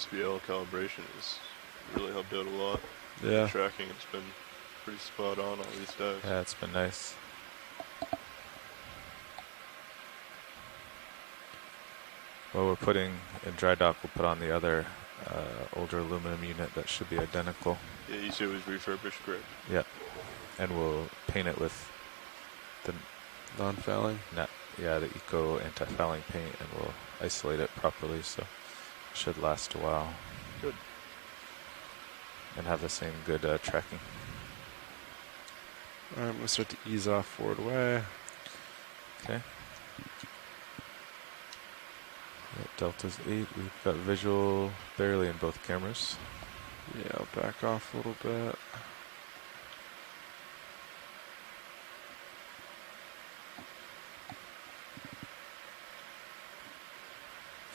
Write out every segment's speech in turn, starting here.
SBL calibration has really helped out a lot. Yeah. Tracking has been pretty spot on all these dives. Yeah, it's been nice. Well, we're putting in dry dock. We'll put on the other older aluminum unit that should be identical. Yeah, you said it was refurbished, correct? Yeah, and we'll paint it with the Non-fouling. the Eco anti-fouling paint, and we'll isolate it properly, so it should last a while. Good. And have the same good tracking. All right, I'm gonna start to ease off forward away. Okay. Delta's 8. We've got visual barely in both cameras. Yeah, I'll back off a little bit.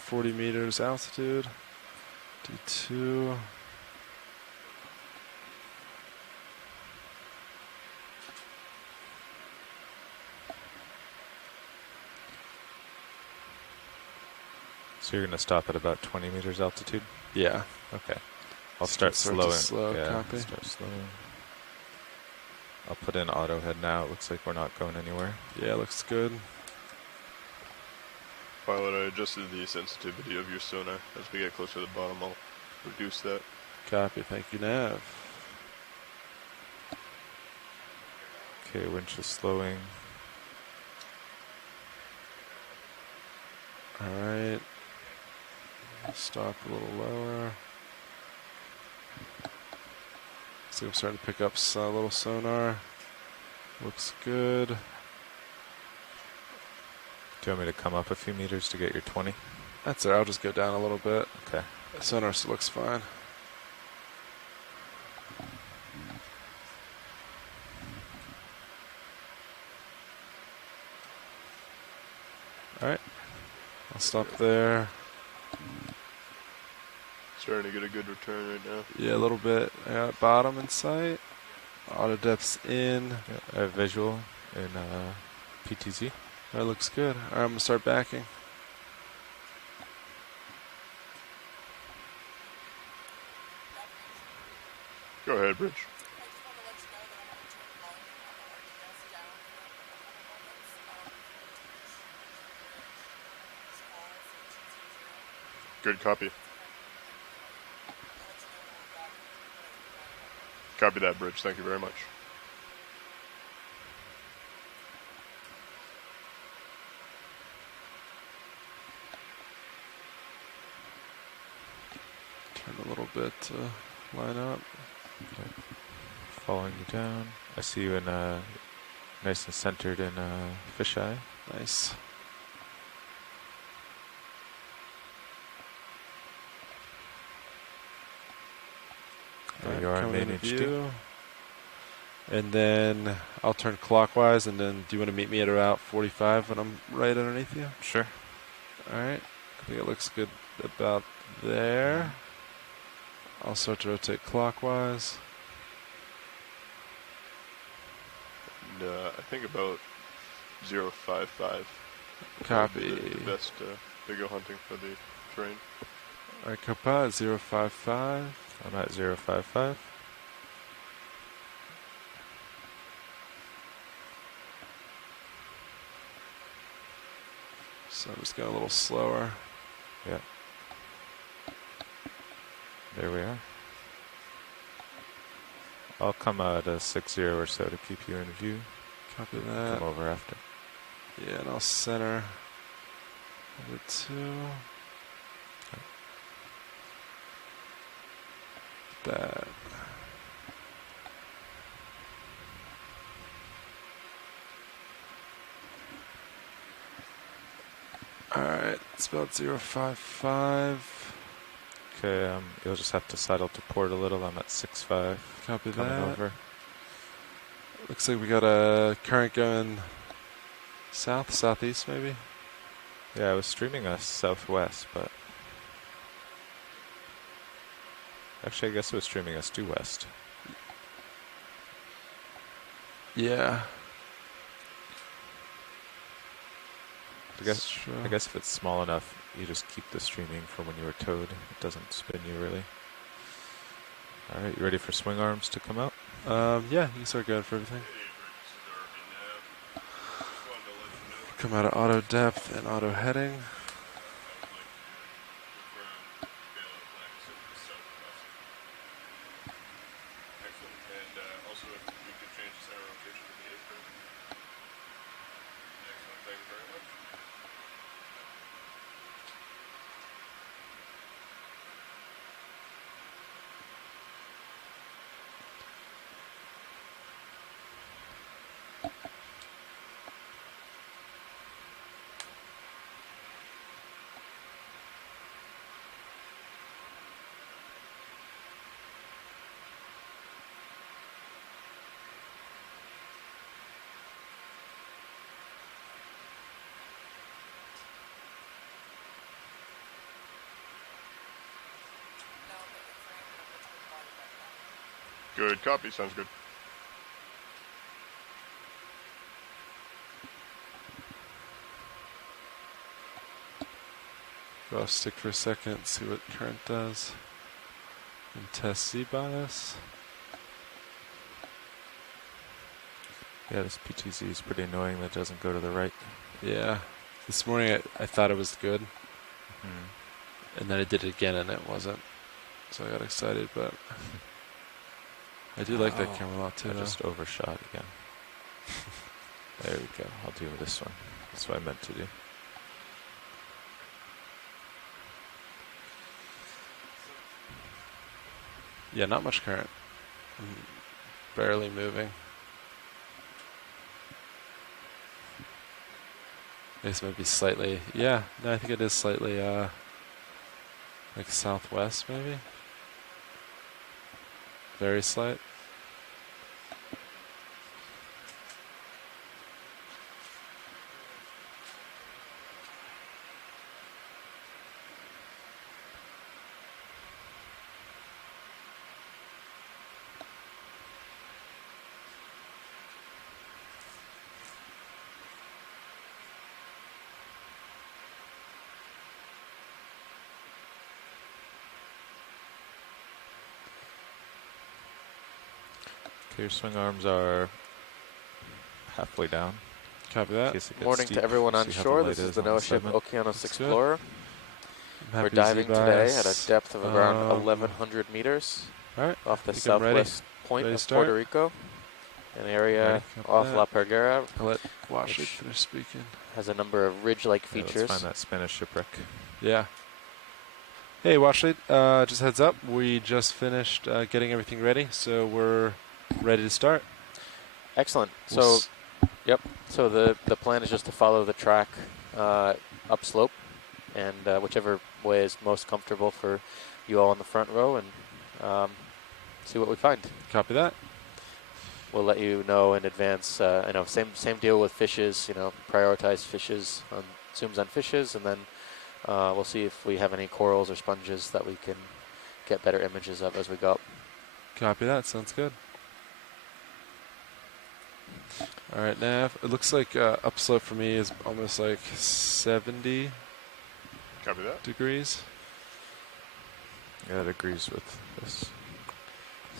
.40 meters altitude. D2. So you're going to stop at about 20 meters altitude? Yeah. Okay. I'll start Start slowing. to slow, yeah, copy. Start slowing. I'll put in auto head now. It looks like we're not going anywhere. Yeah, looks good. Pilot, I adjusted the sensitivity of your sonar. As we get closer to the bottom, I'll reduce that. Copy. Thank you, Nav. Okay, winch is slowing. All right. Stop a little lower. So I'm starting to pick up a little sonar. Looks good. Do you want me to come up a few meters to get your 20? That's it. I'll just go down a little bit. Okay. Sonar still looks fine. All right. I'll stop there. Starting to get a good return right now. Yeah, a little bit. I got bottom in sight. Auto depths in. Yeah, I have visual in PTZ. That looks good. All right, I'm going to start backing. Go ahead, Bridge. Good copy. Copy that, Bridge. Thank you very much. Turn a little bit to line up. Okay. Following you down. I see you in nice and centered in fisheye. Nice. There you are, coming main into HD. view. And then I'll turn clockwise, and then do you want to meet me at about 45 when I'm right underneath you? Sure. All right. I think it looks good about there. I'll start to rotate clockwise. And I think about 055. Copy. The best big O hunting for the terrain. All right, Copa at 055. I'm at 055. So I'm just going a little slower. Yeah. There we are. I'll come out at 60 or so to keep you in view. Copy that. Come over after. Yeah, and I'll center over 2. That. Alright, it's about 055. Okay, you'll just have to sidle to port a little. I'm at 6.5. Copy Coming that. over. Looks like we got a current going south, southeast maybe. Yeah, I was streaming us southwest, but actually I guess it was streaming us due west. Yeah. I guess if it's small enough, you just keep the streaming from when you were towed. It doesn't spin you really. All right, you ready for swing arms to come out? Yeah, you can start going for everything. Come out of auto depth and auto heading. Good copy, sounds good. Go off stick for a second, see what current does. And test Z bias. Yeah, this PTZ is pretty annoying that doesn't go to the right. Yeah. This morning I thought it was good. Mm. And then I did it again and it wasn't. So I got excited, but I do like that camera a lot too. I just overshot again. There we go. I'll do this one. That's what I meant to do. Yeah, not much current. Barely moving. This might be slightly, yeah, no, I think it is slightly, like southwest maybe. Very slight. Okay, your swing arms are halfway down. Copy In that. case it gets Morning steep. to everyone See on how the shore. light This is is the on the NOAA ship segment. Okeanos Looks good. Explorer. I'm We're happy diving today at a Z-bias. depth of around 1,100 meters Alright, off the think I'm ready. southwest point Ready to of start? Puerto Rico, an area Ready. Copy off that. La Parguera. I'll let Washley Which finish speaking. has a number of ridge-like Yeah, features. let's find that Spanish shipwreck. Yeah. Hey, Washley, just heads up, we just finished getting everything ready, so we're ready to start. Excellent. We'll So, yep. So the plan is just to follow the track upslope, and whichever way is most comfortable for you all in the front row, and see what we find. Copy that. We'll let you know in advance. I know same deal with fishes. You know, prioritize fishes on zooms on fishes, and then we'll see if we have any corals or sponges that we can get better images of as we go up. Copy that. Sounds good. All right, Nav. It looks like upslope for me is almost like 70 Copy that. degrees. Yeah, it agrees with this.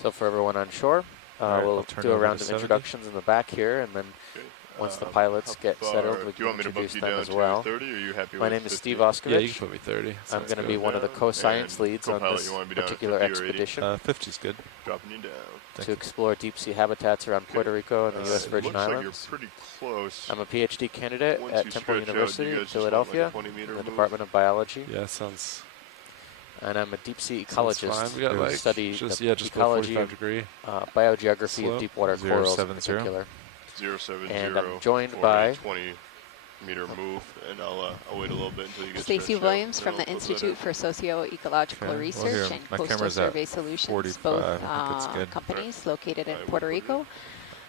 So for everyone on shore, All right, we'll I'll turn do it a over round to of 70. introductions in the back here, and then Okay. once the pilots How get far- settled, we do you can want me to bump introduce you them down as to well. 30? Or are you happy My with name is 50? Steve Yeah, you Oskovich. can put me 30. I'm Sounds going to good. be one of the Down, co-science and leads on co-pilot, this you wanna be down at particular 50 or 80? expedition 50 is good. Dropping you down. Thank to you. explore deep-sea habitats around Puerto Rico and the U.S. It Virgin looks like Islands. you're pretty close. I'm a PhD candidate Once at you Temple stretch out, University you in guys just want like a Philadelphia 20-meter in the move? Department of Biology, Yeah, sounds and I'm a deep-sea sounds ecologist. fine. We got It like was study just the just below ecology 45 of degree. biogeography Slope. of deep-water corals in 070. particular. 070 And I'm joined for by- a 20-meter move, and I'll wait a little bit until you get Stacey stretched out, Williams and from then the I'll flip that Institute in. for Socio-Ecological Okay. Research Well, here, and my Coastal camera's at Survey Solutions, 45. both I think it's good. companies located in Alright, Puerto we're good. Rico.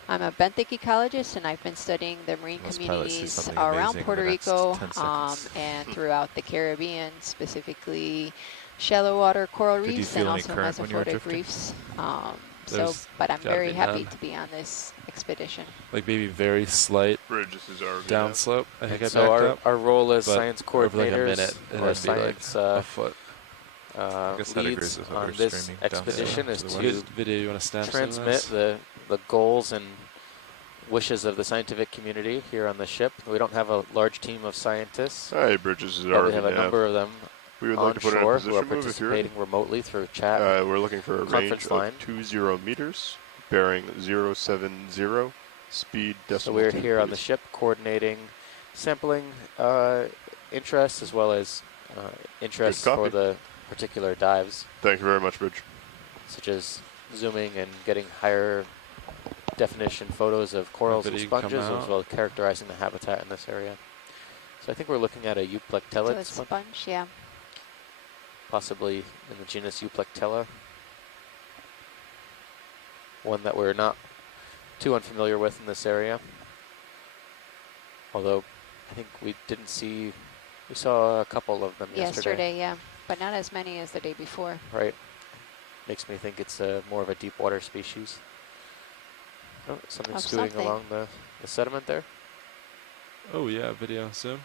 I'm a benthic ecologist, and I've been studying the marine Unless pilots see communities something around amazing in Puerto the next Rico 10 seconds. and throughout the Caribbean, specifically shallow water coral Did you reefs feel and any also current when you were mesophotic drifting? reefs. So, There's but I'm gotta very be happy none. to be on this expedition. Like maybe very slight Bridges is RV now. downslope. I think And I so backed up. our role as But science over like a coordinators minute, it or had to be like science a foot. I guess that agrees leads with what on we're this streaming down expedition there is to the So to west. what video you want to snap? transmit the goals and wishes of the scientific community here on the ship. We don't have a large team of scientists, Alright, Bridges is but we RV have a nav. number of them We would like on to put in a shore who are position move if you're ready. participating remotely through chat. We're looking for a range Conference line. of 20 meters, bearing 070, speed So decimal we're 2, here on the please. ship coordinating sampling interests as well as interests Good for copy. the particular dives, Thank you very much, Bridge. such as zooming and getting higher definition photos of corals and video come sponges, as out. well as characterizing the habitat in this area. So I think we're looking at a So Euplectellid it's sponge, yeah. possibly in the genus Euplectella. One that we're not too unfamiliar with in this area. Although I think we saw a couple of them yesterday. Yeah. But not as many as the day before. Right. Makes me think it's more of a deep water species. Oh, something Oh, scooting something. along the sediment there. Oh yeah, video zoom.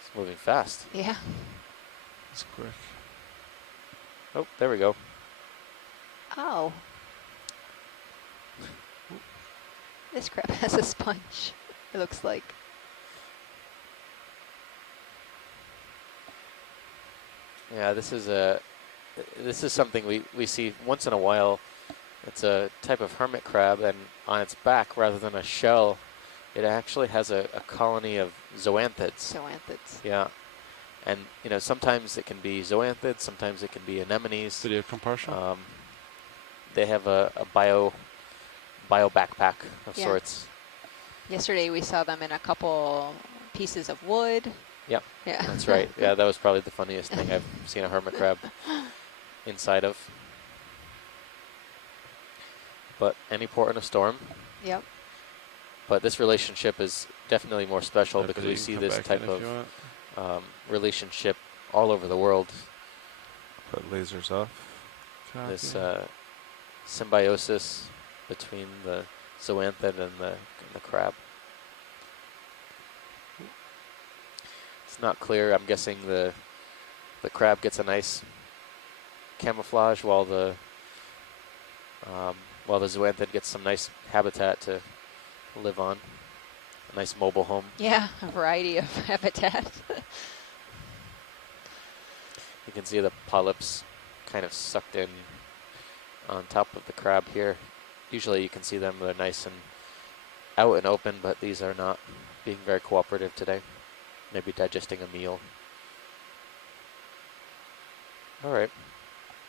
It's moving fast. Yeah. It's quick. Oh, there we go. Oh. This crab has a sponge, it looks like. Yeah, this is something we see once in a while. It's a type of hermit crab, and on its back, rather than a shell, it actually has a colony of zoanthids. Zoanthids. Yeah, and sometimes it can be zoanthids, sometimes it can be anemones. Video come partial. They have a bio backpack of Yeah. sorts. Yesterday we saw them in a couple pieces of wood. Yep. Yeah. That's right. Yeah, that was probably the funniest thing I've seen a hermit crab inside of. But any port in a storm. Yep. But this relationship is definitely more special That because video we you can see come this back type in if you of want. relationship all over the world. Put lasers off. Copy. This symbiosis between the zoanthid and the crab. It's not clear. I'm guessing the crab gets a nice camouflage while the zoanthid gets some nice habitat to live on. A nice mobile home. Yeah, a variety of habitat. You can see the polyps kind of sucked in on top of the crab here. Usually you can see them, they're nice and out and open, but these are not being very cooperative today. Maybe digesting a meal. All right.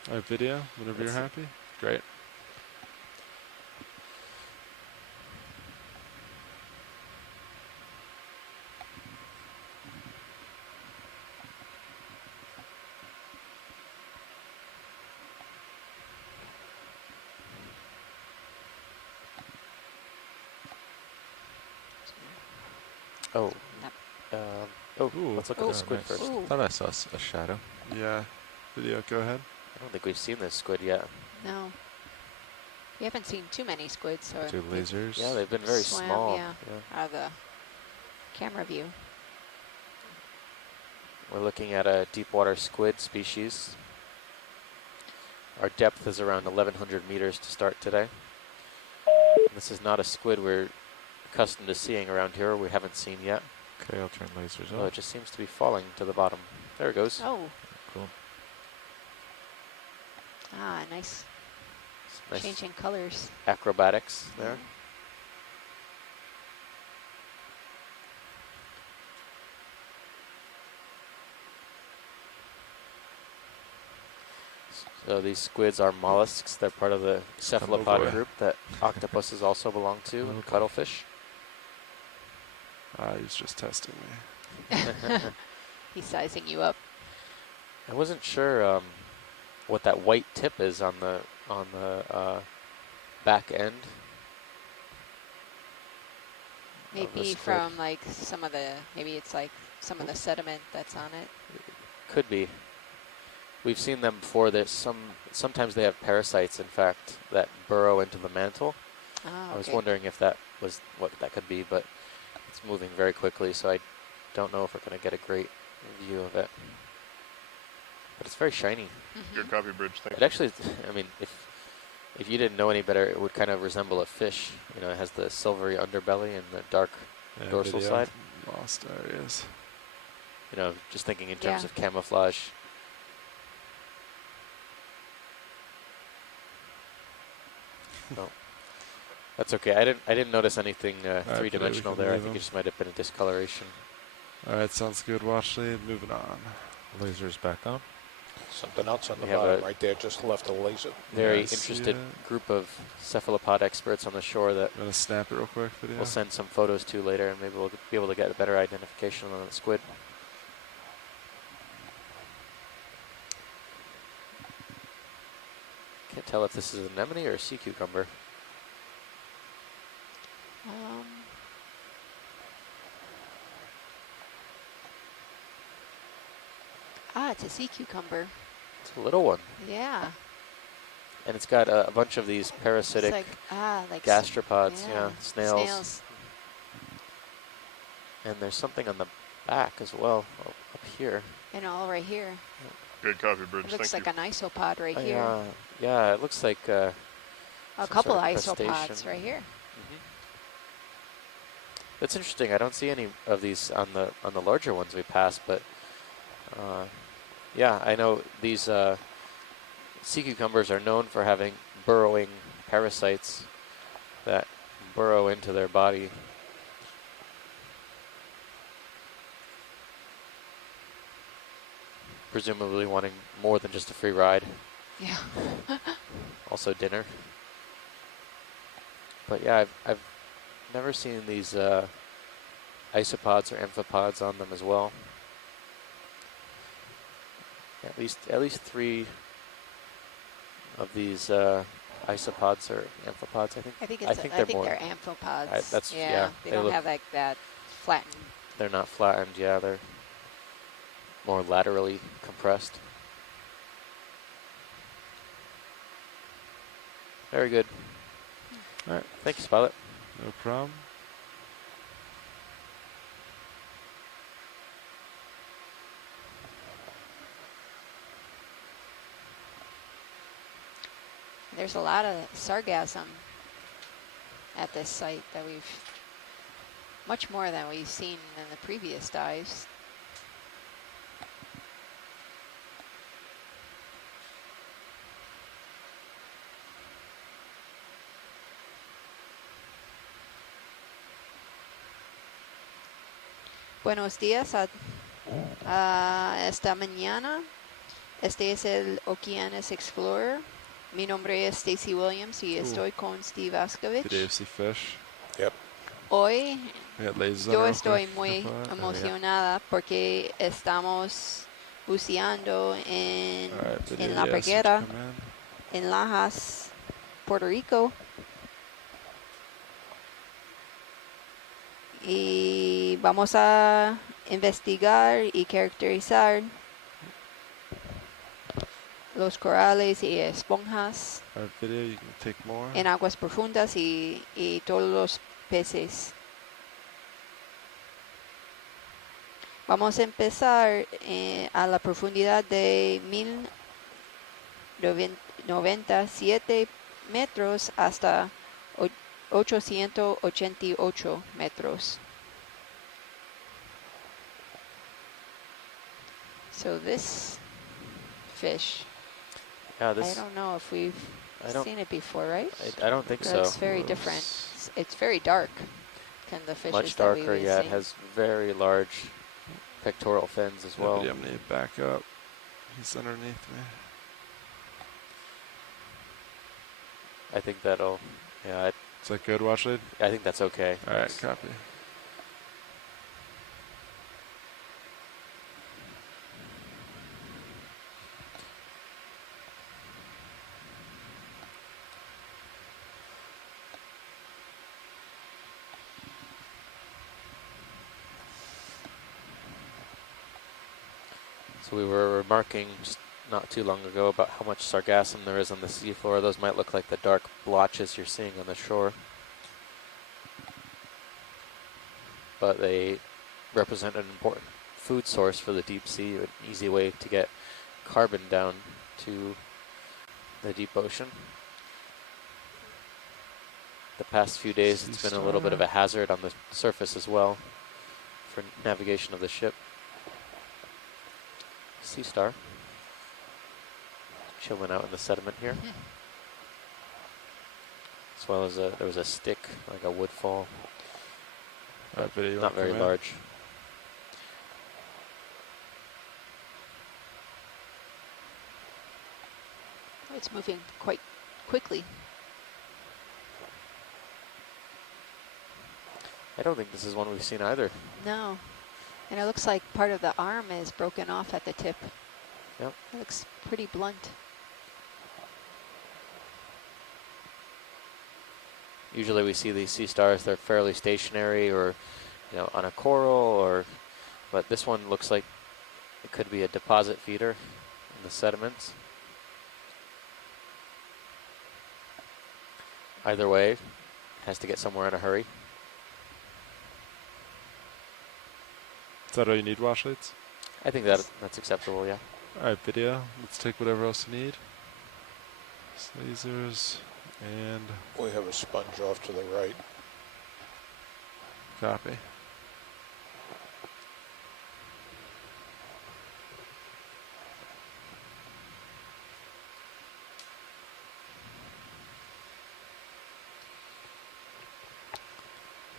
All right, video whenever you're That's it. happy. Great. Oh. Ooh. Let's look at Oh, the squid nice. first. Ooh. Thought I saw a shadow. Yeah. Video, go ahead. I don't think we've seen this squid yet. No. We haven't seen too many squids, or Do they've lasers. Yeah, they've been very Swam, small. yeah. out of the camera view. We're looking at a deep water squid species. Our depth is around 1,100 meters to start today. This is not a squid we're accustomed to seeing around here, we haven't seen yet. Okay, I'll turn lasers Oh, off. it just seems to be falling to the bottom. There it goes. Oh, Cool. nice. Nice Changing colors. acrobatics there. So these squids are mollusks. They're part of the cephalopod boy. group that octopuses also belong to, and Okay. cuttlefish. He's just testing me. He's sizing you up. I wasn't sure what that white tip is on the back end. of the Maybe squid. from like maybe it's like some of the sediment that's on it. Could be. we've seen them before. Sometimes they have parasites, in fact, that burrow into the mantle. Oh, I was okay. wondering if that was what that could be, but it's moving very quickly, so I don't know if we're going to get a great view of it. But it's very shiny. Good copy, Bridge. Thank It you. actually, I mean, if you didn't know any better, it would kind of resemble a fish. You know, it has the silvery underbelly and the dark Yeah, dorsal video. side. Lost areas. You know, just thinking in terms Yeah. of camouflage. No, that's okay. I didn't notice anything right, three-dimensional we can there. I leave think it them. just might have been a discoloration. All right, sounds good. Watch lead. Moving on. Laser's back on. Something else on the We have bottom a- right there, just left the laser. Very Yeah, I see interested it. group of cephalopod experts on the shore that I'm gonna snap it real quick. Video. we'll send some photos to later, and maybe we'll be able to get a better identification on the squid. Can't tell if this is an anemone or a sea cucumber. Um, it's a sea cucumber. It's a little one, Yeah. and it's got a bunch of these parasitic It's like gastropods, yeah, snails. Snails. And there's something on the back as well, up here. And all right here. Good copy, Bridge. It looks Thank like an isopod right Oh, here. yeah, it looks like A some couple sort of isopods crustacean. right here. That's interesting. I don't see any of these on the larger ones we passed, but yeah, I know these sea cucumbers are known for having burrowing parasites that burrow into their body. Presumably wanting more than just a free ride, Yeah. also dinner. But yeah, I've never seen these isopods or amphipods on them as well. At least 3 of these isopods or amphipods, I think. I think I it's. think I they're think more. they're amphipods. that's- yeah. yeah, They they don't look- have like that flattened. They're not flattened. Yeah, they're more laterally compressed. Very good. All right. Thank you, Spotlet. No problem. There's a lot of sargassum at this site that much more than we've seen in the previous dives. Buenos días a esta mañana. Este es el Okeanos Explorer. Mi nombre es Stacy Williams y estoy con Steve Askovich. Did AFC fish? Hoy We got lasers on yo real estoy quick. muy No problem. emocionada porque estamos buceando en, All right, video, en la yes, Parguera, come in. en Lajas, Puerto Rico. Y vamos a investigar y caracterizar los corales y esponjas All right, video, you can take more. en aguas profundas y todos los peces. Vamos a empezar a la profundidad de 1097 metros hasta 888 metros. So this fish, Yeah, I this don't know if we've I don't seen it before, right? I don't think so. It's very different. It's very dark than the fishes Much that we've darker. Yeah, it seen. has very large pectoral fins as Yeah, well. video, I'm gonna back up. He's underneath me. I think that'll. Yeah, Is that good, watch lead? I think that's okay. All right, Thanks. copy. So we were remarking just not too long ago about how much sargassum there is on the seafloor. Those might look like the dark blotches you're seeing on the shore, but they represent an important food source for the deep sea, an easy way to get carbon down to the deep ocean. The past few days it's been a little bit of a hazard on the surface as well for navigation of the ship. Sea star. Chilling out in the sediment here. As well as there was a stick, like a woodfall, but not very large. It's moving quite quickly. I don't think this is one we've seen either. No. And it looks like part of the arm is broken off at the tip. Yep. It looks pretty blunt. Usually we see these sea stars, they're fairly stationary or, you know, on a coral, or, but this one looks like it could be a deposit feeder in the sediments. Either way, has to get somewhere in a hurry. Is that all you need, wash lights? I think that's acceptable, yeah. Alright, video. Let's take whatever else you need. Lasers and We have a sponge off to the right. copy.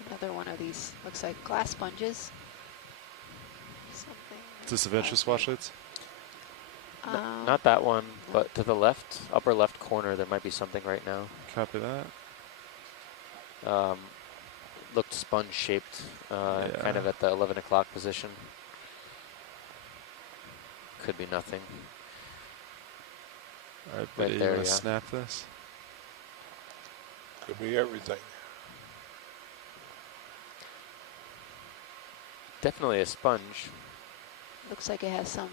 Another one of these looks like glass sponges. Something. Is this adventurous wash lights? Not that one, but to the left, upper left corner, there might be something right now. Copy that. Looked sponge-shaped, kind of Yeah. at the 11 o'clock position. Could be nothing. Alright, Right video, there, you want to yeah. snap this? Could be everything. Definitely a sponge. Looks like it has some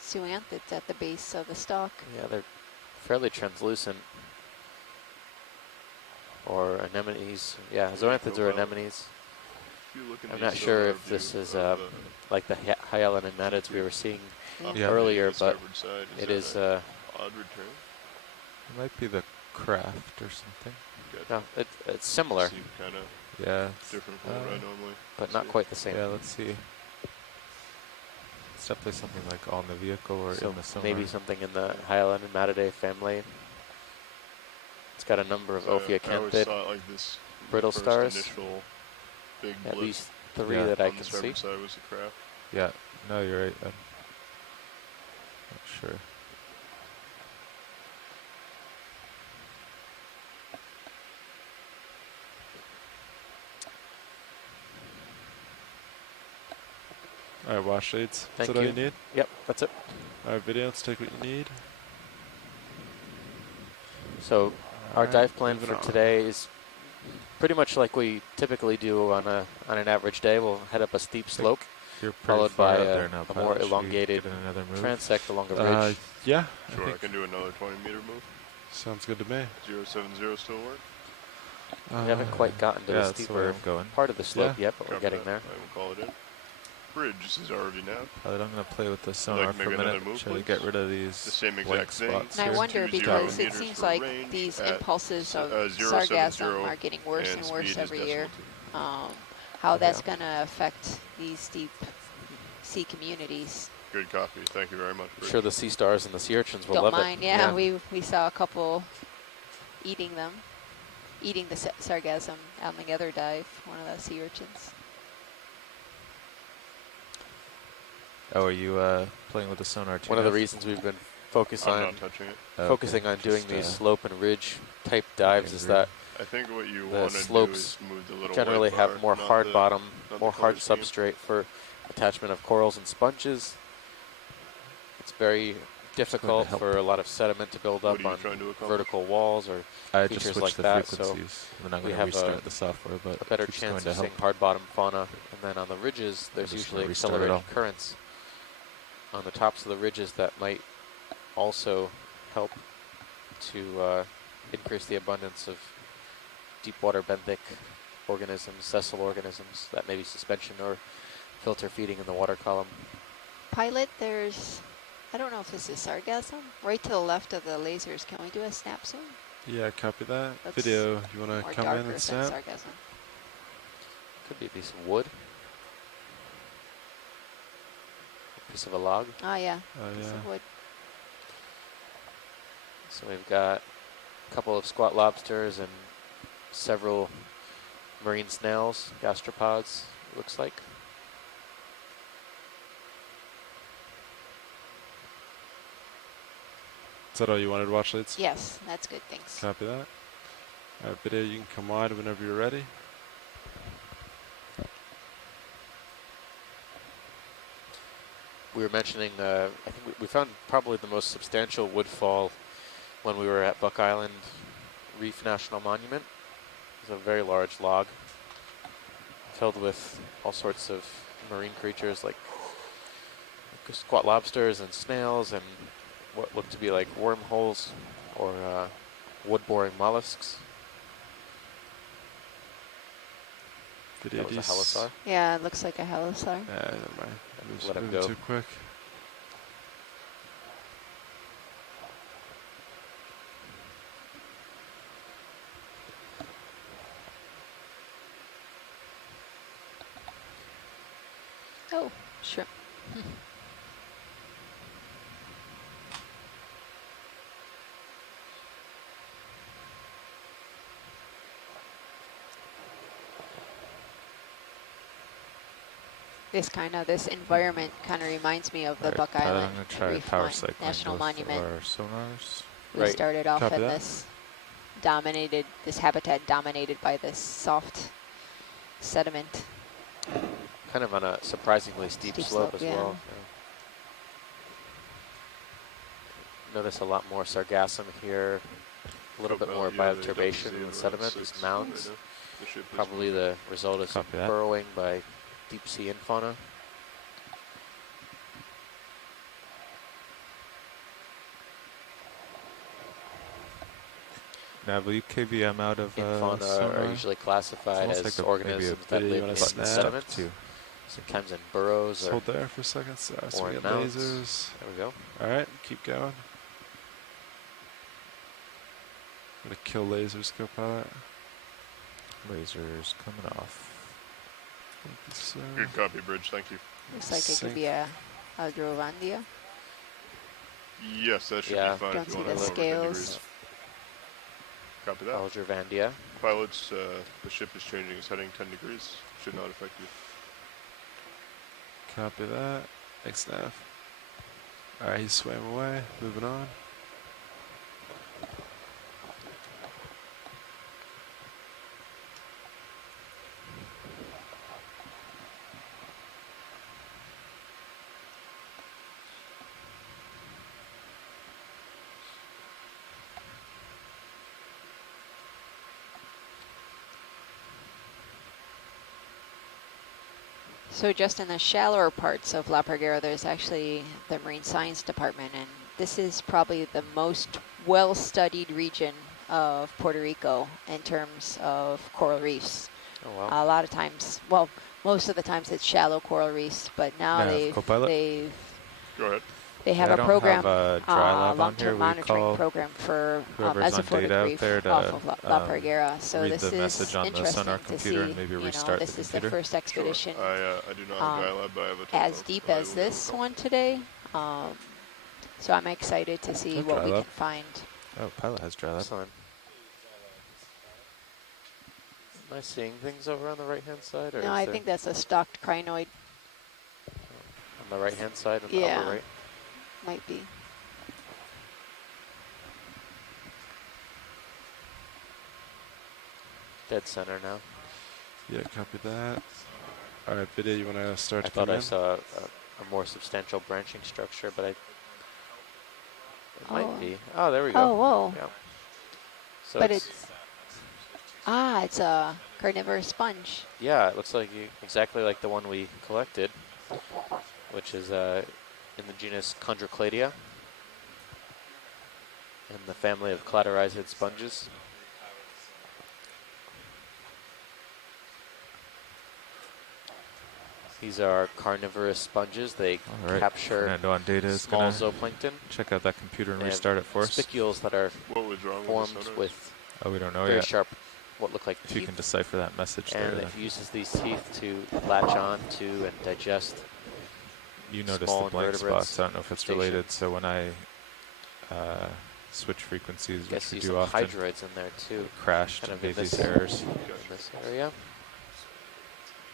zoanthids at the base of the stalk. Yeah, they're fairly translucent. Or anemones. Yeah, zoanthids or anemones. If you look in I'm the not sure sonar if this view is of like the hyalinomatids we were seeing Yeah. earlier, the but starboard side, it that is, an odd return. It might be the craft or something. no, it's similar, Kind of Yeah. different from what I normally but not see. quite the same. Yeah, let's see. It's definitely something like on the vehicle or So in the sonar. maybe something in the Hyalinomatidae family. It's got a number of So I always Ophiocanthid, thought like this brittle first stars. Initial big At blip least 3 Yeah. that I on can the see. starboard side was a craft. Yeah, no, you're right. I'm not sure. Alright, wash shades. Thank Is that all you. you need? Yep, that's it. Alright, video, let's take what you need. So our Alright, dive plan moving for on. today is pretty much like we typically do on an average day. We'll head up a steep slope, You're pretty followed far by up there now, a pilot. more Should we elongated get in another move? transect along a Uh, ridge. yeah, Sure, I I think can do another 20-meter move. sounds good to me. 070 still work? We haven't quite gotten to yeah, the that's the way steeper I'm going. part of the slope Yeah. yet, but we're Copy getting that. there. I will call it in. Bridge is already now. Pilot, I'm going to play with the sonar like for a maybe another minute. move, Try to please? get rid of these The same blank exact thing. spots And I here. wonder 20 because it meters seems for like range these at impulses of 070 sargassum are getting worse and and worse speed is every year. decimal How that's going to affect these deep sea communities. two. Good copy. Thank you very much. I'm Bridge. sure the sea stars and the sea urchins will Don't love mind, it. yeah, we saw a couple eating them, eating the sargassum on the other dive, one of the sea urchins. Oh, are you playing with the sonar too? One of the Nev? reasons we've been focusing I'm on not touching it. Oh, focusing okay. on doing Just, these slope and ridge type dives is agreed. that I think what you the want to do slopes is move the little generally white have bar, more not hard the- bottom, not more the hard color scheme. substrate for attachment of corals and sponges. It's very difficult help. for a lot of sediment to build What up are you on trying to accomplish? vertical walls, or I features just switched like the that, so frequencies. And then I'm we going to have restart the software, but a better it's chance going of to seeing help. hard bottom fauna. And then on the ridges, there's just usually gonna restart it accelerated all. currents on the tops of the ridges that might also help to increase the abundance of deep water benthic organisms, sessile organisms that may be suspension or filter feeding in the water column. Pilot, there's, I don't know if this is sargassum, right to the left of the lasers. Can we do a snap soon? Yeah, copy that. Looks Video, you want More to come darker in and than snap? sargassum. Could be a piece of wood. A piece of a log. Oh yeah, Oh, piece yeah. of wood. So we've got a couple of squat lobsters and several marine snails, gastropods, looks like. Is that all you wanted, watch leads? Yes, that's good, thanks. Copy that. All right, video, you can come wide whenever you're ready. We were mentioning, I think we found probably the most substantial woodfall when we were at Buck Island Reef National Monument. It's a very large log filled with all sorts of marine creatures like squat lobsters and snails and what looked to be like wormholes or wood-boring mollusks. Video, That was a helisaur. Yeah, it looks like a helisaur. Never mind. Let him Moving go. too quick. Oh, shrimp. This environment kind of reminds me of the Alright, Buck Tyler, Island I'm going to try Reef power Mon- cycling National both Monument. of our sonars. We Right. started off Copy in that. this habitat dominated by this soft sediment. Kind of on a surprisingly steep Steep slope slope, as yeah. well. Notice a lot more sargassum here, a little bit more bioturbation in the sediment, these mounds. Probably the result of some Copy that. burrowing by deep sea infauna. Now, will you KVM out of Infauna are sonar? usually classified Almost as like maybe a organisms that video live you in wanna the snap sediment, too. sometimes in burrows Just or, hold there for a second. So or we in get mounds. lasers. There we go. All right, keep going. I'm gonna kill lasers, co-pilot. Lasers coming off. Thank you, sir. Good copy, Bridge. Thank you. Looks like it Sync. could be a Aldrovandia. Yes, that should Yeah. be fine Don't if you see want the to go over 10 scales. degrees. Copy that. Aldrovandia. Pilots, the ship is changing its heading 10 degrees. Should not affect you. Copy that. Thanks, Nav. All right, he swam away. Moving on. So just in the shallower parts of La Parguera, there's actually the Marine Science Department, and this is probably the most well-studied region of Puerto Rico in terms of coral reefs. Oh, wow. A lot of times, well, most of the times it's shallow coral reefs, but now Nav, co-pilot. Go ahead. they have Yeah, I a don't program, have, dry lab on long-term here. We monitoring call program for whoever's on mesophotic data out reef there to, off of La Parguera. So read this the is message on the interesting sonar to computer see. and maybe You know, restart this the is the computer. first expedition Sure. I do not have dry lab, but I have a total as deep as this one today. So I'm excited to see Have what dry we lab. can find. Oh, pilot has dry lab. Excellent. Am I seeing things over on the right-hand side? Or No, is I there think that's a stocked crinoid. on the right-hand side and the Yeah. upper right? Might be. Dead center now. Yeah, copy that. All right, video, you want to start I to thought come I in? saw a more substantial branching structure, but it Oh. might be. Oh, there we Oh, go. whoa. Yeah. So But it's a carnivorous sponge. yeah, it looks like exactly like the one we collected, which is in the genus Chondrocladia. in the family of cladorized sponges. These are carnivorous sponges. They All right, capture Fernando on data is small gonna zooplankton. check out that computer and They have restart it for us. spicules that are What was wrong formed with the sonar? with Oh, we don't know very yet. sharp, what look like If you can teeth. decipher that message there, And then it uses these teeth to latch on to and digest you notice small the blank invertebrates, spots. I don't know if it's related. crustaceans. So when I switch frequencies, I which guess we see do some often, hydroids in there too. it crashed Kind and of in gave these this, errors. in this area.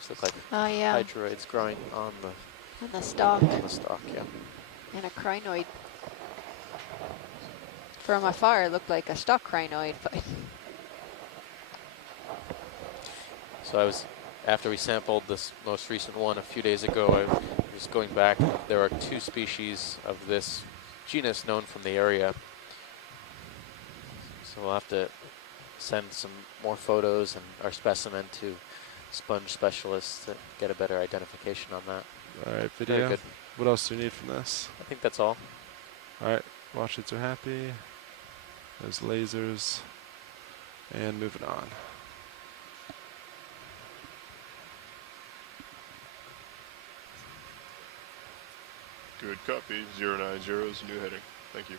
These look like Oh yeah, hydroids growing on and the stalk the stalk, yeah. and a crinoid. From afar, it looked like a stalk crinoid, but So I was, after we sampled this most recent one a few days ago, I was going back. There are 2 species of this genus known from the area. So we'll have to send some more photos and our specimen to sponge specialists to get a better identification on that. All right, Very video. good. What else do you need from this? I think that's all. All right, watch it are happy. There's lasers. And moving on. Good copy. 090 is new heading. Thank you.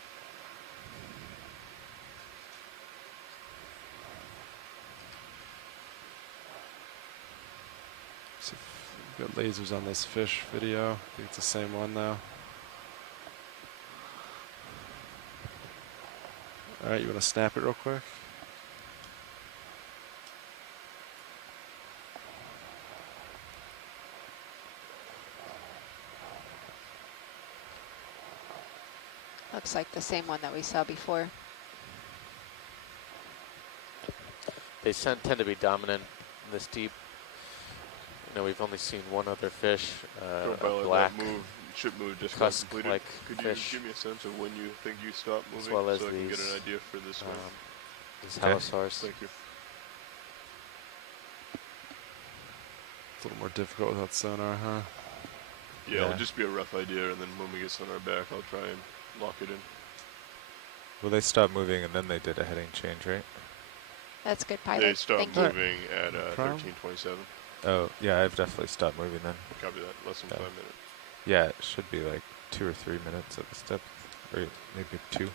So we've got lasers on this fish video. I think it's the same one now. All right, you want to snap it real quick? looks like the same one that we saw before. They tend to be dominant this deep. You know, we've only seen one other fish, Don't a pilot black that move. Ship move just got completed. cusk-like Could fish, you give me a sense of when you think you stop moving, well as so I can get these, an idea for this one? these Okay. halosaurs. Thank you. It's a little more difficult without sonar, huh? Yeah, Yeah. it'll just be a rough idea, and then when we get sonar back, I'll try and lock it in. Well, they stopped moving and then they did a heading change, right? That's good, pilot. They stopped Thank you. moving at problem. 1327. Oh, yeah, I've definitely stopped moving then. Copy that. Less than Yeah. 5 minutes. Yeah, it should be like 2 or 3 minutes at the step, or maybe 2.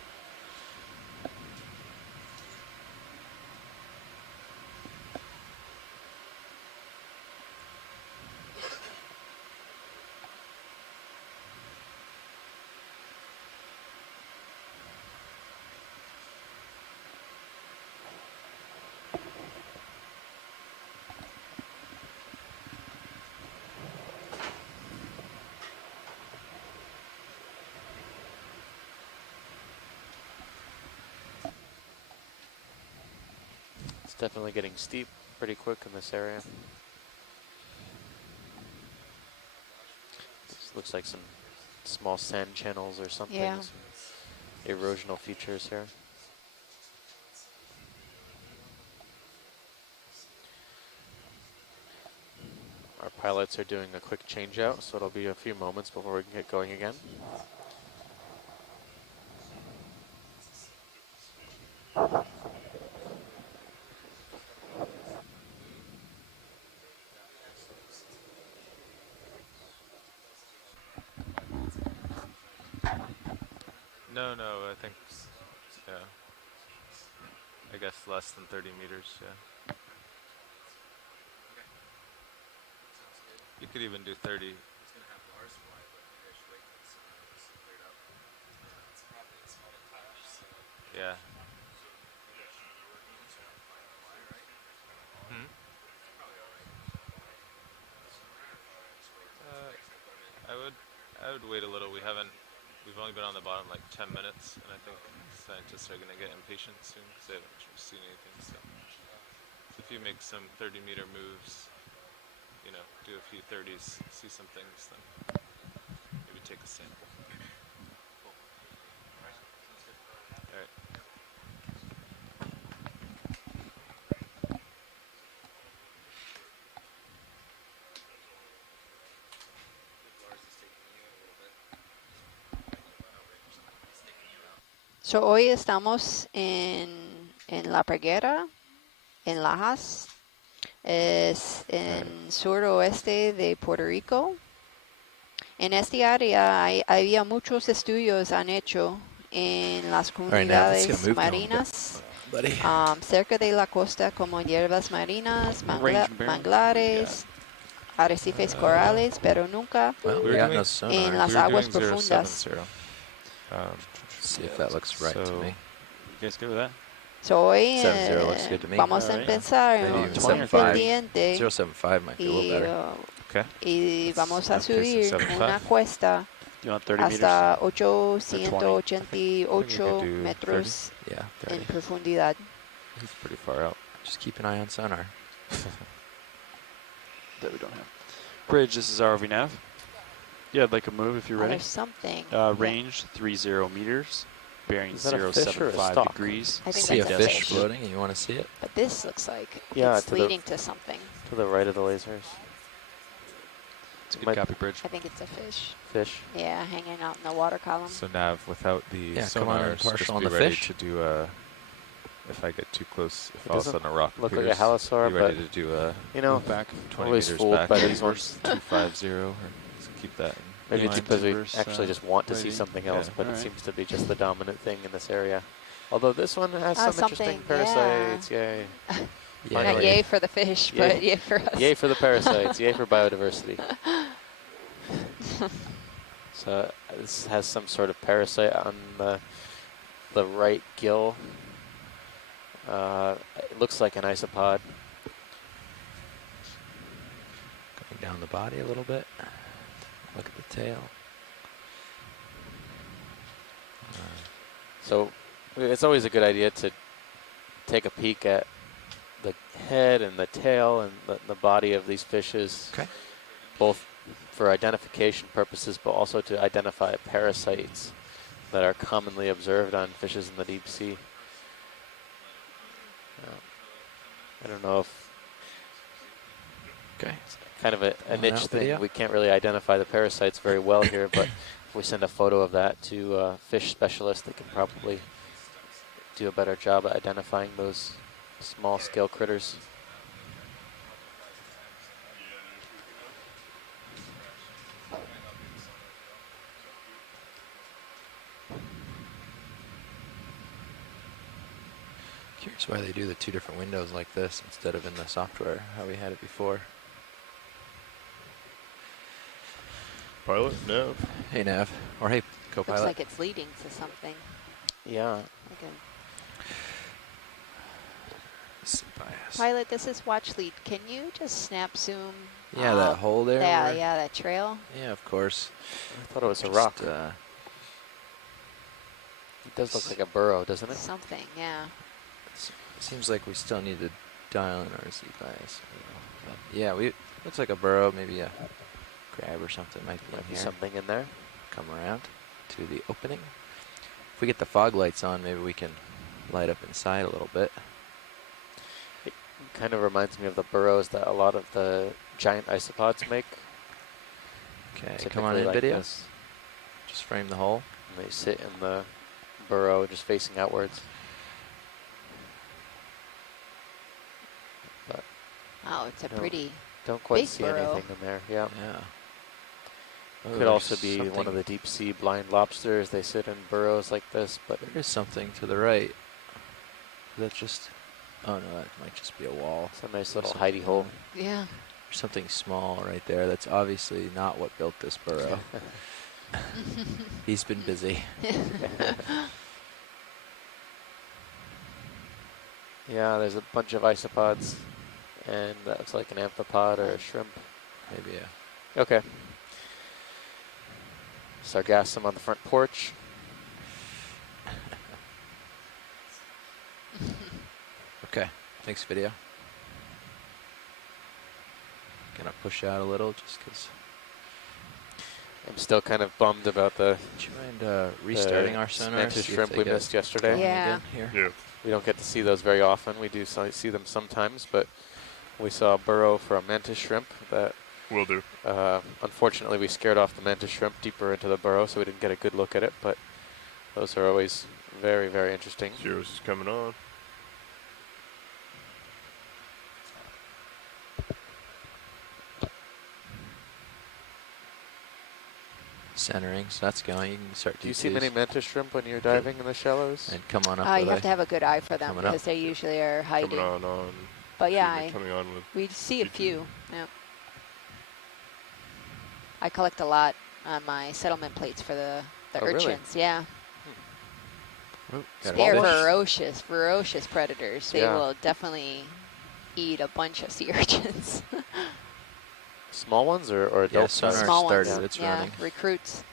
It's definitely getting steep pretty quick in this area. This looks like some small sand channels or something. Yeah. Some erosional features here. Our pilots are doing a quick change out, so it'll be a few moments before we can get going again. No, I think, yeah. I guess less than 30 meters, yeah. You could even do 30. Yeah. Hmm? I would wait a little. We've only been on the bottom like 10 minutes, and I think scientists are going to get impatient soon because they haven't seen anything. So if you make some 30-meter moves, you know, do a few 30s, see some things, then maybe take a sample. All right. So hoy estamos en La Parguera, en Lajas, es en suroeste de Puerto Rico. En este área había muchos estudios han hecho en las right, now let's get a comunidades move going, marinas buddy. cerca de la costa como hierbas marinas, Range and bearing. manglares, arrecifes corales, pero nunca Well, We we were got doing- no sonar. en las we were aguas doing profundas. 070. See if that looks right to so me. You guys good with that? So hoy 70 looks good to me. vamos a Alright. empezar Maybe en even un 75. pendiente 075 might be a little y, better. Okay. y vamos a Okay, so subir 75. una cuesta You want 30 hasta meters? 888 do metros Yeah, en 30. profundidad. He's pretty far out. Just keep an eye on sonar. That we don't have. Bridge, this is ROV nav. Yeah, I'd like a move if you're Oh, ready. there's something. Range 30 meters. Bearing Is that a fish or a 075 stock? degrees. I think See a that's a fish fish. floating and you want to see it? But this looks like Yeah, it's to the- leading to something. To the right of the lasers. It's a good Might- copy, Bridge. I think it's a fish. Fish. Yeah, hanging out in the water column. So Nav, without the Yeah, come on in, sonars, partial just on be the ready fish. to do a. If I get too close, if It all of a doesn't sudden a rock look like a appears, halosaur, be ready but, to do a You know, Move back. 20 always meters fooled back. by these ones. 250, or just keep that. In. Maybe it's Line because we versus, actually just want to see writing. something else, Yeah, but it alright. seems to be just the dominant thing in this area. Although this one has Ah, some interesting something, yeah. parasites. Yay. Yeah, Not Finally. yay for the fish, Yay. but yay for us. Yay for the parasites. Yay for biodiversity. So this has some sort of parasite on the right gill. It looks like an isopod. Going down the body a little bit. Look at the tail. So it's always a good idea to take a peek at the head and the tail and the body of these fishes, Okay. both for identification purposes, but also to identify parasites that are commonly observed on fishes in the deep sea. I don't know if Okay. it's kind of a Going niche out thing. video. We can't really identify the parasites very well here, but if we send a photo of that to a fish specialist, they can probably do a better job at identifying those small scale critters. Curious why they do the two different windows like this instead of in the software, how we had it before. Pilot, Nav. Hey Nav, or hey Looks co-pilot. like it's leading to something. Yeah. Like a Bias. pilot, this is watch lead. Can you just snap zoom? Yeah, that hole there. Yeah, where- yeah, that trail. Yeah, of course. I thought it was a Just, rock. It does look like a burrow, doesn't it? Something, yeah. Seems like we still need to dial in our Z bias. But yeah, looks like a burrow, maybe a crab or something might be Might in be here. something in there. Come around to the opening. If we get the fog lights on, maybe we can light up inside a little bit. It kind of reminds me of the burrows that a lot of the giant isopods make. Okay, come Typically on in like video. this. Just frame the hole. And they sit in the burrow just facing outwards. But Oh, it's a No. pretty. don't quite Big see burrow. anything in there. Yeah. Yeah. Oh, Could there's also be one something- of the deep sea blind lobsters. They sit in burrows like this, but There is something to the right. That's just. Oh no, that might just be a wall. it's a nice little Something hidey hole. Yeah. There's something small right there. That's obviously not what built this burrow. He's been busy. Yeah, there's a bunch of isopods, and that looks like an amphipod or a shrimp. Maybe a. Okay. Sargassum on the front porch. Okay, thanks video. Gonna push out a little just because. I'm still kind of bummed about the Would you mind restarting our sonar? mantis see if shrimp they we get missed yesterday. going Yeah. again here? Yeah. We don't get to see those very often. We do see them sometimes, but we saw a burrow for a mantis shrimp that Will do. unfortunately we scared off the mantis shrimp deeper into the burrow, so we didn't get a good look at it, but those are always Very, very interesting. Zeros is coming on. Centering, so that's going. You can start Do you see many T2s mantis shrimp when you're diving in the shallows? and come on up. You with have a- to have a good eye for them coming up. because they usually are hiding. Coming on. But yeah, Excuse me, coming on with we see a G2. few. Yep. I collect a lot on my settlement plates for the Oh, really? urchins. Yeah, Oh, got a they're fish. ferocious predators. They Yeah. will definitely eat a bunch of sea urchins. Small ones or Yeah, adult sonar size? Small started. ones. It's yeah, running. recruits.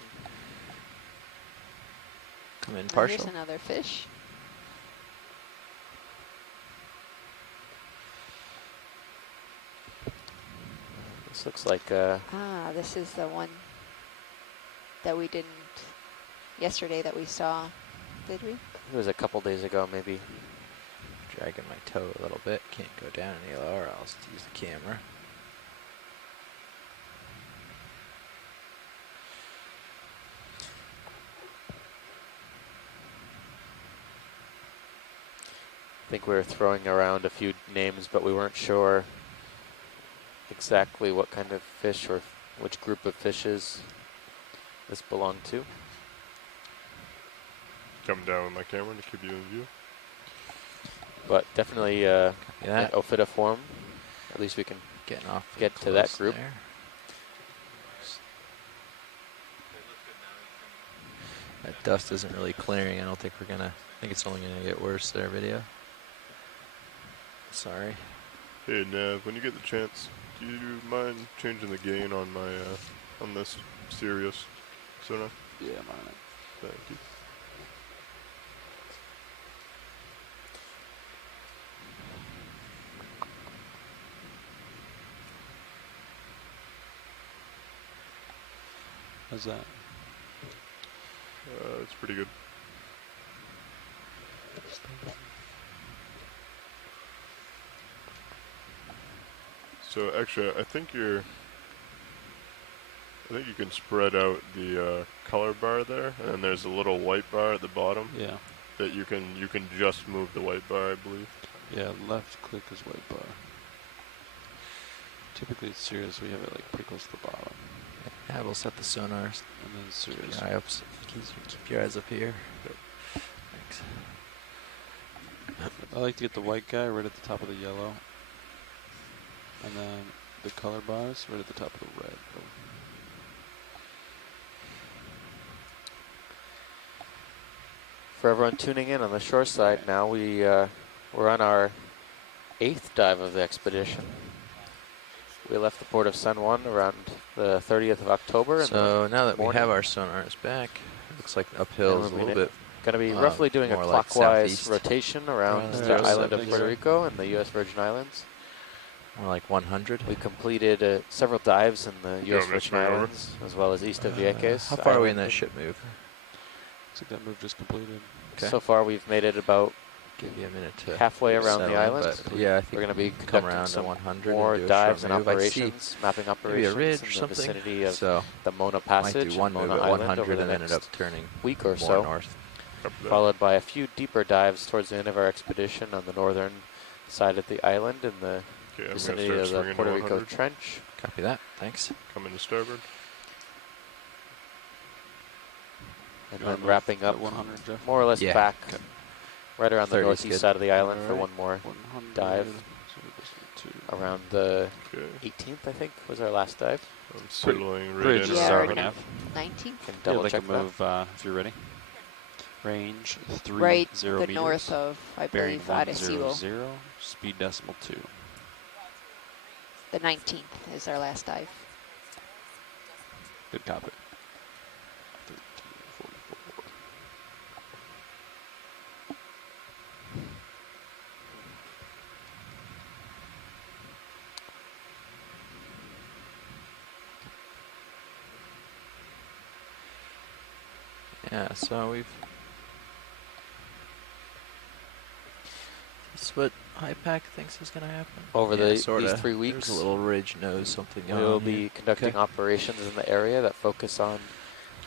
Come in Oh, partial. there's another fish. This looks like This is the one that we didn't yesterday that we saw. Did we? it was a couple days ago, maybe. Dragging my toe a little bit. Can't go down any lower. I'll just use the camera. I think we were throwing around a few names, but we weren't sure exactly what kind of fish or which group of fishes this belonged to. Coming down with my camera to keep you in view. But definitely Yeah, an ophidiform. At least we can getting off. get to that close group. there. That dust isn't really clearing. I don't think we're gonna. I think it's only gonna get worse there, video. Sorry. Hey Nav, when you get the chance, do you mind changing the gain on my on this Sirius sonar? Yeah, I'm on it. Thank you. How's that? It's pretty good. So actually, I think you can spread out the color bar there, and then there's a little white bar at the bottom Yeah. that you can just move the white bar, I believe. Yeah, left click is white bar. Typically it's serious, we have it like pretty close to the bottom. Yeah, we'll set the sonars. And then serious. Keep your, keep your eyes up here. Yep. Thanks. I like to get the white guy right at the top of the yellow. And then the color bars right at the top of the red. For everyone tuning in on the shore side now, we're on our 8th dive of the expedition. We left the port of San Juan around the 30th of October. So now that we morning. have our sonars back, looks like the uphill is a little bit. Going to be roughly doing a more like clockwise southeast. rotation around Around the there, island of something Puerto there. Rico and the U.S. Virgin Islands. More like 100. We completed several dives in the U.S. Yeah, Virgin that's right. Islands, as well as east of Vieques. How far are we in Island. that ship move? Looks like that move just completed. Okay. So far, we've made it about Give you a minute to halfway around settle the in, island. but yeah, I think We're going to be come conducting around to some 100 more and do a dives short and move. I see operations, mapping maybe a operations ridge or in the something. vicinity of So the Mona might Passage do one and move Mona at Island 100 over the and then next end up turning week or more so, north. Copy that. followed by a few deeper dives towards the end of our expedition on the northern side of the island in the Okay, I'm going to vicinity start of the swinging Puerto to Rico 100. Trench. Copy that. Thanks. Coming to starboard. And You wanna then move wrapping at up 100, Jeff? more or less Yeah. back Okay. right around the 30 is northeast good. side of the island for Alright. one more 100. dive. So this one too. around the Okay. 18th, I think, was our last dive. I'm settling right Bridge in is Yeah, our right around. now. nav. 19th? Can Yeah, double like check a that. move if you're ready. Range 30 Right, the meters. north of, I Bearing believe, Arecibo. 100. Speed decimal 2. The 19th is our last dive. Good copy. 1344. Yeah, so we've. This is what HiPAC thinks is going to happen. Over Yeah, these sorta. 3 There's weeks, a little ridge nose something we going will on be here. conducting Okay. operations in the area that focus on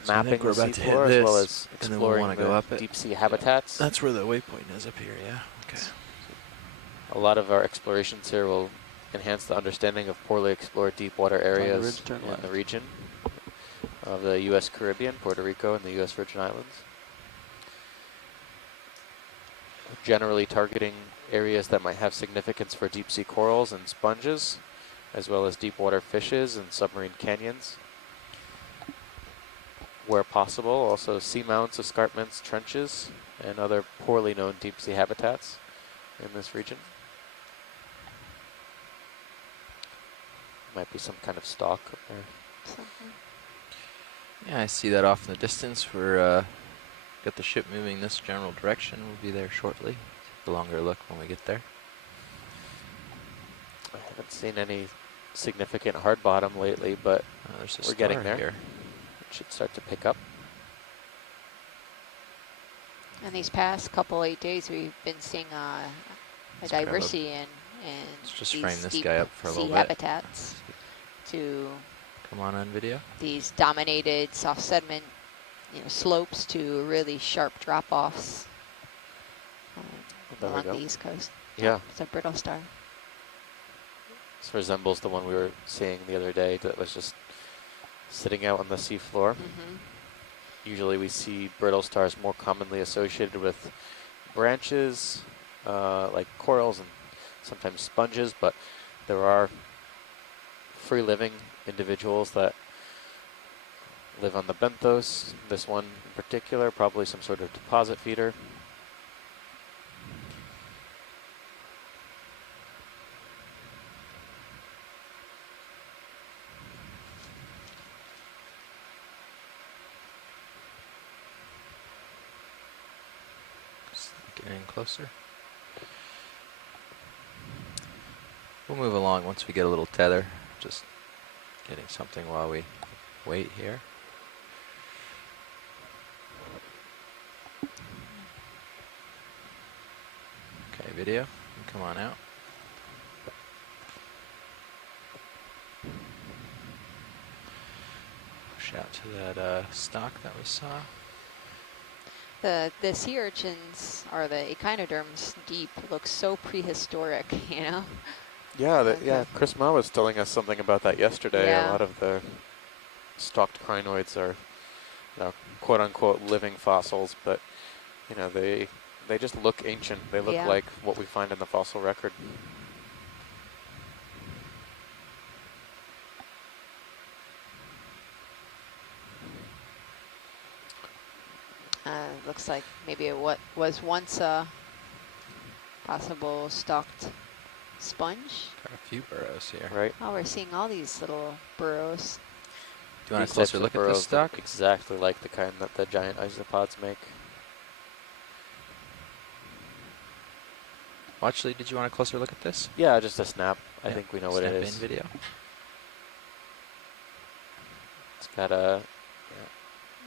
So I think mapping the we're about to hit seafloor as well this, as and then we'll exploring want to go up the it. deep sea habitats. That's where the waypoint is up here, yeah. Okay. A lot of our explorations here will enhance the understanding of poorly explored deep water areas ridge, turn in left. the region of the U.S. Caribbean, Puerto Rico, and the U.S. Virgin Islands. Generally targeting areas that might have significance for deep sea corals and sponges, as well as deep water fishes and submarine canyons. Where possible, also seamounts, escarpments, trenches, and other poorly known deep sea habitats in this region. Might be some kind of stock up there. Something. Yeah, I see that off in the distance. We're got the ship moving this general direction. We'll be there shortly. Take a longer look when we get there. I haven't seen any significant hard bottom lately, but There's a we're getting star there. here. It should start to pick up. And these past couple 8 days, we've been seeing a Let's grab diversity in Let's just these frame this deep guy up for a sea little bit. habitats to Come on video. these dominated soft sediment, slopes to really sharp drop-offs There we along go. the east coast. Yeah, It's a brittle star. this resembles the one we were seeing the other day that was just sitting out on the seafloor. Mm-hmm. Usually we see brittle stars more commonly associated with branches, like corals and sometimes sponges, but there are free-living individuals that live on the benthos. This one in particular, probably some sort of deposit feeder. Getting closer. We'll move along once we get a little tether. Just getting something while we wait here. Okay, video, come on out. Shout to that stock that we saw. The sea urchins, or the echinoderms deep, look so prehistoric, Yeah, Okay. Chris Ma was telling us something about that yesterday. Yeah. A lot of the stalked crinoids are, quote unquote living fossils, but they just look ancient. They look Yeah. like what we find in the fossil record. Looks like maybe what was once a possible stalked sponge. Got a few burrows here. Right? Oh, we're seeing all these little burrows. Do you want These a closer types of look at burrows this stock? look exactly like the kind that the giant isopods make. Well, actually, did you want a closer look at this? Yeah, just a snap. I Yeah, think we know what it snap is. in video. It's got a,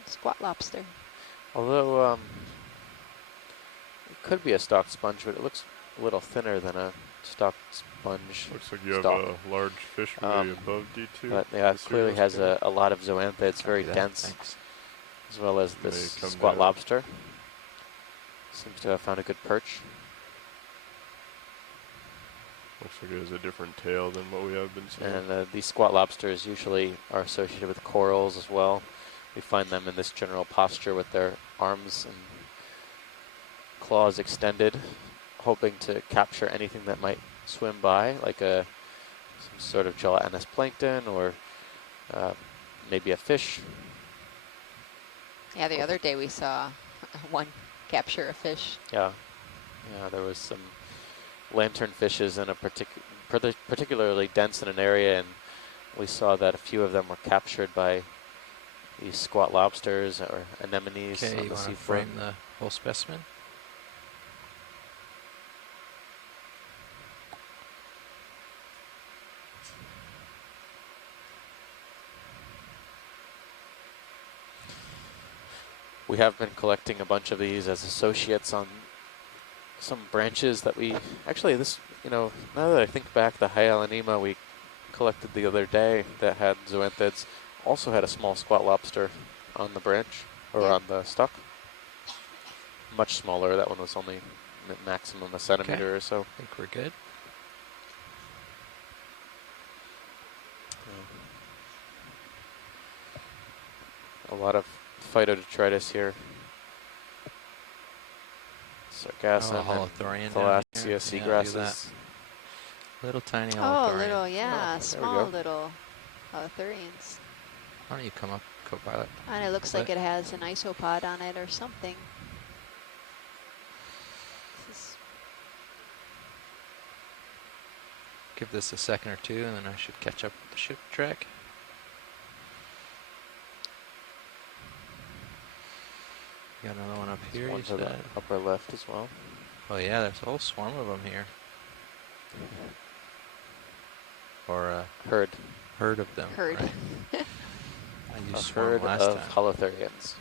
Squat lobster. although it could be a stalked sponge, but it looks a little thinner than a stalked sponge. Looks like you have Stalk. a large fish really above D2. But yeah, on it the clearly serial has scale. a lot of zoanthids, very Copy that, dense, Thanks. as well as May this come squat down. lobster. Seems to have found a good perch. Looks like it has a different tail than what we have been seeing. And these squat lobsters usually are associated with corals as well. We find them in this general posture with their arms and claws extended, hoping to capture anything that might swim by, like some sort of gelatinous plankton or maybe a fish. Yeah, the other day we saw one capture a fish. Yeah, there was some lanternfishes in a particularly dense in an area, and we saw that a few of them were captured by these squat lobsters or anemones Okay, on you the want to seafront. frame the whole specimen? We have been collecting a bunch of these as associates on some branches that we actually now that I think back, the Hyalinema we collected the other day that had zoanthids also had a small squat lobster on the branch or Yeah. on the stalk. Much smaller. That one was only maximum a centimeter or so. I think we're good. A lot of phytodetritus here. Sargassum and holothurian down Thalassia here. sea Yeah, look at that. grasses. Little tiny Oh, holothurian. little, yeah, there we small go. little holothurians. Why don't you come up, co-pilot? And it looks like it has an isopod on it or something. This is Give this a second or two, and then I should catch up with the ship track. Got another one up here, One you to the said? upper left as well. Oh yeah, there's a whole swarm of them here. Or a Herd. herd of them. herd. Right. I used A swarm herd last of time. holothurians.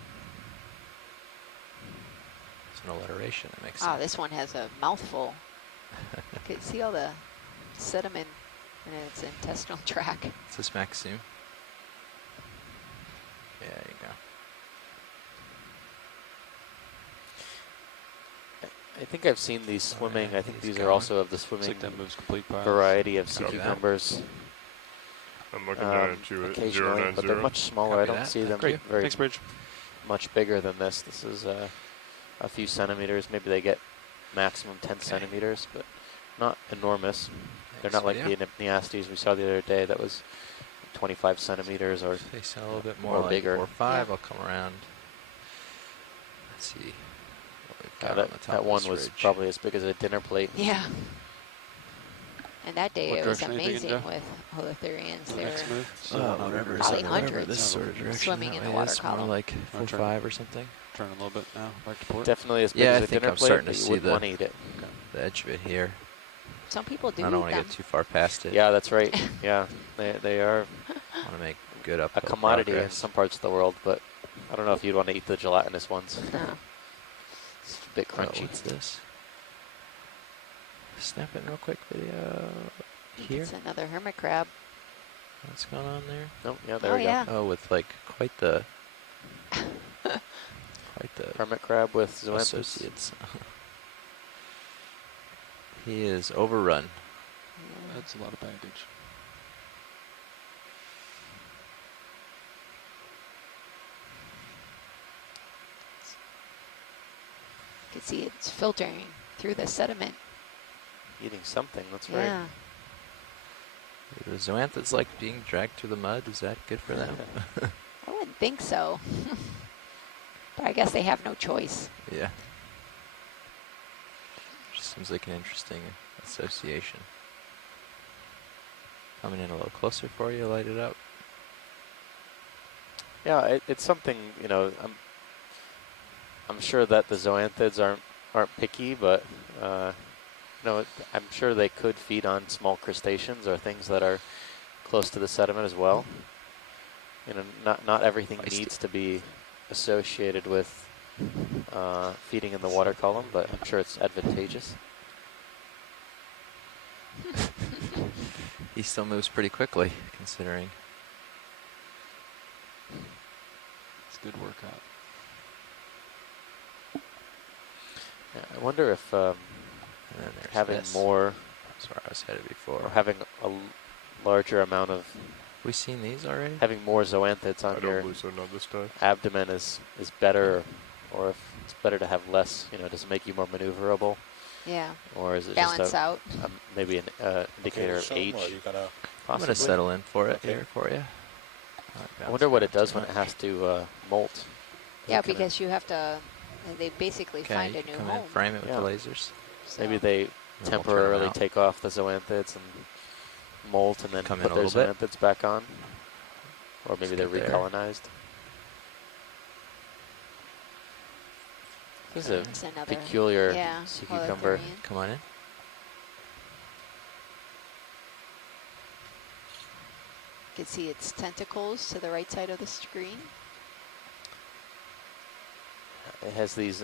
It's an alliteration, that makes Oh, sense. this one has a mouthful. You can see all the sediment in its intestinal tract. Is this Maxime? Yeah, there you go. I think I've seen these swimming. yeah, I think he's these are going. also of the Looks swimming like that moves complete piles. variety of sea Copy that. cucumbers. I'm looking down at you at Occasionally, but they're 090. much smaller. I Copy don't that. see them Great. very Thanks, Bridge. much bigger than this. This is a few centimeters. Maybe they get maximum 10 centimeters, but not enormous. They're not like the Neastes we saw the other day that was 25 centimeters or They sound a little bit more or like bigger. 4 or 5. Yeah. I'll come around. Let's see what we've yeah, got that, on the top that of one this was ridge. probably as big as a dinner plate. Yeah. And that day What it was direction are you taking, amazing Jeff? with holothurians. The They next were move? Whatever, Probably whatever hundreds this sort of direction swimming that in the way water is, more column. like Oh, 4 or turn. 5 or something. Turn a little bit now, back to port. Definitely as big Yeah, as I a think dinner I'm plate, starting but to you see wouldn't want to eat it. the edge of it here. Some people do I don't eat want to them. get too far past it. Yeah, that's right. Yeah, they are I want to make good a uphill commodity in progress. some parts of the world, but I don't know if you'd want to eat the gelatinous ones. No. It's a bit Oh, crunchy. what's this? Snap it real quick video. I think Here? it's another hermit crab. What's going on there? Nope, yeah, there Oh, we yeah. Oh, with like quite the quite the go. Hermit crab with zoanthus. associates. He is overrun. Yeah. That's a lot of baggage. You can see it's filtering through the sediment. Eating something, that's right. Yeah. The zoanthids like being dragged through the mud. Is that good for them? I wouldn't think so. But I guess they have no choice. Yeah. Just seems like an interesting association. Coming in a little closer for you, light it up. Yeah, it's something, you know, I'm sure that the zoanthids aren't picky, but you know, I'm sure they could feed on small crustaceans or things that are close to the sediment as well. You know, not everything Feisty. needs to be associated with feeding in the water column, but I'm sure it's advantageous. He still moves pretty quickly, considering. It's a good workout. Yeah, I wonder if And then there's having this. more That's where I was headed before. or having a larger amount of We seen these already? having more zoanthids I on don't your believe so, not this time. abdomen is better, or if it's better to have less. You know, does it make you more maneuverable, Yeah. or is it Balance just out. maybe an indicator of age? Or you gonna I'm Possibly. going to settle in for it Okay. here for you. I wonder what it does when it has to molt. Yeah, Kinda- because you have to, they basically Okay, find you a can new come home. in, frame it with Yeah. the lasers. Maybe So- they then we'll turn 'em temporarily out. take off the zoanthids and molt, and then Come in put a their little bit. zoanthids back on, or maybe Let's they're get there. recolonized. This is It's a another, peculiar yeah, sea cucumber. holothurian. Come on in. You can see its tentacles to the right side of the screen. It has these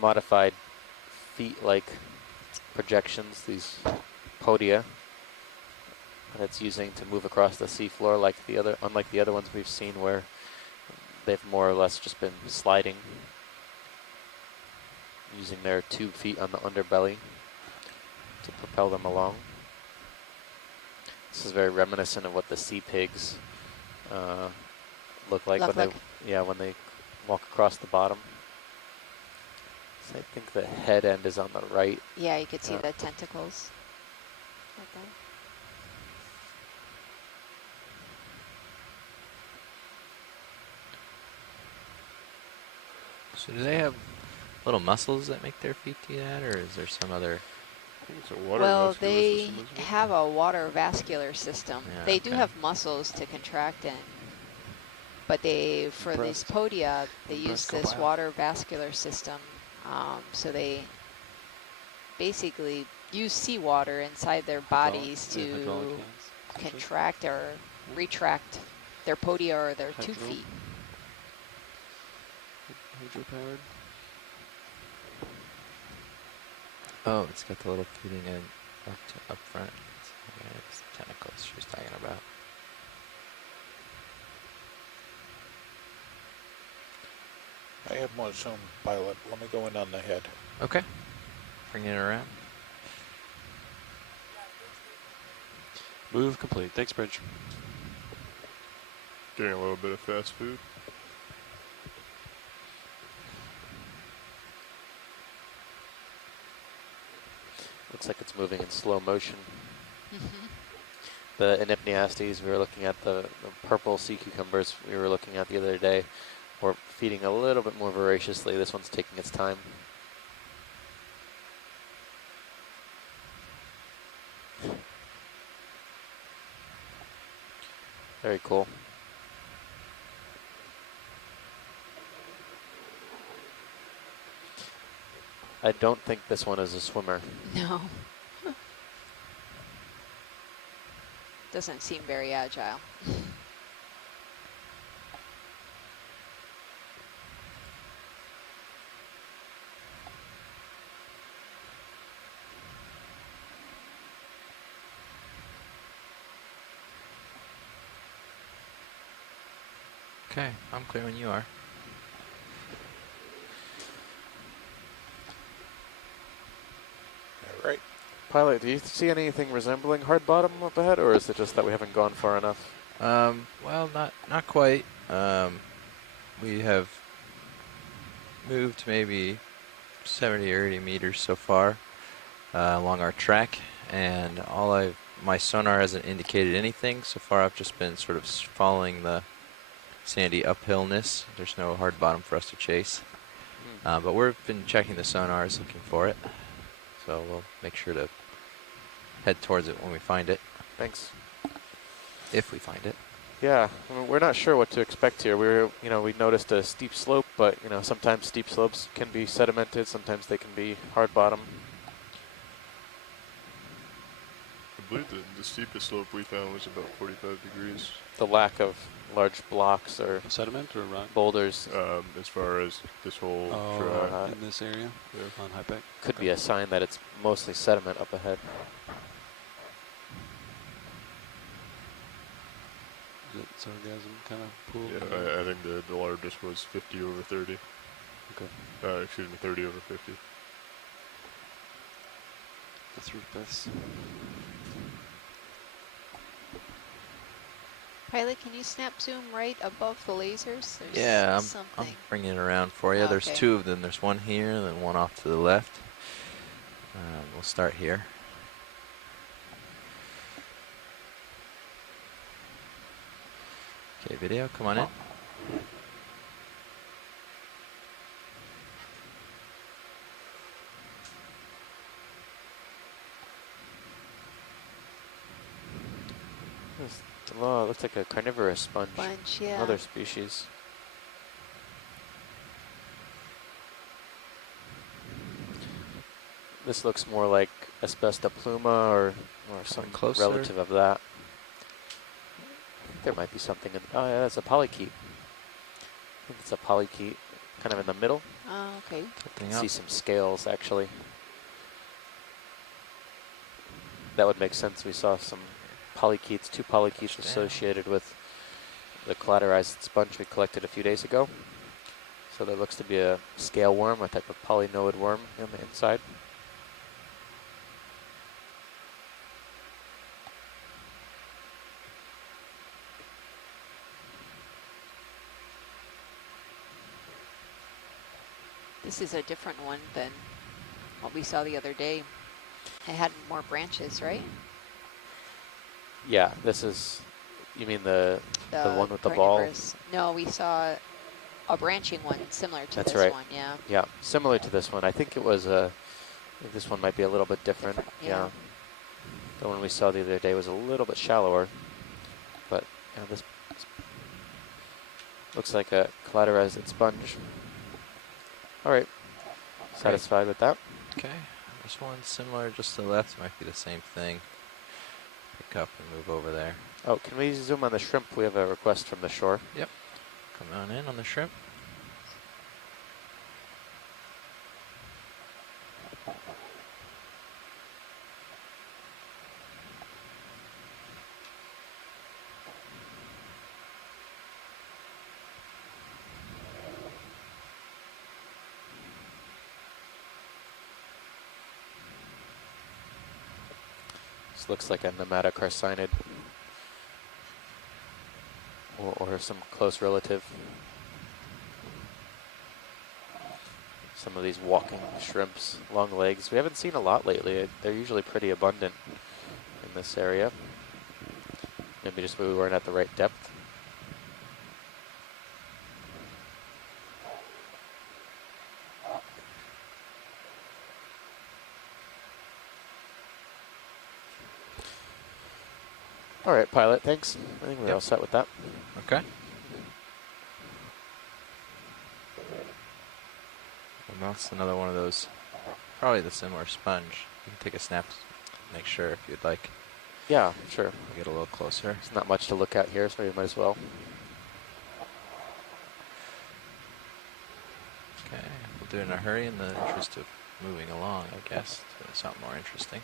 modified feet-like projections, these podia that it's using to move across the seafloor, like unlike the other ones we've seen where they've more or less just been sliding, using their 2 feet on the underbelly to propel them along. This is very reminiscent of what the sea pigs look like when they walk across the bottom. So I think the head end is on the right. Yeah, you could see the tentacles right there. So do they have little muscles that make their feet do that, or is there some other? I think it's a water Well, vascular they system, isn't it? have a water vascular system. Yeah, They do okay. have muscles to contract in, but they, for these Impressed. podia, they use Impressed, this co-pilot. water vascular system. So they basically use seawater inside their bodies Hydraulic to hands, essentially. contract or retract their podia or their 2 Hydro. feet. Hydro-powered. Oh, it's got the little feeding in up front. It's the tentacles she was talking about. I have more zoom, pilot. Let me go in on the head. Okay. Bringing it around. Move complete. Thanks, Bridge. Getting a little bit of fast food. Looks like it's moving in slow motion. Mhm. The Enypniastes, we were looking at the purple sea cucumbers we were looking at the other day, were feeding a little bit more voraciously. This one's taking its time. Very cool. I don't think this one is a swimmer. No. Doesn't seem very agile. Okay, I'm clear when you are. All right. Pilot, do you see anything resembling hard bottom up ahead, or is it just that we haven't gone far enough? Well, not quite. We have moved maybe 70 or 80 meters so far along our track, and my sonar hasn't indicated anything so far. I've just been sort of following the sandy uphillness. There's no hard bottom for us to chase, but we've been checking the sonars, looking for it. So we'll make sure to head towards it when we find it, Thanks. if we find it. Yeah, I mean, we're not sure what to expect here. We noticed a steep slope, but sometimes steep slopes can be sedimented, sometimes they can be hard bottom. I believe the steepest slope we found was about 45 degrees. The lack of large blocks or Sediment or rock? boulders As far as this whole Oh, track. in this area Yeah. on Hypec. could be a sign that it's mostly sediment up ahead. Is it sargassum kind of pool? Yeah, I think the largest was 50 over 30. Okay. Excuse me, 30 over 50. That's Rufus. Pilot, can you snap zoom right above the lasers? There's Yeah, I'm something. bringing it around for you. There's Okay. 2 of them. There's one here and then one off to the left. We'll start here. Okay, video, come on in. Oh, it looks like a carnivorous sponge. Bunch, yeah. Another species. This looks more like Asbestopluma or some closer. relative of that. I think there might be something in. Oh yeah, that's a polychaete. I think it's a polychaete, kind of in the middle. Oh, okay. Something See up. some scales actually. That would make sense. We saw some polychaetes, 2 polychaetes Yeah. associated with the collateralized sponge we collected a few days ago. So there looks to be a scale worm, a type of polynoid worm on the inside. This is a different one than what we saw the other day. It had more branches, right? Yeah, this is, you mean the one with the ball? carnivorous. No, we saw a branching one similar to That's this right. one, yeah. Yeah, similar to this one. I think it was this one might be a little bit different. Yeah. The one we saw the other day was a little bit shallower, but this looks like a collateralized sponge. All right, satisfied with that? Okay. This one's similar, just to the left. Might be the same thing. Pick up and move over there. Oh, can we zoom on the shrimp? We have a request from the shore. Yep. Come on in on the shrimp. This looks like a nematocarcinid or some close relative. Some of these walking shrimps, long legs. We haven't seen a lot lately. They're usually pretty abundant in this area. Maybe just we weren't at the right depth. All right, pilot, thanks. I think we're all set with that. Okay. And that's another one of those, probably the similar sponge. You can take a snap, make sure if you'd like. Yeah, sure. We'll get a little closer. There's not much to look at here, so you might as well. Okay, we'll do it in a hurry in the interest of moving along, I guess, to something more interesting.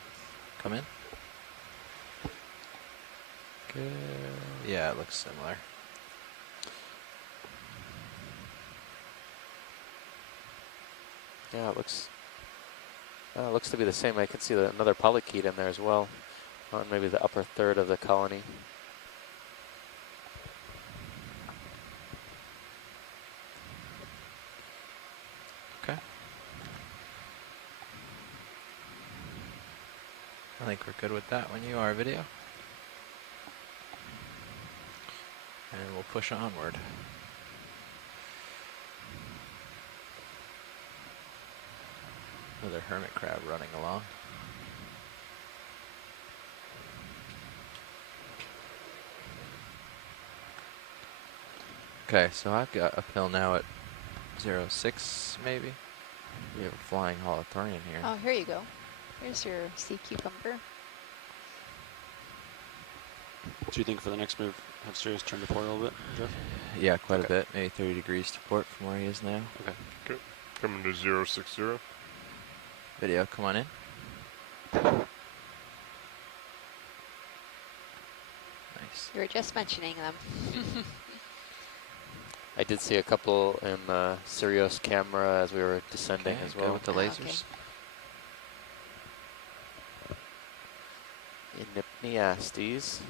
Come in. Okay. Yeah, it looks similar. Yeah, it looks to be the same. I can see another polychaete in there as well, on maybe the upper third of the colony. Okay. I think we're good with that when you are, video. And we'll push onward. Another hermit crab running along. Okay, so I've got uphill now at 0.6 maybe. We have a flying holothurian here. Oh, here you go. Here's your sea cucumber. Do you think for the next move, have Sirius turn to port a little bit, Jeff? Yeah, quite a bit. Maybe 30 degrees to port from where he is now. Okay. Okay. Coming to 060. Video, come on in. Nice. You were just mentioning them. I did see a couple in Sirius camera as we were descending Okay, as go well. with the Ah, lasers. Enypniastes.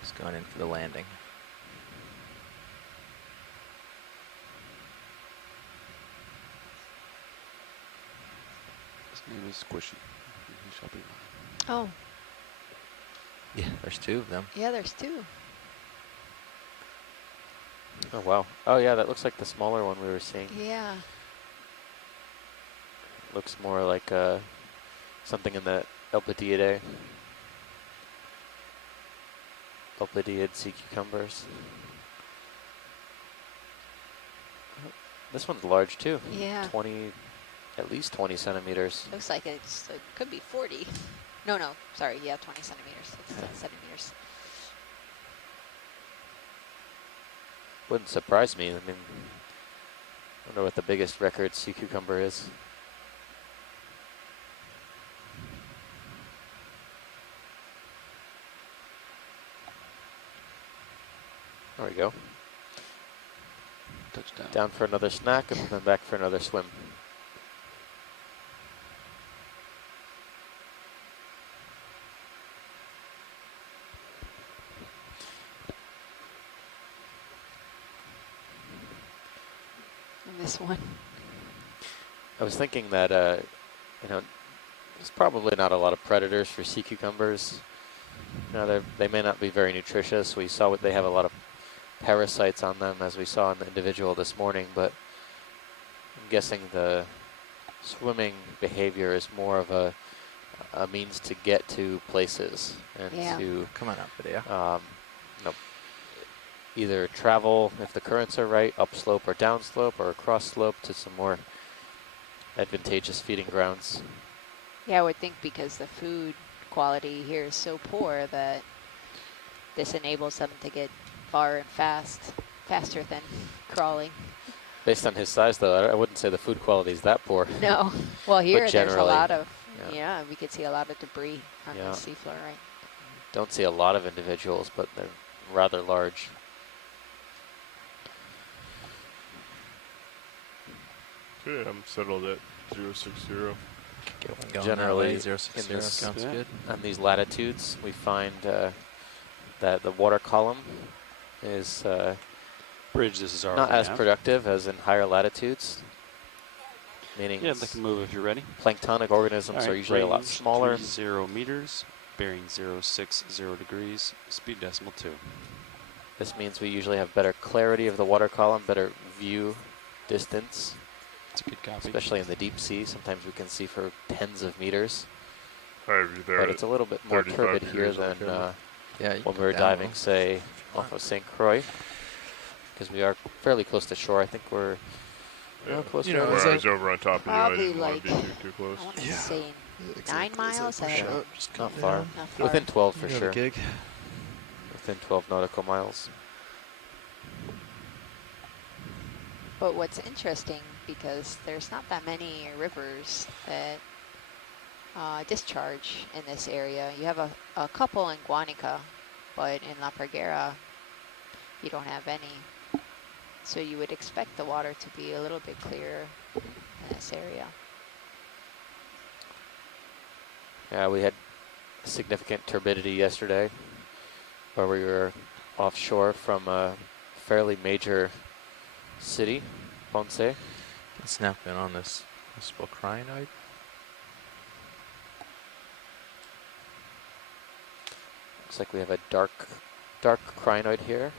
Just going in for the landing. His name is Squishy. He shall be mine. Oh, Yeah, there's two of them. yeah, there's two. Oh wow. Oh yeah, that looks like the smaller one we were seeing. Yeah. Looks more like something in the Elpidiidae. Elpidiid sea cucumbers. This one's large too. Yeah. 20, at least 20 centimeters. Looks like it could be 40. No, sorry, yeah, 20 centimeters. It's 10 centimeters. Wouldn't surprise me. I mean, I wonder what the biggest record sea cucumber is. There we go. Touchdown. Down for another snack and then back for another swim. And this one. I was thinking that, you know, there's probably not a lot of predators for sea cucumbers. You know, they may not be very nutritious. We saw what they have a lot of parasites on them, as we saw in the individual this morning, but I'm guessing the swimming behavior is more of a means to get to places and Yeah. to Come on up, video. you know, either travel, if the currents are right, upslope or downslope or across slope to some more advantageous feeding grounds. Yeah, I would think because the food quality here is so poor that this enables them to get far and faster than crawling. Based on his size, though, I wouldn't say the food quality is that poor. No. Well, here there's a generally, lot of, yeah. yeah, we could see a lot of debris on Yeah. the seafloor, right? Don't see a lot of individuals, but they're rather large. Okay, I'm settled at 060. Get one going Generally, that way. 060 in this- sounds Yeah. good. On these latitudes, we find that the water column is Bridge, this is our not as nav. productive as in higher latitudes, meaning Yeah, they can move if you're ready. planktonic organisms All are right, usually a lot range smaller. 30 meters, bearing 060 degrees, speed decimal 2. This means we usually have better clarity of the water column, better view distance, It's a good copy. especially in the deep sea. Sometimes we can see for tens of meters, I have you there but at it's a little bit more 35 turbid here degrees on than camera. Yeah, you when can we were go down diving, low. say, off of St. Croix, because we are fairly close to shore. I think we're Yeah. close You to know, Where is I that- was over on top of you, I Probably didn't want to like- be too close. I want to Yeah. say Exactly. 9 It's miles. like I push don't know. out, just not come far. down. Not far. Within 12 for You got a sure. gig. Within 12 nautical miles. But what's interesting, because there's not that many rivers that discharge in this area. You have a couple in Guanica, but in La Parguera, you don't have any. So you would expect the water to be a little bit clearer in this area. Yeah, we had significant turbidity yesterday, where we were offshore from a fairly major city, Ponce. Snap in on this possible crinoid. Looks like we have a dark crinoid here.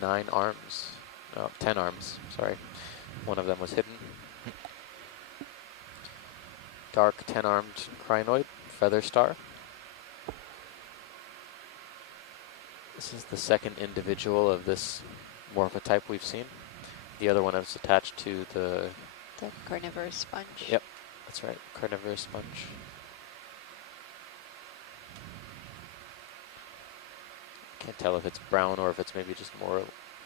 9 arms. No, 10 arms, sorry. One of them was hidden. Dark 10-armed crinoid, feather star. This is the second individual of this morphotype we've seen. The other one is attached to the... The carnivorous sponge. Yep, that's right, carnivorous sponge. Can't tell if it's brown or if it's maybe just more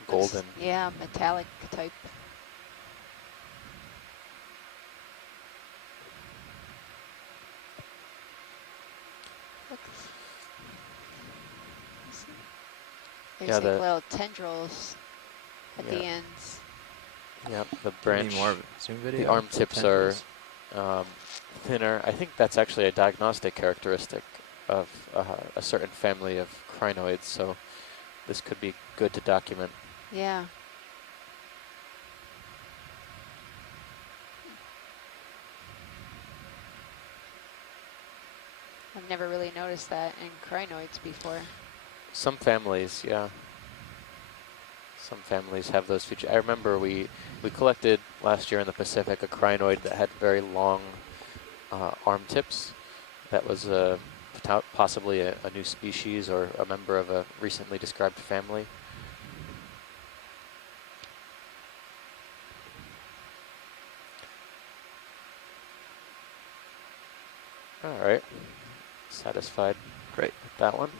golden. Looks- yeah, metallic type. There's Yeah, like the- little tendrils at the Yeah. ends. Yep, the Do you branch. need more of a zoom video? The arm for tips are tendrils? thinner. I think that's actually a diagnostic characteristic of a certain family of crinoids, so this could be good to document. Yeah. I've never really noticed that in crinoids before. Some families, yeah. Some families have those features. I remember we collected last year in the Pacific a crinoid that had very long arm tips. That was possibly a new species or a member of a recently described family. All right, satisfied. Great. With that one.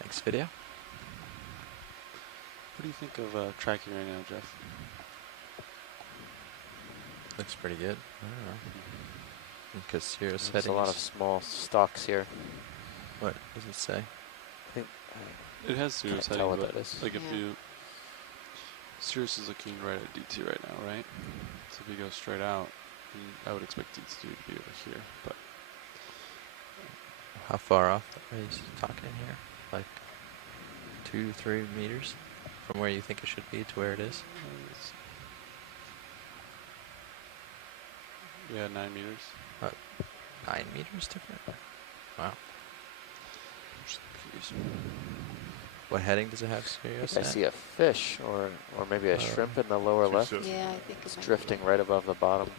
Thanks, video. What do you think of tracking right now, Jeff? Looks pretty good. I don't know. Because Sirius There's heading. a lot of small stalks here. What does it say? I think It has I can't Sirius tell heading, what but that is. like if Yeah. you Sirius is looking right at DT right now, right? So if you go straight out, then I would expect DT to be over here, but How far off are you talking here? Like 2-3 meters from where you think it should be to where it is? it's- yeah, 9 meters. 9 meters different? Wow. Just confused. What heading does it have I Sirius think I at? see a fish or maybe a shrimp in the lower left. So- Yeah, I think it It's might drifting be. right above the bottom.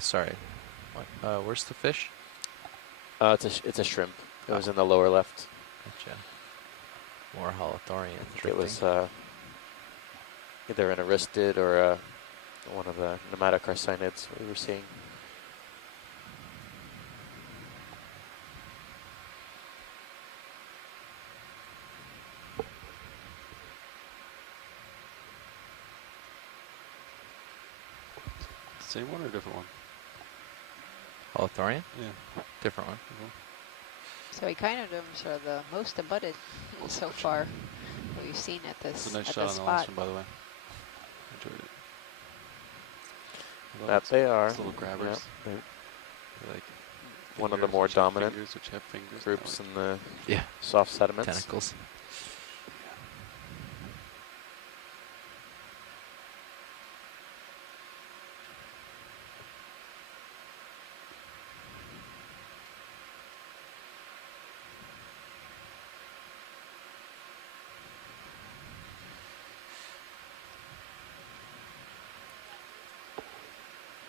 Sorry. What? Where's the fish? It's a shrimp. It was in the lower left. Gotcha. More holothorian. It was drifting. either an aristid or one of the nematocarcinids we were seeing. Same one or different one? Holothorian? Yeah. Different one. So echinoderms are the most abundant so far that we've seen at It's this a nice at shot this on the last spot. one, by the way. Enjoyed it. I love That these- they are. these little grabbers. Yeah, They're like one of the fingers more which have dominant fingers which have fingers. groups in the Yeah. soft sediments. Tentacles.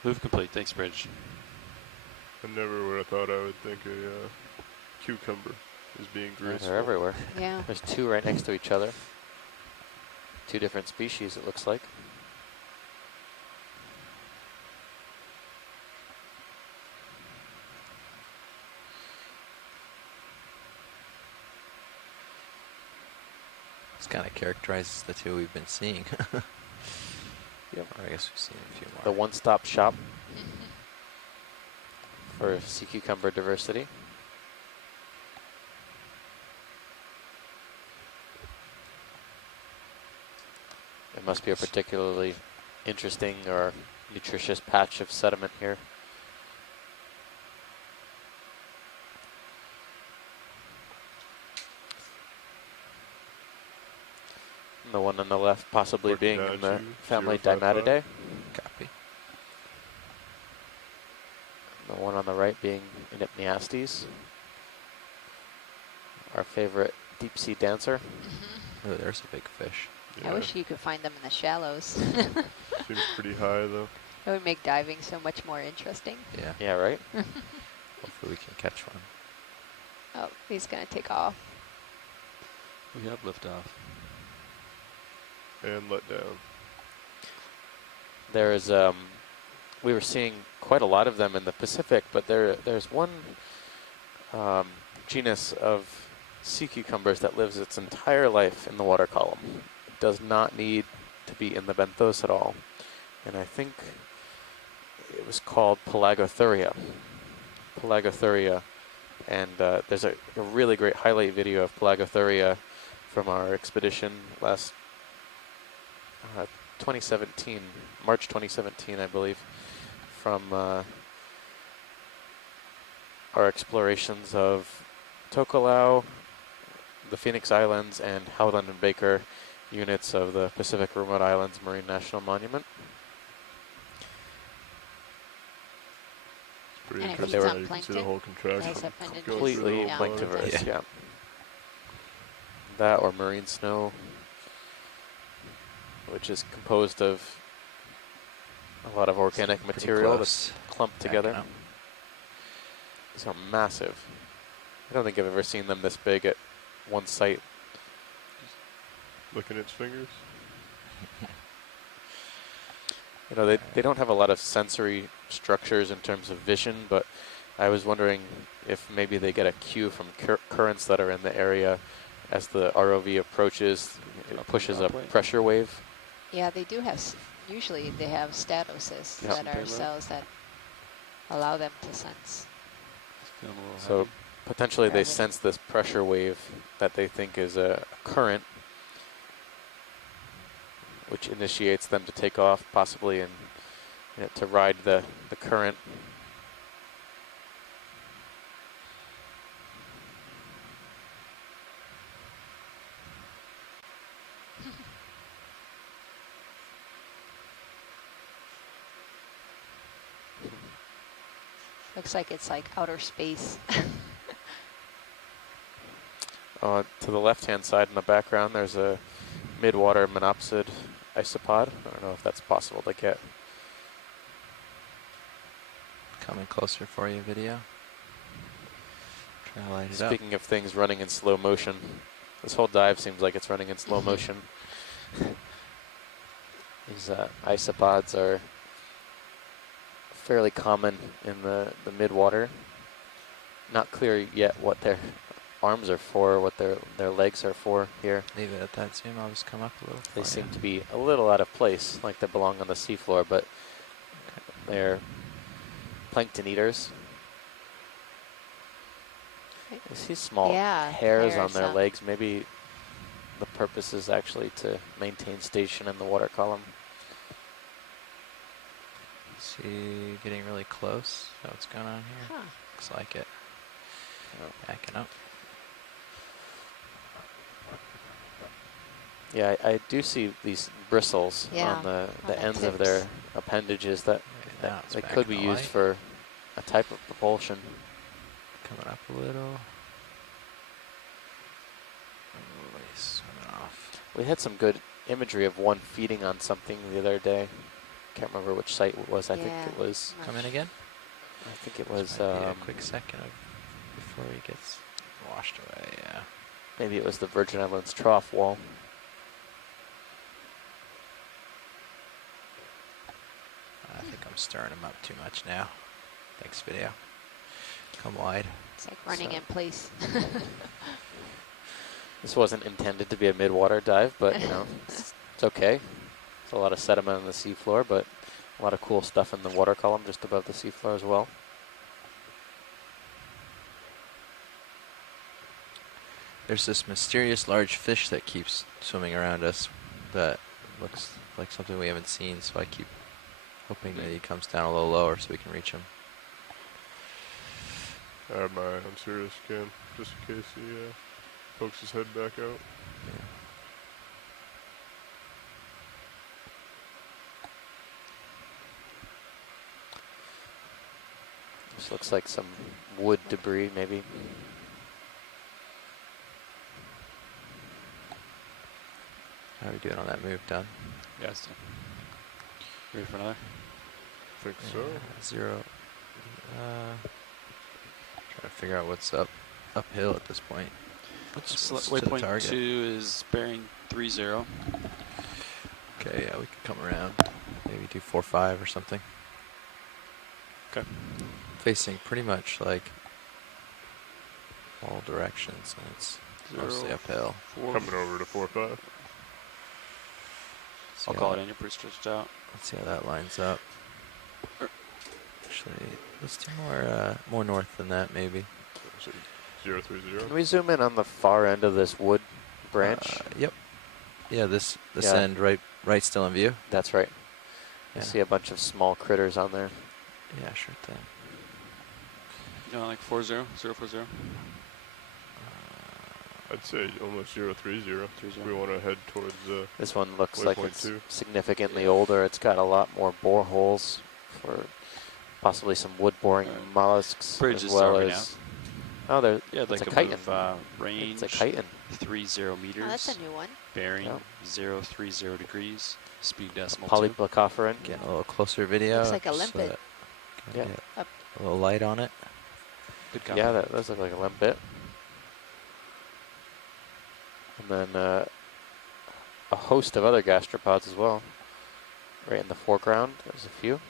Move complete. Thanks, Bridge. I never would have thought I would think a cucumber is being Yeah, graceful. they're everywhere. Yeah. There's two right next to each other. Two different species, it looks like. This kind of characterizes the two we've been seeing. Yep. Or I guess we've seen a few more. The one-stop shop for sea cucumber diversity. It must be a particularly interesting or nutritious patch of sediment here. And the one on the left possibly being in the Orchidacea, family 055. Dimatidae. Copy. The one on the right being Inipneastes, our favorite deep sea dancer. Oh, there's a big fish. I wish you could find them in the shallows. Seems pretty high though. That would make diving so much more interesting. Yeah. Yeah, right? Hopefully we can catch one. Oh, he's gonna take off. We have liftoff. And let down. There is, we were seeing quite a lot of them in the Pacific, but there's one genus of sea cucumbers that lives its entire life in the water column. It does not need to be in the benthos at all. And I think it was called Pelagothuria. Pelagothuria. And there's a really great highlight video of Pelagothuria from our expedition last 2017, March 2017, I believe, from our explorations of Tokelau, the Phoenix Islands, and Howland and Baker units of the Pacific Remote Islands Marine National Monument. It's pretty And it interesting. feeds how on you can see the plankton? whole contraction. Has appendage go through Completely the Yeah. whole body. planktiverse, Yeah. yeah. That or marine snow, which is composed of a lot of organic Pretty material that's close. clumped Backing together. up. These are massive. I don't think I've ever seen them this big at one site. Licking its fingers. You know, they don't have a lot of sensory structures in terms of vision, but I was wondering if maybe they get a cue from currents that are in the area as the ROV approaches. It pushes a pressure wave. Yeah, they do have. Usually, they have statocysts Yeah. that are Payload. cells that allow them to sense. It's feeling a little So heavy. potentially they Gravity. sense this pressure wave that they think is a current, which initiates them to take off, possibly, and to ride the current. Looks like it's like outer space. To the left-hand side in the background, there's a mid-water monopsid isopod. I don't know if that's possible to get. Coming closer for you, video. Try to light it up. Speaking of things running in slow motion, this whole dive seems like it's running in slow motion. These isopods are fairly common in the mid-water. Not clear yet what their arms are for, what their legs are for here. Leave it at that zoom. I'll just come up a little. They for seem you. to be a little out of place, like they belong on the seafloor, but they're plankton eaters. You see small Yeah, hairs on hairs, their legs. Maybe the purpose is actually to maintain station in the water column. See, getting really close. Is that what's going on here? Huh. Looks like it. Oh. Backing up. Yeah, I do see these bristles Yeah, on the on the ends of tips. their appendages that, Maybe now that it's they back could in be the used light. for a type of propulsion. Coming up a little. Oh, he's swimming off. We had some good imagery of one feeding on something the other day. Can't remember which site it was. I think Yeah. it was. Come in again? I think it This was. might be a quick second of before he gets washed away. Yeah. Maybe it was the Virgin Islands trough wall. I think I'm stirring him up too much now. Thanks, video. Come wide. It's like running So- in place. This wasn't intended to be a mid-water dive, but it's okay. There's a lot of sediment on the seafloor, but a lot of cool stuff in the water column just above the seafloor as well. There's this mysterious large fish that keeps swimming around us that looks like something we haven't seen, so I keep hoping that he comes down a little lower so we can reach him. I have my eye on Sirius scan, just in case he pokes his head back out. Yeah. This looks like some wood debris, maybe. How are we doing on that move, done? Yeah, it's done. Ready for another? Think so. 0. Trying to figure out what's uphill at this point. What's to the Waypoint target? 2 is bearing 30. Okay, yeah, we can come around. Maybe do 4-5 or something. Okay. Facing pretty much like all directions, and it's mostly 0, uphill. 4. Coming over to 4-5. I'll call it in. You're pretty stretched out. Let's see how that lines up. Actually, let's do more north than that, maybe. So 030. Can we zoom in on the far end of this wood branch? Yep. Yeah, this Yeah. end right still in view. That's right. I Yeah. see a bunch of small critters on there. Yeah, sure thing. You know, like 40, 040. I'd say almost 030. 30. We want to head towards This one looks like Waypoint it's 2. significantly older. It's got a lot more boreholes for possibly some wood-boring mollusks, Bridge as is well starting as. Oh, there. Yeah, it's like a a chitin. move, range. It's a chitin. 30 meters. Oh, that's a new one. Bearing Yep. 030 degrees. Speed decimal 2. Polyplacophoran. Getting a little closer video. Looks like a just so limpet. that we Yeah. can get Up. a little light on it. Good copy. Yeah, that does look like a limpet. And then a host of other gastropods as well. Right in the foreground, there's a few.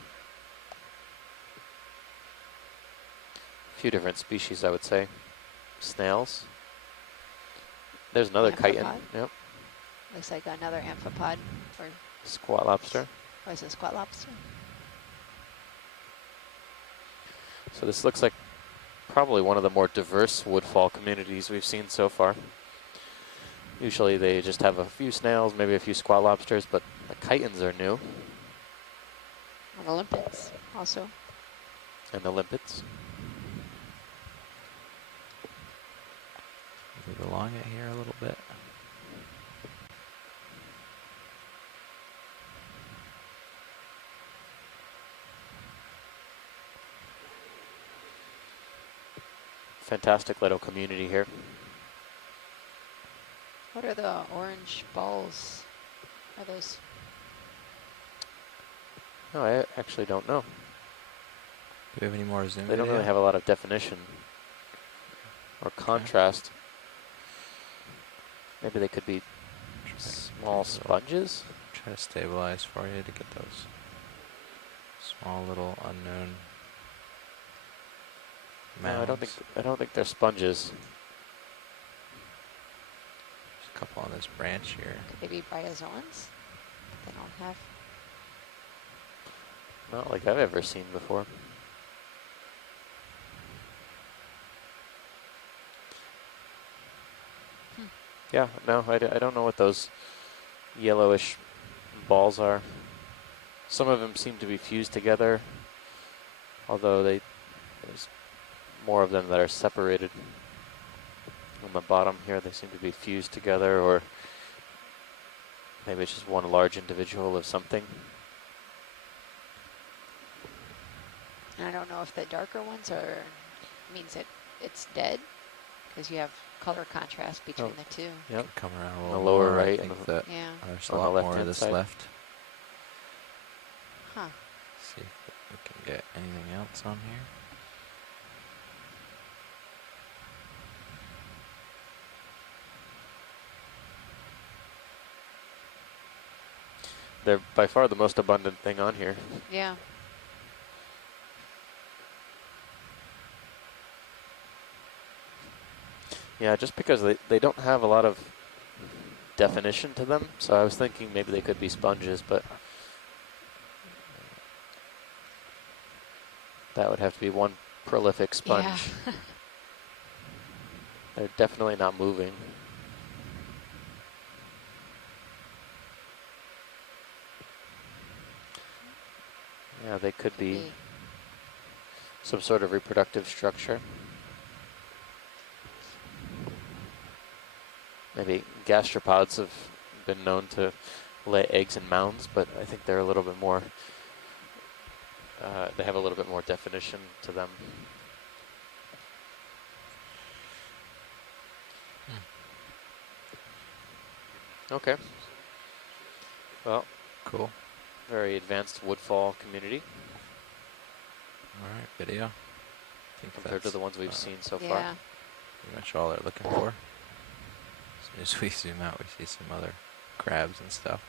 A few different species, I would say. Snails. There's another chitin. Amphipod. Yep. Looks like another amphipod, or Squat lobster. is it squat lobster? So this looks like probably one of the more diverse woodfall communities we've seen so far. Usually they just have a few snails, maybe a few squat lobsters, but the chitons are new, And the limpets also. and the limpets. Move along it here a little bit. Fantastic little community here. What are the orange balls? Are those? No, I actually don't know. Do we have any more zoom They don't video? really have a lot of definition or contrast. Maybe they could be small sponges. Try to stabilize for you to get those small little unknown mounds. No, I don't think they're sponges. There's a couple on this branch here. Could they be bryozoans? They don't have. Not like I've ever seen before. Yeah, no, I don't know what those yellowish balls are. Some of them seem to be fused together, although there's more of them that are separated. On the bottom here, they seem to be fused together, or maybe it's just one large individual of something. And I don't know if the darker ones are means that it's dead because you have color contrast between the two. Yep. Come around a On little the lower more. right I and think that Yeah. there's a on the lot more of left-hand this side. left. Huh. See if we can get anything else on here. They're by far the most abundant thing on here. Yeah. Yeah, just because they don't have a lot of definition to them, so I was thinking maybe they could be sponges, but that would have to be one prolific sponge. Yeah. They're definitely not moving. Yeah, they could be some sort of reproductive structure. Maybe gastropods have been known to lay eggs in mounds, but I think they're a little bit more, they have a little bit more definition to them. Okay. Well, Cool. very advanced woodfall community All right, video. I think compared to that's the ones we've seen so far. Yeah. pretty much all they're looking for. As soon as we zoom out, we see some other crabs and stuff.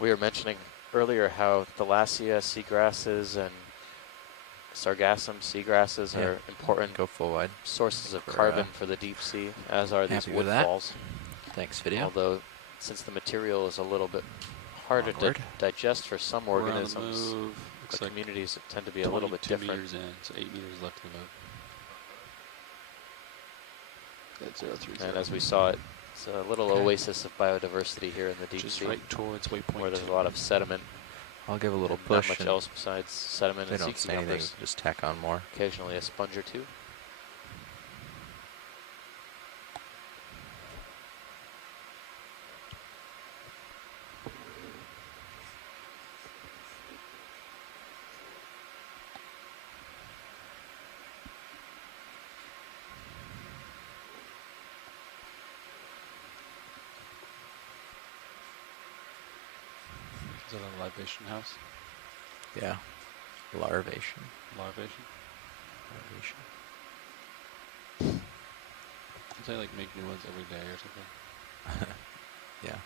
We were mentioning earlier how Thalassia seagrasses and Sargassum seagrasses Yeah. are important Go full wide. sources of For, carbon for the deep sea, as are these happy with that. woodfalls. Thanks, video. Although, since the material is a little bit harder Awkward. to digest for some We're on the organisms, move. Looks the like communities tend to be a little bit 22 different. meters in, so 8 meters left to move. At 030. And as we saw, it's a little Okay. oasis of biodiversity here in the deep Just sea, right towards waypoint where there's 2. a lot of sediment. I'll give a little Not push. much And else besides sediment if they and don't sea say anything, cucumbers. just tack on more. Occasionally a sponge or two. Is that a libation house? Yeah. Larvation. Larvation? Larvation. Don't they like make new ones every day or something? Yeah.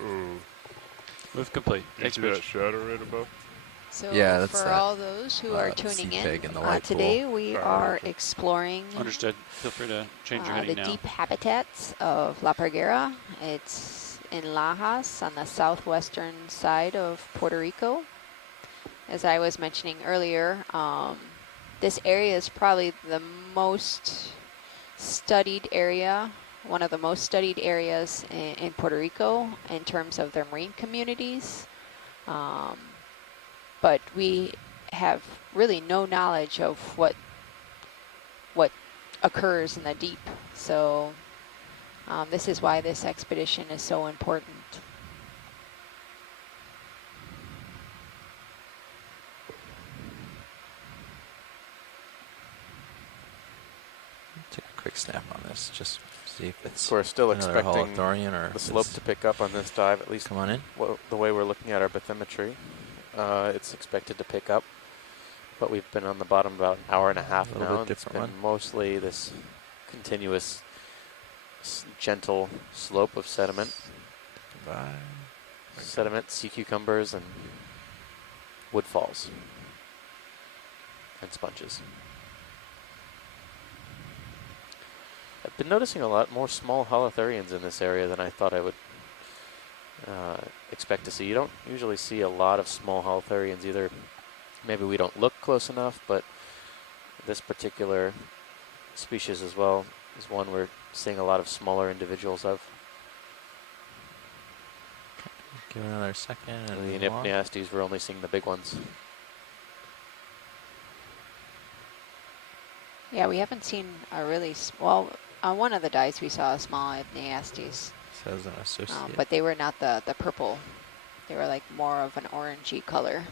Ooh. Move complete. You Thanks, see that Mitch. shadow right above? So Yeah, that's for that, all those who are sea tuning pig in, in the white pool. today we Oh, are okay. exploring Understood. Feel free to change your the heading now. deep habitats of La Parguera. It's in Lajas on the southwestern side of Puerto Rico. As I was mentioning earlier, this area is probably the most studied area, one of the most studied areas in Puerto Rico in terms of their marine communities. But we have really no knowledge of what occurs in the deep. So this is why this expedition is so important. Take a quick snap on this, just see if it's So we're still another expecting holothorian or the if slope it's- to pick up on this dive, at least Come on in. the way we're looking at our bathymetry. It's expected to pick up, but we've been on the bottom about an hour and a half little now. bit And it's different been one. mostly this continuous, gentle slope of sediment. Bye. Sediment, sea cucumbers, and woodfalls, and sponges. I've been noticing a lot more small holothurians in this area than I thought I would expect to see. You don't usually see a lot of small holothurians either. Maybe we don't look close enough, but this particular species as well is one we're seeing a lot of smaller individuals of. Give it another second. And And the move on. Nypniastes, we're only seeing the big ones. Yeah, we haven't seen a really well. On one of the dives, we saw a small Eupneastes, Says an associate. but they were not the purple. They were like more of an orangey color.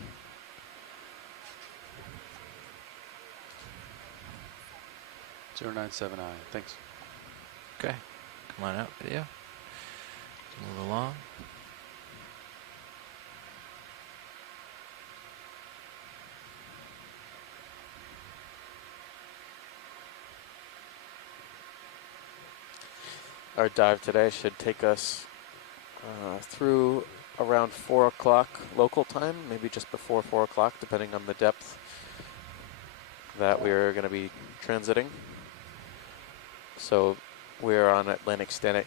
.097I. Thanks. Okay, come on out, video. Move along. Our dive today should take us through around 4 o'clock local time, maybe just before 4 o'clock, depending on the depth that we're going to be transiting. So we're on Atlantic Standard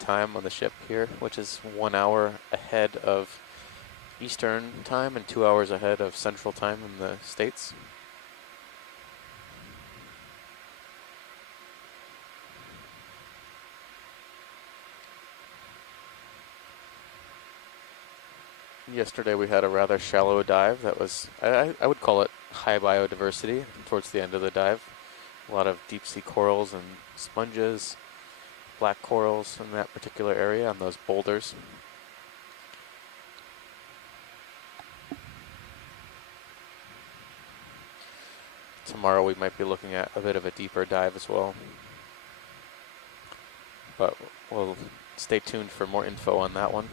Time on the ship here, which is 1 hour ahead of Eastern Time and 2 hours ahead of Central Time in the States. Yesterday we had a rather shallow dive that was, I would call it high biodiversity towards the end of the dive. A lot of deep sea corals and sponges, black corals in that particular area on those boulders. Tomorrow we might be looking at a bit of a deeper dive as well. But we'll stay tuned for more info on that one.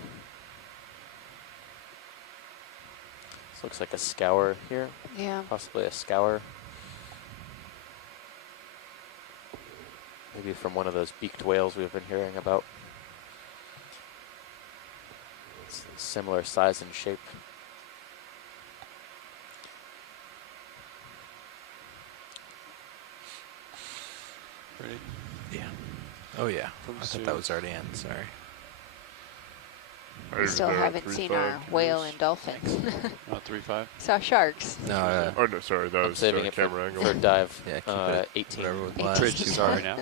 This looks like a scour here, Yeah. possibly a scour. Maybe from one of those beaked whales we've been hearing about. It's similar size and shape. Ready? Yeah. Oh yeah. Focus I thought to- that was already in. Sorry. We still haven't seen our whale and dolphin. 3.5. Saw sharks. No. Oh no, sorry, that I'm was saving it camera for angle. third dive. Yeah, keep it 18 whatever was 18. last. Bridge is sorry now.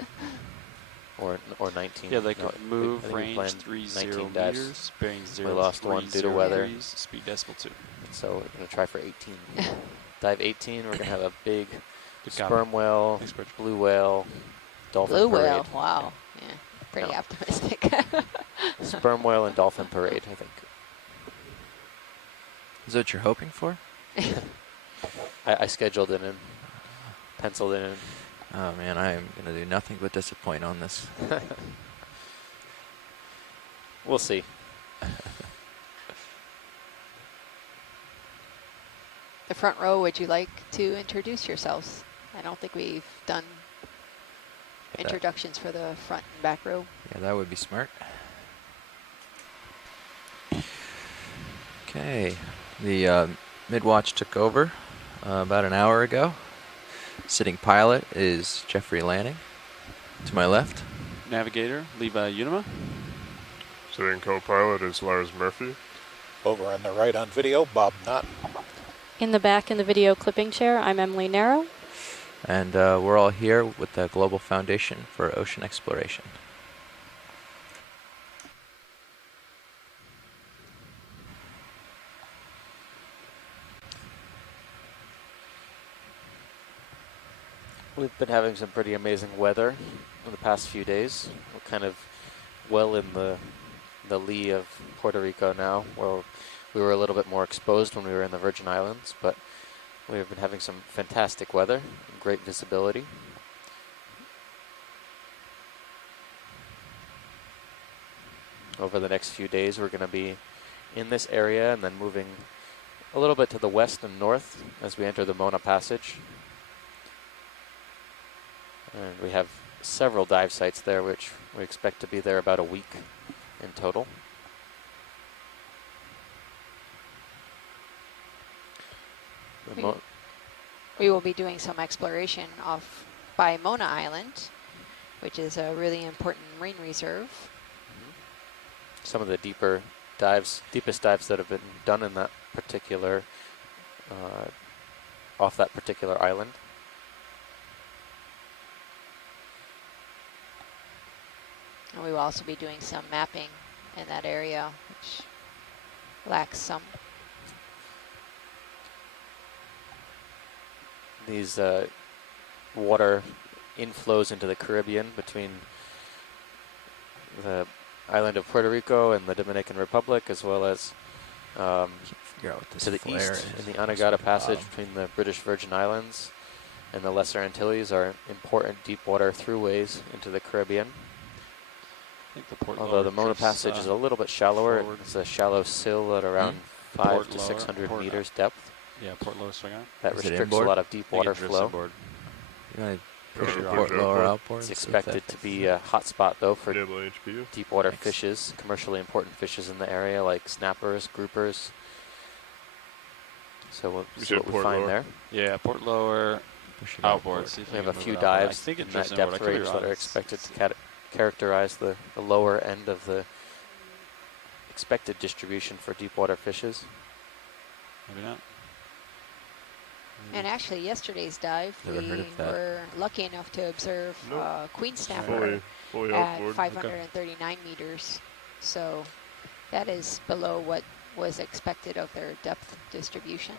or 19. Yeah, like No, move I think we range planned 30 19 dives. meters, bearing 0. We lost one due to weather. Degrees, speed decimal 2. So we're going to try for 18. Dive 18, we're going to have a big Good copy. sperm whale, Thanks, Bridge. blue whale, dolphin Blue parade. whale. Wow. Yeah. Pretty No. optimistic. Sperm whale and dolphin parade, I think. Is that what you're hoping for? I scheduled it in, penciled it in. Oh man, I am gonna do nothing but disappoint on this. We'll see. The front row, would you like to introduce yourselves? I don't think we've done introductions for the front and back row. Yeah, that would be smart. Okay. The mid-watch took over about an hour ago. Sitting pilot is Jeffrey Lanning. To my left. Navigator, Levi Unima. Sitting co-pilot is Lars Murphy. Over on the right on video, Bob Knott. In the back in the video clipping chair, I'm Emily Narrow. And we're all here with the Global Foundation for Ocean Exploration. We've been having some pretty amazing weather in the past few days. We're kind of well in the lee of Puerto Rico now, where we were a little bit more exposed when we were in the Virgin Islands, but we've been having some fantastic weather, great visibility. Over the next few days, we're going to be in this area and then moving a little bit to the west and north as we enter the Mona Passage. And we have several dive sites there, which we expect to be there about a week in total. We will be doing some exploration off by Mona Island, which is a really important marine reserve. Some of the deepest dives that have been done in that particular, off that particular island. And we will also be doing some mapping in that area, which lacks some. These water inflows into the Caribbean between the island of Puerto Rico and the Dominican Republic, as well as to the east in the Anegada Passage between the British Virgin Islands and the Lesser Antilles are important deep water throughways into the Caribbean. Although the Mona Passage is a little bit shallower, it's a shallow sill at around 500 to 600 meters depth. Yeah, port lower swing out. That restricts a lot of deep water flow. Push your port lower outboard. It's expected to be a hot spot though for HPU. deep water fishes, commercially important fishes in the area like snappers, groupers. So we'll see what we find there. Yeah, port lower, outboard. See if We have can a move few it outboard. dives I think it in drifts that inboard. depth I could be range wrong. that are expected to characterize the lower end of the expected distribution for deep water fishes. Maybe not. And actually, yesterday's dive, Never heard we of that. were lucky enough to observe Nope. queen snapper Fully at outboard. 539 meters. So that is below what was expected of their depth distribution.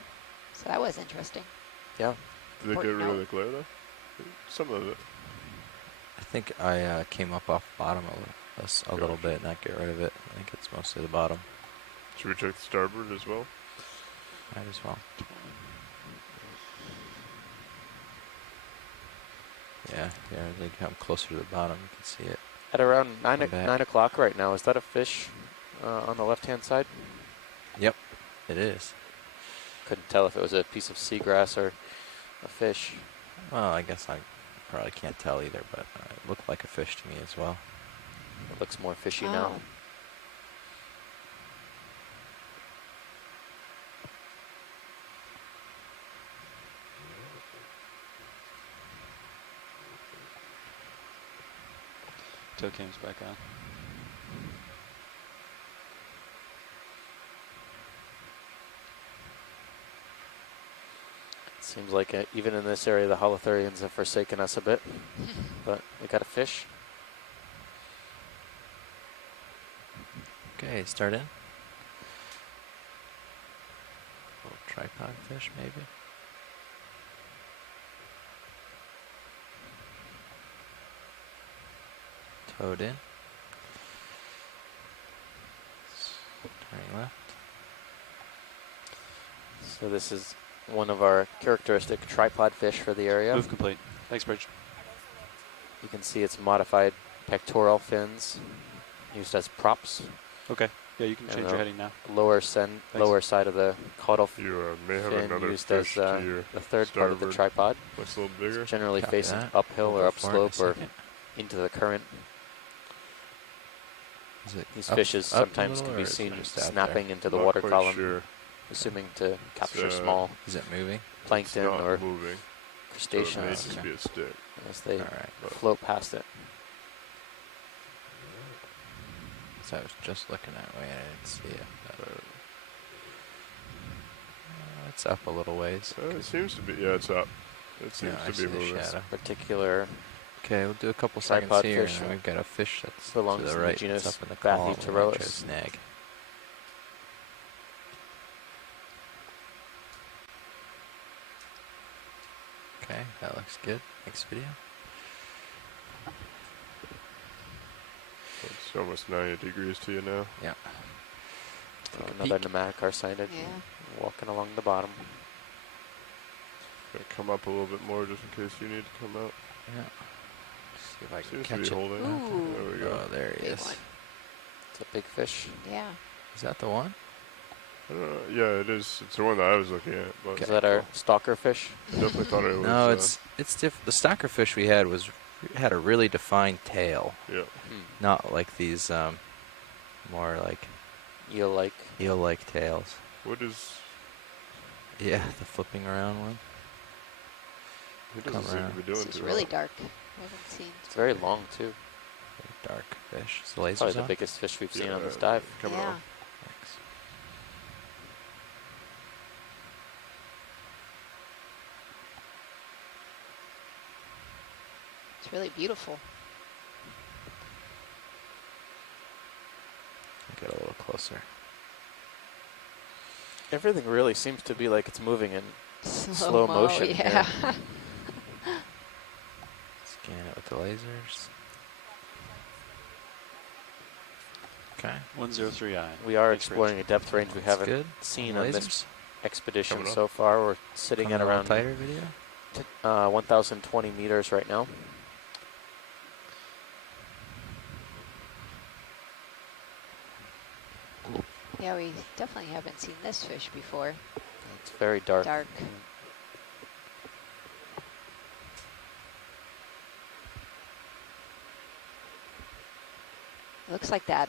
So that was interesting. Yeah. Did they get rid of the glare though? Some of it. I think I came up off bottom a little bit, not get rid of it. I think it's mostly the bottom. Should we check the starboard as well? Might as well. Yeah, I think I'm closer to the bottom. You can see it. At around 9 back. o'clock right now, is that a fish on the left-hand side? Yep, it is. Couldn't tell if it was a piece of seagrass or a fish. Well, I guess I probably can't tell either, but it looked like a fish to me as well. It looks more fishy now. Oh. Tow cam's back on. Seems like even in this area, the holothurians have forsaken us a bit. But we got a fish. Okay, start in. Little tripod fish, maybe. Towed in. Turning left. So this is one of our characteristic tripod fish for the area. Move complete. Thanks, Bridge. You can see its modified pectoral fins used as props. Okay. Yeah, you can And change your heading now. Lower side of the caudal You may have fin another used as fish to your the third part of the starboard. tripod. Looks a little bigger. It's generally Copy facing that. uphill We'll or go for it in a upslope or second. into the current. Is it These up- fishes up a sometimes little, can or be is it seen just out there? snapping into the Not water quite column sure. assuming to capture So, small Is it moving? plankton it's not or moving, so it may crustaceans just okay. be a stick. as they Alright. float past it. So I was just looking that way and I didn't see it. But, it's up a little ways. It seems to be. Yeah, it's up. It seems I to see be the moving. shadow. Particular Okay, we'll do a couple seconds tripod here, fish and then we've got a fish that's belongs to the in the right. genus It's up in the column. We might try to Bathypterois. snag. Okay, that looks good. Next video. It's almost 90 degrees to you now. Yeah. Take a Another peek. pneumatic arsided Yeah. walking along the bottom. Gonna come up a little bit more just in case you need to come out. Yeah. See if I can Seems to catch be it. holding. Ooh. There we go. Oh, there he Big is. one. It's a big fish. Yeah. Is that the one? I don't know. Yeah, it is. It's the one that I was looking at. But Is that our stalker fish? I definitely thought it was. No, it's different. The stalker fish we had had a really defined tail, Yeah. not like these more like Eel-like. eel-like tails. What is? Yeah, the flipping around one. He doesn't Come seem to around. be doing This is too really well. dark. I haven't seen. It's very long too. Very dark fish. Is the lasers Probably the on? biggest fish we've seen on this Yeah, dive. Coming Yeah. on. Thanks. It's really beautiful. Get a little closer. Everything really seems to be like it's moving in slow Slow-mo, motion here. Yeah. Scan it with the lasers. Okay. 103I. We are Thanks, Rich. exploring a depth range we That's haven't good. seen On on lasers? this expedition Coming up. so far. We're sitting Coming at a little around tighter video. 1,020 meters right now. Yeah, we definitely haven't seen this fish before. It's very dark. Dark. Looks like that,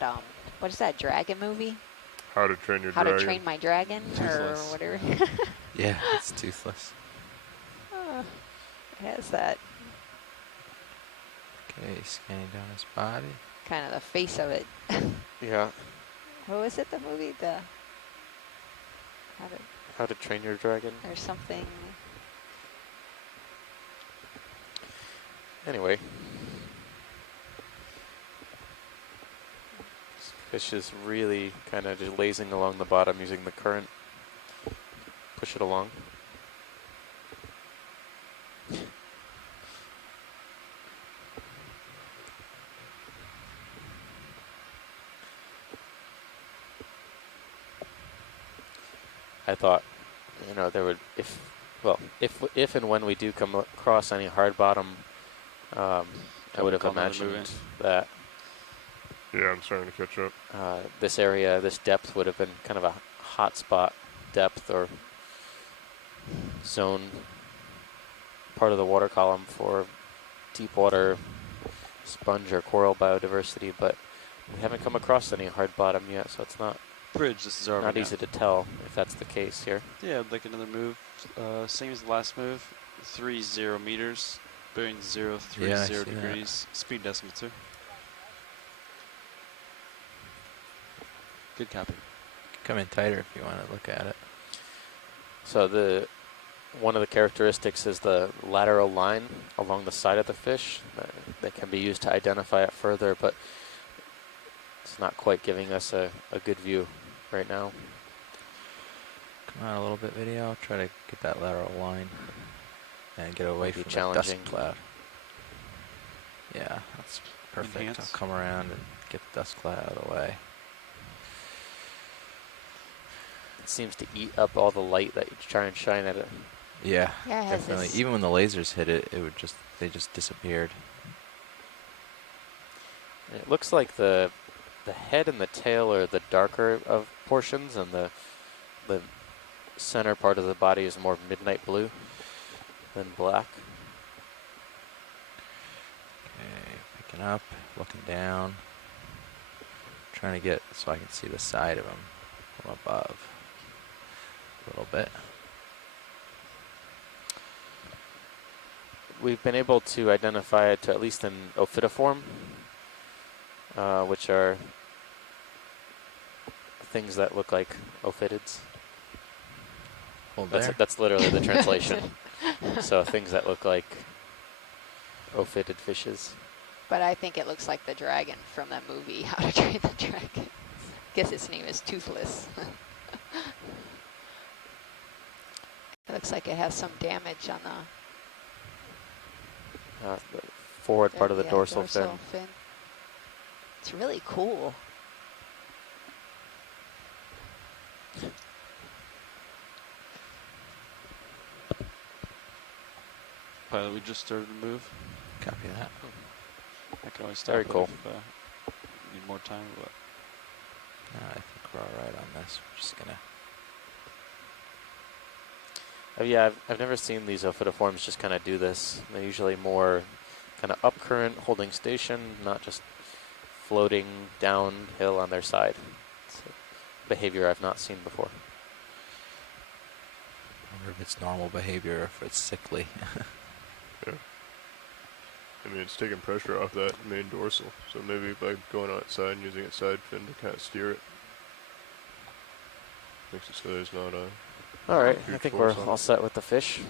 what is that, dragon movie? How to Train Your How Dragon. to Train My Dragon? Or Toothless. whatever. Yeah, it's toothless. It has that Okay, scanning down his body. kind of the face of it. Yeah. What was it, the movie? How to, How to Train Your Dragon. or something. Anyway. This fish is really kind of just lazing along the bottom using the current. Push it along. I thought, you know, there would, if and when we do come across any hard bottom, I would have Come on, imagined moving. that Yeah, I'm starting to catch up. this area, this depth would have been kind of a hot spot depth or zone, part of the water column for deep water sponge or coral biodiversity, but we haven't come across any hard bottom yet, so it's not Bridge, this is our not easy to tell if that's the case here. Yeah, I'd like another move. Same as the last move. 30 meters. Bearing 030 Yeah, I see that. degrees. Speed decimal 2. Good copy. Come in tighter if you want to look at it. So one of the characteristics is the lateral line along the side of the fish that can be used to identify it further, but it's not quite giving us a good view right now. Come on a little bit video. I'll try to get that lateral line and get away Might be from challenging. the dust cloud. Yeah, that's perfect. Enhance. I'll come around and get the dust cloud away. It seems to eat up all the light that you try and shine at it. Yeah, Yeah, it has definitely. this- Even when the lasers hit it, they just disappeared. And it looks like the head and the tail are the darker of portions, and the center part of the body is more midnight blue than black. Okay, picking up, looking down, trying to get so I can see the side of him from above. a little bit. We've been able to identify it to at least in ophidiform, which are things that look like ophidids. Hold there. That's literally the translation. So things that look like ophidid fishes. But I think it looks like the dragon from that movie, How to Train the Dragon. Guess its name is Toothless. It looks like it has some damage on The forward part of the yeah, dorsal fin. It's really cool. Pilot, we just started to move. Copy that. I can always stop Very it cool. if need more time, but No, I think we're all right on this. We're just gonna. Yeah, I've never seen these ophidiforms just kind of do this. They're usually more kind of up current, holding station, not just floating downhill on their side. It's a behavior I've not seen before. I wonder if it's normal behavior or if it's sickly. Yeah. I mean, it's taking pressure off that main dorsal, so maybe by going on its side and using its side fin to kind of steer it, makes it so there's not a All right, I huge think we're force on all it. set with the fish.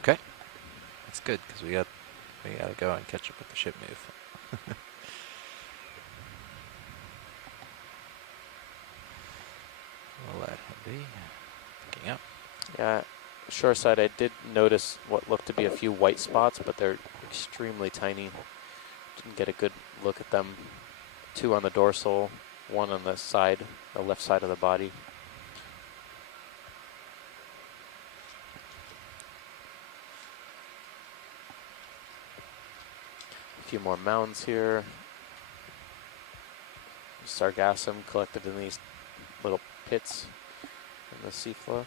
Okay. That's good because we gotta go and catch up with the ship move. We'll let him be. Picking up. Yeah, shore side, I did notice what looked to be a few white spots, but they're extremely tiny. Didn't get a good look at them. 2 on the dorsal, 1 on the side, the left side of the body. A few more mounds here. Sargassum collected in these little pits in the seafloor.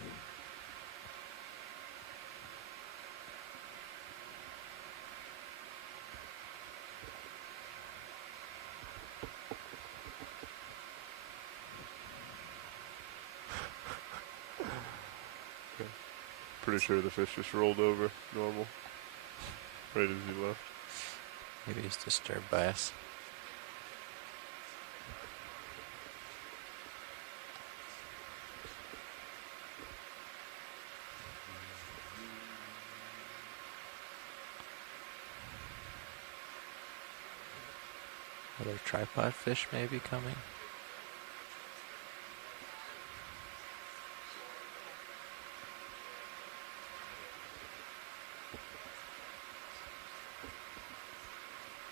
Pretty sure the fish just rolled over normal, right as he left. Maybe he's disturbed by us. Other tripod fish maybe coming.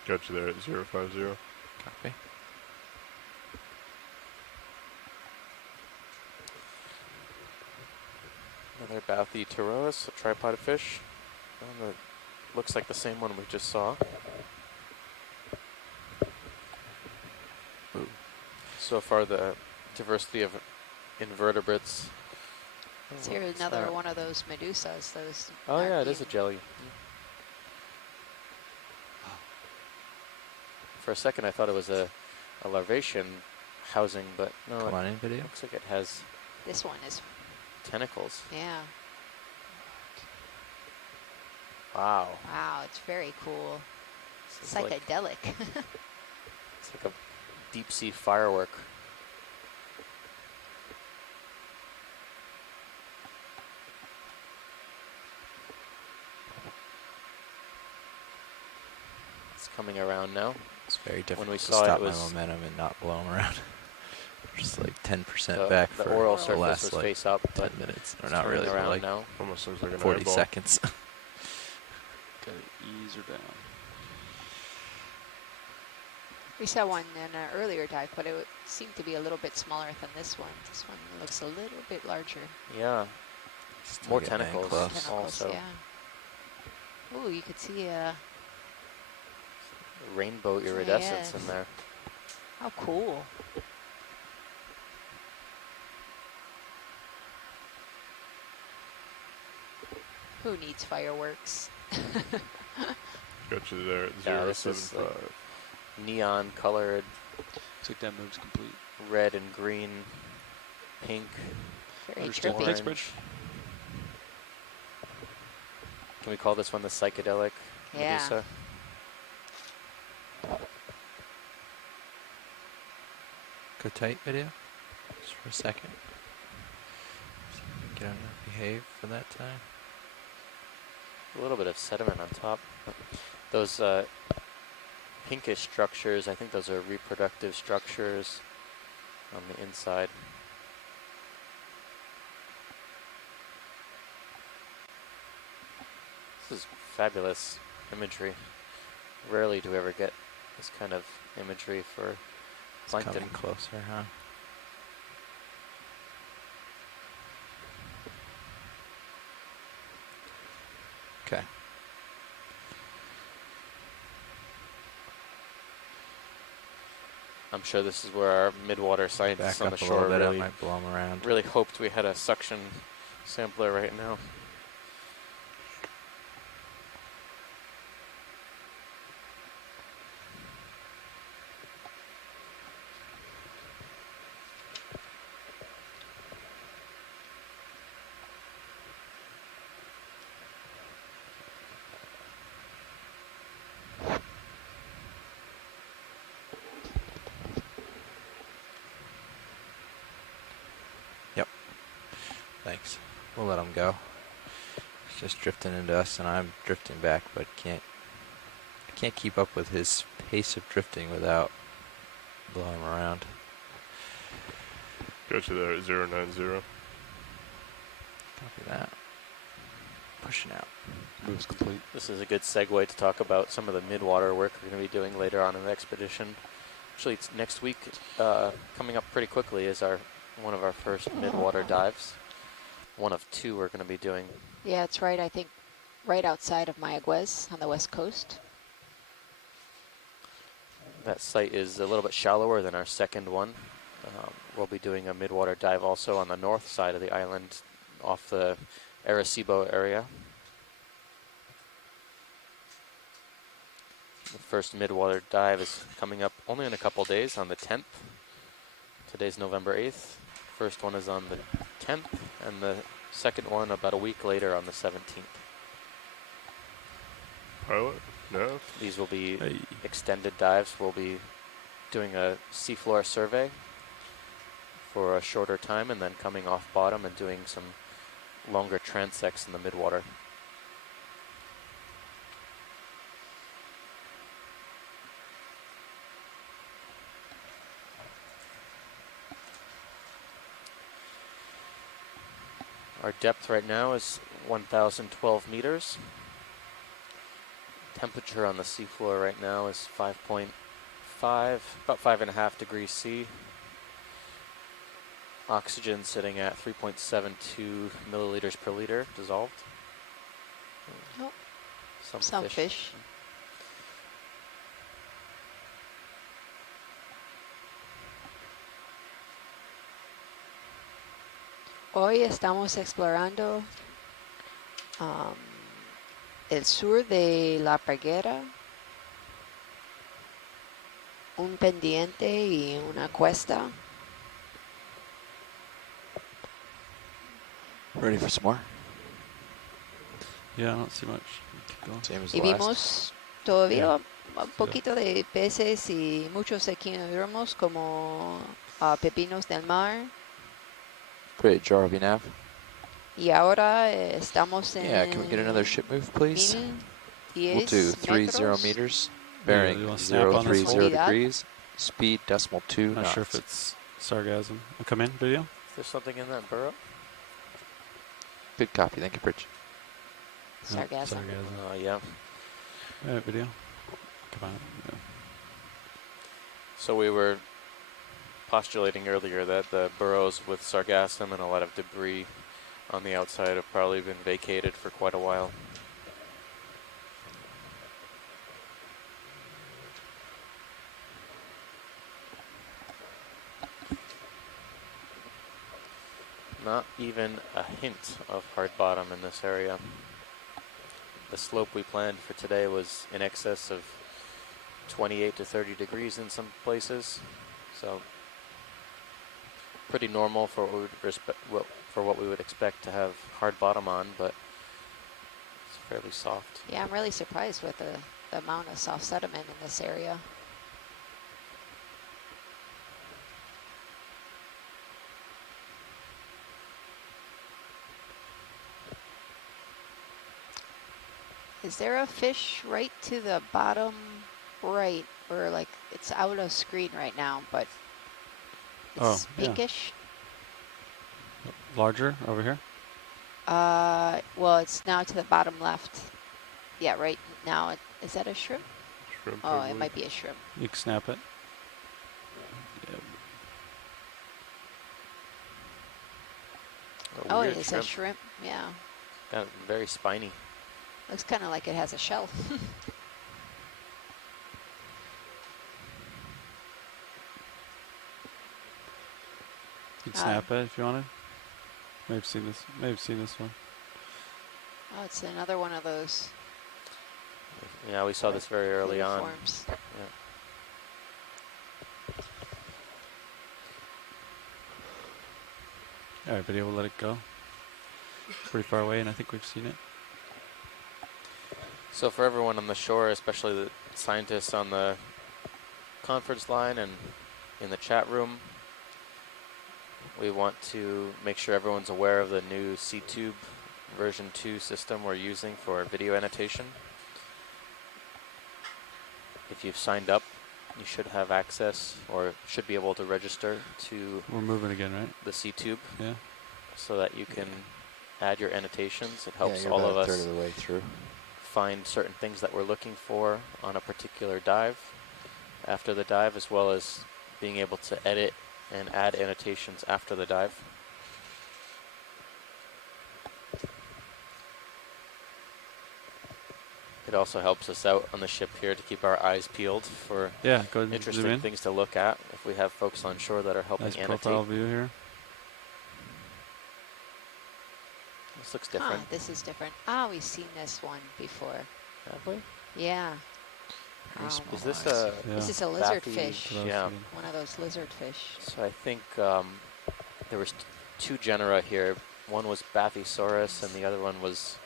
Got you there at 050. Copy. Another Bathy pterois, a tripod fish. That looks like the same one we just saw. Ooh. So far, the diversity of invertebrates. So here's another one of those medusas. Those. Oh yeah, it is a Archean. jelly. For a second, I thought it was a larvation housing, but no, Come it on in, video. looks like it has This one is. tentacles. Yeah. Wow. Wow, it's very cool. This is Psychedelic. it's like a deep sea firework. It's coming around now. It's very difficult we to saw it, stop it my was- momentum and not blow him around. Just like 10% The, back the for oral the surface last was like face up, 10 but minutes. Or it's not turning really, but around like now. Almost looks like an 40 eyeball. seconds. gotta ease her down. We saw one in an earlier dive, but it seemed to be a little bit smaller than this one. This one looks a little bit larger. Yeah, Still more getting in tentacles. close. Tentacles, Also. yeah. Ooh, you could see Rainbow iridescence in Yes. there. how cool. Who needs fireworks? Got you there at Yeah, this is 075. Neon colored, Looks like that move's complete. red and green, pink. Very Understood. trippy. Thanks, Orange. Bridge. Can we call this one the psychedelic Yeah. Medusa? Go tight video, just for a second. See if we can get on to behave for that time. A little bit of sediment on top. Those pinkish structures, I think those are reproductive structures on the inside. This is fabulous imagery. Rarely do we ever get this kind of imagery for It's plankton. coming closer, huh? Okay. I'm sure this is where our midwater scientists Back on up the a shore little bit. I really, might blow 'em around. really hoped we had a suction sampler right now. Thanks. We'll let him go. He's just drifting into us, and I'm drifting back, but I can't keep up with his pace of drifting without blowing him around. Got you there at 090. Copy that. Pushing out. Move's complete. This is a good segue to talk about some of the midwater work we're going to be doing later on in the expedition. Actually, it's next week, coming up pretty quickly, is one of our first midwater dives. One of two we're going to be doing. Yeah, it's right, I think, right outside of Mayaguez on the west coast. That site is a little bit shallower than our second one. We'll be doing a midwater dive also on the north side of the island off the Arecibo area. The first midwater dive is coming up only in a couple days on the 10th. Today's November 8th. First one is on the 10th, and the second one about a week later on the 17th. Pilot? No? These will be Hey. extended dives. We'll be doing a seafloor survey for a shorter time and then coming off bottom and doing some longer transects in the midwater. Our depth right now is 1,012 meters. Temperature on the seafloor right now is 5.5, about 5.5 degrees C. Oxygen sitting at 3.72 milliliters per liter dissolved. Oh, Some some fish. fish. Hoy estamos explorando el sur de la Parguera, un pendiente y una cuesta. Ready for some more? Yeah, I don't see much. Keep going. Same as Y the last. vimos todavía Yeah. un poquito de peces y muchos equinodermos como pepinos del mar. Great jar Nav. Y ahora estamos en Yeah, can we get another ship move, please? 1010 We'll do 30 metros. meters, Yeah, bearing you wanna snap on this 030 one? degrees, speed decimal 2 Not knots. sure if it's sarcasm. Come in, video. Is there something in that burrow? Good copy, thank you, Bridge. No, Sargassum. sarcasm. Yeah. Alright, video. Come on. Yeah. So we were postulating earlier that the burrows with sargassum and a lot of debris on the outside have probably been vacated for quite a while. Not even a hint of hard bottom in this area. The slope we planned for today was in excess of 28 to 30 degrees in some places, so pretty normal for what for what we would expect to have hard bottom on, but it's fairly soft. Yeah, I'm really surprised with the amount of soft sediment in this area. Is there a fish right to the bottom right, or like it's out of screen right now, but it's pinkish? Yeah. Larger over here? Well, it's now to the bottom left. Yeah, right now. Is that a shrimp? Shrimp, Oh, I it believe. might be a shrimp. You can snap it. Yep. A Oh, weird it is shrimp. a shrimp. Yeah. Kind of very spiny. Looks kind of like it has a shell. You can snap it if you wanted. May have seen this. May have seen this one. Oh, it's another one of those Yeah, we saw this very early on. forms. Yeah. All right, video. We'll let it go. Pretty far away, and I think we've seen it. So for everyone on the shore, especially the scientists on the conference line and in the chat room, we want to make sure everyone's aware of the new C-Tube version 2 system we're using for video annotation. If you've signed up, you should have access or should be able to register to We're moving again, right? the C-Tube Yeah. so that you can add your annotations. It Yeah, helps you're all about of a us third of the way through. find certain things that we're looking for on a particular dive after the dive, as well as being able to edit and add annotations after the dive. It also helps us out on the ship here to keep our eyes peeled for Yeah. Go ahead and zoom interesting in. things to look at if we have folks on shore that are helping Nice annotate. profile view here. This looks Huh, different. this is different. Ah, we've seen this one before. Have we? Yeah. Grease Is this eyes. a Yeah. This is a lizard Bathy- fish. What else Yeah. we got? One of those lizard fish. So I think there was two genera here. One was Bathysaurus and the other one was,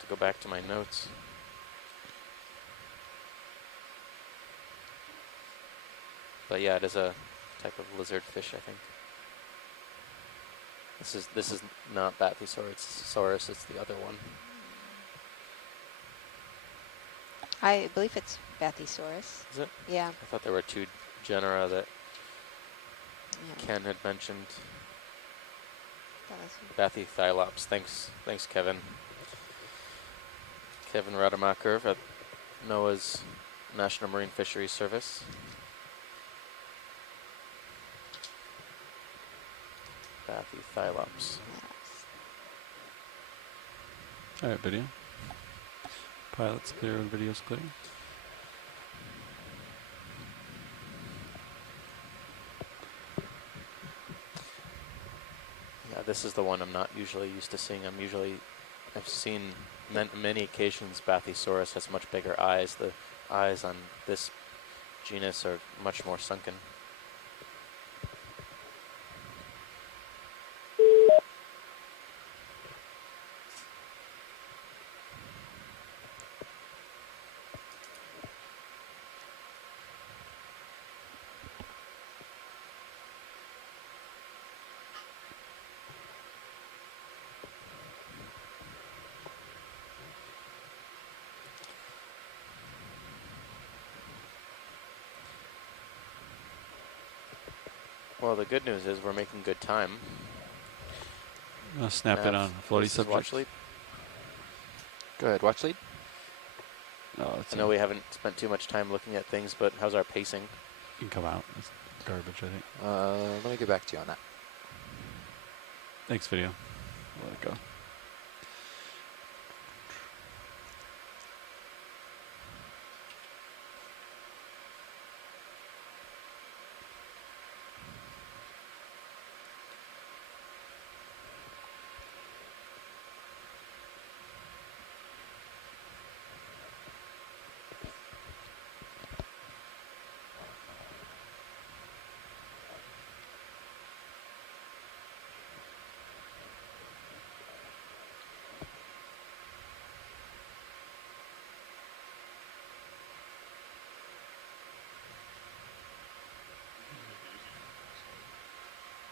to go back to my notes. But yeah, it is a type of lizard fish, I think. This is not Bathysaurus, it's the other one. I believe it's Bathysaurus. Is it? Yeah. I thought there were two genera that Yeah. Ken had mentioned. That was- Bathythylops. Thanks, Kevin. Kevin Rademacher at NOAA's National Marine Fisheries Service. Bathythylops. All right, video. Pilot's clear and video's clear. Yeah, this is the one I'm not usually used to seeing. I've seen many occasions Bathysaurus has much bigger eyes. The eyes on this genus are much more sunken. Well, the good news is we're making good time. I'll snap it on floaty this is watch subject. lead. Go ahead, watch lead. Oh, it's I know we haven't spent too much time looking at things, but how's our pacing? You can come out. It's garbage, I think. Let me get back to you on that. Thanks, video. Let it go.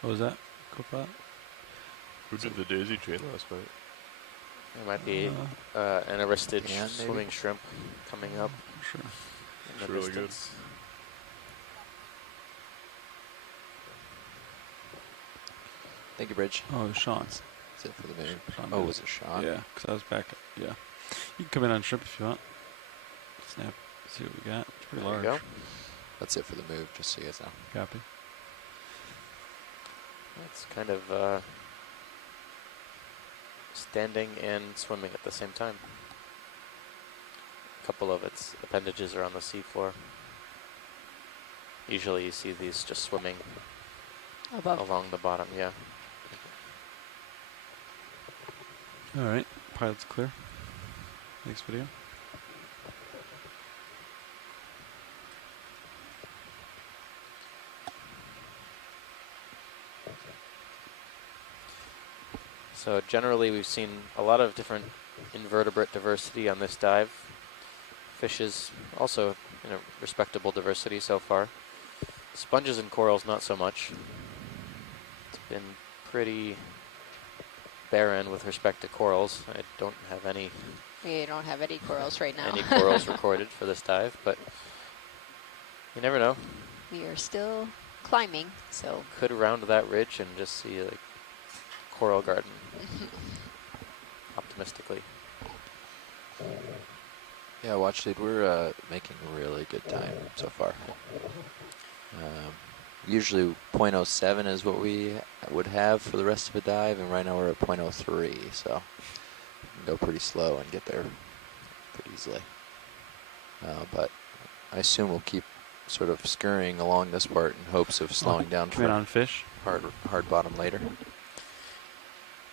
What was that? Copilot? Who did the daisy chain last night? There might be an arrested Dan, maybe? swimming shrimp coming up Sure. in It's the really good. distance. Thank you, Bridge. Oh, Sean's. That's it for the move. Sean Oh, did was it Sean? Yeah, because I was back. Yeah. You can come in on shrimp if you want. Snap. See what we got. It's pretty There you large. go. That's it for the move, just so you guys know. Copy. It's kind of standing and swimming at the same time. A couple of its appendages are on the seafloor. Usually you see these just swimming Above. along the bottom, yeah. All right. Pilot's clear. Next video. So generally we've seen a lot of different invertebrate diversity on this dive. Fishes also, respectable diversity so far. Sponges and corals not so much. It's been pretty barren with respect to corals. I don't have any We don't have any corals right now. any corals recorded for this dive, but you never know. We are still climbing, so Could round that ridge and just see like coral garden. Optimistically. Yeah, watch lead. We're making really good time so far. Usually 0.07 is what we would have for the rest of a dive, and right now we're at 0.03, so we can go pretty slow and get there pretty easily. But I assume we'll keep sort of scurrying along this part in hopes of slowing down Come in for on fish. hard bottom later.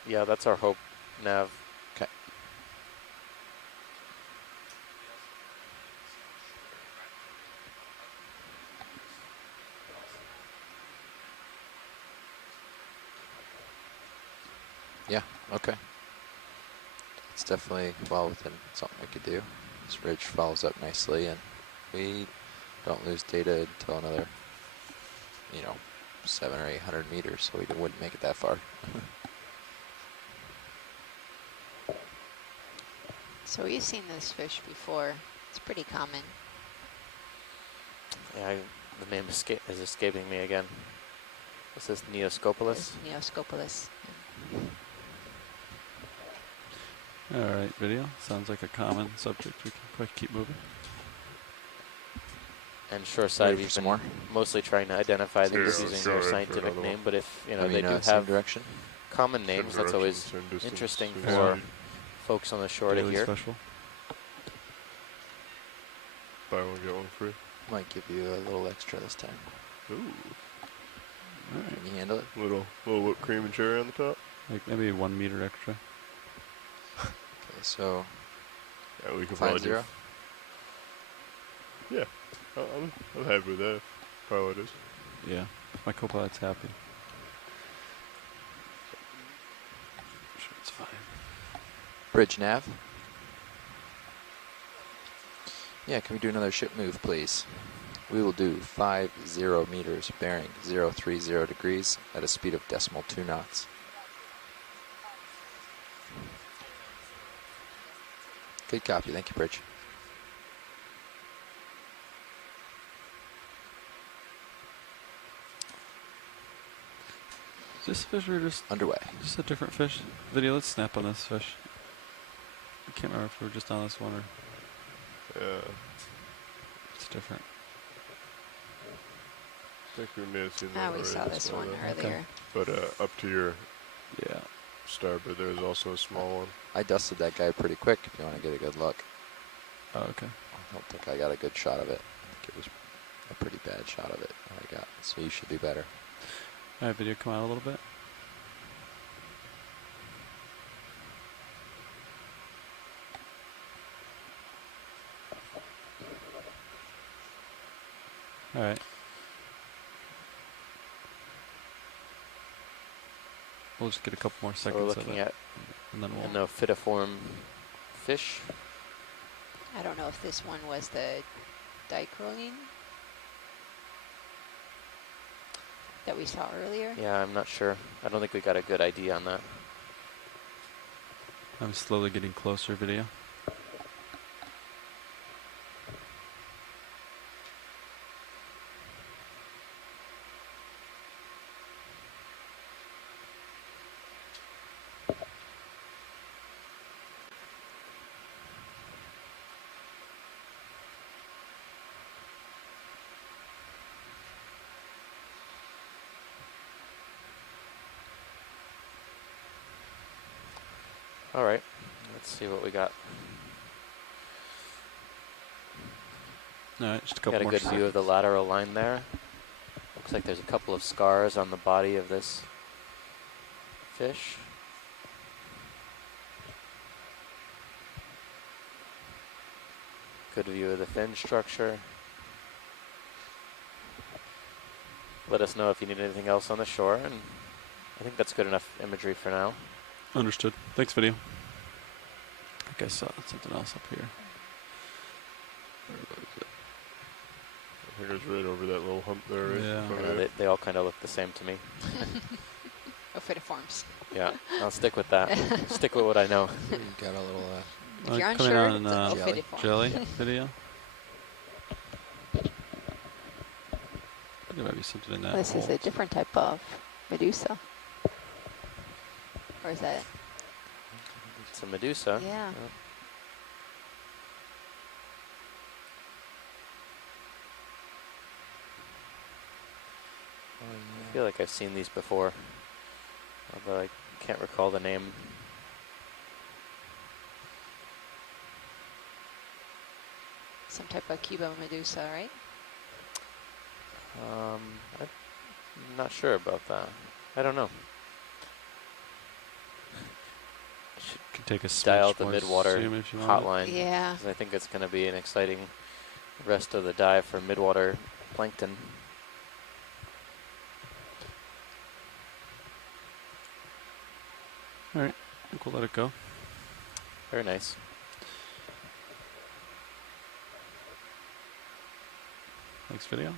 Yeah, that's our hope, Nav. Okay. Yeah, okay. It's definitely well within something we could do. This ridge follows up nicely, and we don't lose data until another, 700 or 800 meters, so we wouldn't make it that far. so we've seen this fish before. It's pretty common. Yeah, the name is escaping me again. This is Neoscopulus. Neoscopulus. All right, video. Sounds like a common subject. We can probably keep moving. And shoreside, Ready for we've some been more? mostly trying to identify Sure, these let's using go their right for scientific another name, one. but if I they mean, do same have direction. common Same names, that's direction, always same distance, interesting same for speed. folks on the shore to Daily hear. special. Buy one, get one free. Might give you a little extra this time. Ooh. All right. Can you handle it? Little whipped cream and cherry on the top. Like maybe 1 meter extra. Okay, so Yeah, we can 5-0. probably do. Yeah, I'm happy with that. Probably what it is. Yeah. My co-pilot's happy. Sure, it's fine. Bridge nav. Yeah, can we do another ship move, please? We will do 50 meters, bearing 030 degrees at a speed of decimal 2 knots. Good copy. Thank you, Bridge. Is this fish or just Underway. a different fish? Video, let's snap on this fish. I can't remember if we were just on this one or Yeah, it's different. I think we may have seen that We already saw this one morning. earlier. But up to your Yeah. starboard, there's also a small one. I dusted that guy pretty quick if you want to get a good look. Oh, okay. I don't think I got a good shot of it. I think it was a pretty bad shot of it that I got, so you should do better. All right, video, come out a little bit. All right. We'll just get a couple more So seconds we're of looking it, at and then we'll. an ophidiform fish. I don't know if this one was the dichroline. that we saw earlier? Yeah, I'm not sure. I don't think we got a good idea on that. I'm slowly getting closer, video. All right, let's see what we got. All right, just a couple Got a more good view of the seconds. lateral line there. Looks like there's a couple of scars on the body of this fish. Good view of the fin structure. Let us know if you need anything else on the shore, and I think that's good enough imagery for now. Understood. Thanks, video. I think I saw something else up here. I think it's right over that little hump there, right? Yeah. Oh, yeah. They all kind of look the same to me. Ophideiforms. Yeah, I'll stick with that. Stick with what I know. You got a little. If you're coming unsure, on it's an jelly. ophideiform. jelly video. There might be something in that. This is hole. a different type of Medusa. Or is that? It's a Medusa. Yeah. I feel like I've seen these before, although I can't recall the name. Some type of Cuba Medusa, right? I'm not sure about that. I don't know. Could take a Dial smidge the more midwater zoom if you want. hotline. Yeah. 'Cause I think it's going to be an exciting rest of the dive for midwater plankton. All right, I think we'll let it go. Very nice. Thanks, video.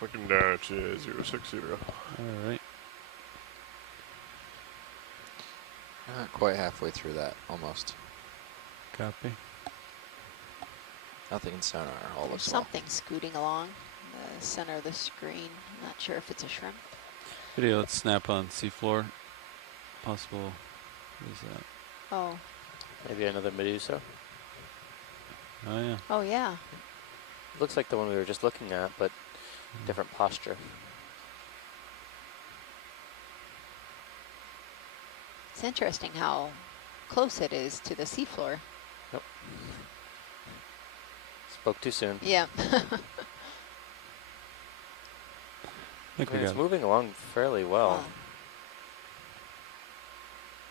Looking down to 060. All right. Not quite halfway through that, almost. Copy. Nothing in sonar. All There's looks well. something scooting along the center of the screen. Not sure if it's a shrimp. Video, let's snap on seafloor. Possible. What is that? Oh. Maybe another Medusa. Oh, yeah. Oh, yeah. Looks like the one we were just looking at, but different posture. It's interesting how close it is to the seafloor. Nope. Spoke too soon. Yeah. I think we It's got moving along fairly well. Wow.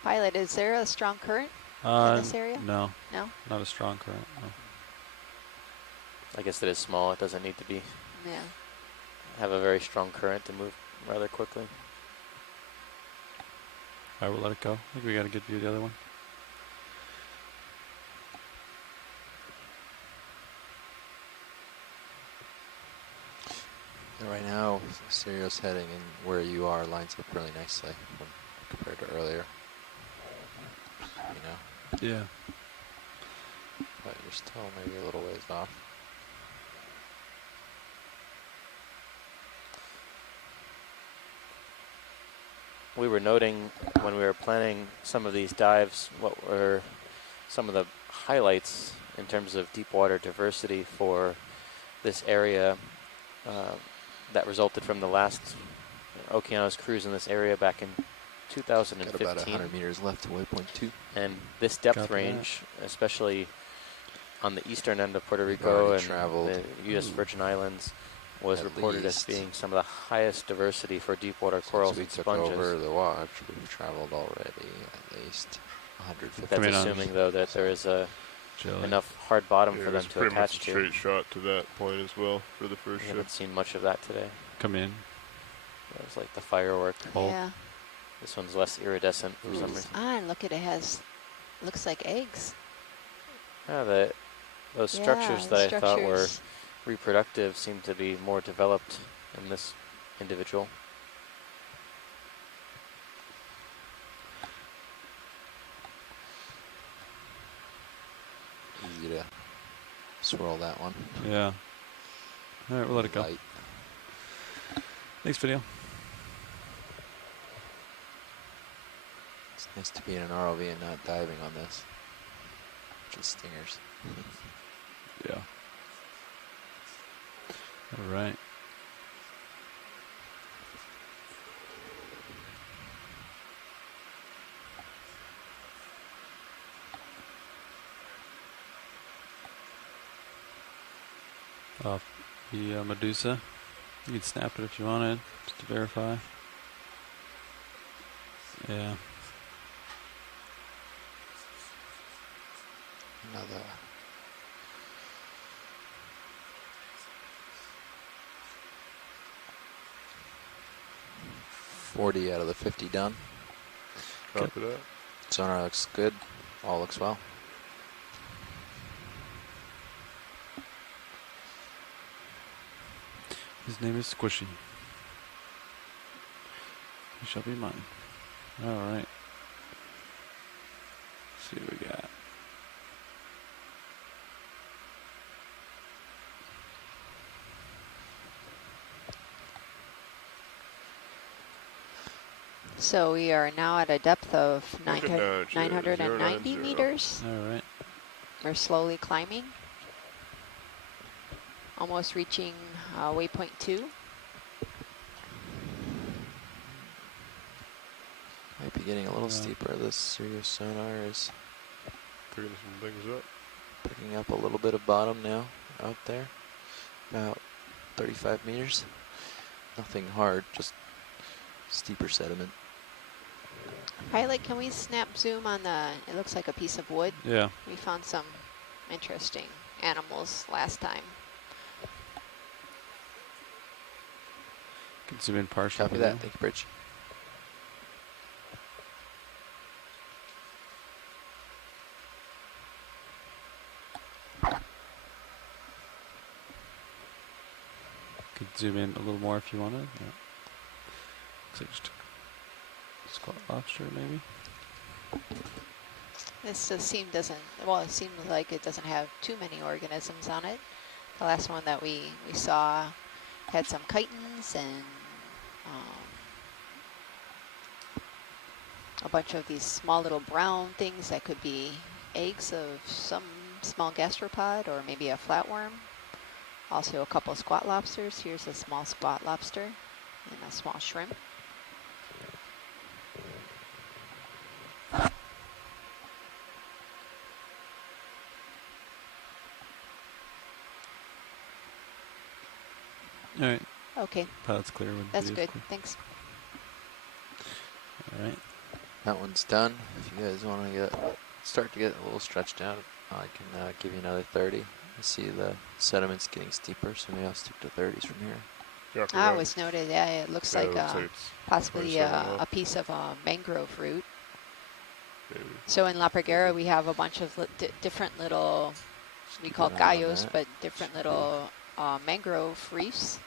Pilot, is there a strong current in this area? No, No? not a strong current. No. I guess it is small. It doesn't need to be Yeah. have a very strong current to move rather quickly. All right, we'll let it go. I think we got a good view of the other one. And right now, Serio's heading in where you are lines up really nicely when compared to earlier. You know, Yeah. but you're still maybe a little ways off. We were noting when we were planning some of these dives what were some of the highlights in terms of deep water diversity for this area that resulted from the last Okeanos cruise in this area back in Got 2015. about 100 meters left to waypoint 2. And this depth Copy that. range, especially on the eastern end of Puerto We've Rico already and traveled the U.S. Virgin Islands, was at reported as least. being some of the highest diversity for deep water corals Since we and took sponges. over the watch, we've traveled already at least 150. That's Coming on. assuming, though, that there is Jelly. enough hard bottom Yeah, for it them was to pretty much a attach to. straight shot to that point as well for the first We ship. haven't seen much of that today. Come in. That was like the firework. Hold. Yeah. This one's less iridescent for some reason. Ah, and look at it has, looks like eggs. Yeah, those structures Yeah, that the I thought were structures. reproductive seem to be more developed in this individual. Easy to swirl that one. Yeah. All right, we'll let it go. Light. Thanks, video. It's nice to be in an ROV and not diving on this. Just stingers. Yeah. All right. Off the Medusa. You can snap it if you wanted, just to verify. Yeah. Another. $40 out of the 50 done. Copy that. Sonar looks good. All looks well. His name is Squishy. He shall be mine. All right. Let's see what we got. So we are now at a depth of Look at that, yeah, 990 090. meters. All right. We're slowly climbing. Almost reaching waypoint 2. Might be getting a little Yeah. steeper. This Sirius sonar is Picking some things up. picking up a little bit of bottom now out there. About 35 meters. Nothing hard, just steeper sediment. Pilot, can we snap zoom on the, it looks like a piece of wood. Yeah. We found some interesting animals last time. Can zoom in partial. Copy that. Thank you, Bridge. Could zoom in a little more if you wanted. Yeah. Looks like just a squat lobster, maybe. This doesn't, well, it seems like it doesn't have too many organisms on it. The last one that we saw had some chitons and a bunch of these small little brown things that could be eggs of some small gastropod or maybe a flatworm. Also a couple squat lobsters. Here's a small squat lobster and a small shrimp. All right. Okay, Pilot's clear. When that's video's good. clear. Thanks. All right. That one's done. If you guys want to start to get a little stretched out, I can give you another 30. I see the sediment's getting steeper, so maybe I'll stick to 30s from here. Copy Ah, that. it was noted. Yeah, it looks Yeah, like, it looks like it's possibly 27 a up. piece of mangrove root. Maybe. So in La Parguera, we have a bunch of different little, we call Keep an eye on gallos, that. but different Should be- little mangrove reefs,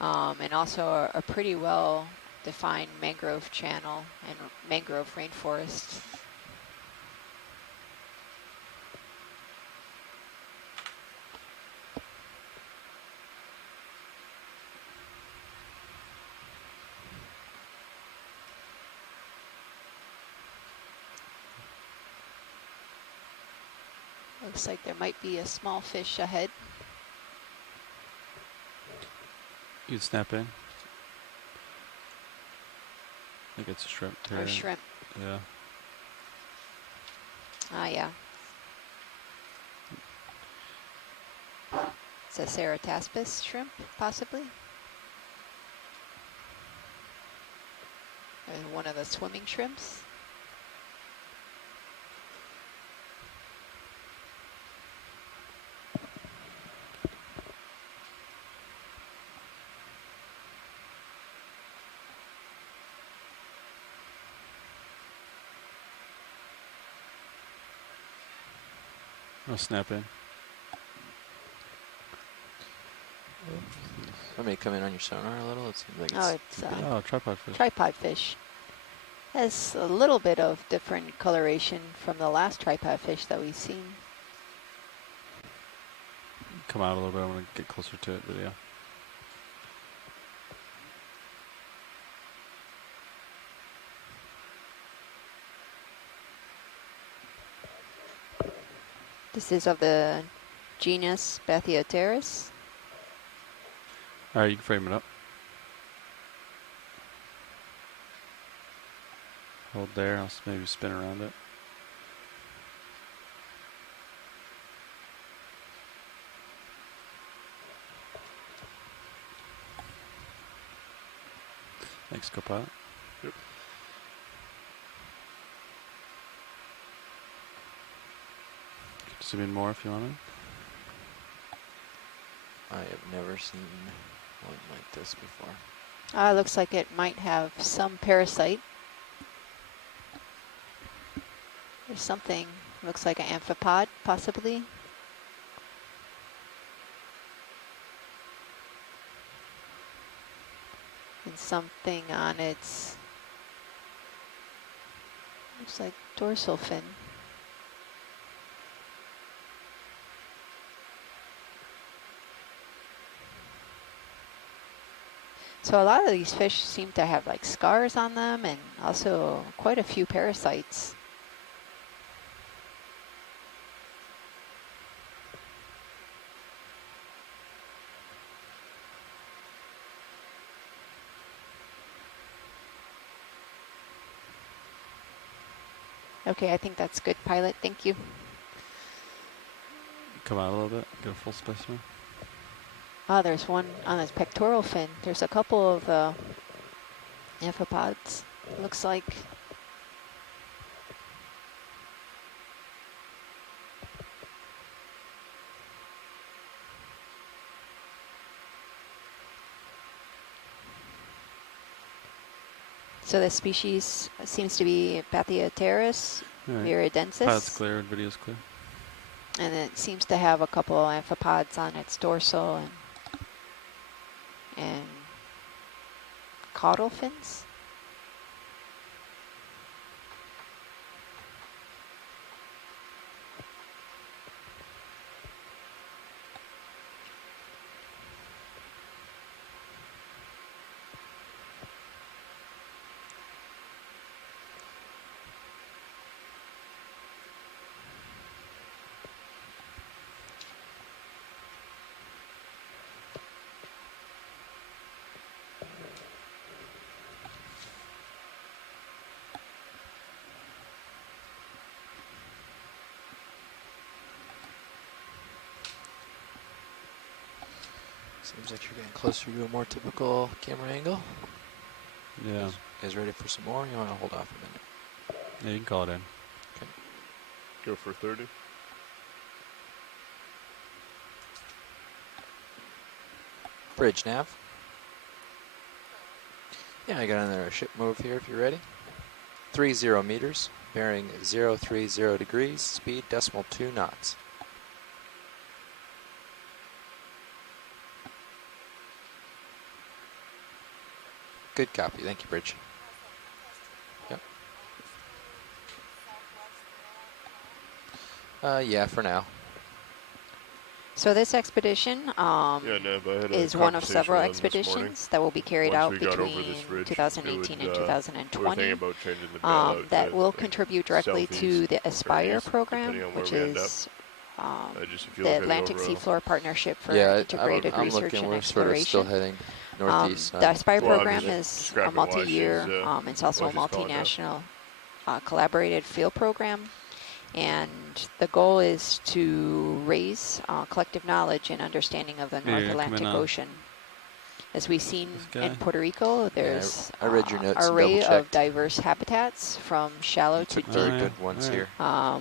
and also a pretty well defined mangrove channel and mangrove rainforest. Looks like there might be a small fish ahead. You'd snap in. I think it's a shrimp. Or here. shrimp. Yeah. Ah, yeah. It's a Cerataspis shrimp, possibly. Or one of the swimming shrimps. I'll snap in. Let me come in on your sonar a little. It seems like Oh, it's it's Oh, tripod fish. tripod fish. Has a little bit of different coloration from the last tripod fish that we've seen. Come out a little bit. I want to get closer to it, video. This is of the genus Bathyopteris. All right, you can frame it up. Hold there. I'll maybe spin around it. Thanks, Copilot. Yep. Zoom in more if you want to. I have never seen one like this before. Looks like it might have some parasite. There's something, looks like an amphipod, possibly. And something on its, looks like dorsal fin. So a lot of these fish seem to have like scars on them and also quite a few parasites. Okay, I think that's good, pilot. Thank you. Come out a little bit. Get a full specimen. Ah, there's one on his pectoral fin. There's a couple of amphipods, looks like. So the species seems to be Bathyopteris All right. viridensis. Pilot's clear and video's clear. And it seems to have a couple amphipods on its dorsal and caudal fins. Seems like you're getting closer to a more typical camera angle. Yeah. You guys ready for some more? You want to hold off a minute? Yeah, you can call it in. Okay. Go for 30. Bridge nav. Yeah, I got another ship move here if you're ready. 30 meters, bearing 030 degrees, speed decimal 2 knots. Good copy. Thank you, Bridge. Yep. Yeah, for now. So this expedition Yeah, no, but I had a is one of conversation several with them this morning. expeditions that will be carried Once out we got over between this ridge, 2018 and we were thinking 2020 about changing the bailout that to, will like, contribute directly to southeast the or Aspire east, program, depending on where which we end up. is Just if you the look at Atlantic overall- Seafloor Partnership for Yeah, Integrated I'm Research looking. and We're sort of still Exploration. heading northeast. The Aspire Well, I'm program just is a scrapping why multi-year, she's, it's also a why she's calling now. multinational collaborated field program. And the goal is to raise collective knowledge and understanding of the North Yeah, Atlantic coming on. Ocean. As we've seen This in guy? Puerto Rico, there's I read your notes an and array of double-checked. diverse habitats from shallow to Took very deep. good ones Alright. here.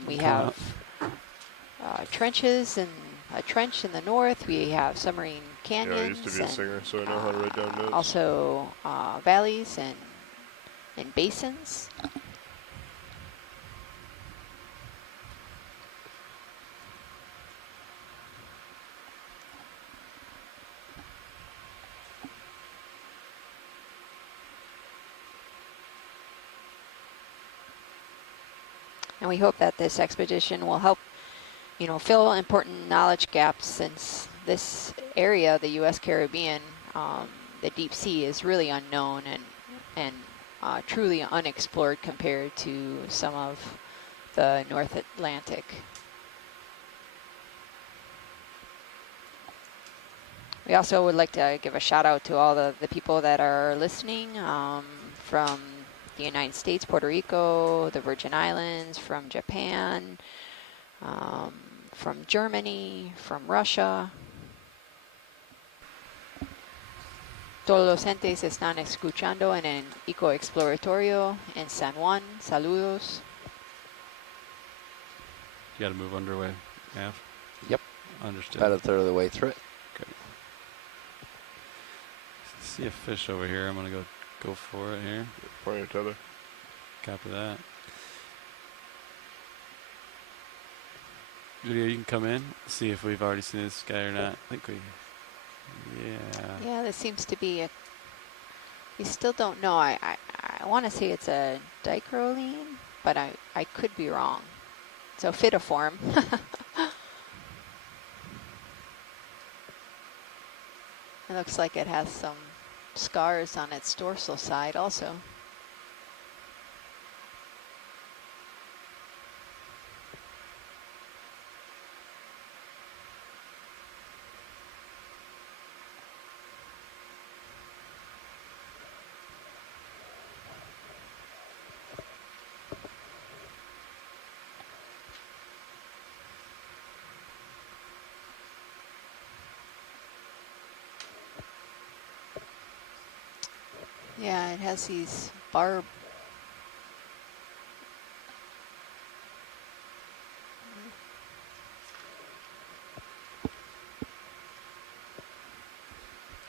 We Come have trenches and a trench in the north. We have submarine Yeah, I canyons. used to be a and, singer, so I know how to write down notes. Also valleys and basins. And we hope that this expedition will help, you know, fill important knowledge gaps, since this area, the U.S. Caribbean, the deep sea, is really unknown and truly unexplored compared to some of the North Atlantic. We also would like to give a shout out to all the people that are listening from the United States, Puerto Rico, the Virgin Islands, from Japan, from Germany, from Russia. Todos los entes están escuchando en el Eco Exploratorio en San Juan. Saludos. You gotta move underway, Nav. Yep. Understood. About a third of the way through it. Okay. See a fish over here. I'm gonna go for it here. Pointing at tether. Copy that. Video, you can come in, see if we've already seen this guy or not. I think we, yeah. Yeah, this seems to be a, we still don't know. I want to say it's a dichroline, but I could be wrong. So fitiform. It looks like it has some scars on its dorsal side also. Yeah, it has these barb.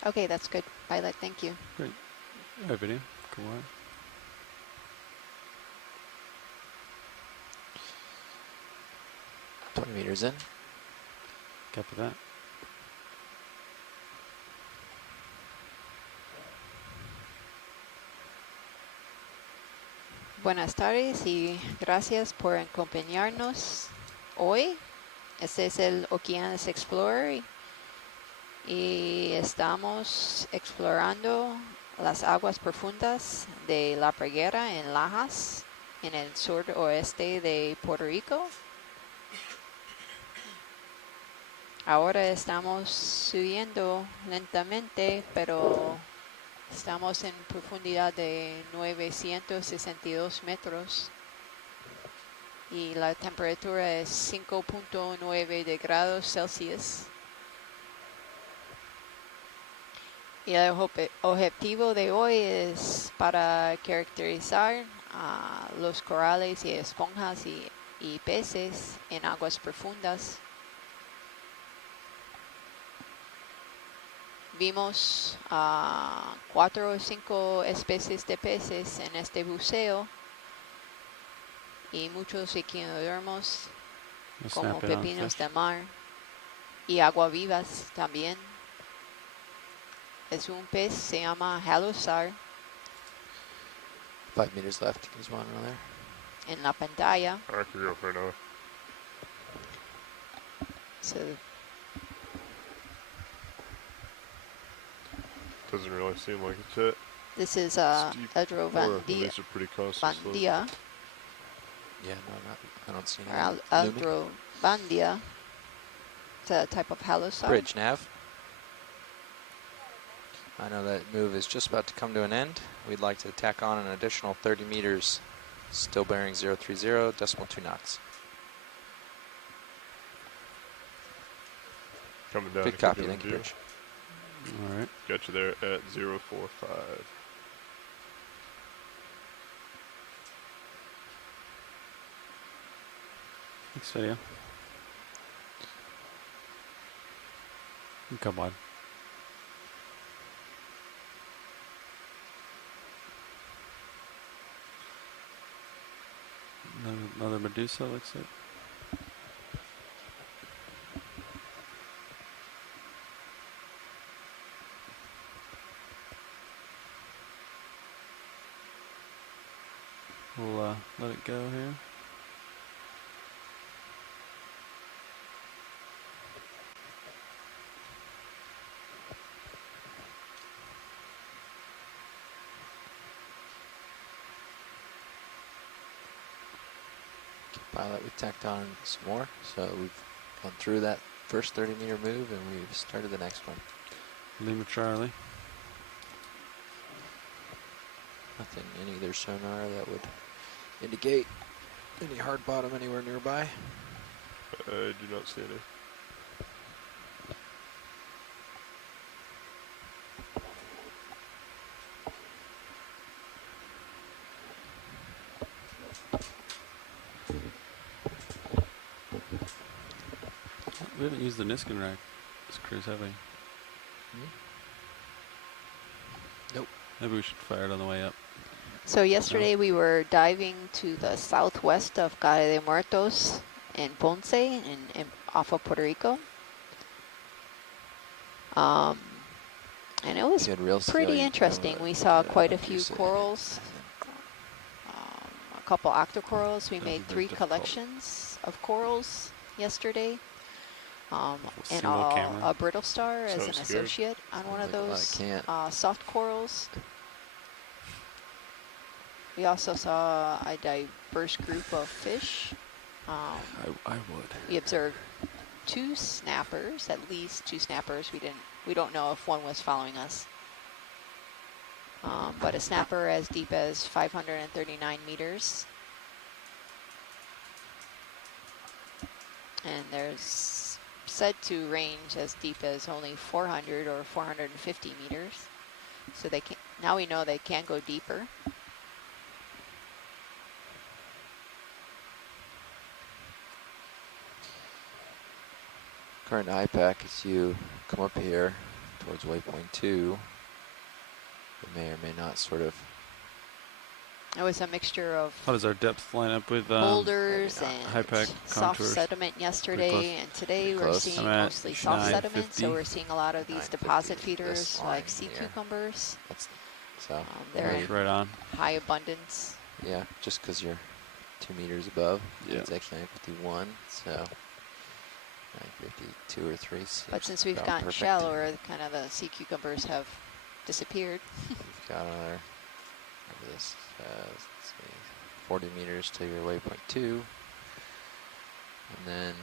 Okay, that's good, Violet. Thank you. Great. All right, video. Come on. Meters in. Copy that. Buenas tardes y gracias por acompañarnos hoy. Este es el Okeanos Explorer y estamos explorando las aguas profundas de la Parguera en Lajas, en el suroeste de Puerto Rico. Ahora estamos subiendo lentamente, pero estamos en profundidad de 962 metros y la temperatura es 5.9 de grados Celsius. Y el objetivo de hoy es para caracterizar los corales y esponjas y peces en aguas profundas. Vimos 4 o 5 especies de peces en este buceo y muchos equinodermos como pepinos de mar y aguavivas también. Es un pez, se llama halosar. 5 meters left. There's one another. En la pantalla. I could go for another. So Doesn't really seem like it's it. this is Steep, Edro or at least a pretty constant slope. Bandia, Yeah, no, not. I don't see or any. looming. Edro Bandia. It's a type of halosar. Bridge nav. I know that move is just about to come to an end. We'd like to tack on an additional 30 meters, still bearing 030, decimal 2 knots. Coming down. Good copy, thank you, Bridge. All right. Got you there at 045. Thanks, video. Come on. Another Medusa, looks like. We'll let it go here. pilot, we tacked on some more. So we've gone through that first 30-meter move, and we've started the next one. Lima Charlie. Nothing in either sonar that would indicate any hard bottom anywhere nearby. I do not see any. We haven't used the Niskin rack this cruise, have we? Nope. Maybe we should fire it on the way up. So yesterday we were diving to the southwest of Calle de Muertos in Ponce, in off of Puerto Rico. And it was Good, real pretty steely interesting. tail, We saw quite a like you few said. corals, a couple octocorals. We That'd made be very 3 difficult. collections of corals yesterday. And Single camera. a brittle star as So an scared. associate on one of Like a lot of those can't. soft corals. We also saw a diverse group of fish. I would. We observed 2 snappers, at least 2 snappers. We don't know if one was following us. But a snapper as deep as 539 meters. And there's said to range as deep as only 400 or 450 meters. So they can, now we know they can go deeper. Current IPAC, as you come up here towards waypoint 2, it may or may not sort of It was a mixture of How does our depth line up with boulders maybe and high-pack soft contours? sediment Pretty yesterday, close. and today Pretty we're close. seeing I'm at mostly soft sediment, 950. so we're seeing a lot of these 950 deposit this feeders line like sea here. cucumbers. that's so. They're That's in right on. high abundance. Yeah, just because you're 2 meters above, Yeah. it's actually 951, so 952 or 3. But since we've about gotten perfect. shallower, kind of the sea cucumbers have disappeared. We've got another, whatever this let's see, 40 meters to your waypoint 2, and then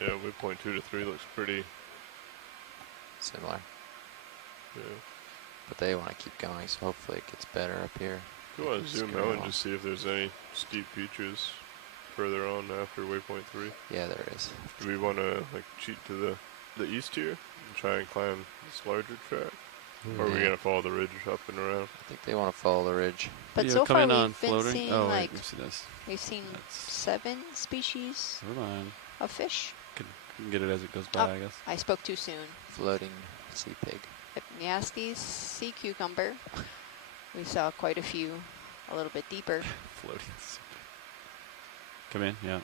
Yeah, waypoint 2 to 3 looks pretty. similar. Yeah. But they want to keep going, so hopefully it gets better up here. Do you want to Just zoom go out and along. just see if there's any steep features further on after waypoint 3? Yeah, there is. Do we want to like cheat to the east here and try and climb this larger track? Or are we Yeah. going to follow the ridge up and around? I think they want to follow the ridge. But Video so far coming on we've been floating. seeing Oh, like wait, we see this. we've seen That's 7 species never mind. of fish. We can get it as it goes by, Oh. I guess. I spoke too soon. Floating sea pig. Hypniastes sea cucumber. We saw quite a few a little bit deeper. Floating. Come in, yeah.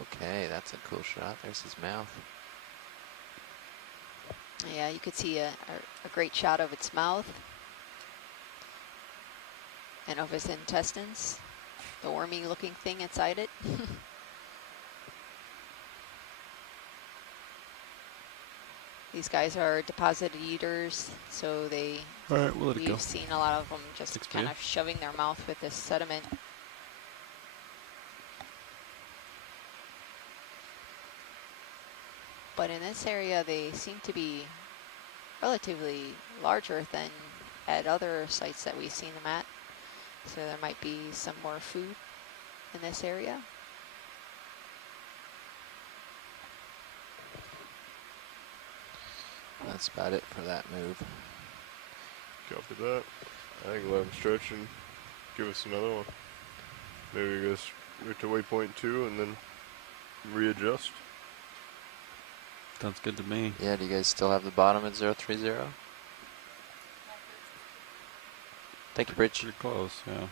Okay, that's a cool shot. There's his mouth. Yeah, you could see a great shot of its mouth and of its intestines, the wormy looking thing inside it. These guys are deposit eaters, so All right, we'll let it go. we've seen a lot of them just Thanks, kind Mia. of shoving their mouth with this sediment. But in this area, they seem to be relatively larger than at other sites that we've seen them at. So there might be some more food in this area. That's about it for that move. Copy that. I think let him stretch and give us another one. Maybe go straight to waypoint 2 and then readjust. Sounds good to me. Yeah, do you guys still have the bottom at 030? Thank you, Bridge. Pretty close, yeah.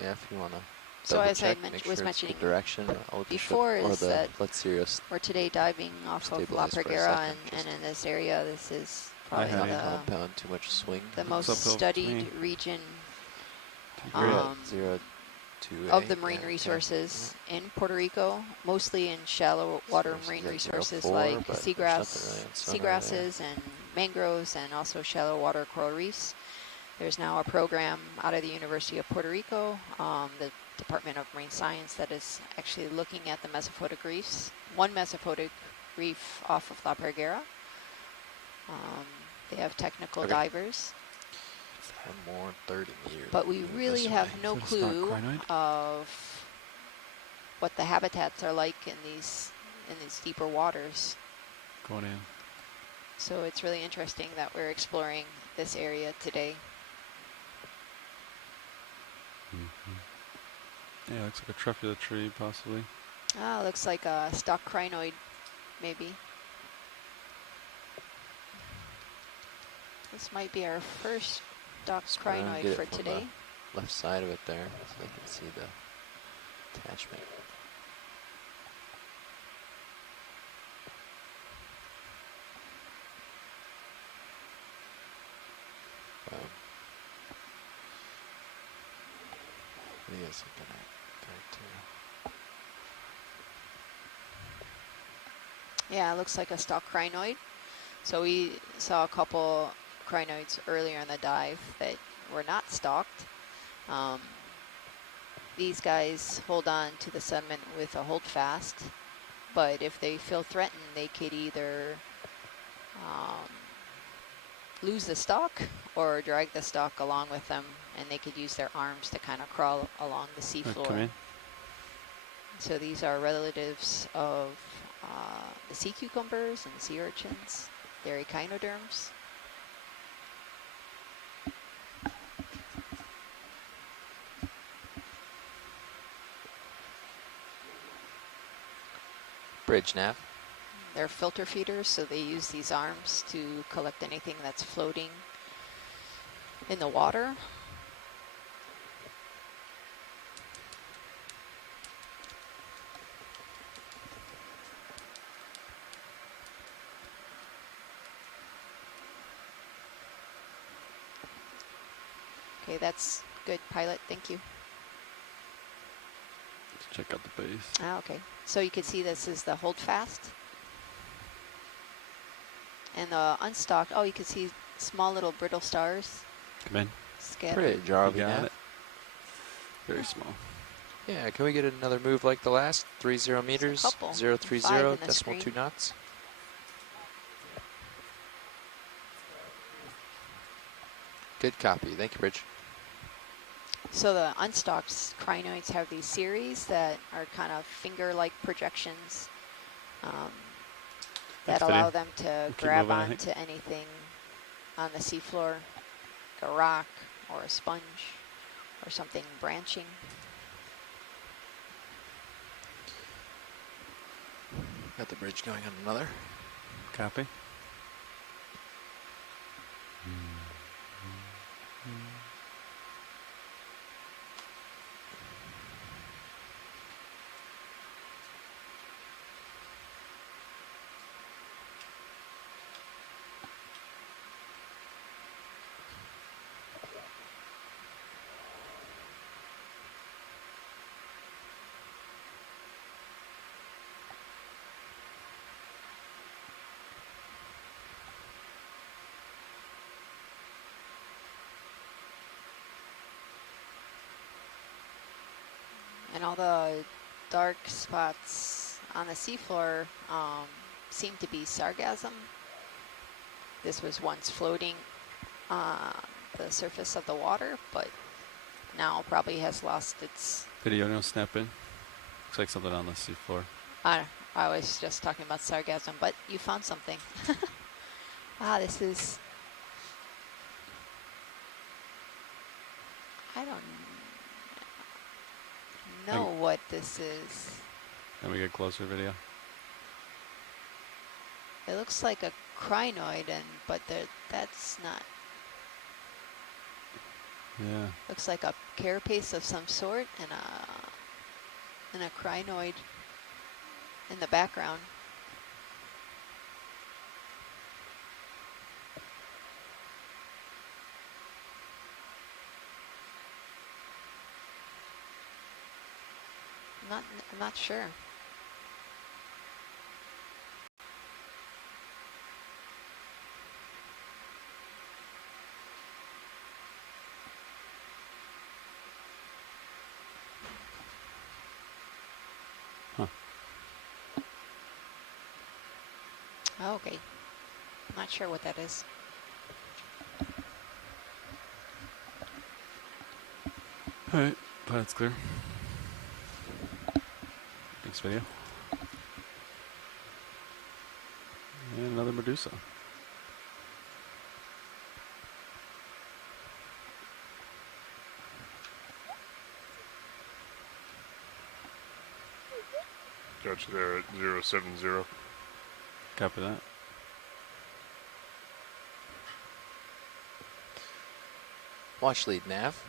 Yeah, if you want to. So as I make was sure it's mentioning good direction. I'll look before or is the that Let's Serious. we're today diving off of La Stabilize for a Parguera, second, and just- in this area, this is Hi, probably honey. Compound, too much swing. the most uphill to studied me. region We're at um, 028. of the marine yeah, resources in Puerto Rico, mostly in shallow water Sources marine at resources 04, like but there's nothing really on sonar there. seagrasses and mangroves, and also shallow water coral reefs. There's now a program out of the University of Puerto Rico, the Department of Marine Science that is actually looking at the mesophotic reefs. One mesophotic reef off of La Parguera. They have technical divers. More 30 meters. But we really have no So it's not clue crinoid? of what the habitats are like in these deeper waters. Going in. So it's really interesting that we're exploring this area today. Yeah, looks like a truffula tree, possibly. Ah, looks like a stock crinoid, maybe. This might be our first stock Just wanna crinoid get it for from today. the left side of it there, so I can see the attachment. He is looking at there too. Yeah, it looks like a stock crinoid. So we saw a couple crinoids earlier in the dive that were not stalked. These guys hold on to the sediment with a holdfast, but if they feel threatened, they could either lose the stalk or drag the stalk along with them, and they could use their arms to kind of crawl along the seafloor. Come in. So these are relatives of the sea cucumbers and sea urchins. They're echinoderms. Bridge nav. They're filter feeders, so they use these arms to collect anything that's floating in the water. Okay, that's good, pilot. Thank you. Let's check out the base. Ah, okay. So you can see this is the holdfast. And the unstocked, oh, you can see small little brittle stars Come in. scattered. Pretty jarvy You got nav. it. Very small. Yeah, can we get another move like the last? 30 meters, couple. 030, 5 in the decimal screen. 2 knots. Good copy. Thank you, Bridge. So the unstocked crinoids have these series that are kind of finger-like projections that Next allow video. them to Keep grab moving, I onto anything on the seafloor, like a rock or a sponge or something branching. Got the bridge going on another. Copy. And all the dark spots on the seafloor seem to be sargassum. This was once floating on the surface of the water, but now probably has lost its... Video no snap in. Looks like something on the seafloor. I was just talking about sargassum, but you found something. Ah, this is... I don't know what this is. Then we get closer video. It looks like a crinoid, but that's not. Yeah. Looks like a carapace of some sort, and a crinoid in the background. I'm not sure. Oh, okay. Not sure what that is. All right, pilot's clear. Thanks, video. And another Medusa. Got you there at 070. Copy that. Watch lead nav.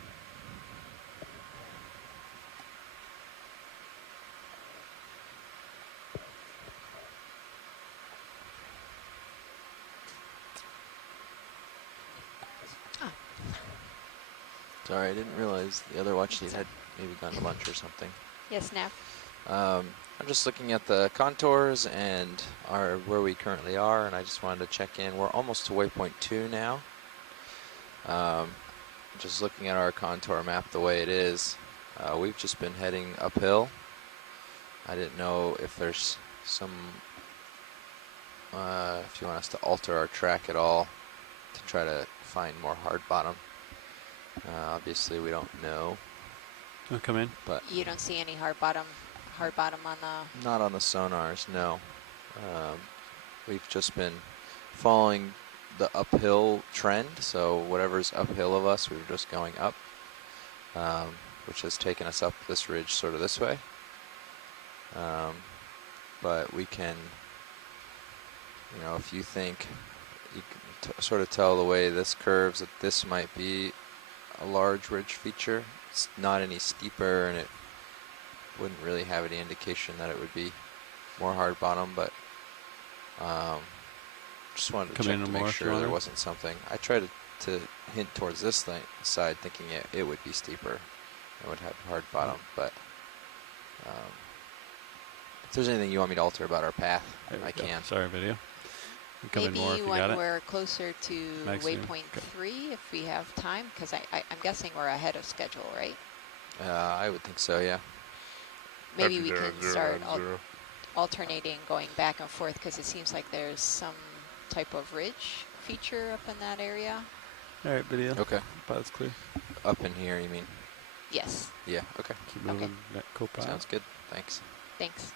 Ah. Sorry, I didn't realize the other watch lead had maybe gone to lunch or something. Yes, Nav. I'm just looking at the contours and where we currently are, and I just wanted to check in. We're almost to waypoint 2 now. Just looking at our contour map the way it is, we've just been heading uphill. I didn't know if there's some, if you want us to alter our track at all to try to find more hard bottom. Obviously we don't know. I'll come in. But You don't see any hard bottom on the... Not on the sonars, no. We've just been following the uphill trend, so whatever's uphill of us, we were just going up, which has taken us up this ridge sort of this way. But we can, you know, if you think, you can sort of tell the way this curves that this might be a large ridge feature. It's not any steeper, and it wouldn't really have any indication that it would be more hard bottom, but just wanted to check to make sure there wasn't something. I tried to hint towards this side, thinking it would be steeper and would have hard bottom, but if there's anything you want me to alter about our path, I can. Sorry, video. Maybe more if you when got it. we're closer to Maximum. waypoint 3, if we have time, because I'm guessing we're ahead of schedule, right? I would think so, yeah. Maybe we can start alternating, going back and forth, because it seems like there's some type of ridge feature up in that area. All right, video. Okay. Pilot's clear. Up in here, you mean? Yes. Yeah, okay. Keep moving. Okay. That co-pilot. Sounds good. Thanks. Thanks.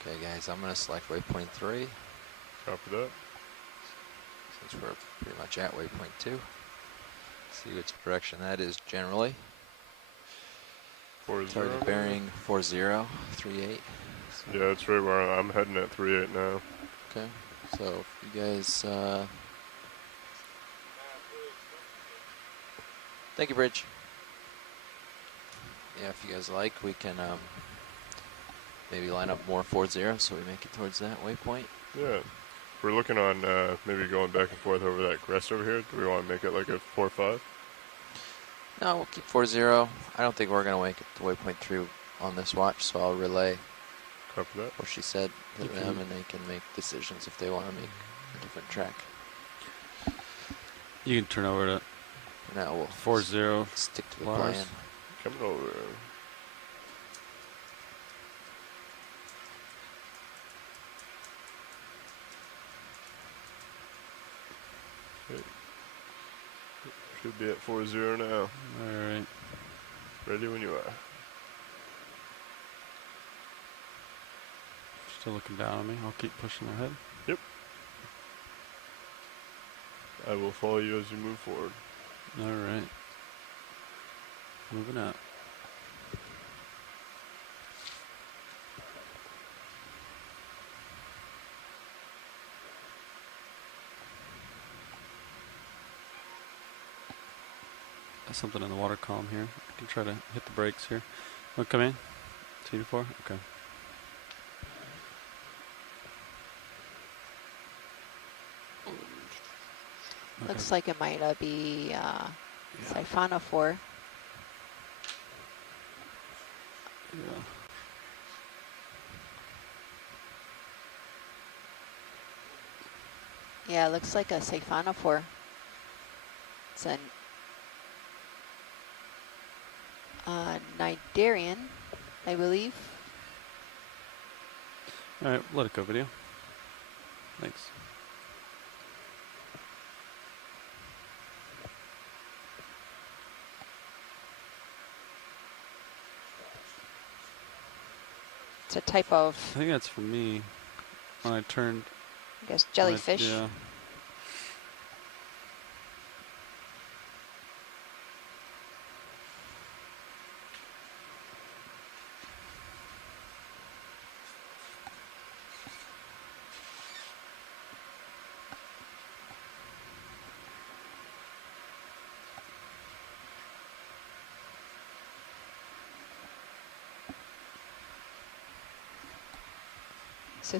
Okay, guys, I'm going to select waypoint 3. Copy that. Since we're pretty much at waypoint 2. See which direction that is generally. 40. Target bearing 4038. Yeah, it's right where I'm heading at 38 now. Okay, so if you guys, thank you, Bridge. Yeah, if you guys like, we can maybe line up more 40 so we make it towards that waypoint. Yeah. We're looking on maybe going back and forth over that crest over here. Do we want to make it like a 4-5? No, we'll keep 40. I don't think we're going to make it to waypoint 3 on this watch, so I'll relay Copy that. what she said to them, and they can make decisions if they want to make a different track. You can turn over to Now we'll 40. stick to the Lars. plan. Coming over. Okay. Should be at 40 now. All right. Ready when you are. Still looking down on me. I'll keep pushing ahead. Yep. I will follow you as you move forward. All right. Moving up. There's something in the water column here. I can try to hit the brakes here. Oh, come in. 2 to 4. Okay. Looks like it might be siphonophore. Yeah. Yeah, it looks like a siphonophore. It's a Nidarian, I believe. All right, let it go video. Thanks. It's a type of, I think that's for me. When I turned. I guess, jellyfish. Yeah.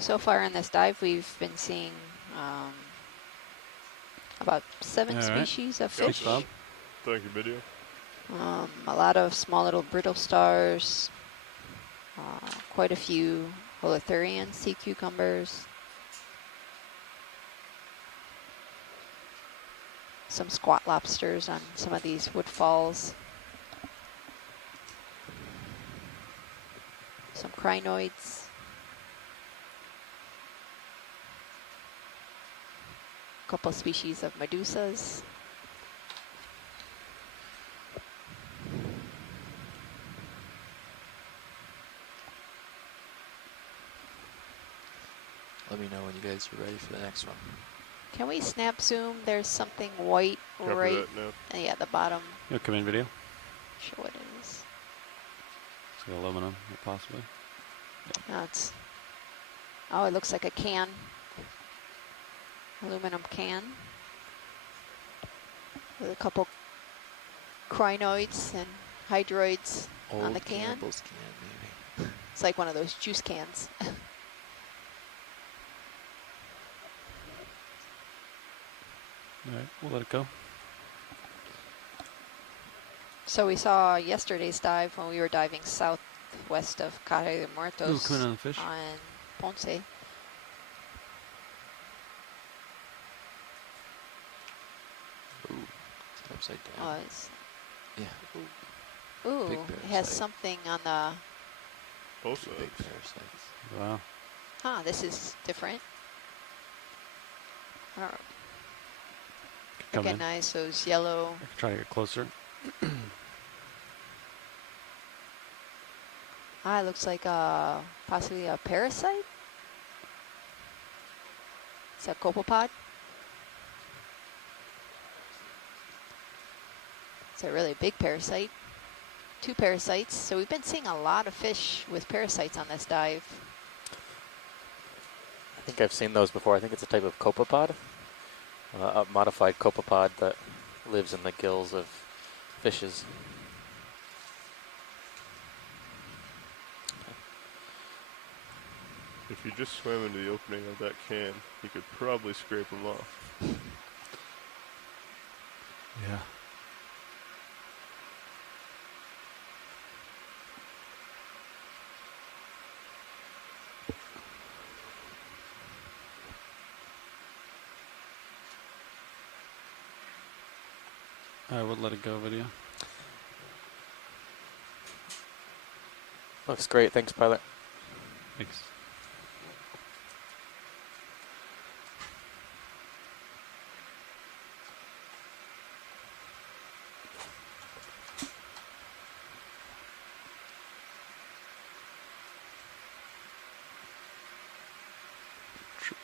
So far in this dive, we've been seeing about 7 All right. species of Thanks, fish. Bob. Thank you, video. A lot of small little brittle stars, quite a few holothurian sea cucumbers, some squat lobsters on some of these woodfalls, some crinoids, a couple species of medusas. Let me know when you guys are ready for the next one. Can we snap zoom? There's something white Copy right that now. at the bottom. You'll come in video. Show what it is. It's like aluminum, possibly. No, oh, it looks like a can. Aluminum can. With a couple crinoids and hydroids on the can. Campbell's can, maybe. It's like one of those juice cans. All right, we'll let it go. So we saw yesterday's dive when we were diving southwest of Caja de Ooh, Muertos coming on the fish. on Ponce. Ooh, it's upside down. Oh, it's, Yeah, ooh, Big it has parasite. something on the, Both big sides. parasites. Wow. huh, this is different. I don't Come in. recognize those yellow. I can try to get closer. It looks like possibly a parasite. It's a copepod. It's a really big parasite. 2 parasites. So we've been seeing a lot of fish with parasites on this dive. I think I've seen those before. I think it's a type of copepod, a modified copepod that lives in the gills of fishes. If you just swam into the opening of that can, you could probably scrape them off. Yeah. I would let it go video. Looks great. Thanks, pilot. Thanks.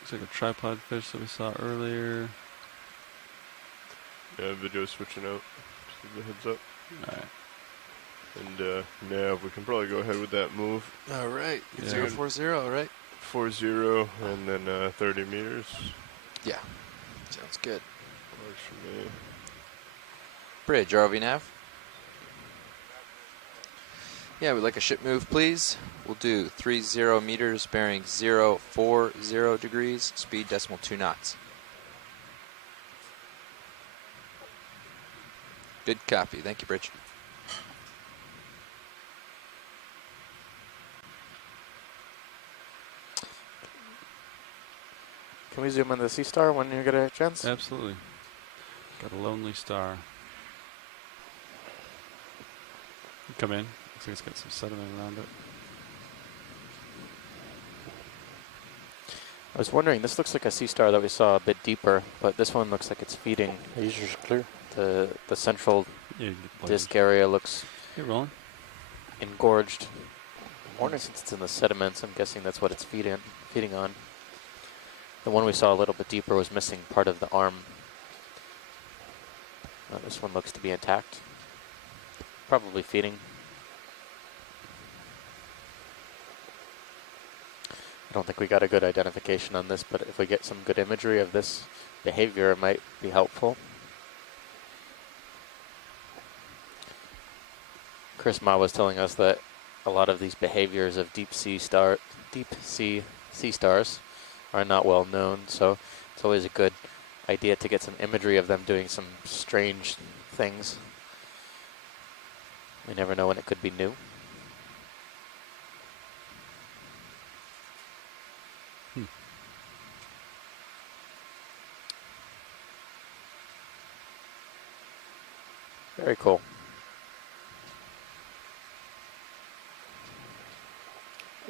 Looks like a tripod fish that we saw earlier. Yeah, video switching out. Just give a heads up. All right. And Nav, we can probably go ahead with that move. All right, Yeah. 040, right? 4-0 and then 30 meters. Yeah, sounds good. Works for me. Bridge, RV nav. Yeah, we'd like a ship move, please. We'll do 30 meters, bearing 040 degrees, speed decimal 2 knots. Good copy. Thank you, Bridge. Can we zoom in the Sea Star when you get a chance? Absolutely. Got a lonely star. Come in. Looks like it's got some sediment around it. I was wondering, this looks like a sea star that we saw a bit deeper, but this one looks like it's feeding. Laser's clear. The central Yeah, disc area looks Get rolling. engorged. I'm wondering since it's in the sediments, I'm guessing that's what it's feeding on. The one we saw a little bit deeper was missing part of the arm. This one looks to be intact. Probably feeding. I don't think we got a good identification on this, but if we get some good imagery of this behavior, it might be helpful. Chris Ma was telling us that a lot of these behaviors of deep sea sea stars are not well known, so it's always a good idea to get some imagery of them doing some strange things. We never know when it could be new. Very cool.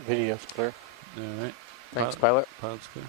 Video's clear. All right. Thanks, pilot. Pilot's clear.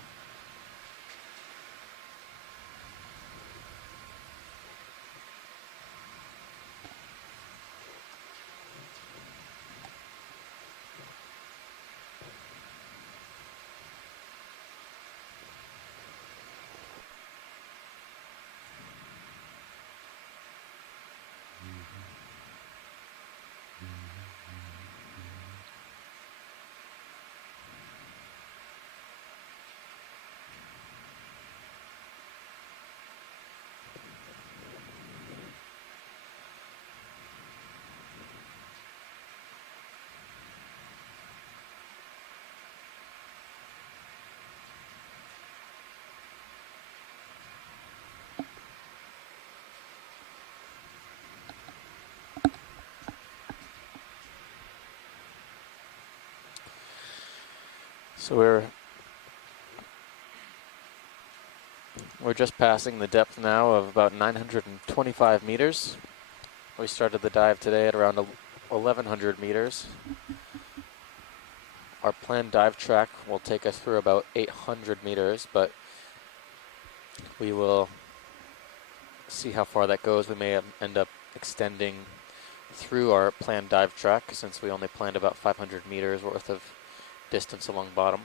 So we're just passing the depth now of about 925 meters. We started the dive today at around 1,100 meters. Our planned dive track will take us through about 800 meters, but we will see how far that goes. We may end up extending through our planned dive track since we only planned about 500 meters worth of distance along bottom.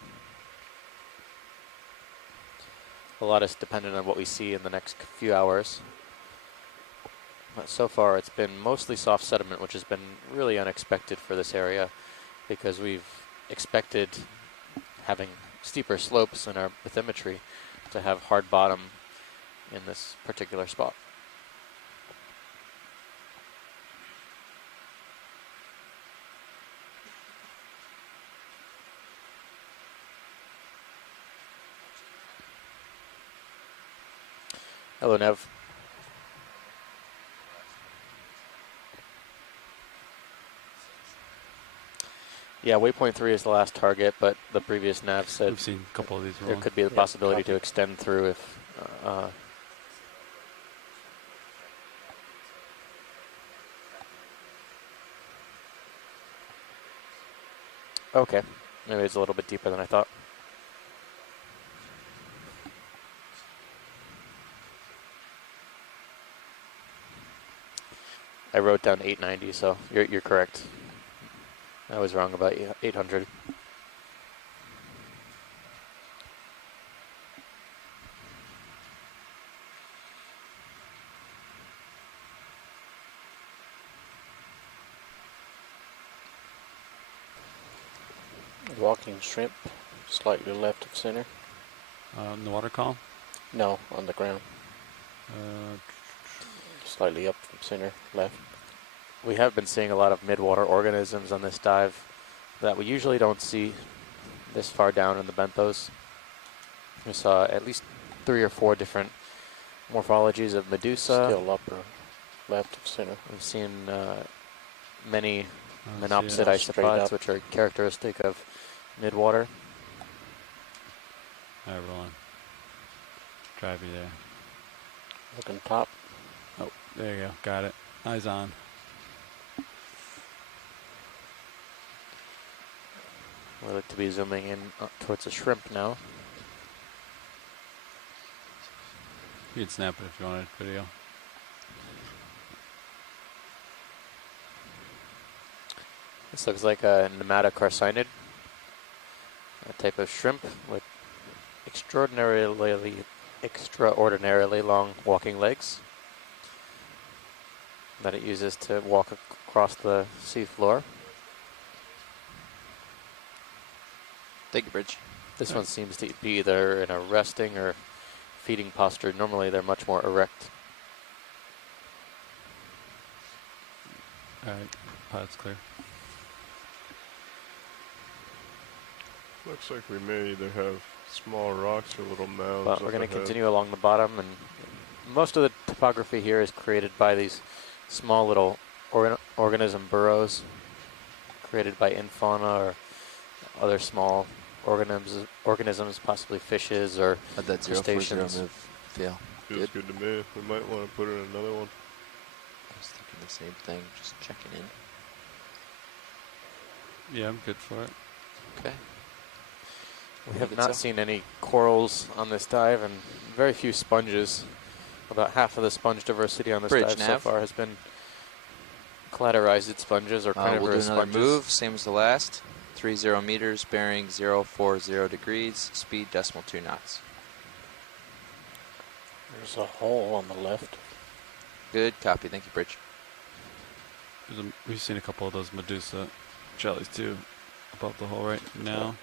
A lot is dependent on what we see in the next few hours. But so far it's been mostly soft sediment, which has been really unexpected for this area because we've expected having steeper slopes in our bathymetry to have hard bottom in this particular spot. Hello, Nev. Yeah, waypoint 3 is the last target, but the previous nav said We've seen a couple of these there rolling. could be the possibility to extend through if okay, maybe it's a little bit deeper than I thought. I wrote down 890, so you're correct. I was wrong about 800. Walking shrimp, slightly left of center. In the water column. No, on the ground. Slightly up from center, left. We have been seeing a lot of midwater organisms on this dive that we usually don't see this far down in the benthos. We saw at least 3 or 4 different morphologies of medusa. Still upper left of center. We've seen many Oh, monopsid yeah, straight isopods, up. which are characteristic of midwater. All right, rolling. Drive you there. Looking top. Oh, there you go. Got it. Eyes on. We look to be zooming in towards a shrimp now. You can snap it if you wanted video. This looks like a nematocarcinid, a type of shrimp with extraordinarily long walking legs that it uses to walk across the sea floor. Thank you, Bridge. This one seems to be either in a resting or feeding posture. Normally they're much more erect. All right, pilot's clear. Looks like we may either have small rocks or little mounds. But we're up going to ahead. continue along the bottom, and most of the topography here is created by these small little organism burrows created by infauna or other small organisms, possibly fishes or How'd that 040 crustaceans. move feel? Feels good to me. We might want to put in another one. I was thinking the same thing, just checking in. Yeah, I'm good for it. Okay. We have not seen any corals on this dive and very few sponges. About half of the sponge diversity on this Bridge dive so nav. far has been collateralized sponges or We'll do carnivorous another sponges. move, same as the last. 30 meters, bearing 040 degrees, speed 0.2 knots. There's a hole on the left. Good copy. Thank you, Bridge. We've seen a couple of those Medusa jellies too, above the hole right now.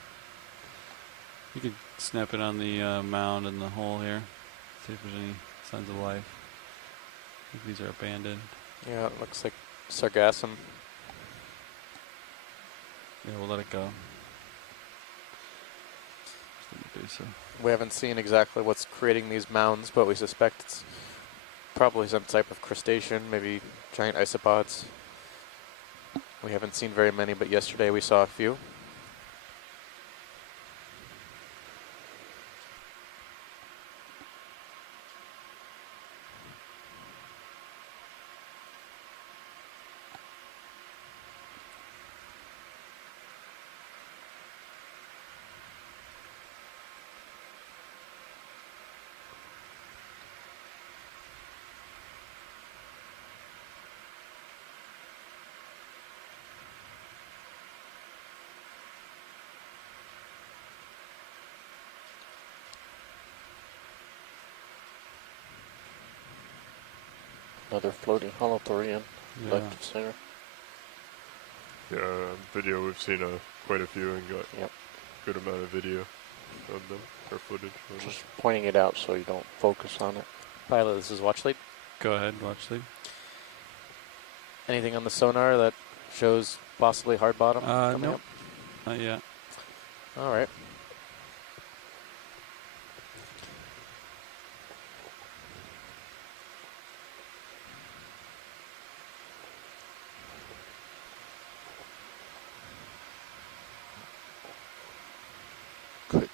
You can snap it on the mound in the hole here. See if there's any signs of life. I think these are abandoned. Yeah, it looks like sargassum. Yeah, we'll let it go. Just the Medusa. We haven't seen exactly what's creating these mounds, but we suspect it's probably some type of crustacean, maybe giant isopods. We haven't seen very many, but yesterday we saw a few. Another floating holothurian Yeah. left of center. Yeah, video, we've seen quite a few and got Yep. good amount of video of them, or footage of them. Just pointing it out so you don't focus on it. Pilot, this is watch lead. Go ahead, watch lead. Anything on the sonar that shows possibly hard bottom coming Nope. up? Not yet. All right. Good.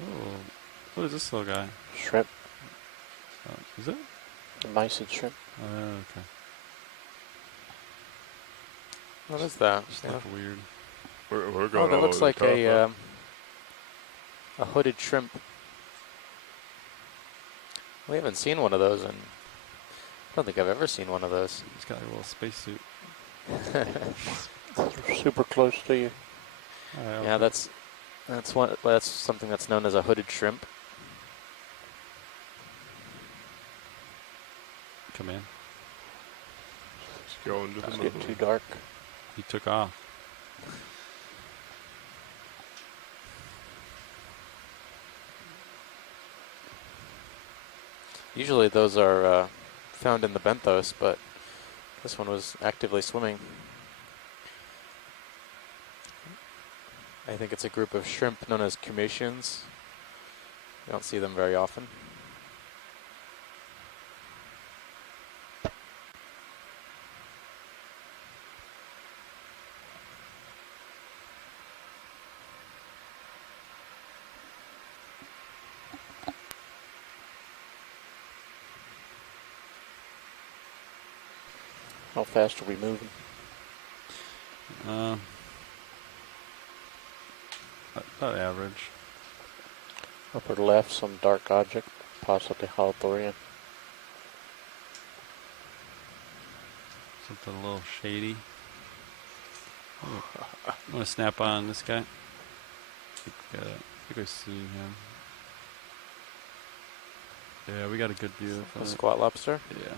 Oh, what is this little guy? Shrimp. Is it? The mysid shrimp. Oh, okay. What is that? Just Yeah. look weird. We're Oh, going that all looks over like the top, a hooded shrimp. We haven't seen one of those, and I don't think I've ever seen one of those. He's got a little spacesuit. They're super close to you. Yeah, that's something that's known as a hooded shrimp. Come in. It's going to the It's moon. getting too dark. He took off. Usually those are found in the benthos, but this one was actively swimming. I think it's a group of shrimp known as commissions. You don't see them very often. How fast are we moving? About average. Upper left, some dark object, possibly holothorian. Something a little shady. I'm gonna snap on this guy. I think I see him. Yeah, we got a good view of A it. squat lobster. Yeah.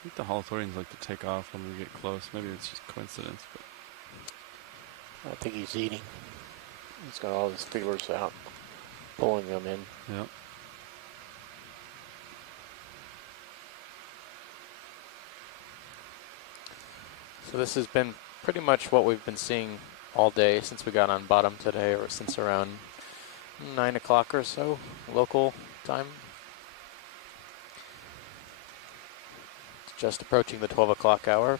I think the holothorians like to take off when we get close. Maybe it's just coincidence, but I think he's eating. He's got all his feelers out, pulling them in. yep. So this has been pretty much what we've been seeing all day since we got on bottom today, or since around 9 o'clock or so, local time. It's just approaching the 12 o'clock hour,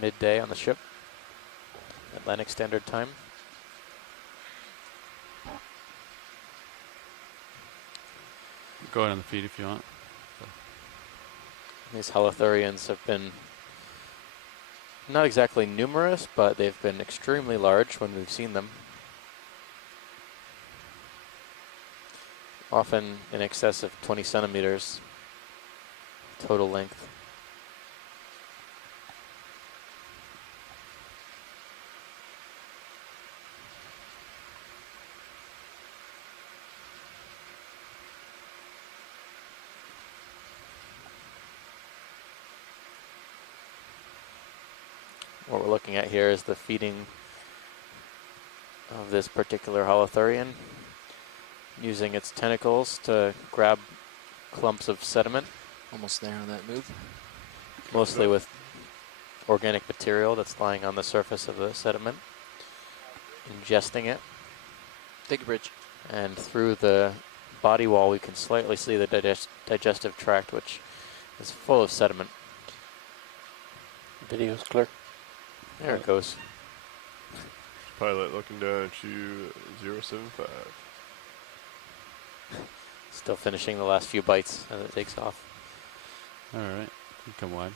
midday on the ship, Atlantic Standard Time. Go ahead on the feed if you want. These holothurians have been not exactly numerous, but they've been extremely large when we've seen them. Often in excess of 20 centimeters total length. What we're looking at here is the feeding of this particular holothurian, using its tentacles to grab clumps of sediment, Almost there on that move. mostly with organic material that's lying on the surface of the sediment, ingesting it. Take a bridge. And through the body wall, we can slightly see the digestive tract, which is full of sediment. Video's clear. There it goes. Pilot looking down at you, 075. Still finishing the last few bites as it takes off. All right. You come wide.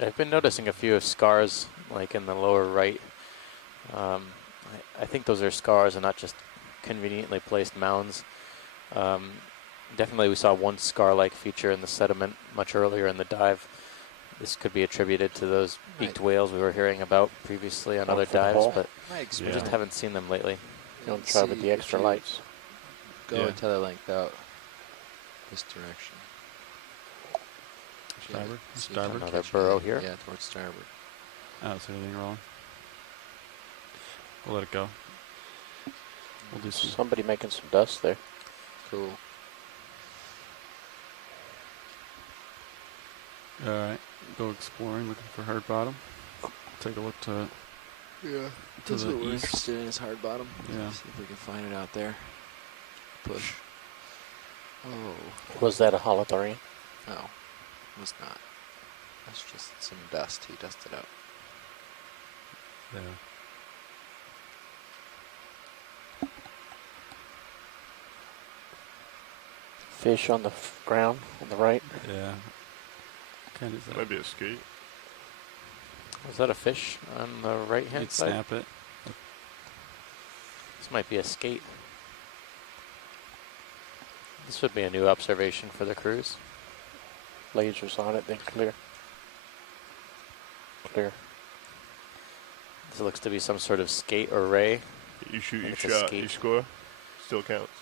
I've been noticing a few scars, like in the lower right. I think those are scars and not just conveniently placed mounds. Definitely we saw one scar-like feature in the sediment much earlier in the dive. This could be attributed to those beaked whales we were hearing about previously on other for the dives, hole? but Nice. we Yeah. just haven't seen them lately. Don't Try with the extra lights. Go Yeah. a tether length out this direction. Starboard? See Starboard? Another catch burrow me. here. Yeah, towards starboard. I don't see anything wrong. We'll let it go. We'll do some. Somebody making some dust there. Cool. All right. Go exploring, looking for hard bottom. Take a look to Yeah. To That's the what we're east. interested in is hard bottom. Yeah. See if we can find it out there. Push. Oh. Was that a holothurian? No. Was not. That's just some dust. He dusted out. Yeah. Fish on the ground on the right. Yeah. Kind of. Might be a skate. Was that a fish on the right hand You'd side? snap it. This might be a skate. This would be a new observation for the cruise. Lasers on it, then clear. Clear. This looks to be some sort of skate or ray. You shoot, you It's a shot, skate. you score. Still counts.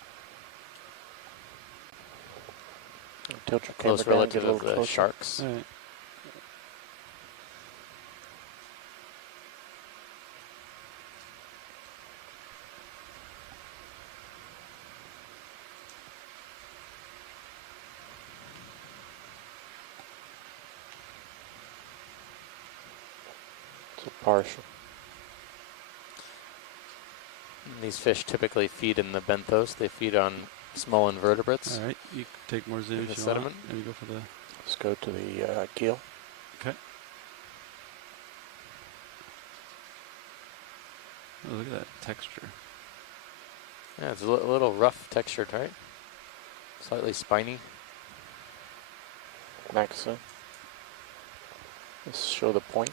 Tilt your close relative of the sharks. All right. Partial. These fish typically feed in the benthos. They feed on small invertebrates. All right, you can take more zoom the if you sediment. want. Maybe go for the. Let's go to the keel. Okay. Oh, look at that texture. Yeah, it's a little rough textured, right? Slightly spiny. Maxim. Let's show the point.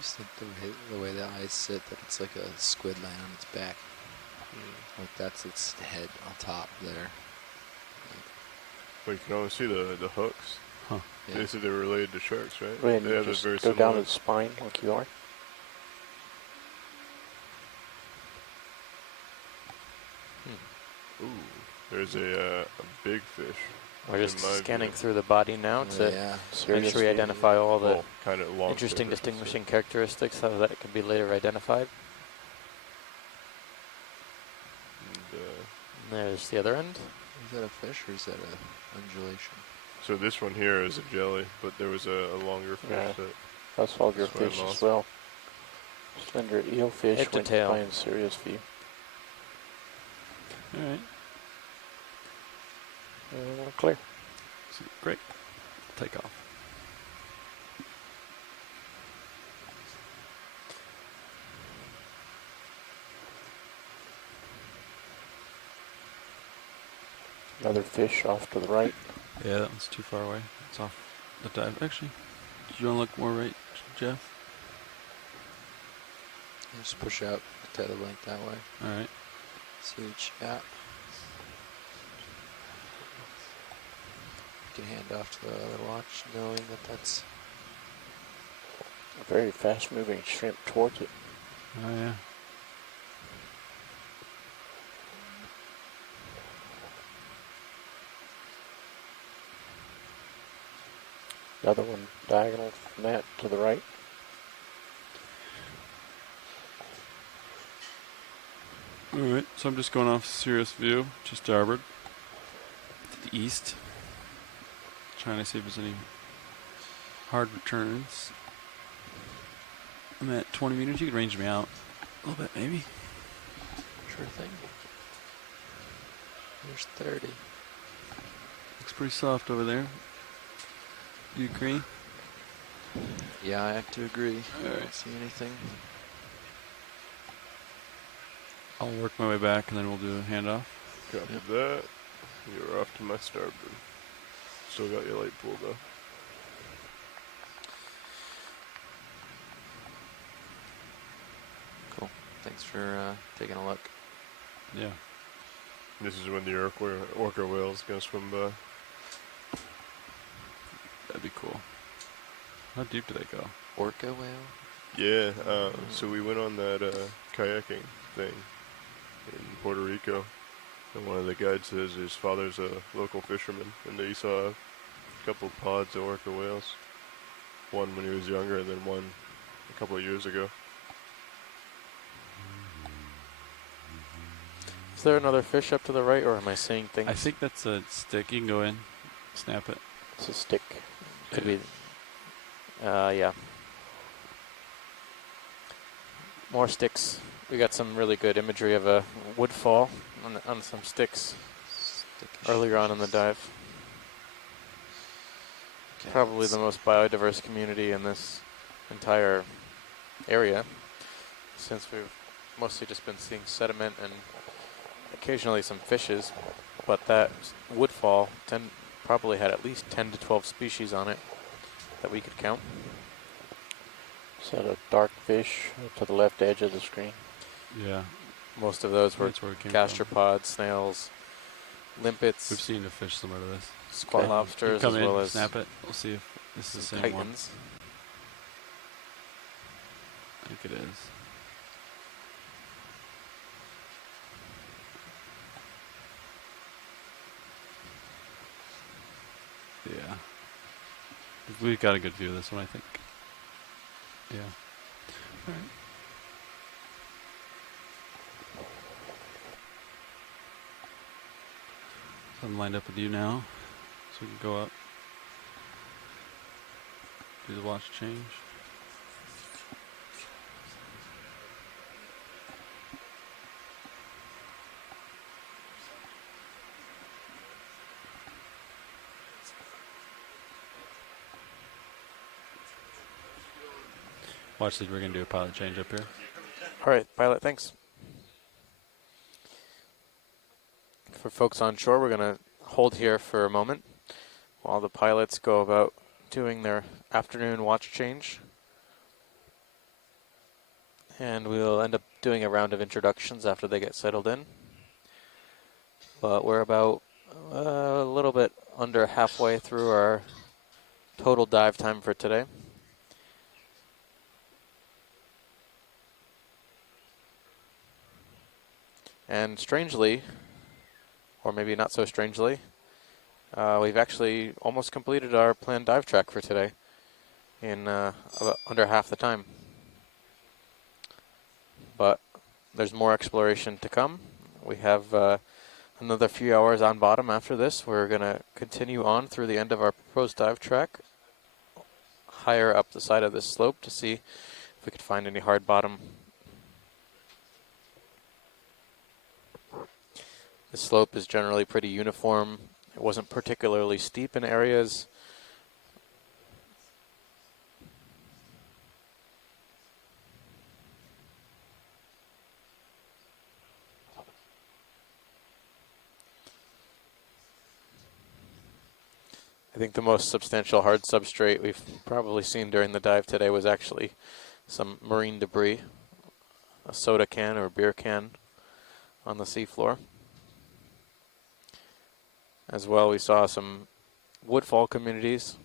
Just think the way the eyes sit, that it's like a squid laying on its back. Like that's its head on top there. Well, you can always see the hooks. Huh. Yeah. They said they're related to sharks, right? Go ahead They and have a just very go down similar. to the spine like you are. Ooh, there's a big fish. We're just in my scanning view. through the body now Oh, to yeah. make Serious sure we view. identify all the Well, kind of long. interesting fish, I should say. distinguishing characteristics so that it can be later identified. And, And there's the other end. Is that a fish or is that a undulation? so this one here is a jelly, but there was a longer fish Yeah. that. That's all your Swam fish off. as well. Slender eelfish Head to went tail. by in serious view. All right. Clear. So, great. Take off. Another fish off to the right. Yeah, that one's too far away. It's off the dive. Actually, do you want to look more right, Jeff? Just push out the tether link that way. All right. See what you got. You can hand off to the other watch, knowing that that's. A very fast moving shrimp towards it. Oh yeah. Another one diagonal from that to the right. All right. So I'm just going off serious view, just starboard, to the east, trying to see if there's any hard returns. I'm at 20 meters. You can range me out a little bit, maybe. Sure thing. There's 30. Looks pretty soft over there. You agree? Yeah, I have to agree. I Alright. don't see anything. I'll work my way back, and then we'll do a handoff. Copy that. You're off to my starboard. Still got your light pool though. Cool. Thanks for taking a look. Yeah. This is when the orca whale's gonna swim by. That'd be cool. How deep do they go? Orca whale? Yeah, so we went on that kayaking thing in Puerto Rico, and one of the guides says his father's a local fisherman, and he saw a couple pods of orca whales. One when he was younger, and then one a couple of years ago. Is there another fish up to the right, or am I seeing things? I think that's a stick. You can go in, snap it. It's a stick. Could be. Yeah. More sticks. We got some really good imagery of a woodfall on some sticks earlier on in the dive. Okay, Probably let's the most biodiverse community in this entire area, since we've mostly just been seeing sediment and occasionally some fishes, but that woodfall probably had at least 10 to 12 species on it that we could count. Is that a dark fish to the left edge of the screen? Yeah. Most of those were That's where it came from. gastropods, snails, limpets, We've seen a fish similar to this. squat Okay. lobsters, Come as in, well as snap it. We'll see if this is the some same one. chitons. I think it is. Yeah. We've got a good view of this one, I think. Yeah. All right. I'm lined up with you now, so we can go up. Do the watch change. Watch lead, we're going to do a pilot change up here. All right, pilot, thanks. For folks on shore, we're going to hold here for a moment while the pilots go about doing their afternoon watch change. And we'll end up doing a round of introductions after they get settled in. But we're about a little bit under halfway through our total dive time for today. And strangely, or maybe not so strangely, we've actually almost completed our planned dive track for today in about under half the time. But there's more exploration to come. We have another few hours on bottom after this. We're going to continue on through the end of our proposed dive track, higher up the side of this slope to see if we could find any hard bottom. The slope is generally pretty uniform. It wasn't particularly steep in areas. I think the most substantial hard substrate we've probably seen during the dive today was actually some marine debris, a soda can or a beer can on the seafloor. As well, we saw some woodfall communities.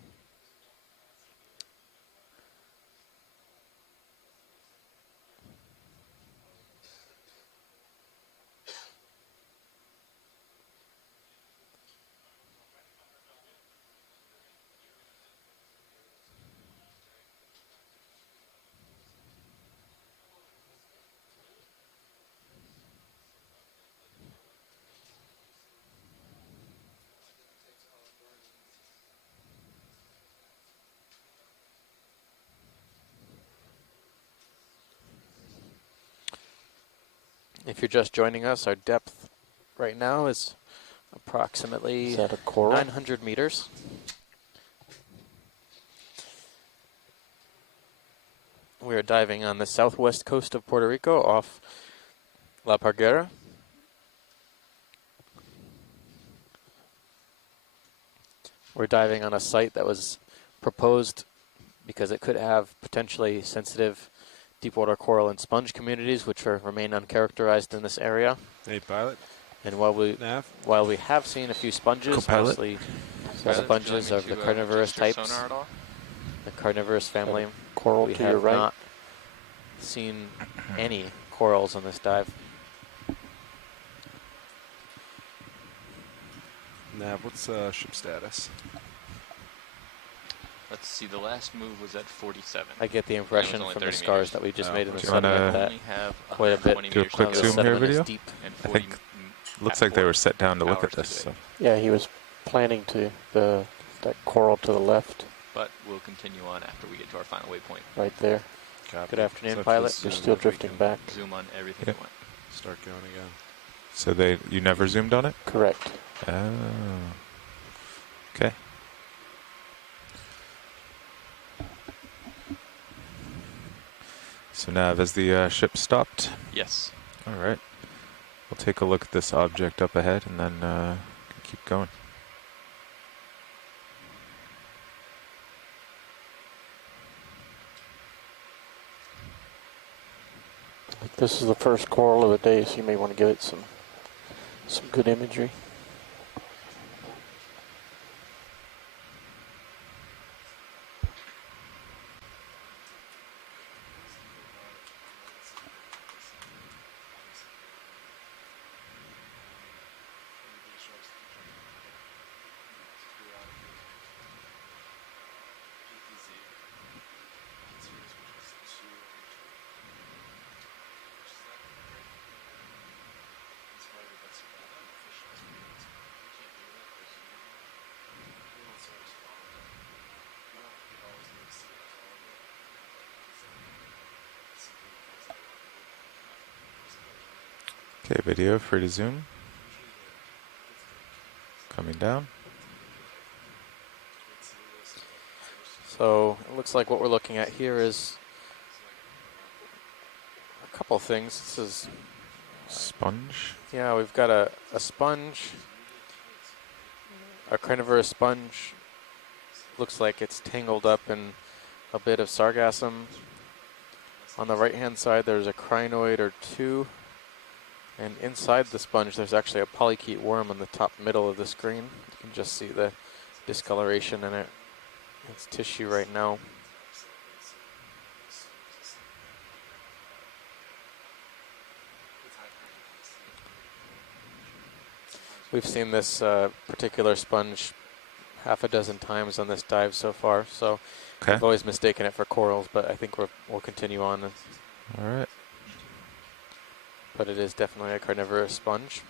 If you're just joining us, our depth right now is approximately Is that a coral? 900 meters. We are diving on the southwest coast of Puerto Rico off La Parguera. We're diving on a site that was proposed because it could have potentially sensitive deepwater coral and sponge communities, which remain uncharacterized in this area. Hey, pilot. And while we have seen a few sponges, Co-pilot. mostly sponges of the carnivorous types, sonar at all? the carnivorous family, Coral we to your have right. not seen any corals on this dive. Nav, what's ship status? Let's see, the last move was at 47. I get the And it was impression only from the 30 scars meters. that we just Oh, made in the do you wanna sediment that Only have quite a bit 120 do a meters quick of to the zoom go here sediment is video? deep. and I 40 think m- looks at like they were 40 set down to look hours at this. today. So Yeah, he was planning to that coral to the left, But we'll continue on after we get to our final waypoint. right there. Copy. Good afternoon, So after pilot. this You're zoom, still We drifting can back. Zoom on everything Yep. we want. start going again. so you never zoomed on it? Correct. Oh. Okay. So now has the ship stopped? Yes. All right. We'll take a look at this object up ahead and then keep going. This is the first coral of the day, so you may want to give it some good imagery. Okay, video free to zoom. Coming down. So it looks like what we're looking at here is a couple things. This is, Sponge. yeah, we've got a sponge, a carnivorous sponge. Looks like it's tangled up in a bit of sargassum. On the right-hand side, there's a crinoid or two. And inside the sponge, there's actually a polychaete worm on the top middle of the screen. You can just see the discoloration in it. It's tissue right now. We've seen this particular sponge half a dozen times on this dive so far, so Okay. I've always mistaken it for corals, but I think we'll continue on. All right. But it is definitely a carnivorous sponge.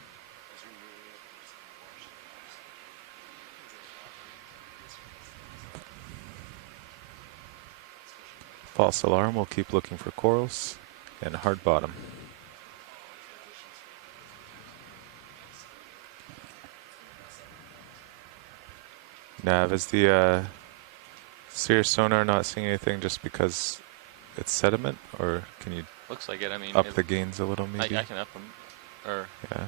False alarm. We'll keep looking for corals and hard bottom. Nav, is the Cirrus sonar not seeing anything just because it's sediment, or can you Looks like it. I mean, up the gains a little, maybe? I can up them, or Yeah.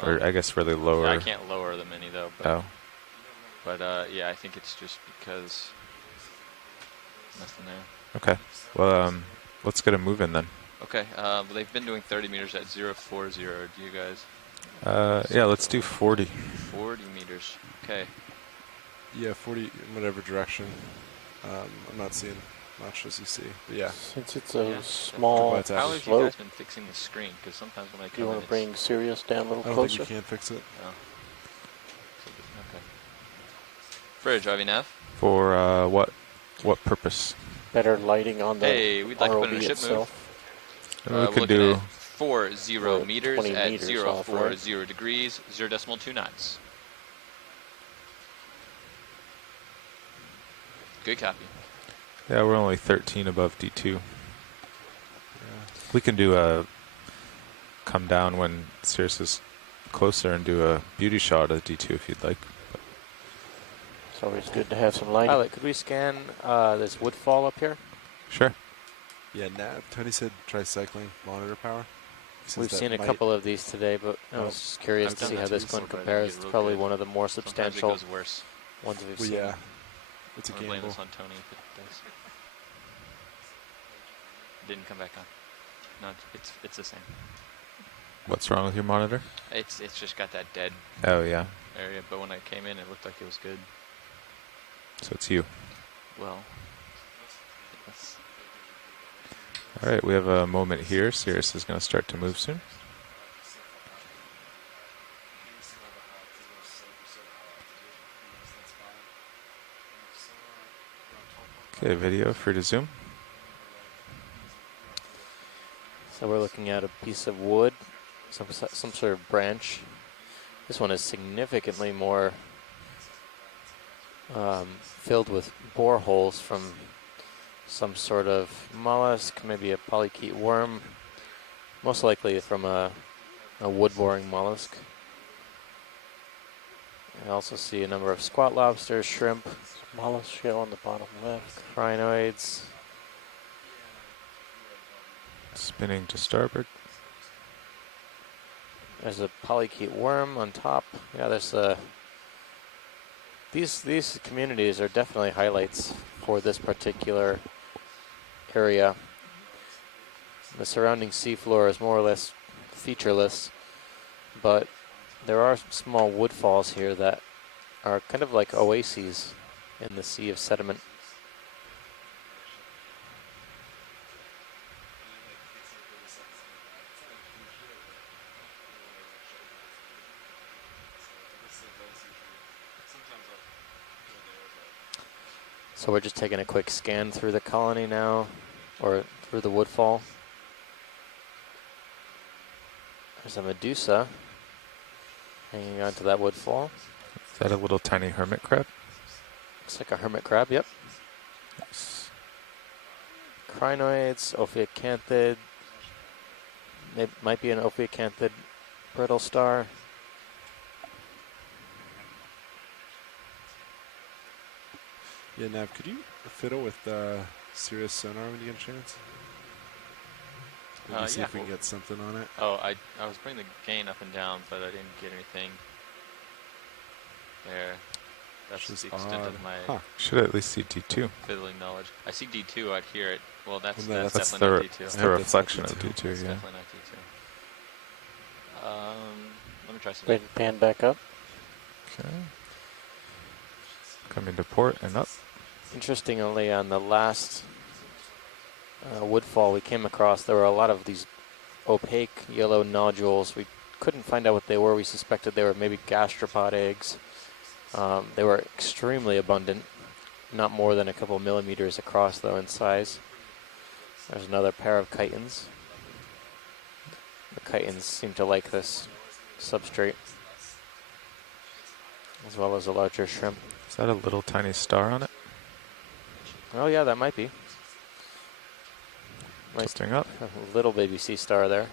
well, Or I guess really lower. yeah, I can't lower them any though. But, Oh. but yeah, I think it's just because nothing there. Okay. Well, let's get a move in then. Okay, they've been doing 30 meters at 040. Do you guys? Yeah, let's do 40. 40 meters. Okay. Yeah, 40 in whatever direction. I'm not seeing much as you see, but yeah. Since it's a Yeah. small How have How have you slope, guys been fixing the screen? Because sometimes when I do you come want in, to bring Sirius down a little I don't closer? think you can fix it. Oh. Okay. Fridge, driving nav. For what purpose? Better lighting on the Hey, we'd like to put ROV in a ship itself. We we're could looking do. at 40 meters 20 at meters off, 040 degrees, 0.2 knots. Good copy. Yeah, we're only 13 above D2. We can do a come down when Cirrus is closer and do a beauty shot of D2 if you'd like. But It's always good to have some lighting. Pilot, could we scan this woodfall up here? sure. Yeah, Nav. Tony said try cycling monitor power. He says We've that seen a might- couple of these today, but I Oh. was just curious I've to done see that how this too one so far, I didn't compares. get It's real probably good. one of the more Sometimes it substantial goes worse. ones we've Well, seen. yeah. It's a I'm gonna blame gamble. this on Tony if it does. Didn't come back on. No, it's the same. What's wrong with your monitor? It's just got that dead Oh, yeah. area, but when I came in, it looked like it was good. So it's you. Well, yes. All right, we have a moment here. Cirrus is going to start to move soon. Okay, video free to zoom. So we're looking at a piece of wood, some sort of branch. This one is significantly more filled with boreholes from some sort of mollusk, maybe a polychaete worm, most likely from a wood-boring mollusk. I also see a number of squat lobsters, shrimp, Mollusk shell on the bottom left. crinoids. Spinning to starboard. There's a polychaete worm on top. Yeah, there's these communities are definitely highlights for this particular area. The surrounding seafloor is more or less featureless, but there are small woodfalls here that are kind of like oases in the sea of sediment. So we're just taking a quick scan through the colony now, or through the woodfall. There's a medusa hanging onto that woodfall. Is that a little tiny hermit crab? Looks like a hermit crab, yep. Nice. Crinoids, ophiacanthid, It might be an ophiacanthid brittle star. Yeah, Nav, could you fiddle with Sirius sonar when you get a chance? Maybe see Yeah. if we can get something on it. Oh, I was bringing the gain up and down, but I didn't get anything. There. That's Which is the extent odd. of my Huh. Should at least see D2. fiddling knowledge. I see D2 out here. Well, that's Well, no, that's That's definitely not the D2. it's I the hope that's not reflection of D2. D2. That's Yeah. definitely not D2. Let me try Go something. ahead and pan back up. Okay. Coming to port and up. Interestingly, on the last woodfall we came across, there were a lot of these opaque yellow nodules. We couldn't find out what they were. We suspected they were maybe gastropod eggs. They were extremely abundant, not more than a couple millimeters across, though, in size. There's another pair of chitons. The chitons seem to like this substrate, as well as a larger shrimp. Is that a little tiny star on it? Oh yeah, that might be. Nice Tilting up. little baby sea star there.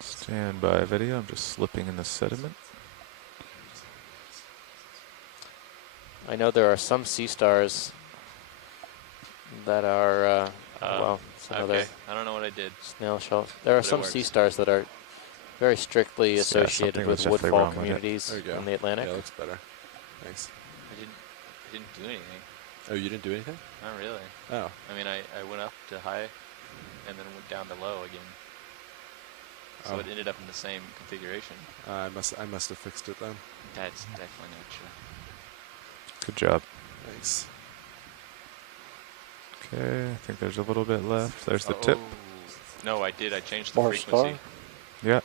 Stand by video. I'm just slipping in the sediment. I know there are some sea stars that are, well, some Okay. other I don't know what I did. snail shell. There are But it some sea works. stars that are very strictly Yeah, associated something with was definitely woodfall wrong with it. communities There you go. in the Atlantic. Yeah, it looks better. Thanks. I didn't do anything. Oh, you didn't do anything? Not really. Oh. I mean, I went up to high, and then went down to low again. So Oh. it ended up in the same configuration. I must have fixed it then. That's definitely not true. Good job. Thanks. Okay, I think there's a little bit left. There's the tip. No, I did. I changed the More frequency. star? Yeah.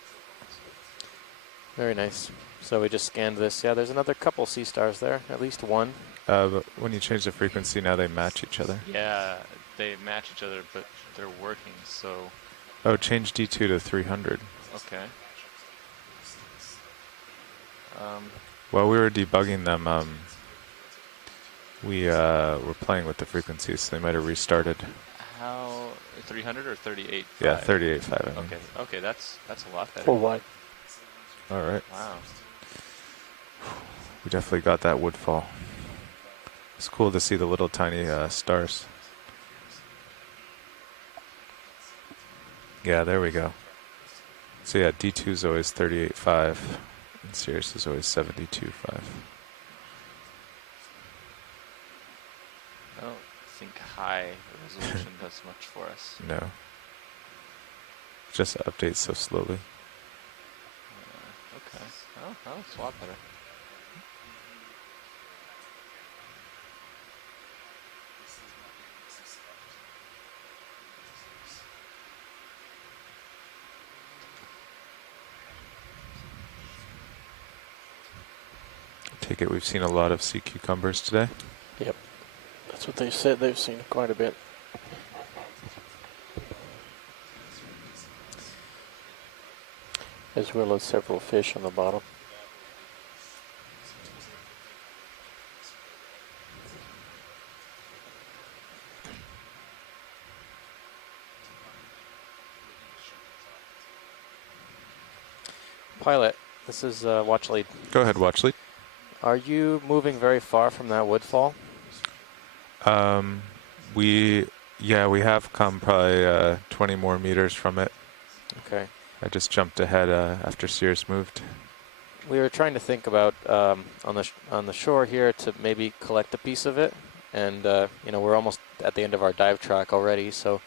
Very nice. So we just scanned this. Yeah, there's another couple sea stars there, at least one. But when you change the frequency, now they match each other. Yeah, they match each other, but they're working. So Oh, change D2 to 300. okay. While we were debugging them, we were playing with the frequencies, so they might have restarted. How 300 or 38? Yeah, 38.5. I mean. Okay. Okay, that's a lot better. Full wide. All right. Wow. We definitely got that woodfall. It's cool to see the little tiny stars. Yeah, there we go. So yeah, D2 is always 38.5, and Sirius is always 72.5. I don't think high resolution does much for us. No. Just updates so slowly. Okay. Oh, that's a lot better. Take it we've seen a lot of sea cucumbers today. Yep. That's what they said. They've seen quite a bit. As well as several fish on the bottom. Pilot, this is watch lead. Go ahead, watch lead. Are you moving very far from that woodfall? We have come probably 20 more meters from it. Okay. I just jumped ahead after Sirius moved. We were trying to think about on the shore here to maybe collect a piece of it, and we're almost at the end of our dive track already. So,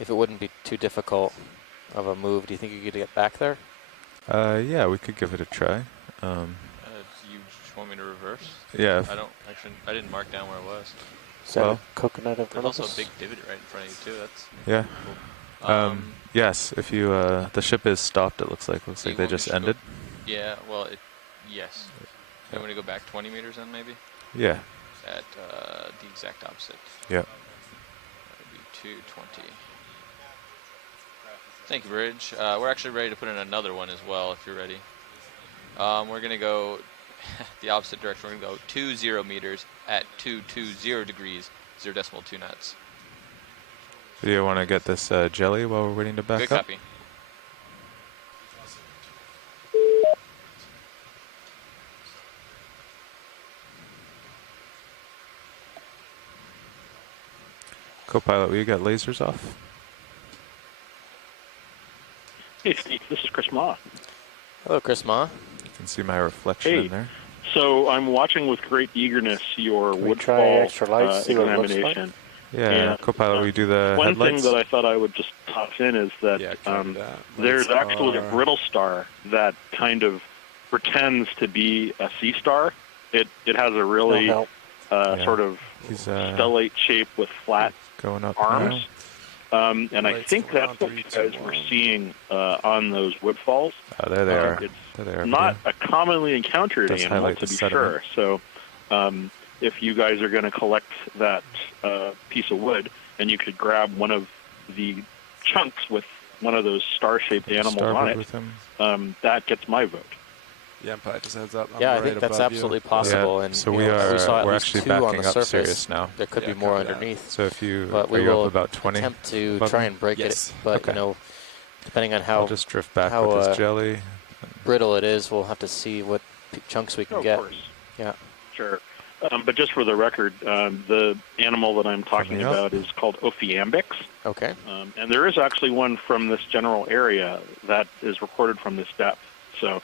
if it wouldn't be too difficult of a move, do you think you could get back there? Yeah, we could give it a try. You just want me to reverse? Yeah. I didn't mark down where it was. Is that Well, a coconut in There's front of also us? a big divot right in front of you too. That's Yeah. cool. Yes, if you the ship is stopped, it looks like Do they you want me just to go- ended. Yeah. Well, yes. You want me to go back 20 meters then maybe? Yeah. At the exact opposite. Yeah. That would be 220. Thank you, Bridge. We're actually ready to put in another one as well if you're ready. We're going to go the opposite direction. We're going to go 20 meters at 220 degrees, 0.2 knots. Do you want to get this jelly while we're waiting to back Good up? copy. Co-pilot, will you get lasers off? Hey, Steve, this is Chris Ma. Hello, Chris Ma. You can see my reflection in there. So I'm watching with great eagerness your Can we try woodfall extra lights, see what it looks like? examination. Yeah, And, co-pilot, will you do the one headlights? thing that I thought I would just toss in is that there's actually a brittle star that kind of pretends to be a sea star. It has a really sort of stellate shape with flat going up arms. And I think that's what you guys were seeing on those woodfalls. Oh, there they are. It's There they are. not a commonly encountered Does animal, highlight to the be sediment. sure. So if you guys are going to collect that piece of wood, and you could grab one of the chunks with one of those star-shaped animals on Starboard it, with him. that gets my vote. Yeah, Empire, just heads up. I'm Yeah, I right think that's above absolutely you. possible. Yeah, And so you we know, are. we saw at We're least actually two on backing the up surface. Sirius now. There could be more underneath. So if you But are we you will up about 20? attempt to above try me? and break Yes. it, but Okay. you know, depending on how I'll just drift back how, with this jelly. brittle it is, we'll have to see what chunks we can Of get. course. Yeah. Sure. But just for the record, the animal that I'm talking Coming up. about is called Ophiambix. Okay. And there is actually one from this general area that is recorded from this depth. So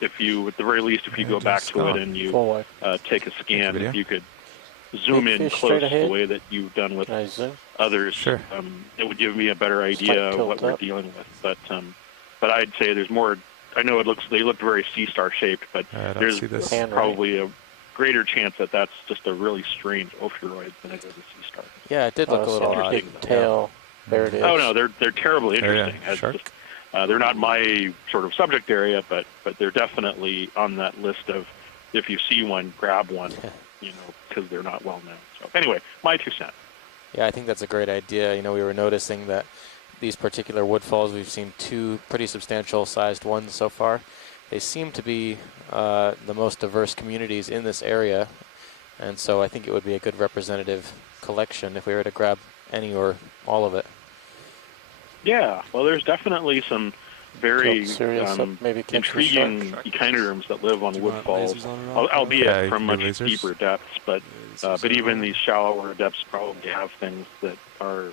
if you, at the very least, if you go back to it and you take a scan, video. if you could zoom in fish close straight the ahead. way that you've done with Can I zoom? others, Sure. it would give me a better idea Slight of tilt what we're up. dealing with. But I'd say there's more. I know they look very sea star shaped, but I don't there's see this. probably a greater chance that that's just a really strange ophiuroid than it is a sea star. Yeah, it did look a little odd. interesting, though. Tail. There it is. Oh no, they're terribly Oh, yeah. interesting. It's Shark? just, they're not my sort of subject area, but they're definitely on that list of if you see one, grab one, because they're not well known. So anyway, my 2 cents. Yeah, I think that's a great idea. You know, we were noticing that these particular woodfalls, we've seen 2 pretty substantial sized ones so far. They seem to be the most diverse communities in this area, and so I think it would be a good representative collection if we were to grab any or all of it. Yeah, well, there's definitely some very Tilt Sirius up, maybe catch the intriguing shark. echinoderms that live on Do you want woodfalls, lasers on or off? albeit Yeah, you from can do much lasers. deeper depths. But even these shallower depths probably have things that are,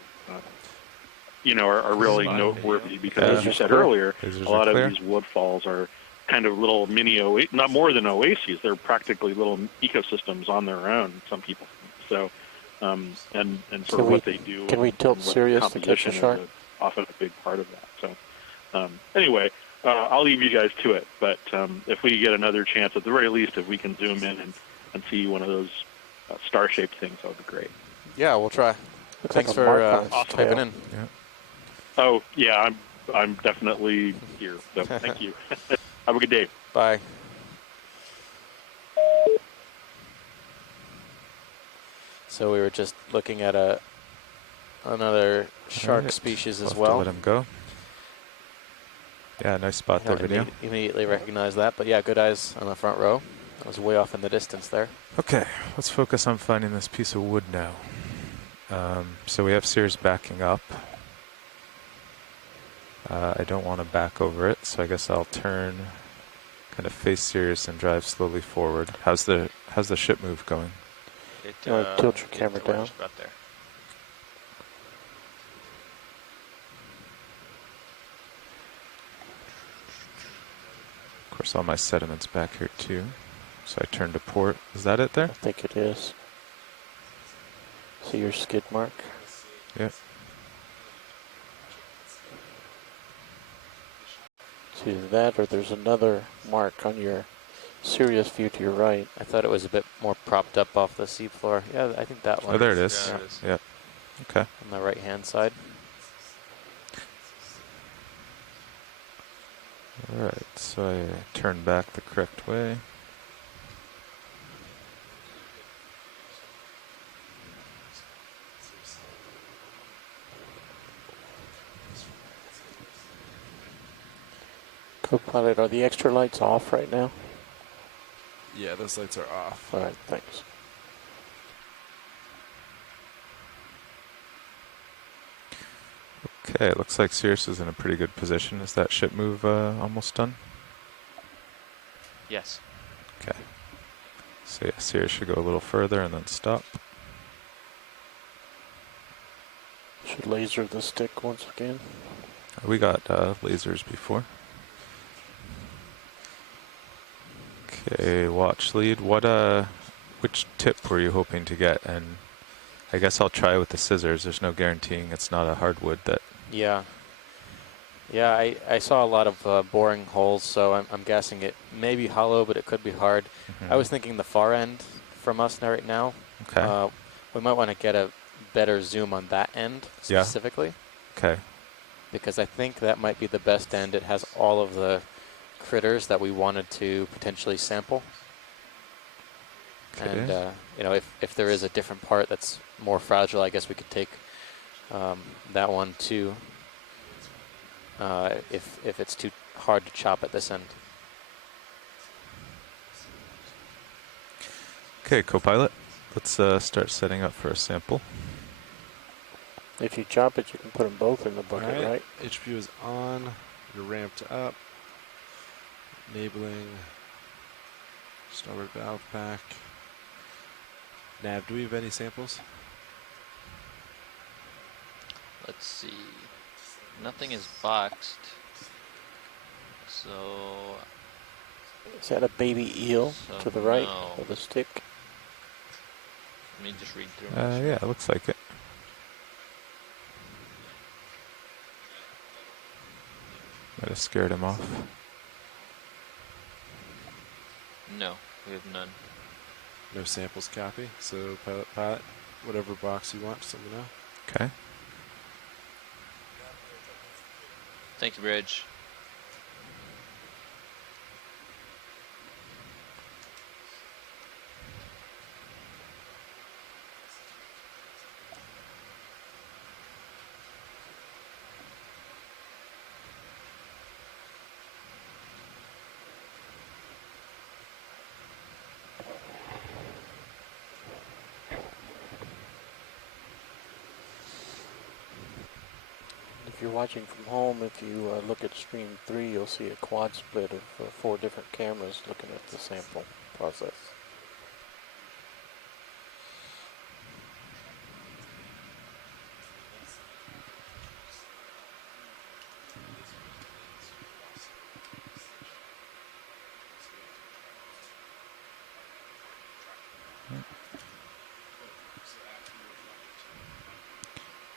are really noteworthy because, as you said earlier, Lasers a lot are of clear. these woodfalls are kind of little mini oases, not more than oases. They're practically little ecosystems on their own. Some people think. So, and sort Can of we- what they do. can we and tilt what Sirius to catch the composition is shark? often a big part of that. So, anyway, I'll leave you guys to it. But if we get another chance, at the very least, if we can zoom in and see one of those star-shaped things, that would be great. Yeah, we'll try. Looks Thanks like a for mark on its typing tail. in. Yeah. Oh yeah, I'm definitely here. So thank you. Have a good day. Bye. So we were just looking at another shark Alright, species we'll as have to well. let him go. Yeah, nice spot there, Don't video. immediately recognize that, but yeah, good eyes on the front row. That was way off in the distance there. Okay, let's focus on finding this piece of wood now. So we have Sears backing up. I don't want to back over it, so I guess I'll turn, kind of face Sirius and drive slowly forward. How's the ship move going? It, You wanna tilt your camera we're down? just about there. Of course, all my sediments back here too. So I turn to port. Is that it there? I think it is. See your skid mark? Yep. It's either that or there's another mark on your Sirius view to your right. I thought it was a bit more propped up off the seafloor. Yeah, I think that one. Oh, there it is. Yeah, it is. Yep. Okay. On the right-hand side. All right. So I turn back the correct way. Co-pilot, are the extra lights off right now? Yeah, those lights are off. All right, thanks. Okay, it looks like Sirius is in a pretty good position. Is that ship move almost done? Yes. Okay. So yeah, Sirius should go a little further and then stop. Should laser the stick once again. We got lasers before. Okay, watch lead. Which tip were you hoping to get? And I guess I'll try with the scissors. There's no guaranteeing it's not a hardwood that. Yeah. Yeah, I saw a lot of boring holes, so I'm guessing it may be hollow, but it could be hard. I was thinking the far end from us right now. Okay. We might want to get a better zoom on that end specifically. Okay. Because I think that might be the best end. It has all of the critters that we wanted to potentially sample. Okay. And, you know, if there is a different part that's more fragile, I guess we could take that one too. If it's too hard to chop at this end. Okay, co-pilot. Let's start setting up for a sample. If you chop it, you can put them both in the bucket, right? HPU is on. You're ramped up. Enabling starboard valve pack. Nav, do we have any samples? Let's see. Nothing is boxed. So. Is that a baby eel to the right of the stick? Let me just read through. Yeah, it looks like it. Might have scared him off. No, we have none. No samples copy. So pilot, whatever box you want, just let me know. Okay. Thank you, Bridge. If you're watching from home, if you look at stream 3, you'll see a quad split of 4 different cameras looking at the sample process.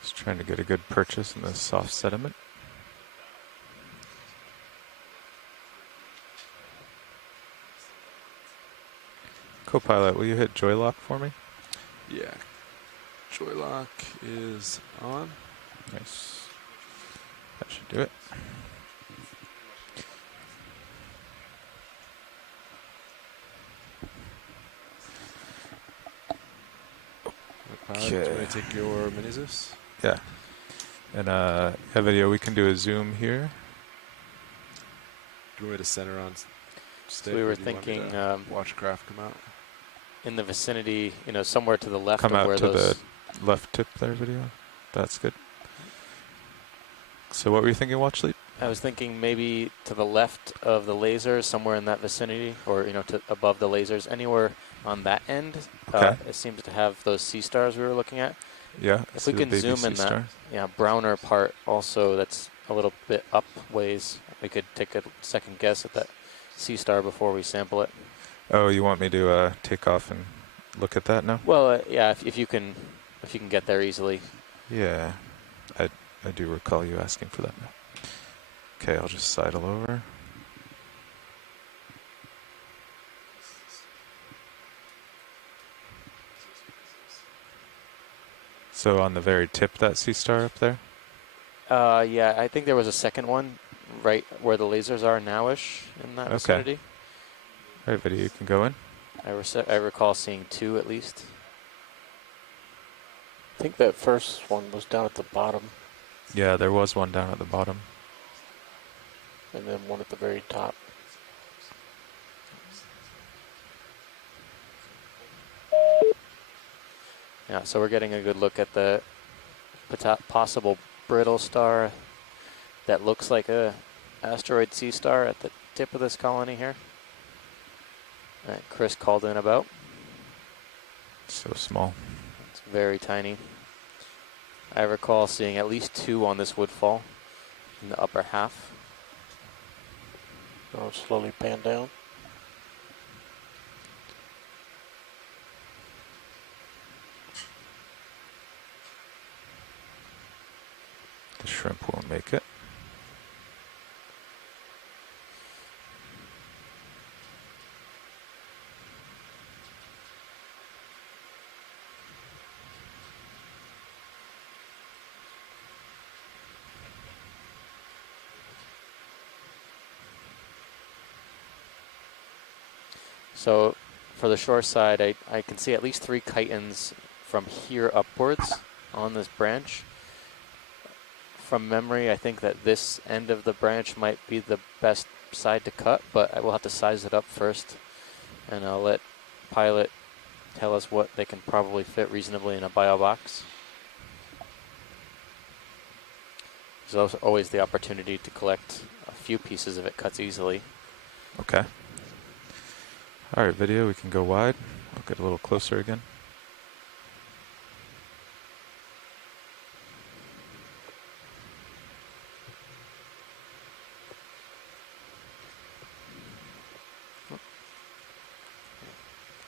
Just trying to get a good purchase in the soft sediment. Co-pilot, will you hit joy lock for me? Yeah. Joy lock is on. Nice. That should do it. Pilot, do you want to take your mini Zeus? Yeah. And video, we can do a zoom here. Do you want me to center on stick? So we were or do you want me thinking to watch craft come out. In the vicinity, you know, somewhere to the left Come of out where to those. the left tip there, video. That's good. So what were you thinking, watch lead? I was thinking maybe to the left of the lasers, somewhere in that vicinity, or you know, to above the lasers, anywhere on that end. Okay. It seems to have those sea stars we were looking at. Yeah. If we can zoom in that, browner part also that's a little bit up ways, we could take a second guess at that sea star before we sample it. Oh, you want me to take off and look at that now? Well, yeah, if you can get there easily. Yeah, I do recall you asking for that now. Okay, I'll just sidle over. So on the very tip, that sea star up there? Yeah, I think there was a second one right where the lasers are now-ish in that vicinity. All right, video, you can go in. I recall seeing 2 at least. I think that first one was down at the bottom. Yeah, there was one down at the bottom. And then one at the very top. Yeah, so we're getting a good look at the possible brittle star that looks like a asteroid C star at the tip of this colony here that Chris called in about. So small. It's very tiny. I recall seeing at least 2 on this woodfall in the upper half. I'll slowly pan down. The shrimp won't make it. So for the shore side, I can see at least 3 chitons from here upwards on this branch. From memory, I think that this end of the branch might be the best side to cut, but I will have to size it up first, and I'll let Pilot tell us what they can probably fit reasonably in a bio box. There's also always the opportunity to collect a few pieces if it cuts easily. Okay. All right, video, we can go wide. I'll get a little closer again.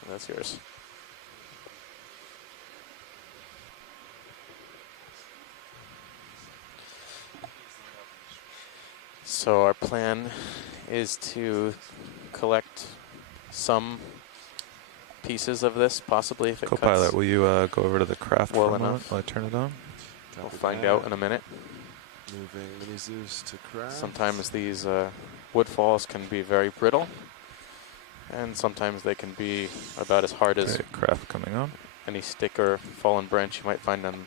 That's yours. So our plan is to collect some pieces of this, possibly if it Co-pilot, cuts will you go over to the craft well for a moment enough. while I turn it on? We'll find out in a minute. Moving Mini Zeus to craft. Sometimes these woodfalls can be very brittle, and sometimes they can be about as hard as craft coming on. any stick or fallen branch you might find on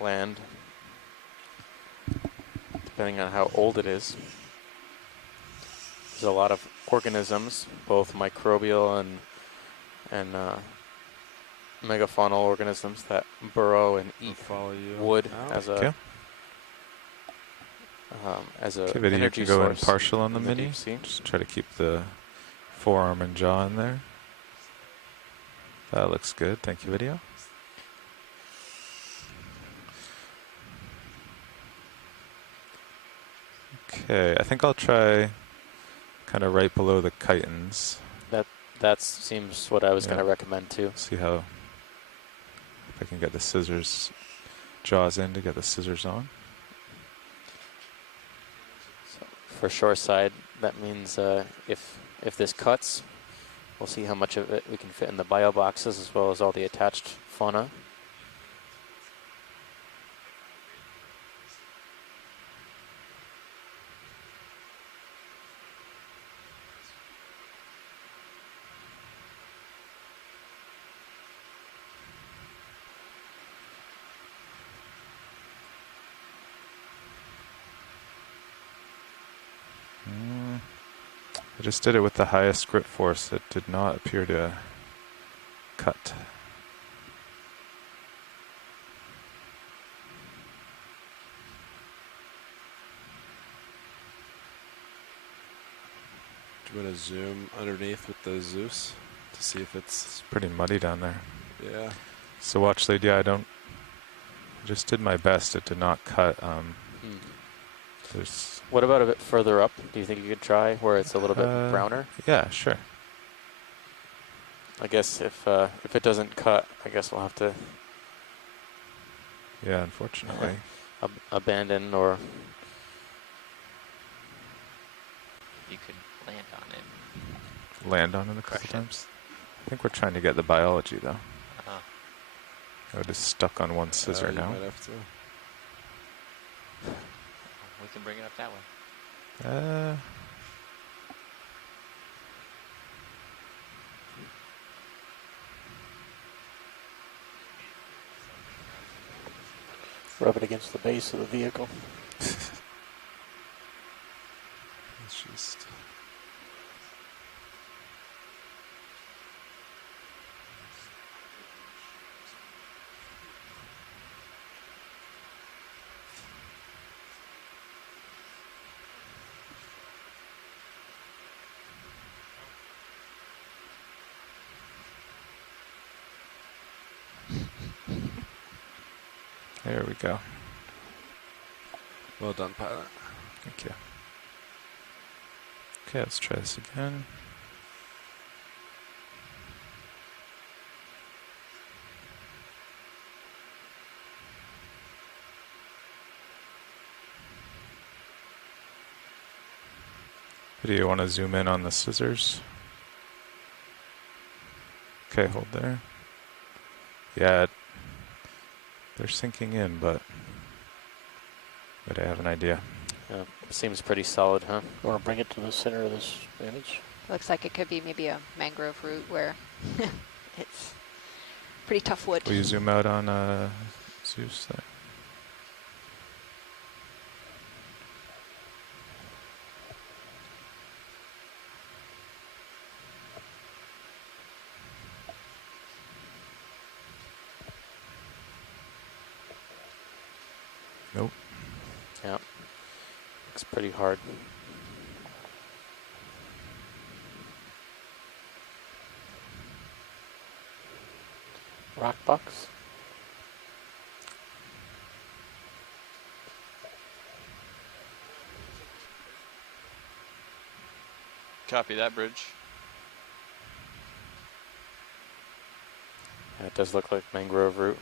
land, depending on how old it is. There's a lot of organisms, both microbial and megafaunal organisms that burrow and eat wood as a Video, energy you can go in source partial on the in mini. deep sea. Just try to keep the forearm and jaw in there. That looks good. Thank you, video. Okay, I think I'll try kind of right below the chitons. That seems what I was going to recommend too. See how if I can get the scissors jaws in to get the scissors on. So for shore side, that means if this cuts, we'll see how much of it we can fit in the bio boxes as well as all the attached fauna. I just did it with the highest grip force. It did not appear to cut. Do you want to zoom underneath with the Zeus to see if it's pretty muddy down there. Yeah. So watch lead, yeah, I just did my best. It did not cut. There's. What about a bit further up? Do you think you could try where it's a little bit browner? Yeah, sure. I guess if it doesn't cut, I guess we'll have to. Yeah, unfortunately. Abandon or. You could land on it. Land on it a couple times. I think we're trying to get the biology though. I just stuck on one scissor you now. might have to. We can bring it up that way. Rub it against the base of the vehicle. It's just. There we go. Well done, pilot. Thank you. Okay, let's try this again. Do you want to zoom in on the scissors? Okay, hold there. Yeah, they're sinking in, but I have an idea. Seems pretty solid, huh? You want to bring it to the center of this image? Looks like it could be maybe a mangrove root where it's pretty tough wood. Will you zoom out on Zeus there? Nope. Yeah. Looks pretty hard. Rock box? Copy that, bridge. Yeah, it does look like mangrove root.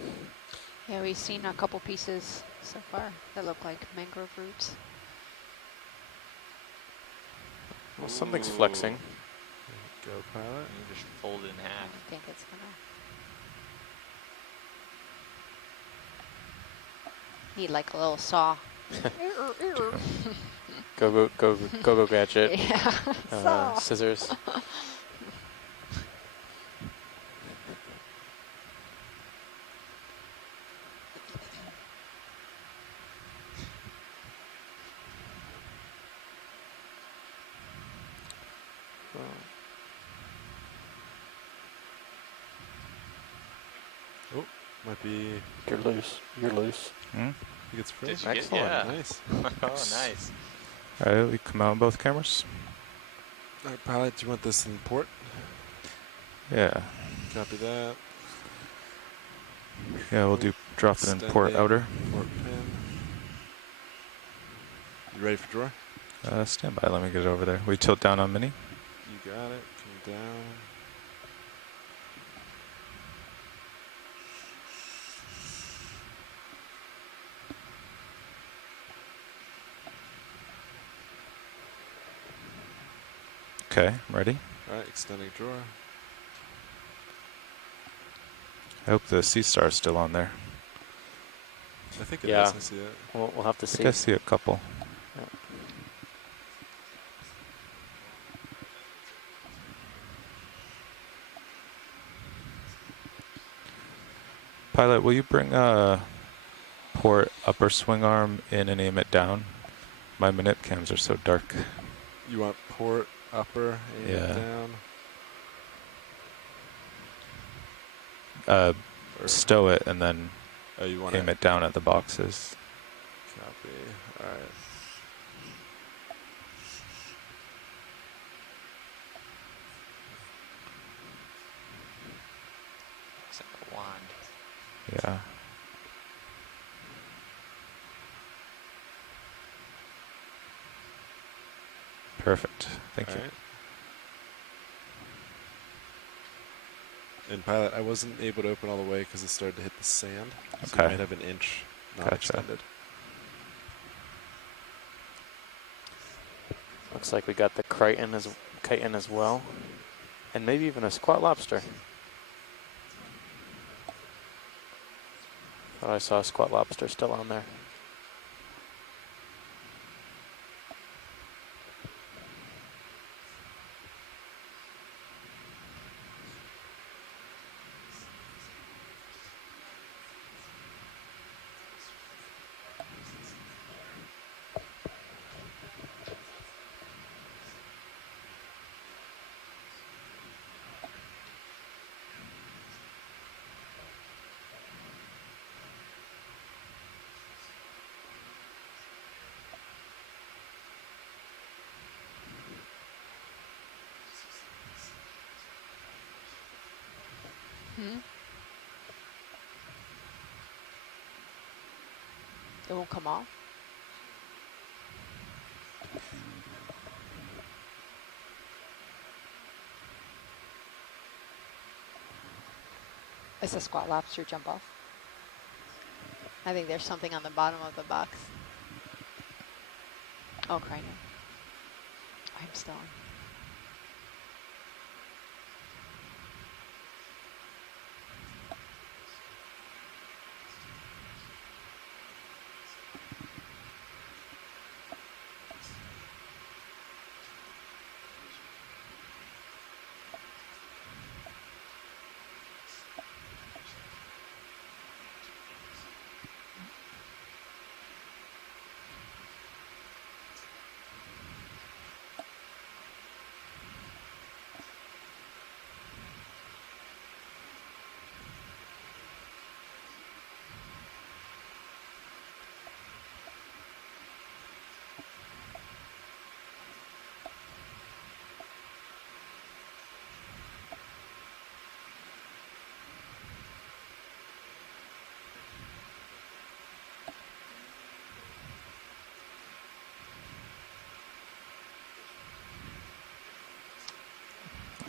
Yeah, we've seen a couple pieces so far that look like mangrove roots. Well, something's flexing. Go, pilot. You just fold it in half. I think it's gonna need like a little saw. Go gadget. Yeah, saw. Scissors. Oh, might be. You're loose. You're loose. Hmm? I think it's free. Did you get- Excellent. yeah. Nice. Oh, nice. All right, we come out on both cameras. All right, pilot, do you want this in port? Yeah. Copy that. Yeah, we'll do drop it in port Extending outer. Port pin. You ready for draw? Stand by, let me get it over there. We tilt down on mini. You got it. Come down. Okay, I'm ready. All right, extending drawer. I hope the sea star is still on there. I think it Yeah. is. I see it. We'll have to I see. think I see a couple. Yeah. Pilot, will you bring port upper swing arm in and aim it down? My minute cams are so dark. You want port upper and Yeah. down? Or Stow it and then oh, you want aim it down at the boxes. Copy. All right. It's like a wand. Yeah. Perfect. Thank All you. right. And pilot, I wasn't able to open all the way because it started to hit the sand. So you Okay. might have an inch not Gotcha. extended. Looks like we got the chitin as well. And maybe even a squat lobster. Thought I saw a squat lobster still on there. It won't come off? It's a squat lobster jump off. I think there's something on the bottom of the box. Oh, crying. I'm still on.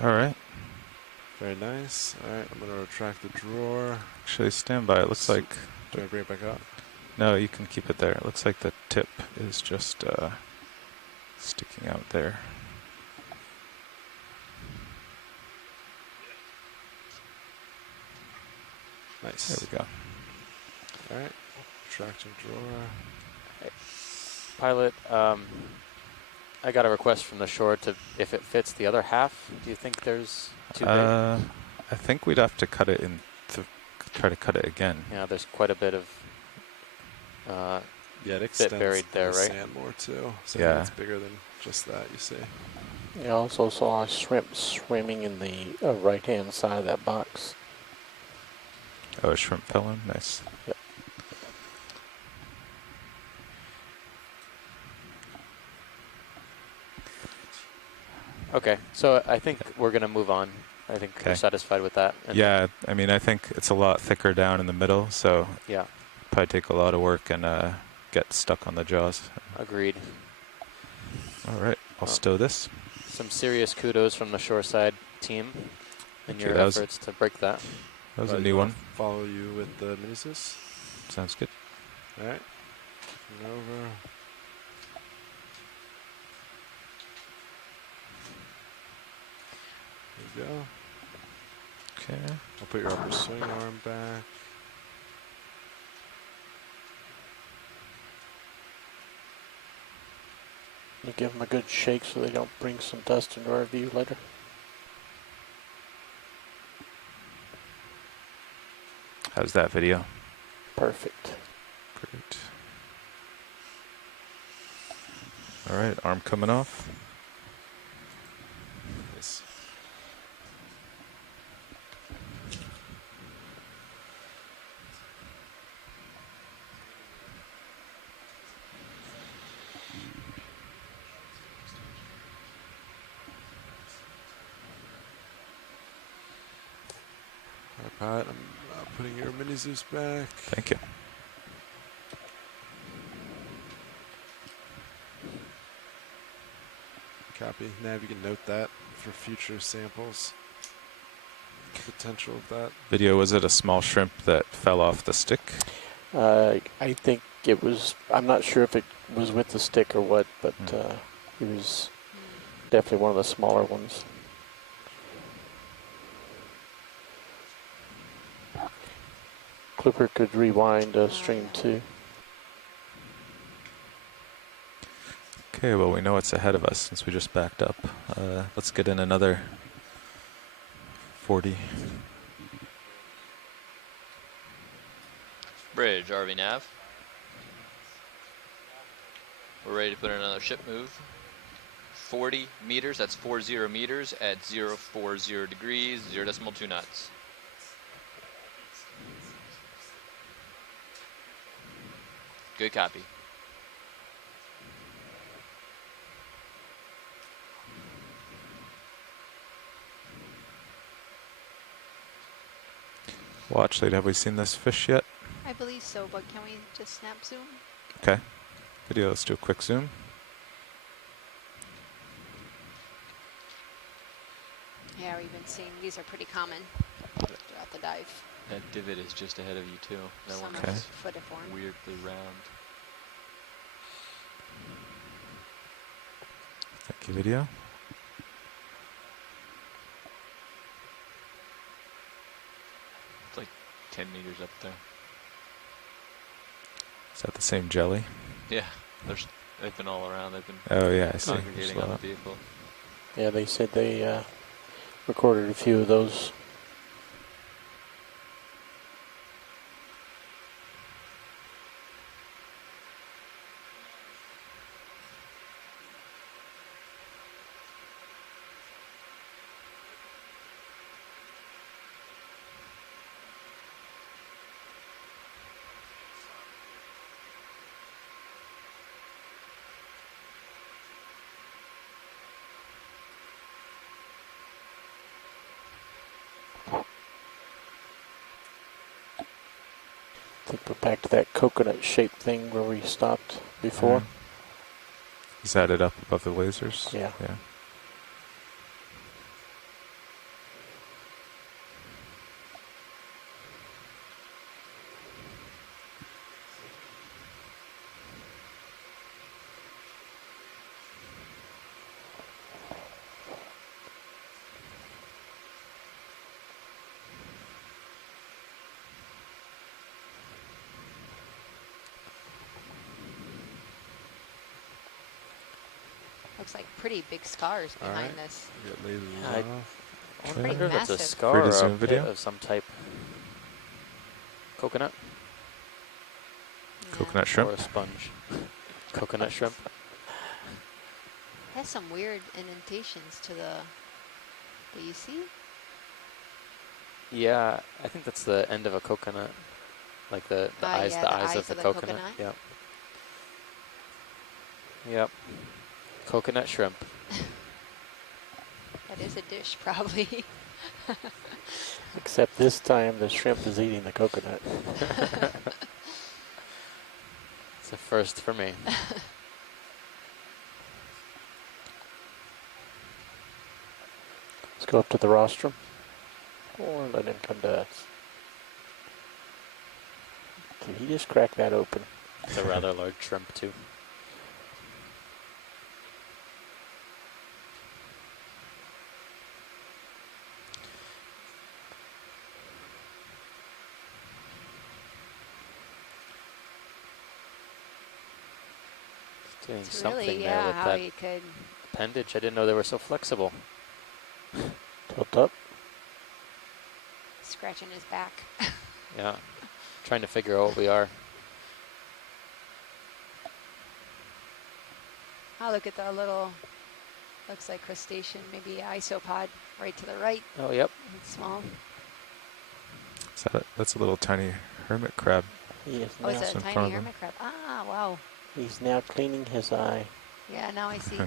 All right. Very nice. All right, I'm going to retract the drawer. Actually, stand by. It looks like... Do I bring it back up? No, you can keep it there. It looks like the tip is just sticking out there. Nice. There we go. All right, retracting drawer. Hey, Pilot, I got a request from the shore to if it fits the other half. Do you think there's too big? I think we'd have to cut it in. Try to cut it again. Yeah, there's quite a bit of yeah, it bit extends buried there, the right? sand more too. So Yeah. it's bigger than just that. You see. I also saw a shrimp swimming in the right-hand side of that box. Oh, a shrimp fell in? Nice. Yep. Okay, so I think we're going to move on. I think we're Okay. satisfied with that. And Yeah, I mean, I think it's a lot thicker down in the middle, so yeah, probably take a lot of work and get stuck on the jaws. agreed. All right, I'll stow this. Some serious kudos from the shoreside team in Okay, your that was- efforts to break that. That was a You new wanna one. Follow you with the mini-sys. Sounds good. All right. Moving over. There you go. Okay. I'll put your upper swing arm back. You give them a good shake so they don't bring some dust into our view later. How's that video? Perfect. Great. All right, arm coming off. Nice. All right, Pat, I'm putting your mini Zeus back. Thank you. Copy. Nav, you can note that for future samples. Potential of that. Video, was it a small shrimp that fell off the stick? I think it was, I'm not sure if it was with the stick or what, but it was definitely one of the smaller ones. Clipper could rewind stream 2. Okay, well, we know what's ahead of us since we just backed up. Let's get in another 40. Bridge, RV nav. We're ready to put in another ship move. 40 meters, that's 40 meters at 040 degrees, 0.2 knots. Good copy. Watch lead, have we seen this fish yet? I believe so, but can we just snap zoom? Okay. Video, let's do a quick zoom. Yeah, we've been seeing these are pretty common throughout the dive. That divot is just ahead of you too. That Some one are is footiform. weirdly round. Thank you, video. It's like 10 meters up there. Is that the same jelly? Yeah, they've been all around. They've been Oh, yeah, I see. congregating There's a on the lot. vehicle. Yeah, they said they recorded a few of those. I think we're back to that coconut-shaped thing where we stopped before. Is that it up above the lasers? Yeah. Yeah. Looks like pretty big scars behind this. Get lasers I off. wonder if it's a massive. scar Free to or a zoom pit video? of some type. Coconut Yeah. Coconut or shrimp? a sponge. Coconut shrimp. Has some weird indentations to the. Do you see? Yeah, I think that's the end of a coconut. Like the eyes, yeah, the eyes of the coconut. Yep. Yep. Coconut shrimp. That is a dish, probably. Except this time the shrimp is eating the coconut. It's a first for me. Let's go up to the rostrum. Or let him come to us. Did he just crack that open? It's a rather large shrimp too. It's doing It's something really, there with how that you could. appendage. I didn't know they were so flexible. Tilt up. Scratching his back. Yeah. Trying to figure out what we are. Oh, look at the little. Looks like crustacean, maybe isopod right to the right. Oh, yep. It's small. Is that that's a little tiny hermit crab. He is Oh, now, it's a in front tiny of him. hermit crab. Ah, wow. he's now cleaning his eye. Yeah, now I see.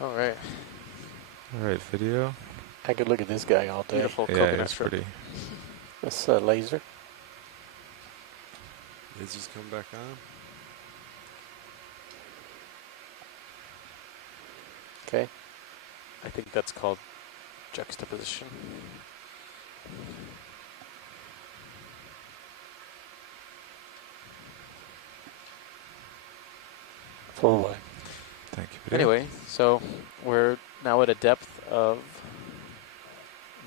All right. All right, video. I could look at this guy all day. Beautiful Yeah, coconut it's shrimp. pretty. This laser. Lasers come back on. Okay. I think that's called juxtaposition. Full away. Thank you, video. Anyway, so we're now at a depth of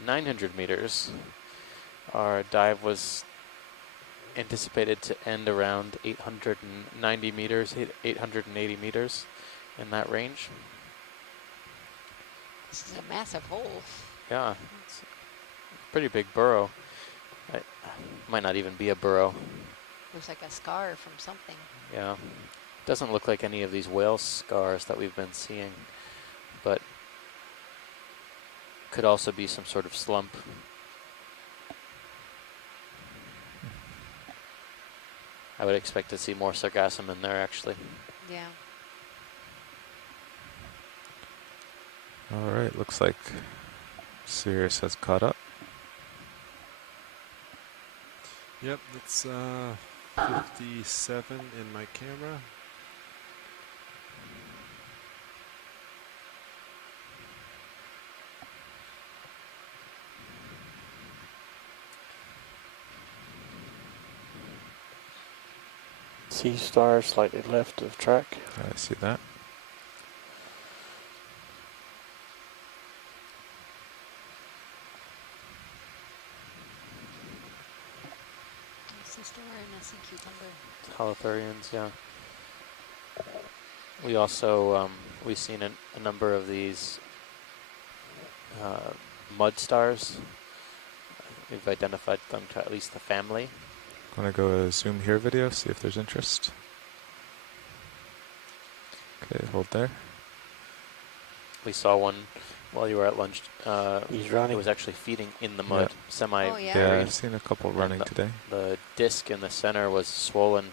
900 meters. Our dive was anticipated to end around 890 meters, 880 meters in that range. This is a massive hole. Yeah, it's a pretty big burrow. Might not even be a burrow. Looks like a scar from something. Yeah, doesn't look like any of these whale scars that we've been seeing, but could also be some sort of slump. I would expect to see more sargassum in there, actually. Yeah. All right, looks like Sirius has caught up. Yep, that's 57 in my camera. Sea star slightly left of track. I see that. Sea star and a sea cucumber. Holothurians, yeah. We also, we've seen a number of these mud stars. We've identified them to at least the family. Want to go zoom here video, see if there's interest. Okay, hold there. We saw one while you were at lunch. He's running. It was actually feeding in the mud, semi. Oh, yeah. Yeah, I've seen a couple running the, today. The disc in the center was swollen.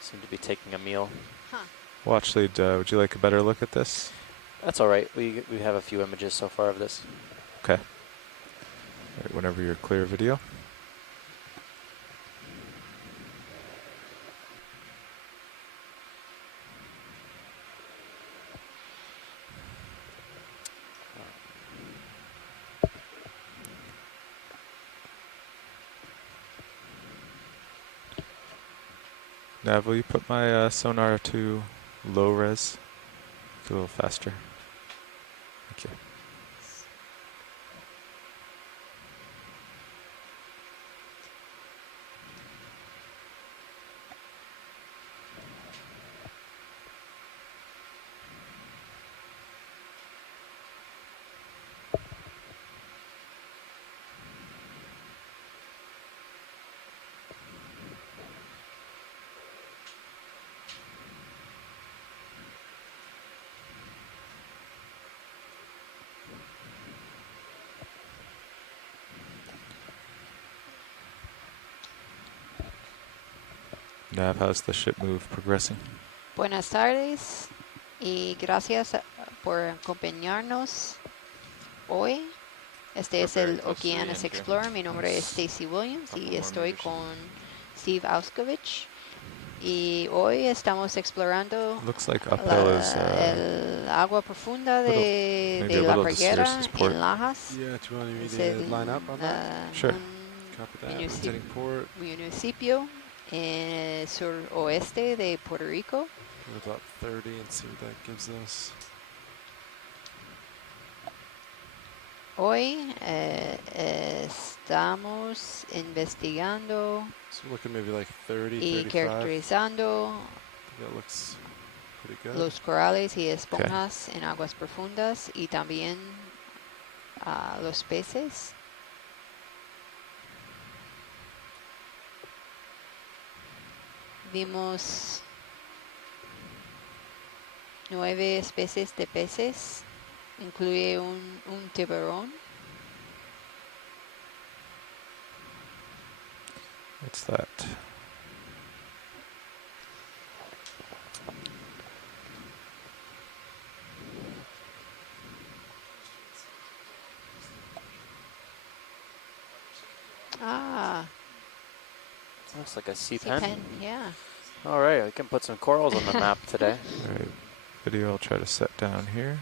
Seemed to be taking a meal. Huh. Well, actually, would you like a better look at this? That's all right. We have a few images so far of this. Okay. All right, whenever you're clear video. Nav, will you put my sonar to low res? A little faster. Thank you. Nav, how's the ship move progressing? Buenas tardes y gracias por acompañarnos hoy. Este es el Okeanos Explorer. Mi nombre es Stacy Williams y estoy con Steve Auskovich. Y hoy estamos explorando Looks like uphill is el agua profunda de la Parguera en Lajas. Yeah, do you want me Es to line up on that? Sure. Copy that. Heading port. Municipio en el suroeste de Puerto Rico. Go about 30 and see what that gives us. Hoy estamos investigando So we're looking maybe like 30, y 35. caracterizando That looks pretty good. los corales y esponjas en aguas profundas y también los peces. Vimos 9 especies de peces, incluye un tiburón. What's that? Ah, Looks like a sea sea pen. pen, yeah. All right, we can put some corals on the map today. All right, video I'll try to set down here.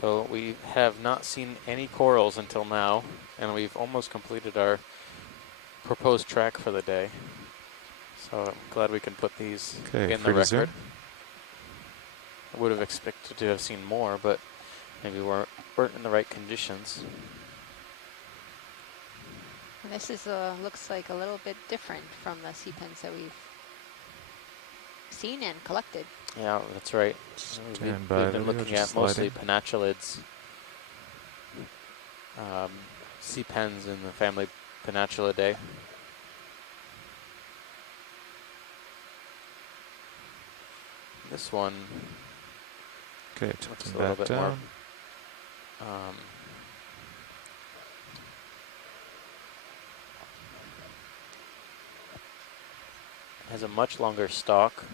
So we have not seen any corals until now, and we've almost completed our proposed track for the day. So I'm glad we can put these Okay, in the free to zoom. record. I would have expected to have seen more, but maybe weren't in the right conditions. And this is looks like a little bit different from the sea pens that we've seen and collected. Yeah, that's right. Stand We've by, been video, looking just at mostly sliding. panachulids, sea pens in the family Panachulidae. This one Okay, looks tilting a little back bit more. down. Has a much longer stalk.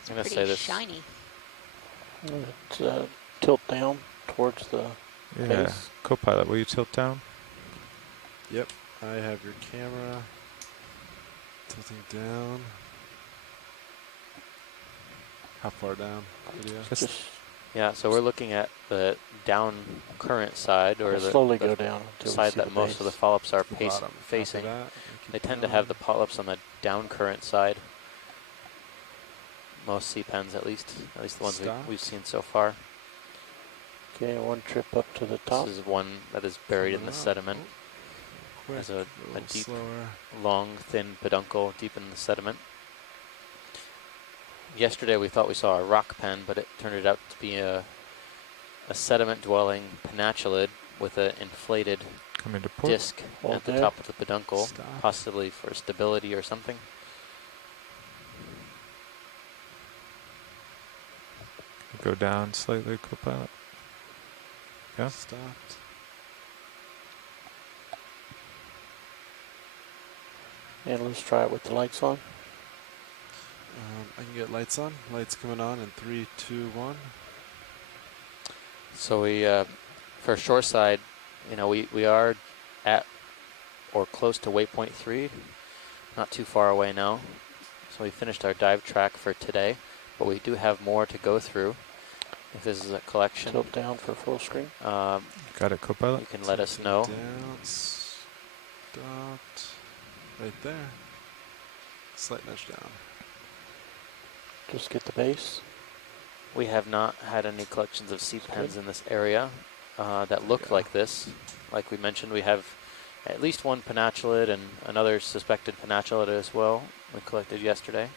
It's I'm gonna pretty say this. shiny. It's tilt down towards the Yeah, base. co-pilot, will you tilt down? Yep, I have your camera tilting down. How far down? Video? Just Yeah, so we're looking at the down current side, or we'll the slowly go down until we side see that the most of the base. polyps are Bottom. facing. Copy that. They tend to have the polyps on the down current side. Most sea pens, at least the ones we've seen so far. Okay, one trip up to the top. This is one that is buried in the sediment. Quick, There's a deep, slower. long, thin peduncle deep in the sediment. Yesterday we thought we saw a rock pen, but it turned out to be a sediment-dwelling penachulid with an inflated Coming to port. disc at the top of the peduncle, possibly for stability or something. Go down slightly, co-pilot. Yeah. Stopped. And let's try it with the lights on. I can get lights on. Lights coming on in 3, 2, 1. So we, for shoreside, we are at or close to waypoint 3, not too far away now. So we finished our dive track for today, but we do have more to go through. If this is a collection, tilt down for full screen. Got it, co-pilot. You can let us know. Down, stopped. Right there. Slight nudge down. Just get the base. We have not had any collections of sea pens in this area that look like this. Like we mentioned, we have at least one penachulid and another suspected penachulid as well. We collected yesterday.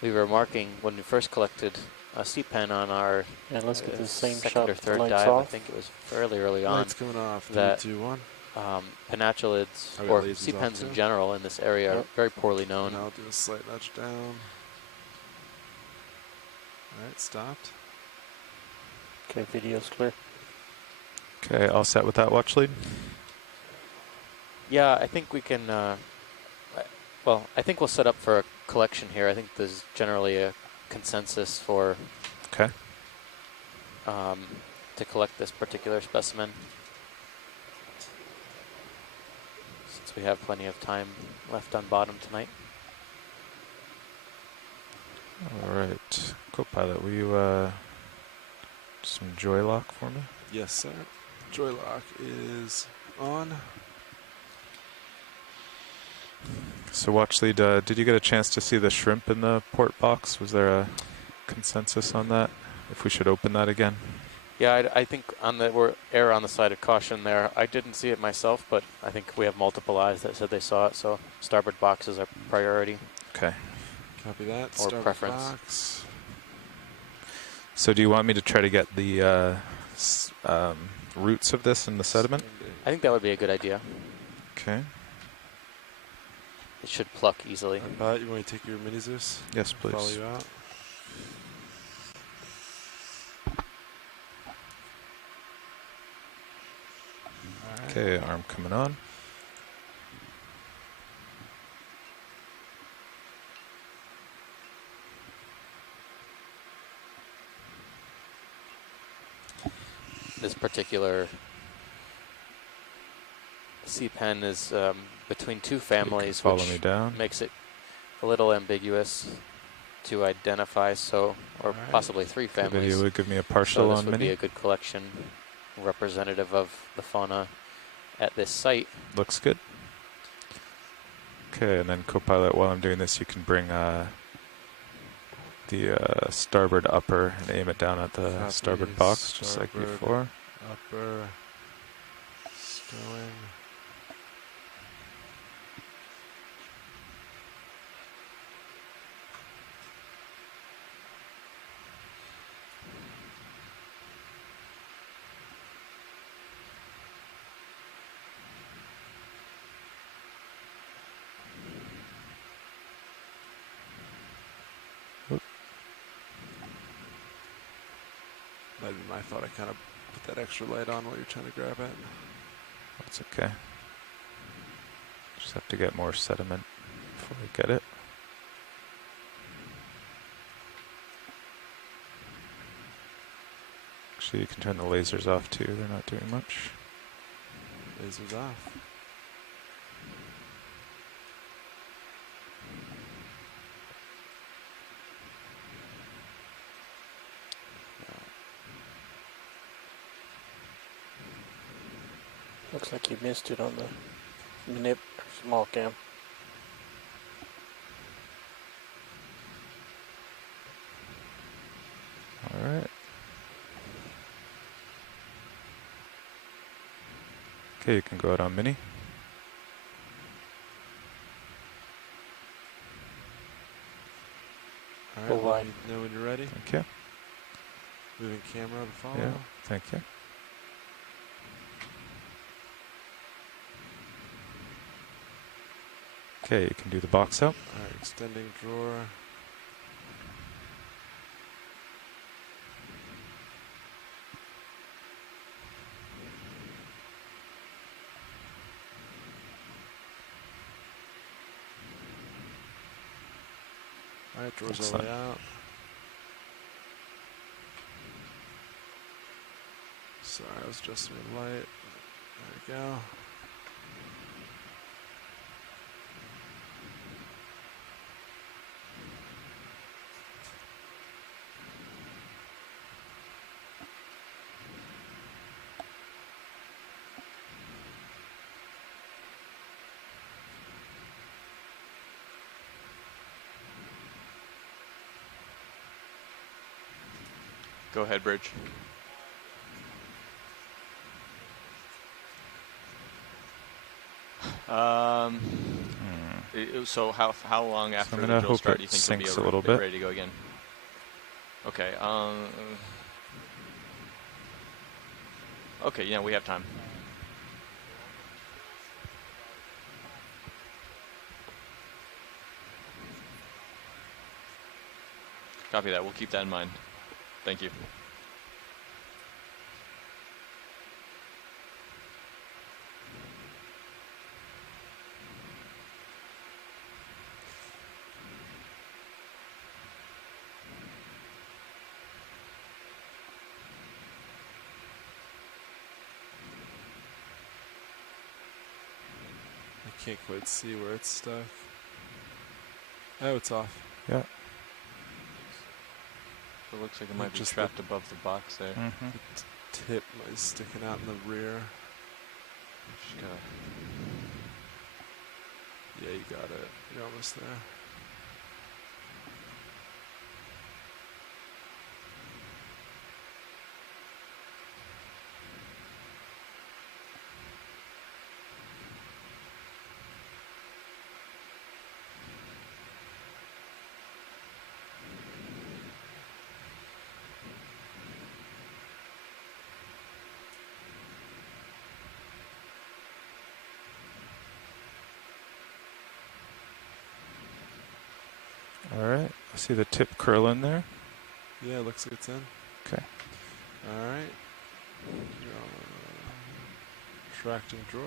We were marking when we first collected a sea pen on our let's get the same second shot or with the third lights dive. off. I think it was fairly early on. Lights coming off. 3, that 2, 1. penachulids got or lasers sea off pens too. in general in this area are very poorly known. And I'll do a slight nudge down. Alright, stopped. Okay, video's clear. Okay, all set with that watch lead? Yeah, I think we can, well, I think we'll set up for a collection here. I think there's generally a consensus for okay. To collect this particular specimen, since we have plenty of time left on bottom tonight. All right, co-pilot, will you do some joy lock for me? Yes, sir. Joy lock is on. So watch lead, did you get a chance to see the shrimp in the port box? Was there a consensus on that? If we should open that again? Yeah, I think we're err on the side of caution there. I didn't see it myself, but I think we have multiple eyes that said they saw it, so starboard box is our priority. Okay. Copy that. Or Starboard preference. Box. So do you want me to try to get the roots of this in the sediment? I think that would be a good idea. Okay. It should pluck easily. You want to take your mini Zeus? Yes, please. Follow you out. Okay, arm coming on. This particular sea pen is between two families, follow which me down. makes it a little ambiguous to identify. So, or possibly three The families. video would give me a partial so this on would mini. be a good collection, representative of the fauna at this site. Looks good. Okay, and then co-pilot, while I'm doing this, you can bring the starboard upper and aim it down at the Copy, starboard box, just like starboard before. Upper. Stowing. Might be my fault. I kind of put that extra light on while you're trying to grab it. That's okay. Just have to get more sediment before I get it. Actually, you can turn the lasers off too. They're not doing much. Lasers off. Looks like you missed it on the manip small cam. All right. Okay, you can go out on mini. All Go right, wide. let me know when you're ready. Thank you. Moving camera to follow. Yeah, thank you. Okay, you can do the box out. All right, extending drawer. All right, drawers all the way out. Sorry, I was adjusting the light. There we go. Go ahead, Bridge. So how long after I'm the gonna drill hope start it do you think sinks you'll a little be bit. ready to go again? Okay. Okay. Yeah, we have time. Copy that. We'll keep that in mind. Thank you. I can't quite see where it's stuck. Oh, it's off. Yeah. It looks like it might be Just trapped above the box there. Mm-hmm. The tip is sticking out in the rear. Just gotta. Yeah, you got it. You're almost there. All right. I see the tip curling there. Yeah, looks like it's in. Okay. All right. Tracting drawer.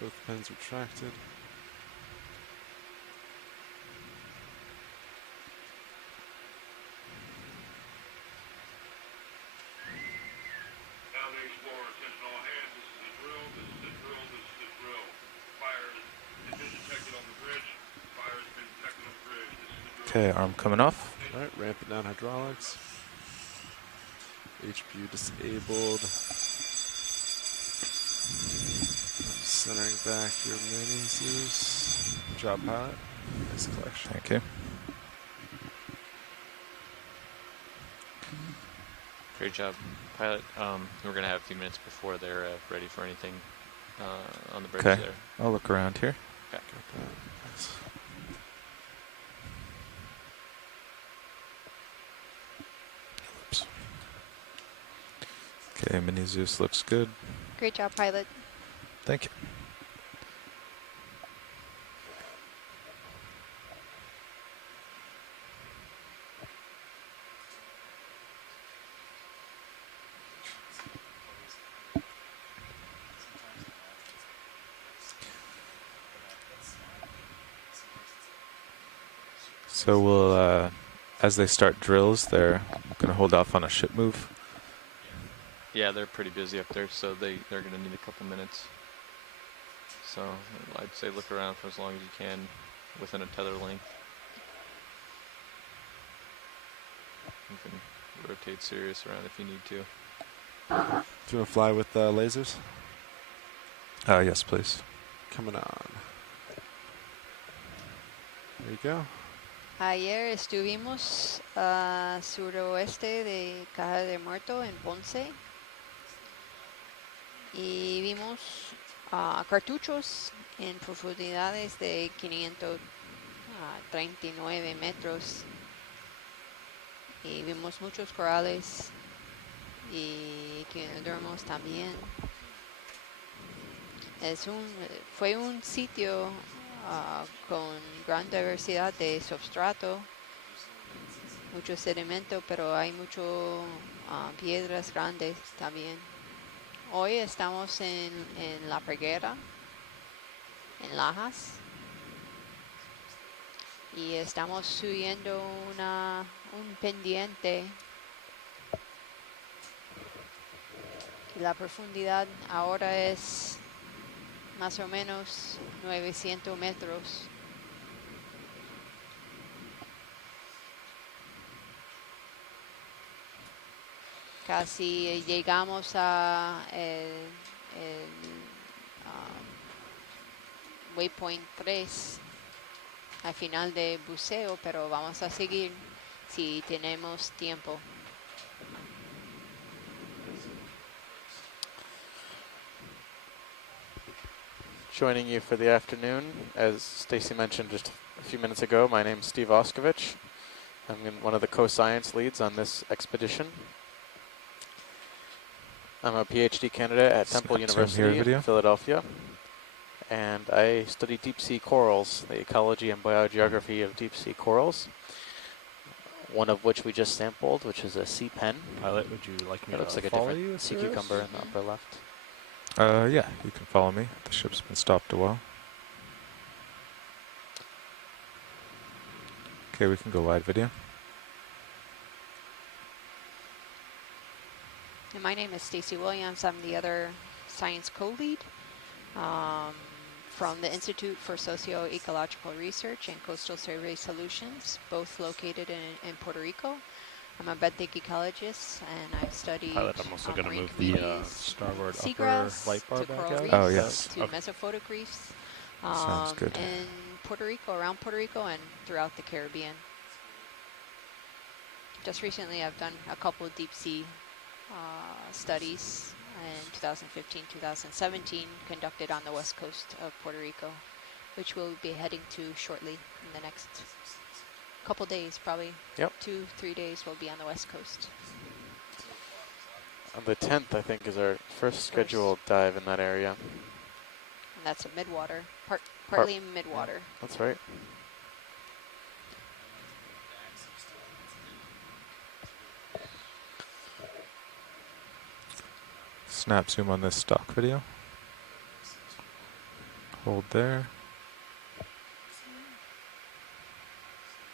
Both pens retracted. Okay, arm coming off. All right, ramp it down hydraulics. HPU disabled. I'm centering back your mini Zeus. Job pilot. Nice collection. Thank you. Great job, pilot. We're gonna have a few minutes before they're ready for anything on the bridge Okay. there. I'll look around here. Okay. Nice. Oops. Okay, Mini Zeus looks good. Great job, pilot. Thank you. So we'll, as they start drills, they're going to hold off on a ship move. Yeah, they're pretty busy up there, so they're gonna need a couple minutes. So I'd say look around for as long as you can within a tether length. You can rotate Sirius around if you need to. Do you want to fly with lasers? Yes, please. Coming on. There you go. Ayer estuvimos suroeste de Caja de Muerto en Ponce y vimos cartuchos en profundidades de 539 metros y vimos muchos corales y quinodromos también. Fue un sitio con gran diversidad de substrato, mucho sedimento, pero hay mucho piedras grandes también. Hoy estamos en la Parguera, en Lajas, y estamos subiendo un pendiente. Y la profundidad ahora es más o menos 900 metros. Casi llegamos a el waypoint 3 al final de buceo, pero vamos a seguir si tenemos tiempo. Joining you for the afternoon, as Stacy mentioned just a few minutes ago, my name is Steve Oskovich. I'm one of the co-science leads on this expedition. I'm a PhD candidate at Temple University in Philadelphia, and I study deep sea corals, the ecology and biogeography of deep sea corals, one of which we just sampled, which is a sea pen. Pilot, would you like me It looks to like a follow different you? sea cucumber in the upper left. Yeah, you can follow me. The ship's been stopped a while. Okay, we can go wide video. And my name is Stacy Williams. I'm the other science co-lead from the Institute for Socio-Ecological Research and Coastal Survey Solutions, both located in Puerto Rico. I'm a benthic ecologist, and I've studied Pilot, I'm also going to move the starboard upper seagrass light bar to back coral out. reefs Oh, yes. to Okay. mesophotic reefs Sounds good. in Puerto Rico, around Puerto Rico, and throughout the Caribbean. Just recently, I've done a couple of deep sea studies in 2015, 2017, conducted on the west coast of Puerto Rico, which we'll be heading to shortly in the next couple days, probably. Yep. 2-3 days we'll be on the west coast. On the 10th, I think, is our first scheduled dive in that area. And that's a midwater, partly in midwater. That's right. Snap zoom on this stock video. Hold there.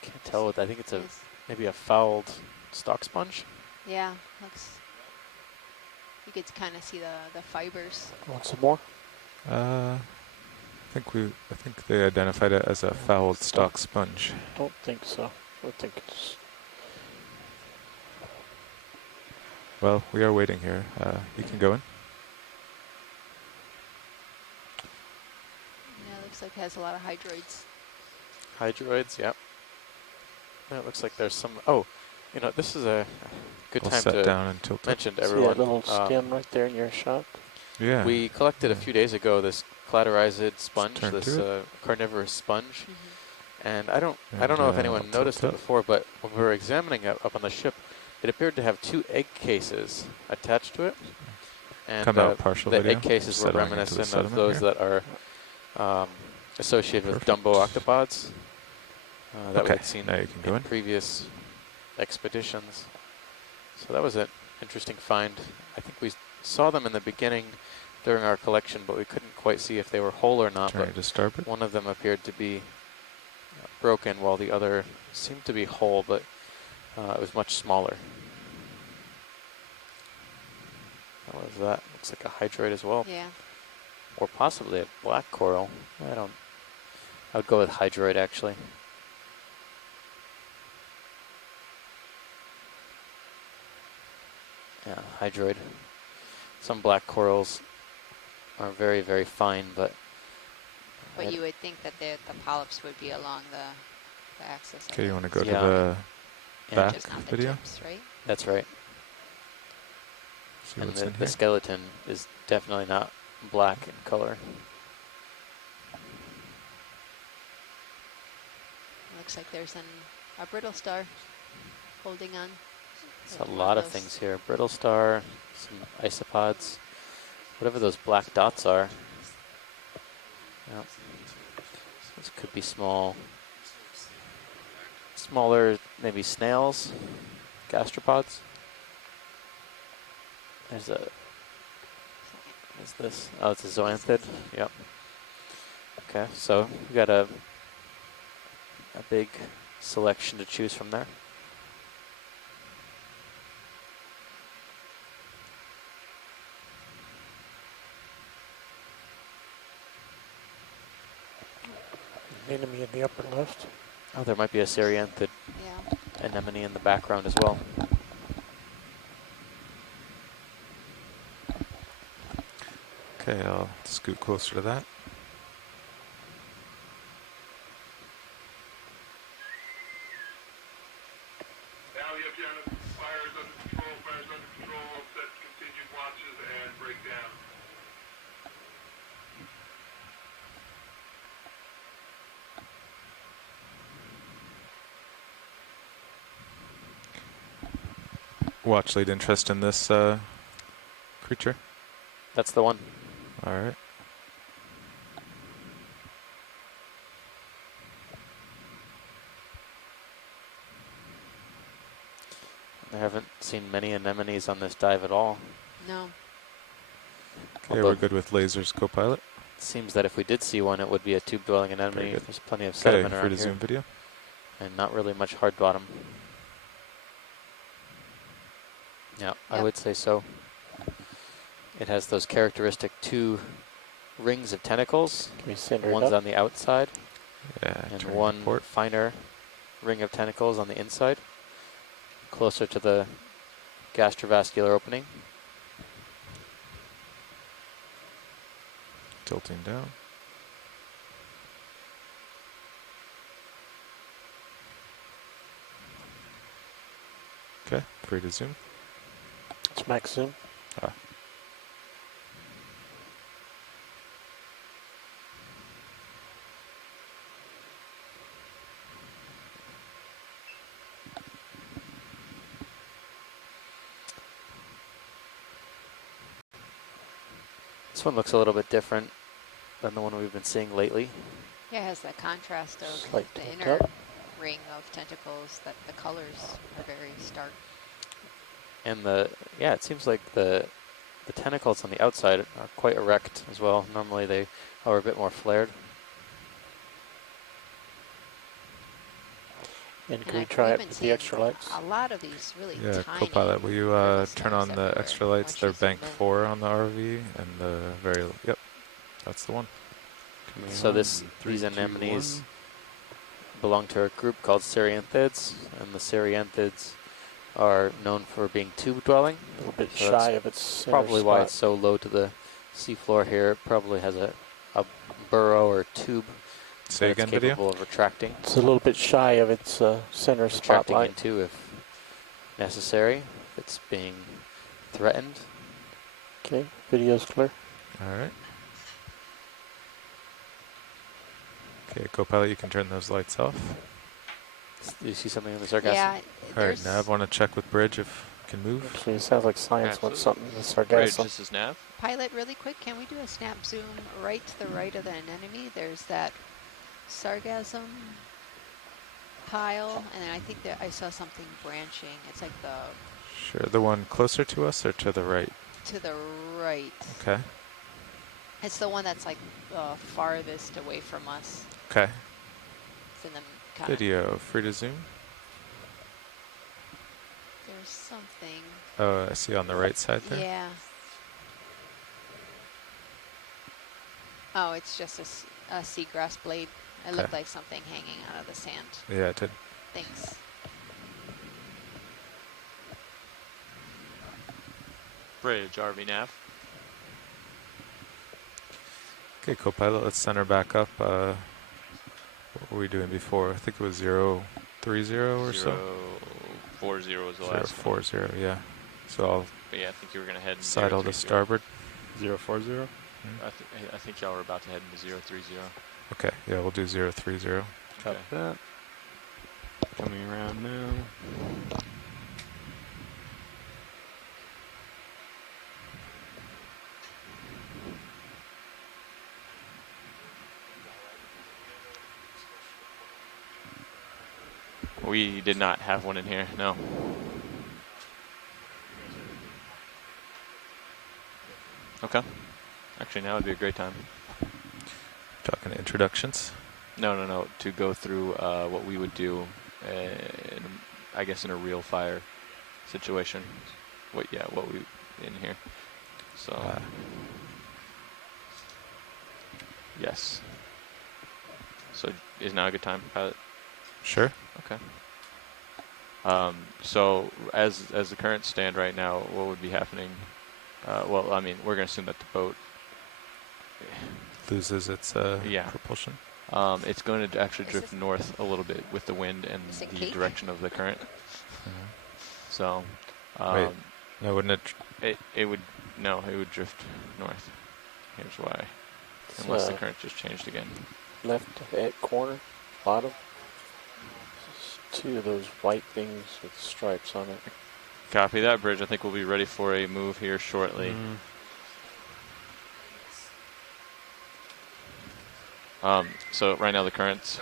Can't tell. I think it's Yes. maybe a fouled stock sponge. Yeah, looks. You could kind of see the fibers. Want some more? I think they identified it as a fouled stock sponge. Don't think so. I think it's. Well, we are waiting here. You can go in. Yeah, looks like it has a lot of hydroids. Hydroids, yep. Yeah, it looks like there's some. Oh, you know, this is a good We'll time set to down and tilt mention to it. everyone. See that little stem right there in your shot? Yeah. We collected a few days ago this cladorizid sponge, turn this to carnivorous sponge, and I don't And, know if I'll anyone tilt noticed it up. before, but when we were examining it up on the ship, it appeared to have 2 egg cases attached to it, and Come out partial the video. egg cases were Settling into the reminiscent of sediment those here. that are associated with Perfect. Dumbo octopods that we Okay, had seen now you can go in. previous expeditions. So that was an interesting find. I think we saw them in the beginning during our collection, but we couldn't quite see if they were whole or not. Turning But to starboard. one of them appeared to be broken, while the other seemed to be whole, but it was much smaller. What was that? Looks like a hydroid as well. Yeah. Or possibly a black coral. I would go with hydroid, actually. Yeah, hydroid. Some black corals are very, very fine, but you would think that the polyps would be along the axis. Okay, you want to go to Yeah. the back Just not the video? tips, right? that's right. See And what's in the here. skeleton is definitely not black in color. Looks like there's a brittle star holding on. There's a lot of things here. Brittle star, some isopods, whatever those black dots are. Yep. Those could be smaller, maybe snails, gastropods. There's what's this? Oh, it's a zoanthid. Yep. Okay, so we got a big selection to choose from there. Anemone in the upper left. Oh, there might be a Serianthid anemone in the background as well. Okay, I'll scoot closer to that. Now the Okeanos fire is under control, set continued watches and breakdown. Watch lead interest in this creature. That's the one. All right. I haven't seen many anemones on this dive at all. No. Okay, we're good with lasers co-pilot. It seems that if we did see one, it would be a tube-dwelling anemone. good. There's plenty of Okay, sediment free around to here. zoom video. And not really much hard bottom. Yeah, I would say so. It has those characteristic 2 rings of tentacles. Can we send her One's up? on the outside, Yeah, and turn one port. finer ring of tentacles on the inside, closer to the gastrovascular opening. Tilting down. Okay, free to zoom. It's max zoom. Ah. This one looks a little bit different than the one we've been seeing lately. Yeah, it has that contrast of Slight the tilt inner up. ring of tentacles, that the colors are very stark. And it seems like the tentacles on the outside are quite erect as well. Normally they are a bit more flared. And can we try it with the extra lights? A lot of these really Yeah, tiny. co-pilot, will you turn on the everywhere extra lights? when They're she's in bank bed. 4 on the RV, and the yep, that's the one. So these anemones belong to a group called Serianthids, and the Serianthids are known for being tube dwelling. A little bit So shy that's of its center probably why spot. it's so low to the seafloor here. It probably has a burrow or tube Say that again, it's capable of retracting. It's a little bit shy of its center Retracting spotlight. into if necessary, if it's being threatened. Okay, video's clear. All right. Okay, co-pilot, you can turn those lights off. Do you see something in the sargassum? Yeah. All right, Nav, want to check with Bridge if it can move? Actually, it sounds like science wants something in the Bridge, sargassum. this is Nav. Pilot, really quick, can we do a snap zoom right to the right of the anemone? There's that sargassum pile, and then I think that I saw something branching. It's like the Sure, the one closer to us or to the right? to the right. Okay. It's the one that's like farthest away from us. Okay. It's in the kind of, Video, free to zoom. there's something. Oh, I see on the right side there. Yeah. Oh, it's just a seagrass blade. It looked like something hanging out of the sand. Yeah, it did. Thanks. Bridge, RV Nav. Okay, co-pilot, let's center back up. What were we doing before? I think it was 030 or so? 040 was the last 040, yeah. So I'll But yeah, I think you were going to head in sidle to 030. starboard. 040? I think y'all were about to head into 030. Okay, yeah, we'll do 030. Copy that. Coming around now. We did not have one in here, no. Okay. Actually, now would be a great time. Talking introductions. No. To go through what we would do, I guess, in a real fire situation. What we in here. So. Yes. So is now a good time, pilot? Sure. Okay. So as the currents stand right now, what would be happening? Well, I mean, we're going to assume that the boat loses its propulsion. It's going to actually drift north a little bit with the wind and the direction of the current. So, wait, no, wouldn't it? It would drift north. Here's why. Unless the current just changed again. Left at corner, bottom. Two of those white things with stripes on it. Copy that, Bridge. I think we'll be ready for a move here shortly. So right now the currents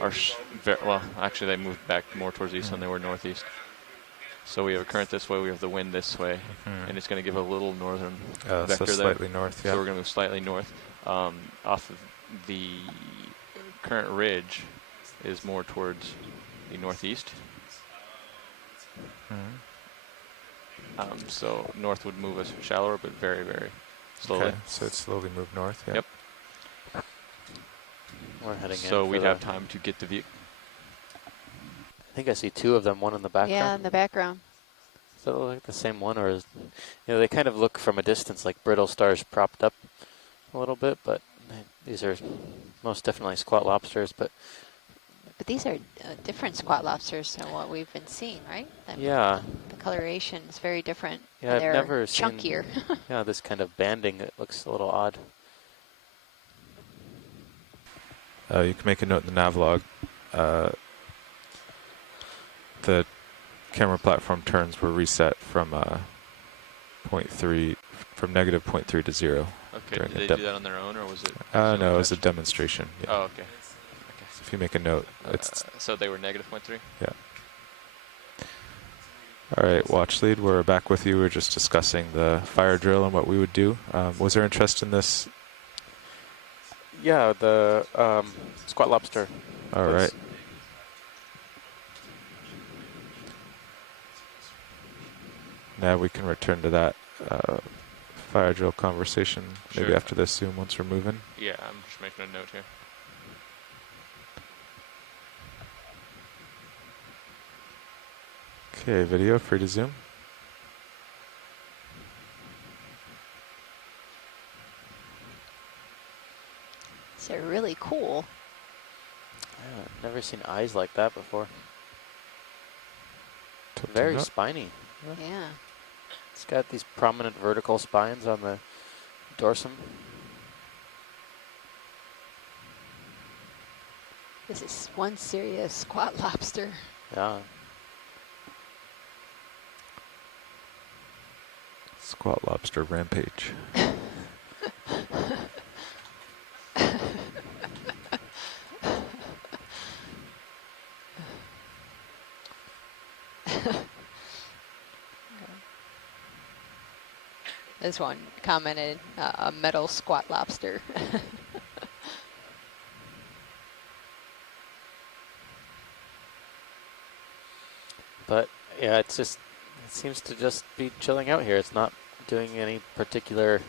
are well, actually they moved back more towards east than they were northeast. So we have a current this way, we have the wind this way, and it's going to give a little northern vector so slightly north, yeah. So we're going to move slightly north. Off of the current ridge is more towards the northeast. So north would move us shallower, but very, very slowly. Okay, so it slowly moved north, yeah. Yep. We're heading in. So we'd have time to get the view. I think I see two of them, one in the background. Yeah, in the background. Does that look like the same one, or is, they kind of look from a distance like brittle stars propped up a little bit, but these are most definitely squat lobsters, but these are different squat lobsters than what we've been seeing, right? Yeah. The coloration is very different. Yeah, I've they're never chunkier. seen this kind of banding. It looks a little odd. You can make a note in the nav log. The camera platform turns were reset from from negative 0.3 to 0. Okay, did they do that on their own, or was it? No, it was a demonstration. Yeah. Oh, okay. So if you make a note, it's... So they were negative 0.3? Yeah. All right, watch lead, we're back with you. We're just discussing the fire drill and what we would do. Was there interest in this? Yeah, the squat lobster. All right. Now we can return to that fire drill conversation maybe after this Zoom once we're moving. Yeah, I'm just making a note here. Okay, video free to zoom. They're really cool. Yeah, I've never seen eyes like that before. Tilting Very up. spiny. Yeah. It's got these prominent vertical spines on the dorsum. This is one serious squat lobster. Yeah. Squat lobster rampage. This one commented, a metal squat lobster. But yeah, it seems to just be chilling out here. It's not doing any particular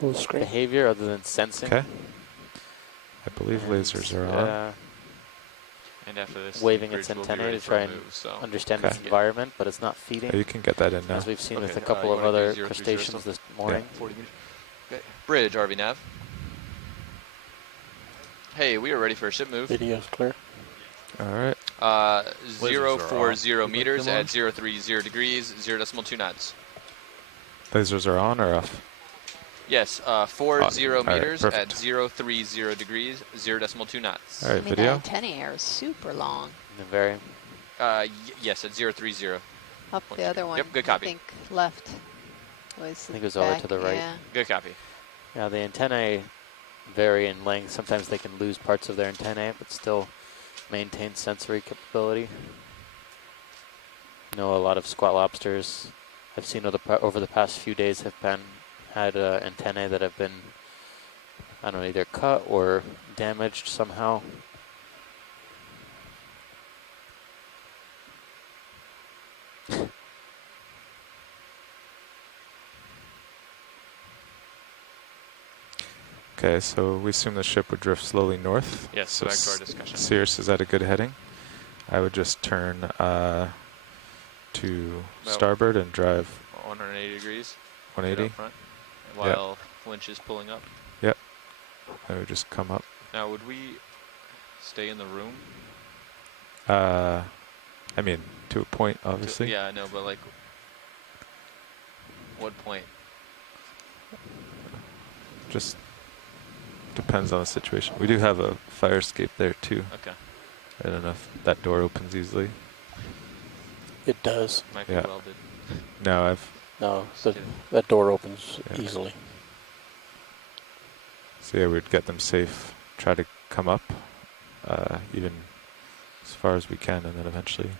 behavior other than sensing. Okay. I believe lasers are on. And after this, waving the its bridge will be antennae ready to for try a and move, so understand its Okay. environment, but it's not feeding. Oh, you can get that in now. As we've seen with Okay, a couple you of wanna do other 030 crustaceans still? this morning. 40 meters. Okay. Bridge, RV nav. Hey, we are ready for a ship move. Video's clear. All right. 040 meters at 030 degrees, 0.2 knots. Lasers are on or off? Yes, 40 all right, meters at perfect. 030 degrees, 0.2 knots. All right, I mean, the video. antennae are super long. Very. Yes, at 030. Up the other one, Yep, good I copy. think left was I think it was over to the right. Yeah. Good copy. Yeah, the antennae vary in length. Sometimes they can lose parts of their antennae, but still maintain sensory capability. You know, a lot of squat lobsters I've seen over the past few days have had antennae that have been, I don't know, either cut or damaged somehow. Okay, so we assume the ship would drift slowly north. Yes, so back to our discussion. Cirrus is at a good heading. I would just turn to starboard and drive 180 degrees. 180. Up front, while winch is pulling up. Yep. I would just come up. Now, would we stay in the room? I mean, to a point, obviously. Yeah, I know, but like, what point? Just depends on the situation. We do have a fire escape there too. Okay. I don't know if that door opens easily. It does. Might be Yeah. welded. No, No, that door opens easily. So yeah, we'd get them safe, try to come up, even as far as we can, and then eventually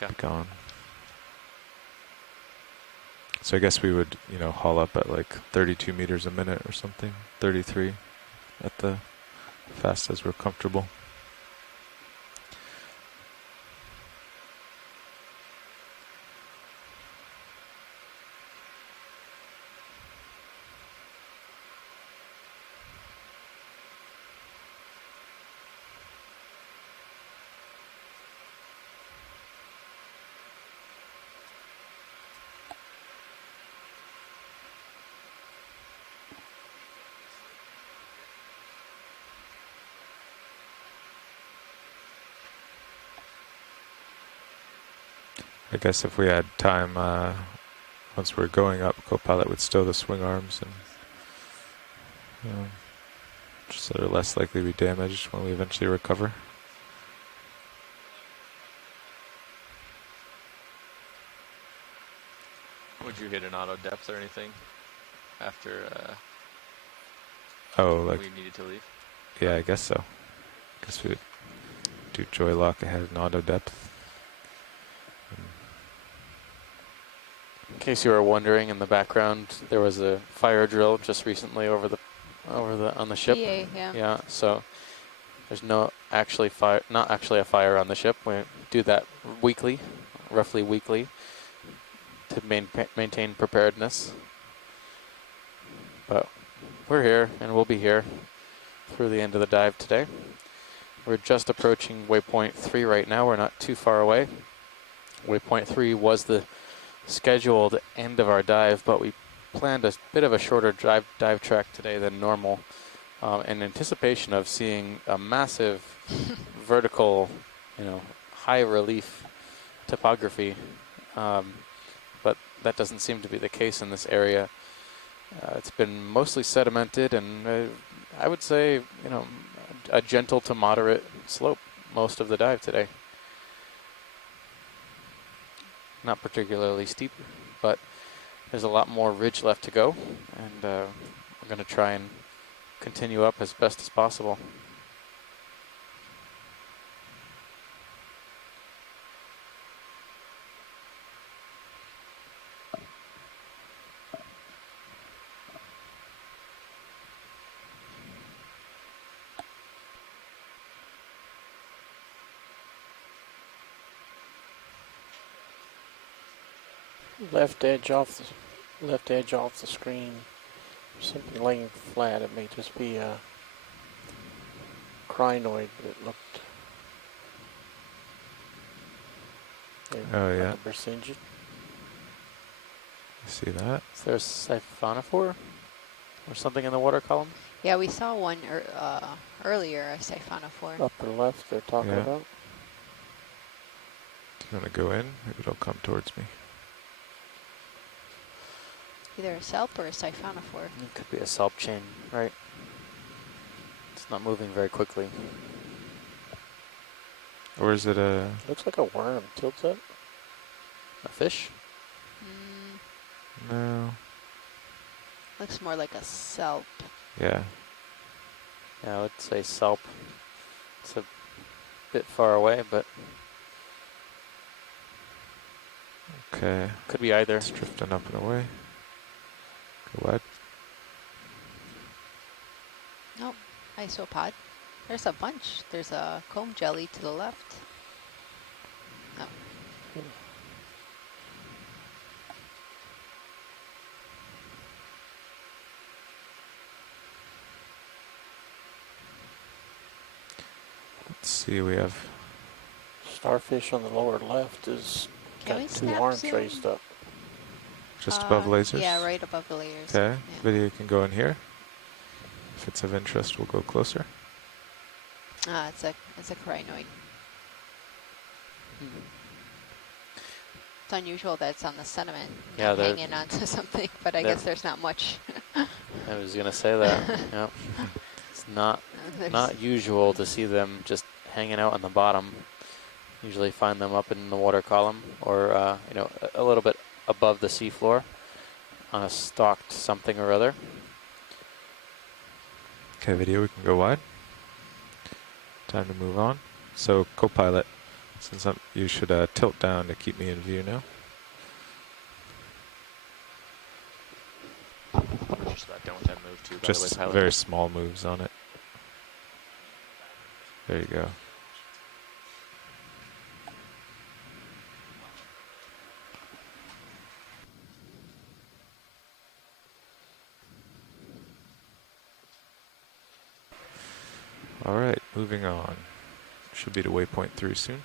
be gone. So I guess we would, you know, haul up at like 32 meters a minute or something, 33 at the fast as we're comfortable. I guess if we had time, once we're going up, co-pilot would stow the swing arms and just so they're less likely to be damaged when we eventually recover. Would you hit an auto depth or anything after Like we needed to leave? Yeah, I guess so. Guess we would do joy lock ahead and auto depth. In case you were wondering, in the background there was a fire drill just recently on the ship. PA, yeah. Yeah, so there's not actually a fire on the ship. We do that weekly, roughly weekly, to maintain preparedness. But we're here, and we'll be here through the end of the dive today. We're just approaching waypoint 3 right now. We're not too far away. Waypoint 3 was the scheduled end of our dive, but we planned a bit of a shorter dive track today than normal in anticipation of seeing a massive vertical, high relief topography. But that doesn't seem to be the case in this area. It's been mostly sedimented and I would say, a gentle to moderate slope most of the dive today. Not particularly steep, but there's a lot more ridge left to go, and we're going to try and continue up as best as possible. Left edge off the screen. Something laying flat. It may just be a crinoid, but it looked. Oh yeah. Like a Bersinge. You see that? Is there a siphonophore or something in the water column? Yeah, we saw one earlier, a siphonophore. Upper left, they're talking about. Do you want to go in? Maybe it'll come towards me. Either a SELP or a siphonophore. It could be a SELP chain, right? It's not moving very quickly. Or is it a... Looks like a worm. Tilts up. A fish? No. Looks more like a SELP. Yeah. Yeah, I would say SELP. It's a bit far away, but... Okay. Could be either. It's drifting up and away. Go wide. Nope. Isopod. There's a bunch. There's a comb jelly to the left. Oh. Let's see, we have... Starfish on the lower left is got two arms raised up. Just above lasers? Yeah, right above the lasers. Okay, Yeah. video can go in here. If it's of interest, we'll go closer. It's a crinoid. It's unusual that it's on the sediment, yeah, hanging onto something, but I guess there's not much. I was gonna say that. Yeah, it's not usual to see them just hanging out on the bottom. Usually find them up in the water column or a little bit above the seafloor on a stalked something or other. Okay, video, we can go wide. Time to move on. So, co-pilot, since you should tilt down to keep me in view now. Just about done with that move too, by Just the way, pilot. very small moves on it. There you go. All right, moving on. Should be to waypoint 3 soon.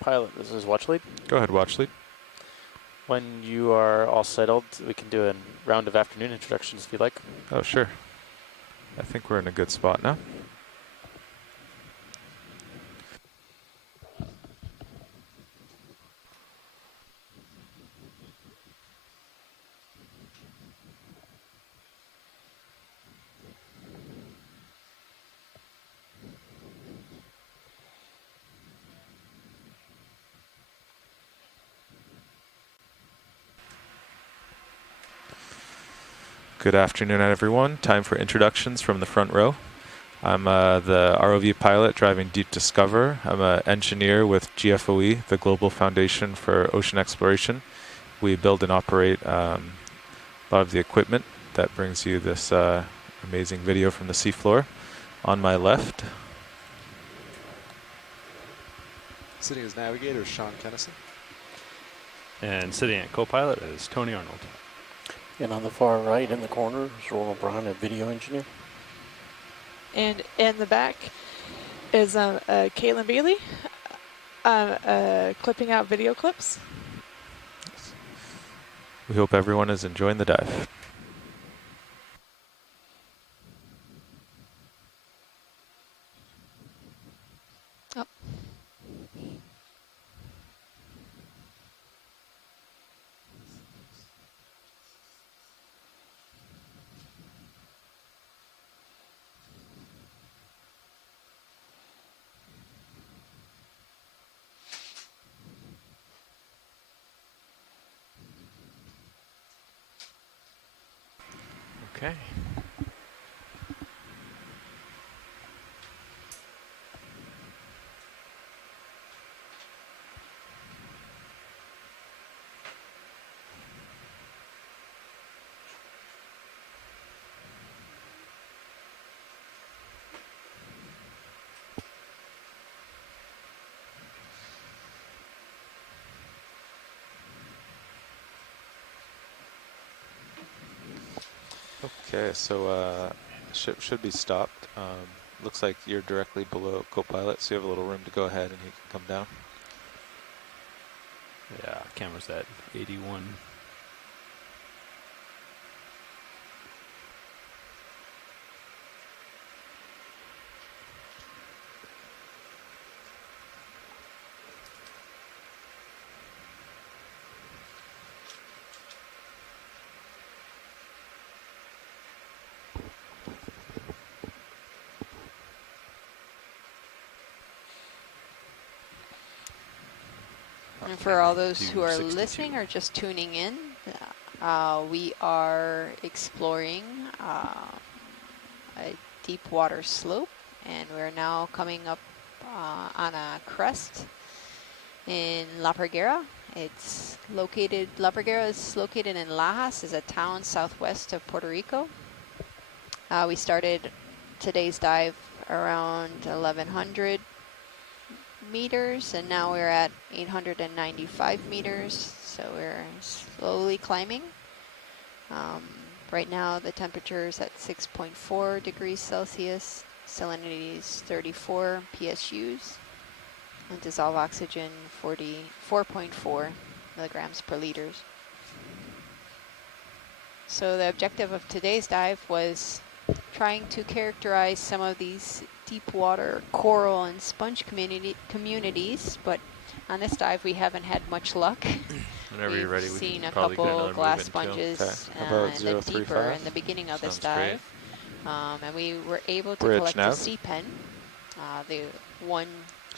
Pilot, this is watch lead. Go ahead, watch lead. When you are all settled, we can do a round of afternoon introductions if you like. Oh, sure. I think we're in a good spot now. Good afternoon, everyone. Time for introductions from the front row. I'm the ROV pilot driving Deep Discover. I'm an engineer with GFOE, the Global Foundation for Ocean Exploration. We build and operate a lot of the equipment that brings you this amazing video from the seafloor. On my left, sitting as navigator is Sean Kennison. And sitting at co-pilot is Tony Arnold. And on the far right in the corner is Roland O'Brien, a video engineer. And in the back is Caitlin Bailey. clipping out video clips. We hope everyone is enjoying the dive. Oh. Okay. Okay, so ship should be stopped. Looks like you're directly below co-pilot, so you have a little room to go ahead and he can come down. Yeah, camera's at 81. And for all those who are listening or just tuning in, we are exploring a deep water slope, and we're now coming up on a crest in La Parguera. La Parguera is located in Lajas, is a town southwest of Puerto Rico. We started today's dive around 1,100 meters, and now we're at 895 meters, so we're slowly climbing. Right now the temperature is at 6.4 degrees Celsius, salinity is 34 PSUs, and dissolved oxygen 44.4 milligrams per liters. So the objective of today's dive was trying to characterize some of these deep water coral and sponge communities, but on this dive we haven't had much luck. Whenever you're ready, We've we seen can a probably get couple another glass move in sponges About in the deeper 035. in the beginning of this Sounds great. dive, and we were able to Bridge collect nav. a sea pen, the one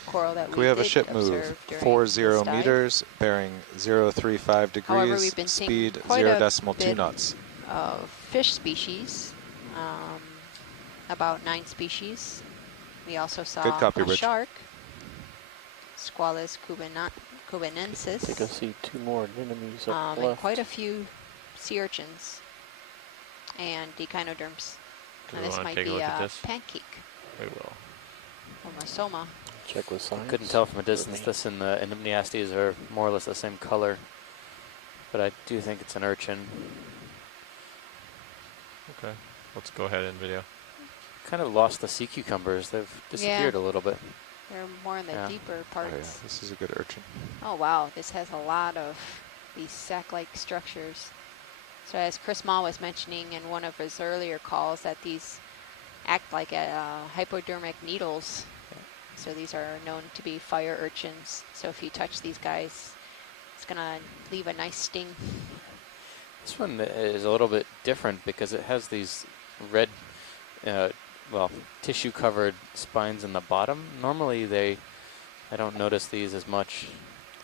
coral that Can we have a did ship observe move? during 40 this dive. meters, bearing 035 degrees, However, we've been seeing speed quite a 0.2 bit knots. of fish species, about 9 species. We also Good saw copy, a Rich. shark, Squalus I think I cubanensis, see 2 more anemones up and left. quite a few sea urchins and echinoderms. Do And we this want to might take a be look at a this? pancake, We will. Homosoma. Check with science. Couldn't tell from a distance. This and the anemoniastes are more or less the same color, but I do think it's an urchin. Okay, let's go ahead and video. Kind of lost the sea cucumbers. They've disappeared a little bit. They're more in the deeper parts. Oh yeah, this is a good urchin. Oh wow, this has a lot of these sac-like structures. So as Chris Ma was mentioning in one of his earlier calls, that these act like hypodermic needles. So these are known to be fire urchins. So if you touch these guys, it's gonna leave a nice sting. This one is a little bit different because it has these red, well, tissue-covered spines in the bottom. Normally I don't notice these as much.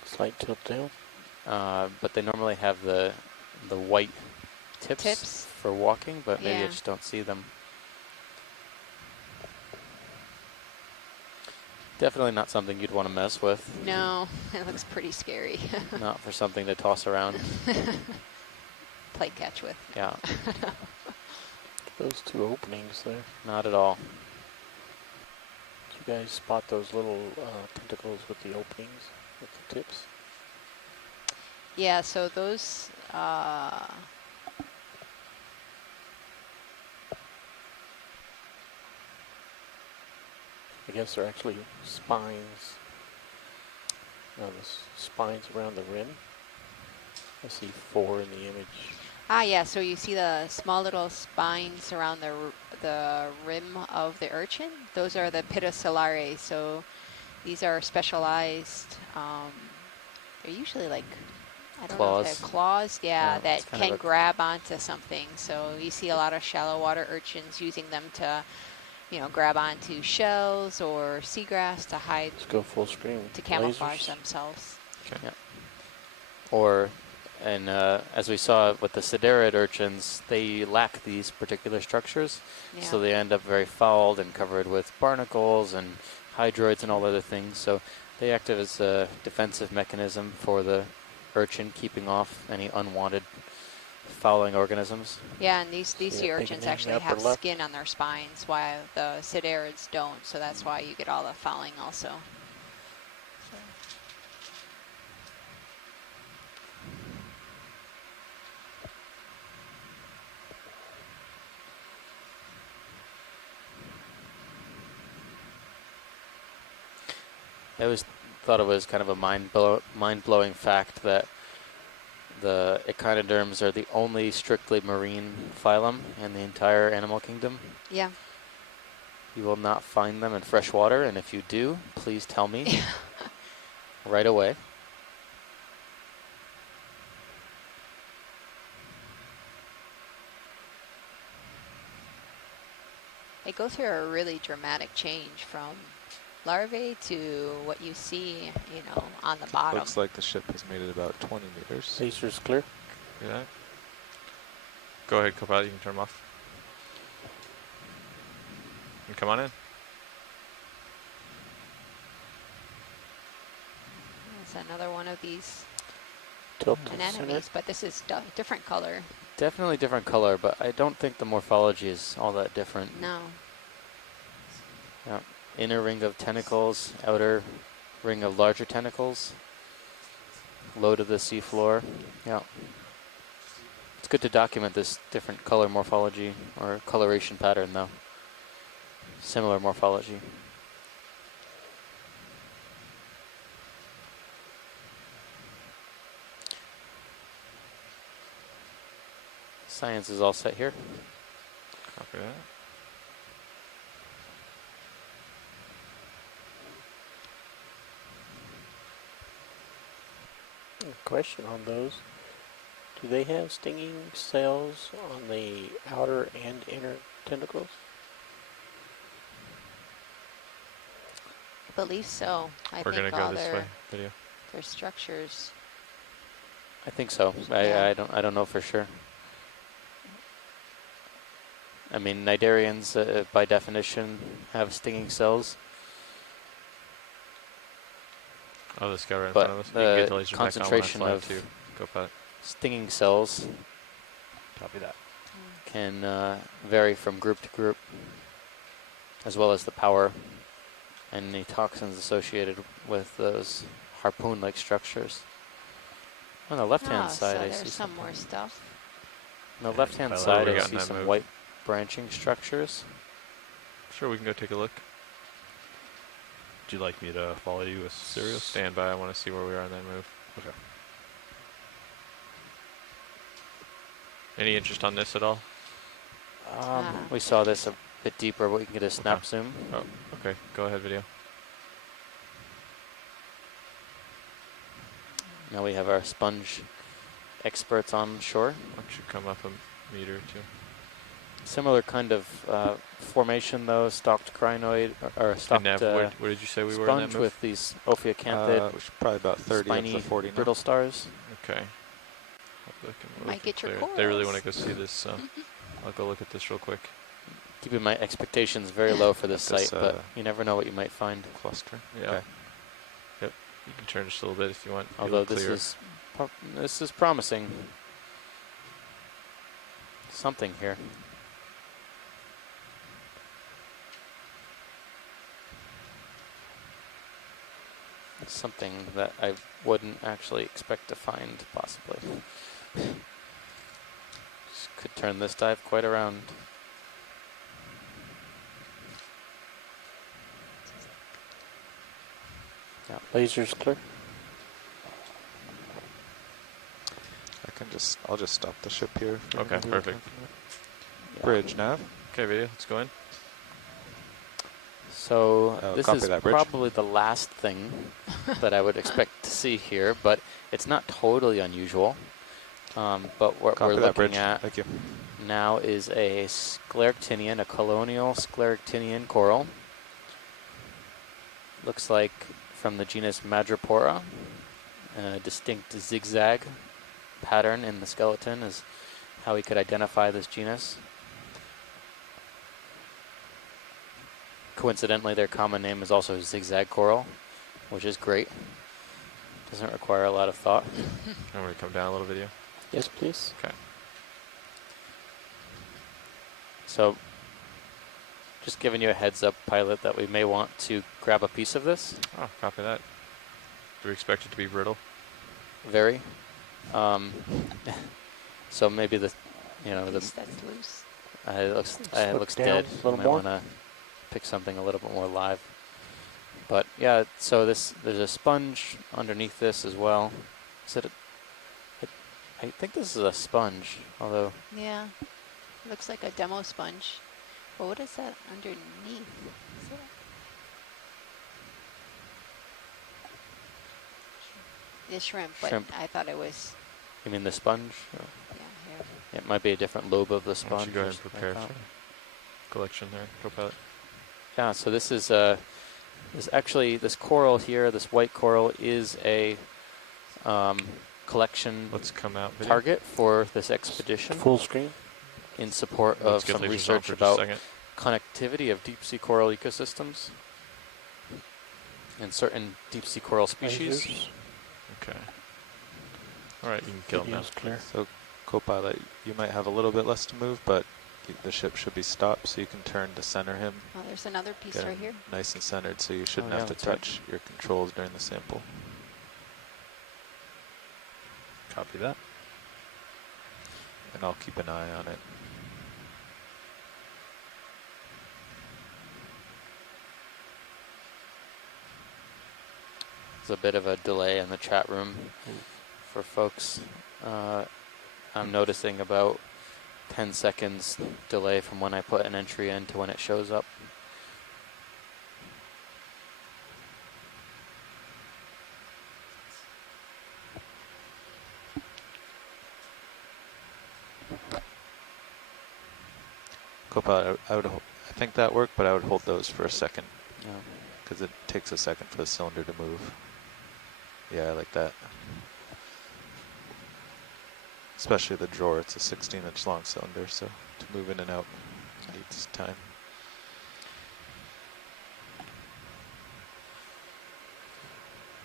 Slight tilt tail. But they normally have the white tips for walking, but maybe I just don't see them. Definitely not something you'd want to mess with. No, it looks pretty scary. Not for something to toss around. Play catch with. Yeah. Those 2 openings there. Not at all. Did you guys spot those little tentacles with the openings, with the tips? Yeah, so those, I guess they're actually spines. the spines around the rim. I see 4 in the image. Ah, yeah, so you see the small little spines around the rim of the urchin? Those are the pedicellare, so these are specialized, they're usually like, I don't know if they're claws, yeah, that can grab onto something. So you see a lot of shallow water urchins using them to, you know, grab onto shells or seagrass to hide. Let's go full screen. To camouflage themselves. Okay. Yeah. Or, and as we saw with the siderid urchins, they lack these particular structures, so they end up very fouled and covered with barnacles and hydroids and all other things. So they act as a defensive mechanism for the urchin, keeping off any unwanted fouling organisms. Yeah, and these sea urchins actually have skin on their spines, while the siderids don't. So that's why you get all the fouling also. So. I always thought it was kind of a mind-blowing fact that the echinoderms are the only strictly marine phylum in the entire animal kingdom. Yeah. You will not find them in fresh water, and if you do, please tell me right away. They go through a really dramatic change from larvae to what you see, you know, on the bottom. Looks like the ship has made it about 20 meters. Laser's clear. Yeah. Go ahead, Copilot, you can turn them off. And come on in. It's another one of these Tilt anemones, but this is different color. Definitely different color, but I don't think the morphology is all that different. No. Yeah. Inner ring of tentacles, outer ring of larger tentacles, low to the seafloor. Yeah. It's good to document this different color morphology or coloration pattern, though. Similar morphology. Science is all set here. Copy that. Question on those. Do they have stinging cells on the outer and inner tentacles? I believe so. We're going to go this way. Video. Their structures. I think so. Yeah. I don't know for sure. I mean, cnidarians, by definition, have stinging cells. Oh, this guy right in but front of us. You can get the laser concentration back on of too. Go Pat. Stinging cells Copy that. can vary from group to group, as well as the power and the toxins associated with those harpoon-like structures. On the left-hand side, so I there's see some more stuff. On the left-hand side, I see some white branching structures. Sure, we can go take a look. Would you like me to follow you with Sirius? Stand by. I want to see where we are on that move. Okay. Any interest on this at all? We saw this a bit deeper, but we can get a snap zoom. Oh, okay. Go ahead, video. Now we have our sponge experts on shore. Why don't you come up a meter or two? Similar kind of formation, though, stalked crinoid, or stalked where did you say we were in that sponge move? with these Ophiocanthid, probably about 30 spiny of the 40 now. brittle stars. Okay. Might get your They really want to go see this, so I'll go look at this real quick. Keeping my expectations very low for this site, but you never know what you might find. Cluster. Yeah. Okay. Yep. You can turn just a little bit if you want. Although this is promising. Something here. Something that I wouldn't actually expect to find, possibly. Could turn this dive quite around. Yeah. Laser's clear. I'll just stop the ship here. Okay, perfect. Bridge nav. Okay, video, let's go in. So this copy is that, Bridge. probably the last thing that I would expect to see here, but it's not totally unusual. But what Copy we're that, looking Bridge. at Thank you. now is a scleractinian, a colonial scleractinian coral. Looks like from the genus Madrepora. A distinct zigzag pattern in the skeleton is how we could identify this genus. Coincidentally, their common name is also zigzag coral, which is great. Doesn't require a lot of thought. I'm going to come down a little video. Yes, please. Okay. So, just giving you a heads up, pilot, that we may want to grab a piece of this. Oh, copy that. Do we expect it to be brittle? Very. So maybe the, That's loose. it looks down dead. a little Might more. want to pick something a little bit more live. But yeah, so there's a sponge underneath this as well. Is it? I think this is a sponge, although. Yeah, looks like a demo sponge. But what is that underneath? Is that the shrimp, but Shrimp. I thought it was. You mean the sponge? Yeah, here. It might be a different lobe of the Why don't sponge. you go ahead or and something prepare like for that. collection there, co-pilot? Yeah, so this is this coral here, this white coral, is a collection Let's come out video. target for this expedition. Full screen. In support Let's of get some lasers on research for just a about second. connectivity of deep sea coral ecosystems and certain deep sea coral species. Okay. All right, you can kill him now. Video's clear. So, co-pilot, you might have a little bit less to move, but the ship should be stopped, so you can turn to center him. Oh, there's another piece Get right him here. nice and centered, so you shouldn't Oh, have yeah, to that's right. touch your controls during the sample. Copy that. And I'll keep an eye on it. There's a bit of a delay in the chat room for folks. I'm noticing about 10 seconds delay from when I put an entry in to when it shows up. Co-pilot, I think that worked, but I would hold those for a second. Yeah. Because it takes a second for the cylinder to move. Yeah, I like that. Especially the drawer, it's a 16-inch long cylinder, so to move in and out needs time.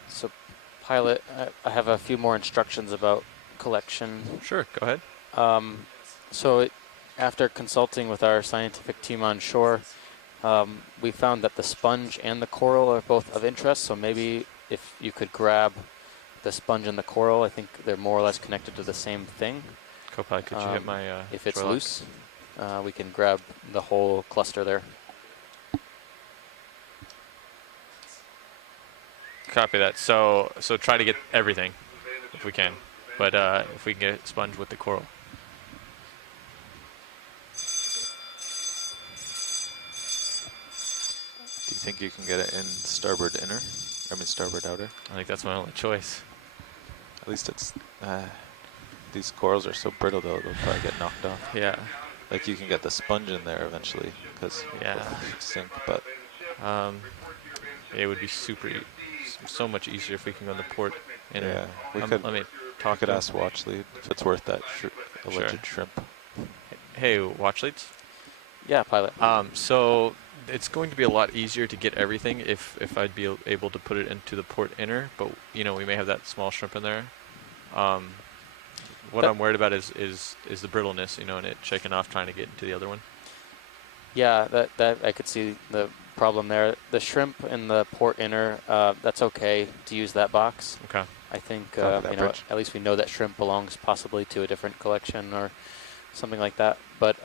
So, pilot, I have a few more instructions about collection. Sure, go ahead. After consulting with our scientific team on shore, we found that the sponge and the coral are both of interest, so maybe if you could grab the sponge and the coral, I think they're more or less connected to the same thing. Copilot, could you hit my if it's joy lock? loose, we can grab the whole cluster there. Copy that. So try to get everything if we can, but if we can get sponge with the coral. Do you think you can get it in starboard inner? I mean starboard outer? I think that's my only choice. At least it's... these corals are so brittle though, they'll probably get knocked off. Yeah. Like you can get the sponge in there eventually, because Yeah. sink, but... It would be so much easier if we can go on the port inner. Yeah, we let me talk to ask Watchley if it's worth that alleged Sure. shrimp. Hey, watch leads? Yeah, pilot. So it's going to be a lot easier to get everything if I'd be able to put it into the port inner, but we may have that small shrimp in there. What I'm worried about is the brittleness, and it shaking off trying to get into the other one. Yeah, that I could see the problem there. The shrimp in the port inner, that's okay to use that box. Okay. I think Bridge. at least we know that shrimp belongs possibly to a different collection or something like that. But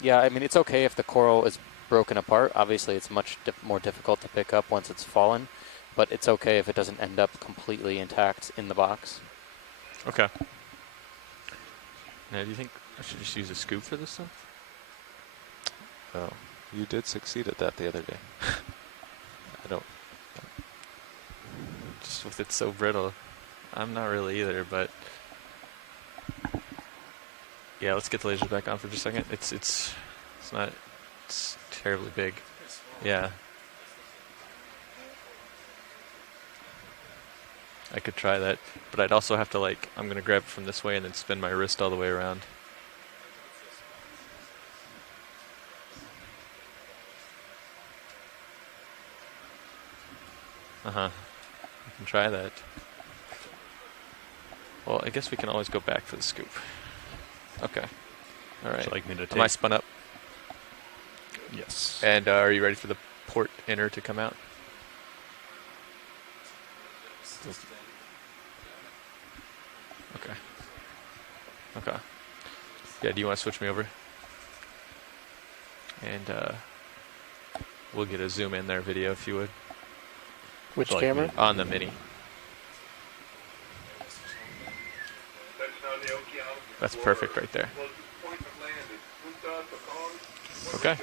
yeah, I mean it's okay if the coral is broken apart. Obviously, it's much more difficult to pick up once it's fallen, but it's okay if it doesn't end up completely intact in the box. Okay. Now, do you think I should just use a scoop for this stuff? Oh, you did succeed at that the other day. I don't. Just with it so brittle. I'm not really either, but yeah, let's get the lasers back on for just a second. It's not it's terribly big. Yeah. I could try that, but I'd also have to like I'm gonna grab it from this way and then spin my wrist all the way around. I can try that. Well, I guess we can always go back for the scoop. Okay. All right. Would you like me to take? Am I spun up? Yes. And are you ready for the port inner to come out? Okay. Okay. Yeah, do you want to switch me over? And we'll get a zoom in there video if you would. Which camera? On the Mini. That's perfect right there. Okay.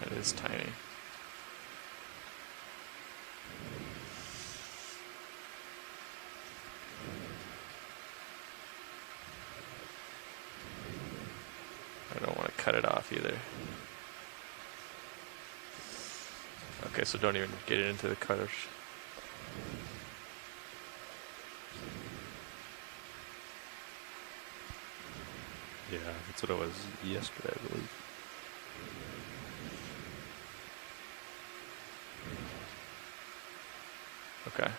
That is tiny. I don't want to cut it off either. Okay, so don't even get it into the cutters. Yeah, that's what it was yesterday, I believe. Okay.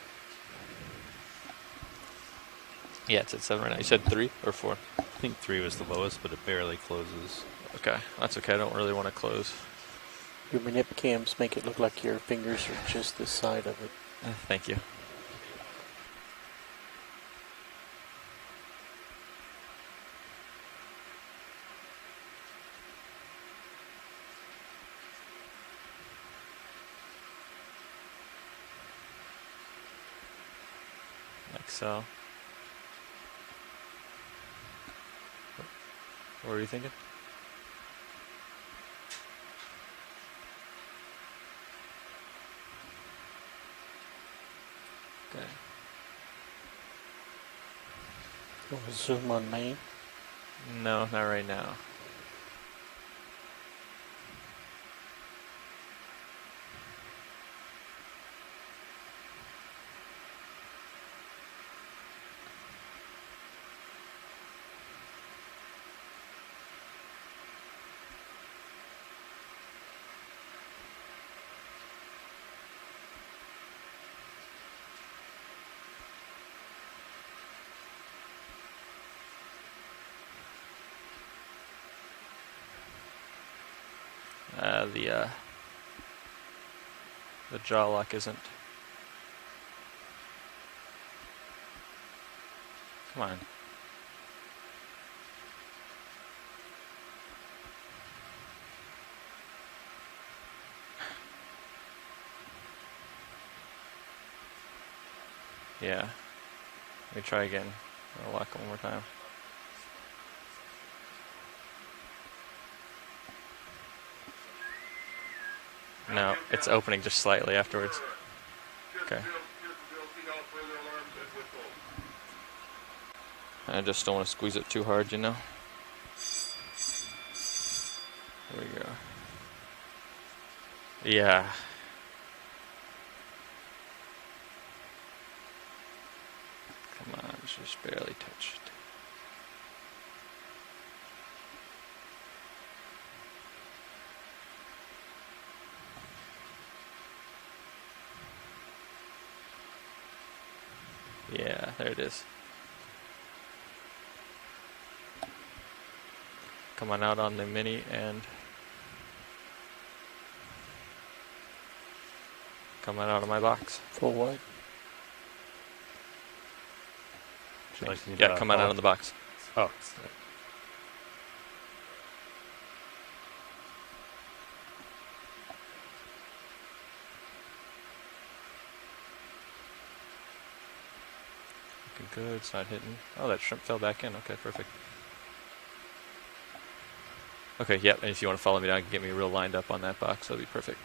Yeah, it's at 7 right now. You said 3 or 4? I think 3 was the lowest, but it barely closes. Okay, that's okay. I don't really want to close. Your manip cams make it look like your fingers are just the side of it. Thank you. Like so. What were you thinking? Okay. You want to zoom on main? No, not right now. The jaw lock isn't. Come on. Yeah. Let me try again. I'll lock it one more time. No, it's opening just slightly afterwards. Okay. I just don't want to squeeze it too hard, you know? There we go. Yeah. Come on, just barely touched. Yeah, there it is. Come on out on the Mini and come on out of my box. Full wide? Would you like me Yeah, to come on out of the box. Oh. Looking good. It's not hitting. Oh, that shrimp fell back in. Okay, perfect. Okay, yep. And if you want to follow me down, get me real lined up on that box. That'll be perfect.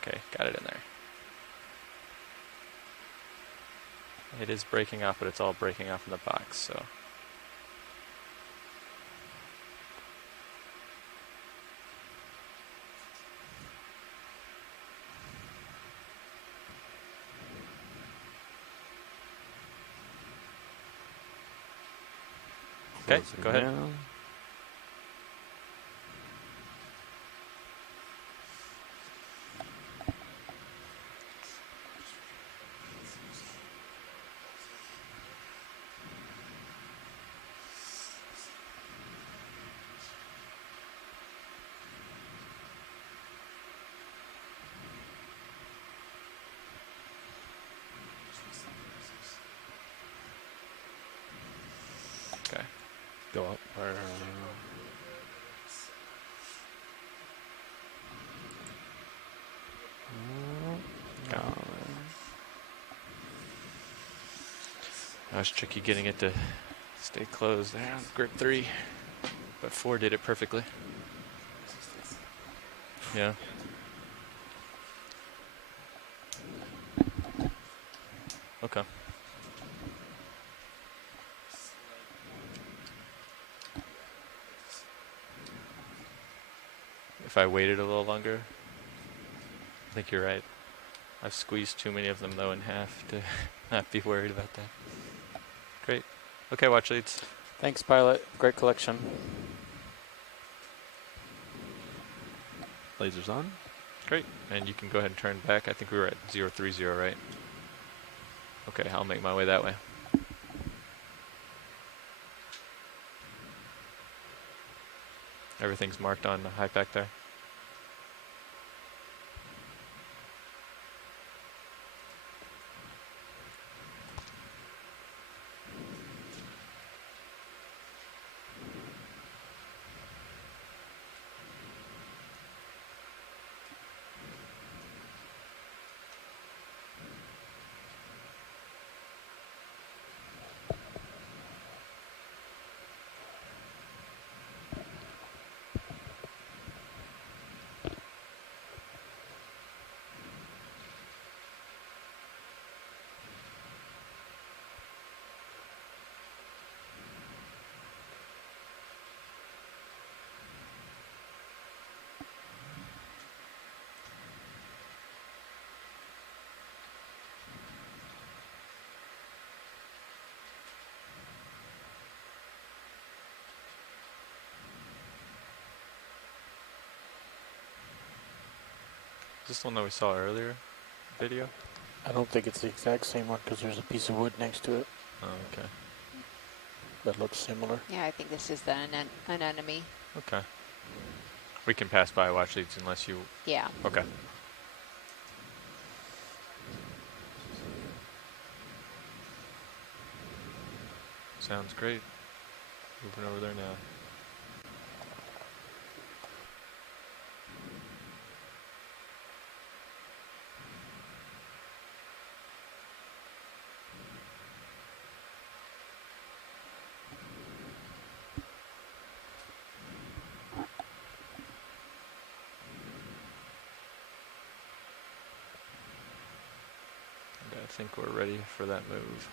Okay, got it in there. It is breaking off, but it's all breaking off in the box, so. Okay, go ahead. Down. Okay. Go up. Okay. That was tricky getting it to stay closed there on grip 3, but 4 did it perfectly. Yeah. Okay. If I waited a little longer, I think you're right. I've squeezed too many of them though in half to not be worried about that. Great. Okay, watch leads. Thanks, pilot. Great collection. Lasers on. Great. And you can go ahead and turn back. I think we were at 030, right? Okay, I'll make my way that way. Everything's marked on the high pack there. Is this the one that we saw earlier? Video? I don't think it's the exact same one because there's a piece of wood next to it. Oh, okay. That looks similar. Yeah, I think this is the anemone. Okay. We can pass by watch leads unless you... Yeah. Okay. Sounds great. Moving over there now. Okay, I think we're ready for that move.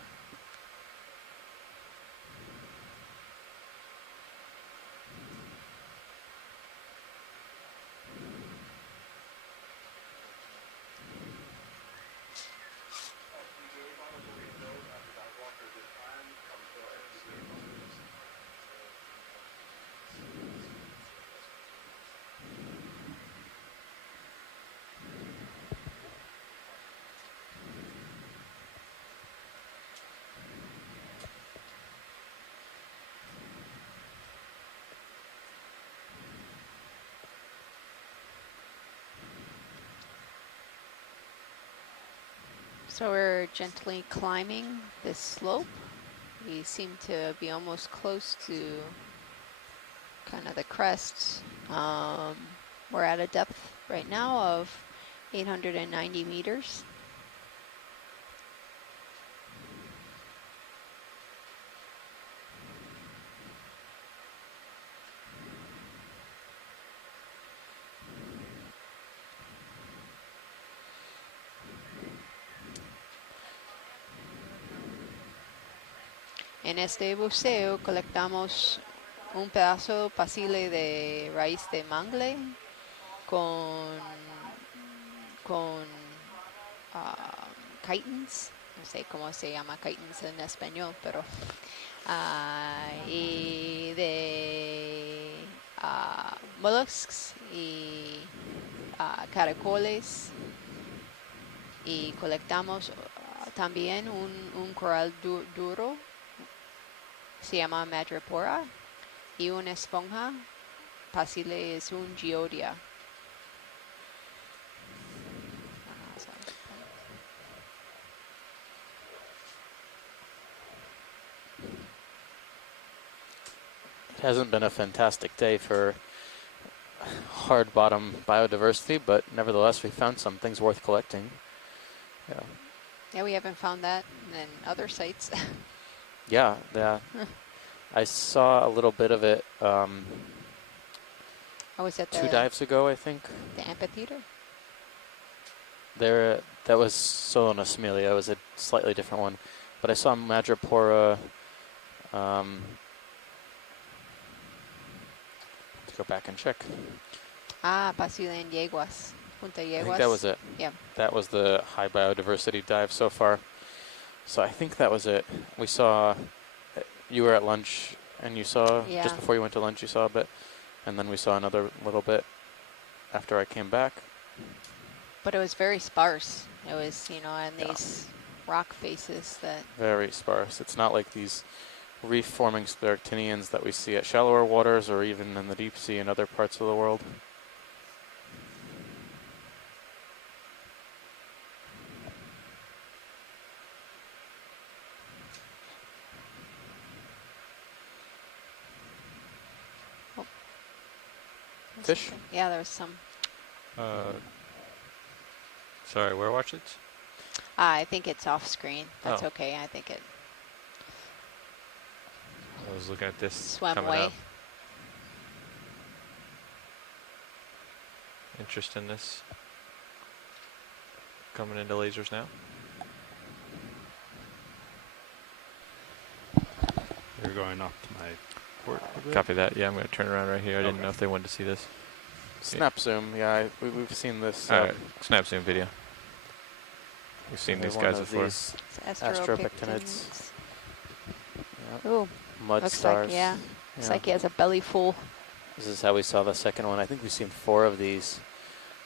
So we're gently climbing this slope. We seem to be almost close to kind of the crest. We're at a depth right now of 890 meters. En este buceo colectamos un pedazo pasible de raíz de mangle con chitons, no sé cómo se llama chitons en español, pero y de mollusks y caracoles, y colectamos también un coral duro, se llama madrepora, y una esponja pasible es un geodia. It hasn't been a fantastic day for hard bottom biodiversity, but nevertheless we found some things worth collecting. Yeah. Yeah, we haven't found that in other sites. Yeah. I saw a little bit of it I was at 2 dives ago, I think. The amphitheater? There, that was Solonosmilia. It was a slightly different one. But I saw madrepora. Let's go back and check. Pasible en Yeguas. Punta Yeguas. I think that was it. Yeah. That was the high biodiversity dive so far. So I think that was it. We saw, you were at lunch and you saw, just before you went to lunch, you saw a bit. And then we saw another little bit after I came back. But it was very sparse. It was, on these rock faces that... Very sparse. It's not like these reef-forming scleractinians that we see at shallower waters or even in the deep sea in other parts of the world. Fish? Yeah, there was some. Sorry, where watch it? I think it's off screen. That's Oh. okay. I think it I was looking at this swam coming away. up. Interest in this. Coming into lasers now. You're going off to my port. Copy that. Yeah, I'm going to turn around right here. I didn't know if they wanted to see this. Snap zoom, yeah, we've seen this. All right, snap zoom video. We've seen these guys before. Astropectinids. Yep. Ooh, mud looks stars. like, looks like he has a belly full. This is how we saw the second one. I think we've seen 4 of these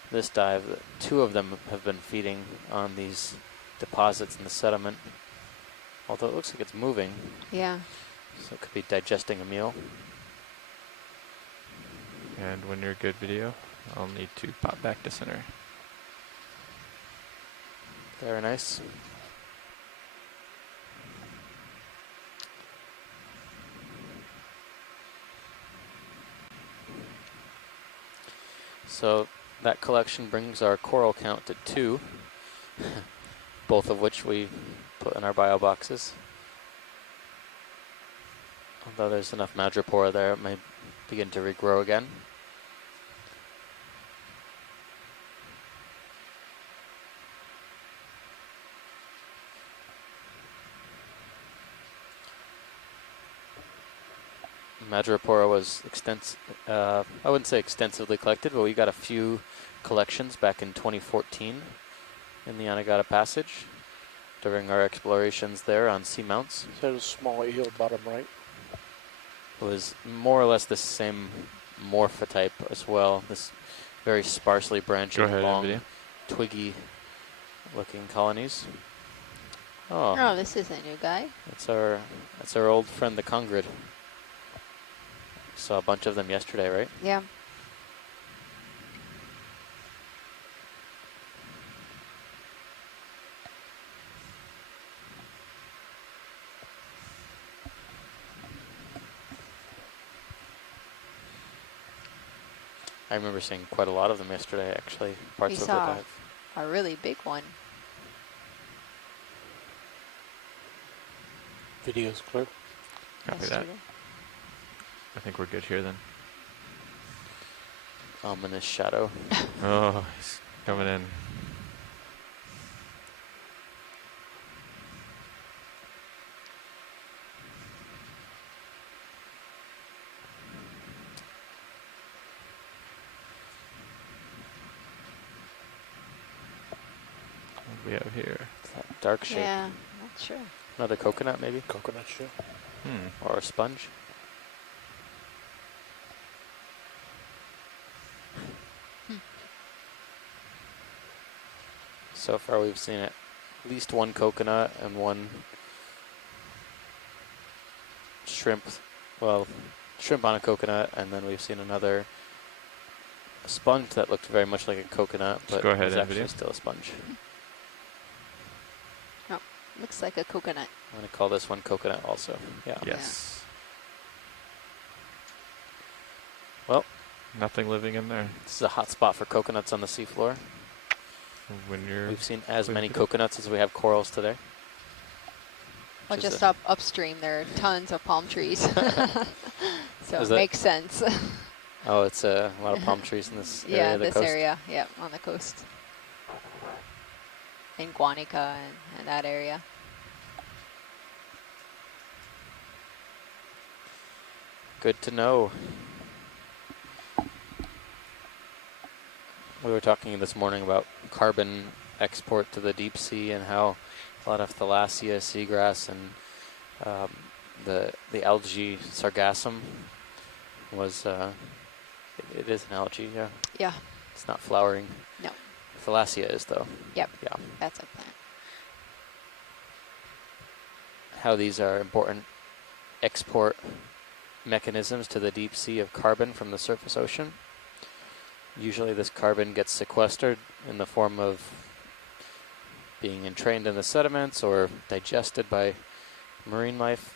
this dive. 2 of them have been feeding on these deposits in the sediment. Although it looks like it's moving. Yeah. So it could be digesting a meal. And when you're good video, I'll need to pop back to center. Very nice. So that collection brings our coral count to 2, both of which we put in our bio boxes. Although there's enough madrepora there, it may begin to regrow again. Madrepora was I wouldn't say extensively collected, but we got a few collections back in 2014 in the Anegada Passage during our explorations there on seamounts. So a small eel bottom right. It was more or less the same morphotype as well. This very sparsely branching, long, twiggy looking colonies. Oh, this is a new guy. That's our old friend the congrid. Saw a bunch of them yesterday, right? Yeah. I remember seeing quite a lot of them yesterday, actually, We parts of the saw dive. a really big one. Video's clear. Copy that. I think we're good here then. Ominous shadow. Oh, he's coming in. What do we have here? That dark shape. Yeah, not sure. Another coconut, maybe? Coconut shell. Or a sponge. So far we've seen at least one coconut and one shrimp. Well, shrimp on a coconut, and then we've seen another sponge that looked very much like a coconut, but go ahead, was actually video. still a sponge. Oh, looks like a coconut. I'm going to call this one coconut also. Yeah. Yes. Well, nothing living in there. This is a hot spot for coconuts on the seafloor. When you're We've seen as many coconuts as we have corals today. Well, just upstream, there are tons of palm trees. So Is it that- makes sense. Oh, it's a lot of palm trees in this area Yeah, of the this coast. area, yeah, on the coast. In Guanica and that area. Good to know. We were talking this morning about carbon export to the deep sea and how a lot of thalassia, seagrass, and the algae sargassum was, it is an algae, yeah. Yeah. It's not flowering. No. Thalassia is, though. Yep. Yeah. That's a plant. How these are important export mechanisms to the deep sea of carbon from the surface ocean. Usually this carbon gets sequestered in the form of being entrained in the sediments or digested by marine life.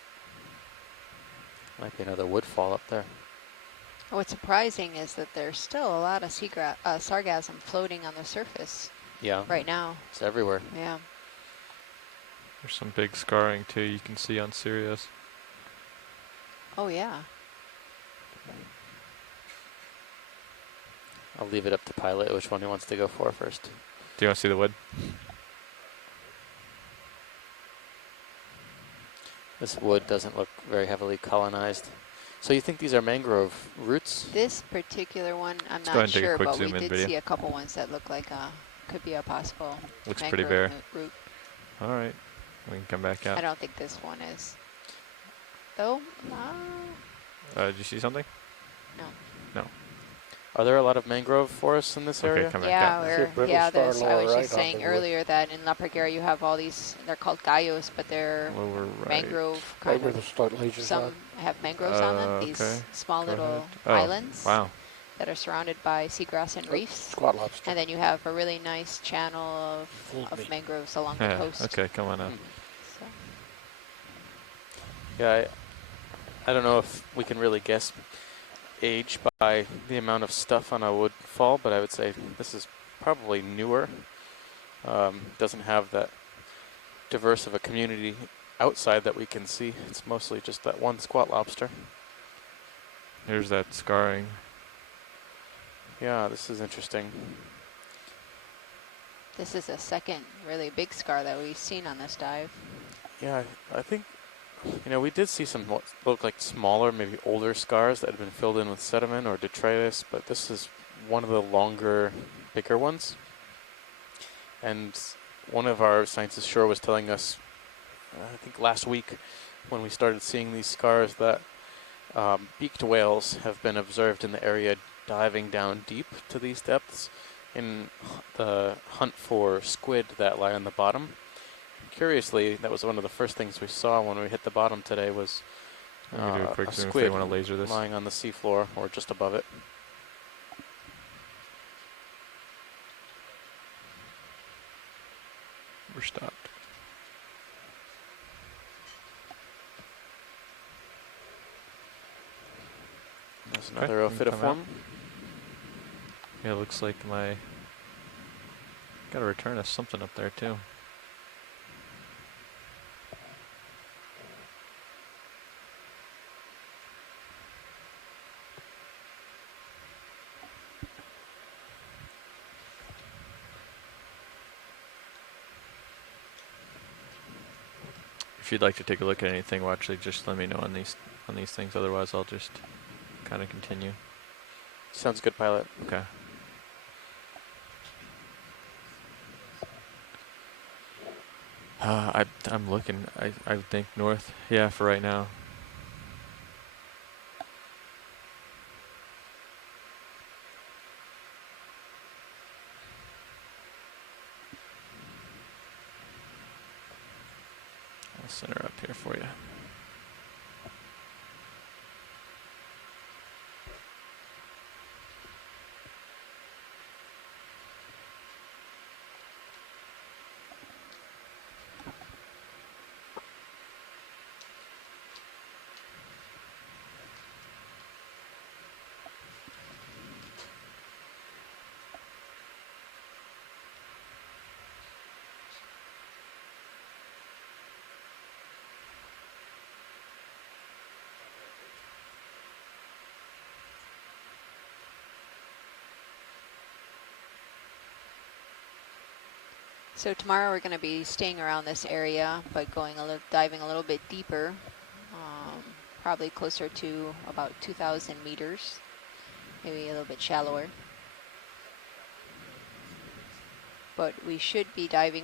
Might be another woodfall up there. What's surprising is that there's still a lot of sargassum floating on the surface. Yeah. Right now. It's everywhere. Yeah. There's some big scarring too you can see on Sirius. Oh yeah. I'll leave it up to Pilot which one he wants to go for first. Do you want to see the wood? This wood doesn't look very heavily colonized. So you think these are mangrove roots? This particular one, I'm Let's go ahead not and take a sure, quick but we zoom in did video. see a couple ones that look like could be a possible Looks pretty mangrove bare. root. All right, we can come back out. I don't think this one is. Though, Did you see something? no. No. Are there a lot of mangrove forests in this area? come back Yeah, out. yeah. There's. I was right just on saying the earlier that in La Parguera you have all these. They're called gallos, but they're Lower right. mangrove Right kind where the of. start lesions Some are. have mangroves on them. These okay. small Go little ahead. Oh, islands wow. that are surrounded by seagrass and reefs. Squat lobster. And then you have a really nice channel Fooled me. of mangroves along the Yeah, coast. okay, come on up. So. Yeah, I don't know if we can really guess age by the amount of stuff on a woodfall, but I would say this is probably newer. Doesn't have that diverse of a community outside that we can see. It's mostly just that one squat lobster. Here's that scarring. Yeah, this is interesting. This is a second really big scar that we've seen on this dive. Yeah, I think, we did see some what look like smaller, maybe older scars that had been filled in with sediment or detritus, but this is one of the longer, bigger ones. And one of our scientists, Shore, was telling us, I think last week, when we started seeing these scars, that beaked whales have been observed in the area diving down deep to these depths in the hunt for squid that lie on the bottom. Curiously, that was one of the first things we saw when we hit the bottom today was We can do a quick a zoom if squid they want to laser this. lying on the seafloor or just above it. We're stopped. There's Okay, another we can come out. ophidiform. Yeah, looks like my got a return of something up there too. If you'd like to take a look at anything, well, actually, just let me know on these things. Otherwise, I'll just kind of continue. Sounds good, pilot. Okay. I'm looking. I think north. Yeah, for right now. I'll center up here for you. So tomorrow we're going to be staying around this area, but going diving a little bit deeper, probably closer to about 2,000 meters, maybe a little bit shallower. But we should be diving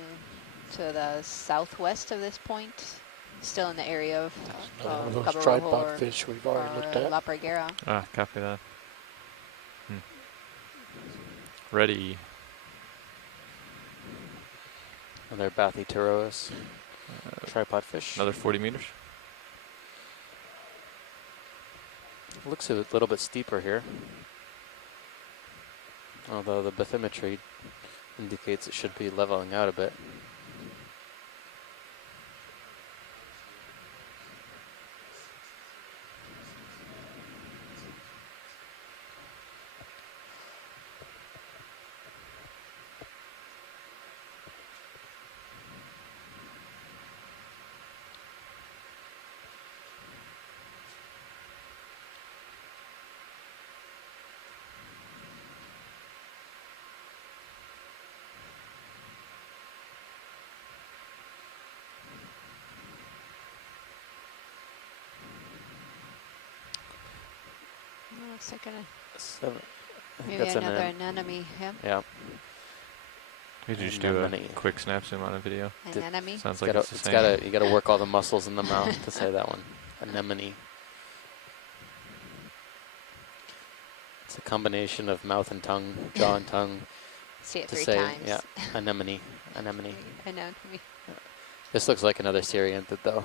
to the southwest of this point, still in the area of One of those Cabo tripod Rojo fish we've already looked at. La Parguera. Ah, copy that. Ready. Another Bathyterois tripod fish. Another 40 meters. Looks a little bit steeper here, although the bathymetry indicates it should be leveling out a bit. Looks like Maybe maybe another anemone. Yeah. Yeah. Could you just do a quick snap zoom on a video? Anemone. Sounds like it's the same. You gotta work all the muscles in the mouth to say that one. Anemone. It's a combination of mouth and tongue, jaw and tongue. See it to 3 say, times. Yeah, anemone, anemone. Anemone. This looks like another Syriantid though.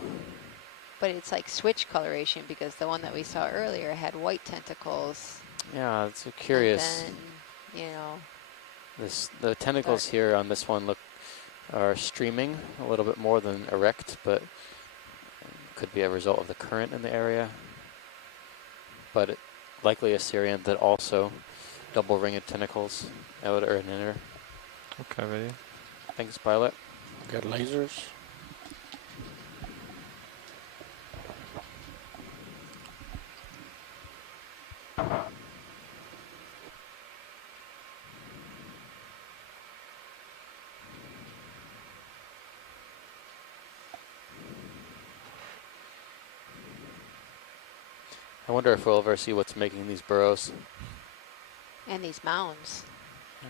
But it's like switch coloration because the one that we saw earlier had white tentacles. Yeah, it's curious. And then, you know, the tentacles here on this one are streaming a little bit more than erect, but could be a result of the current in the area. But likely a Syriantid also double ringed tentacles, outer and inner. Okay, ready. Thanks, pilot. Got lasers. I wonder if we'll ever see what's making these burrows. and these mounds. Yeah.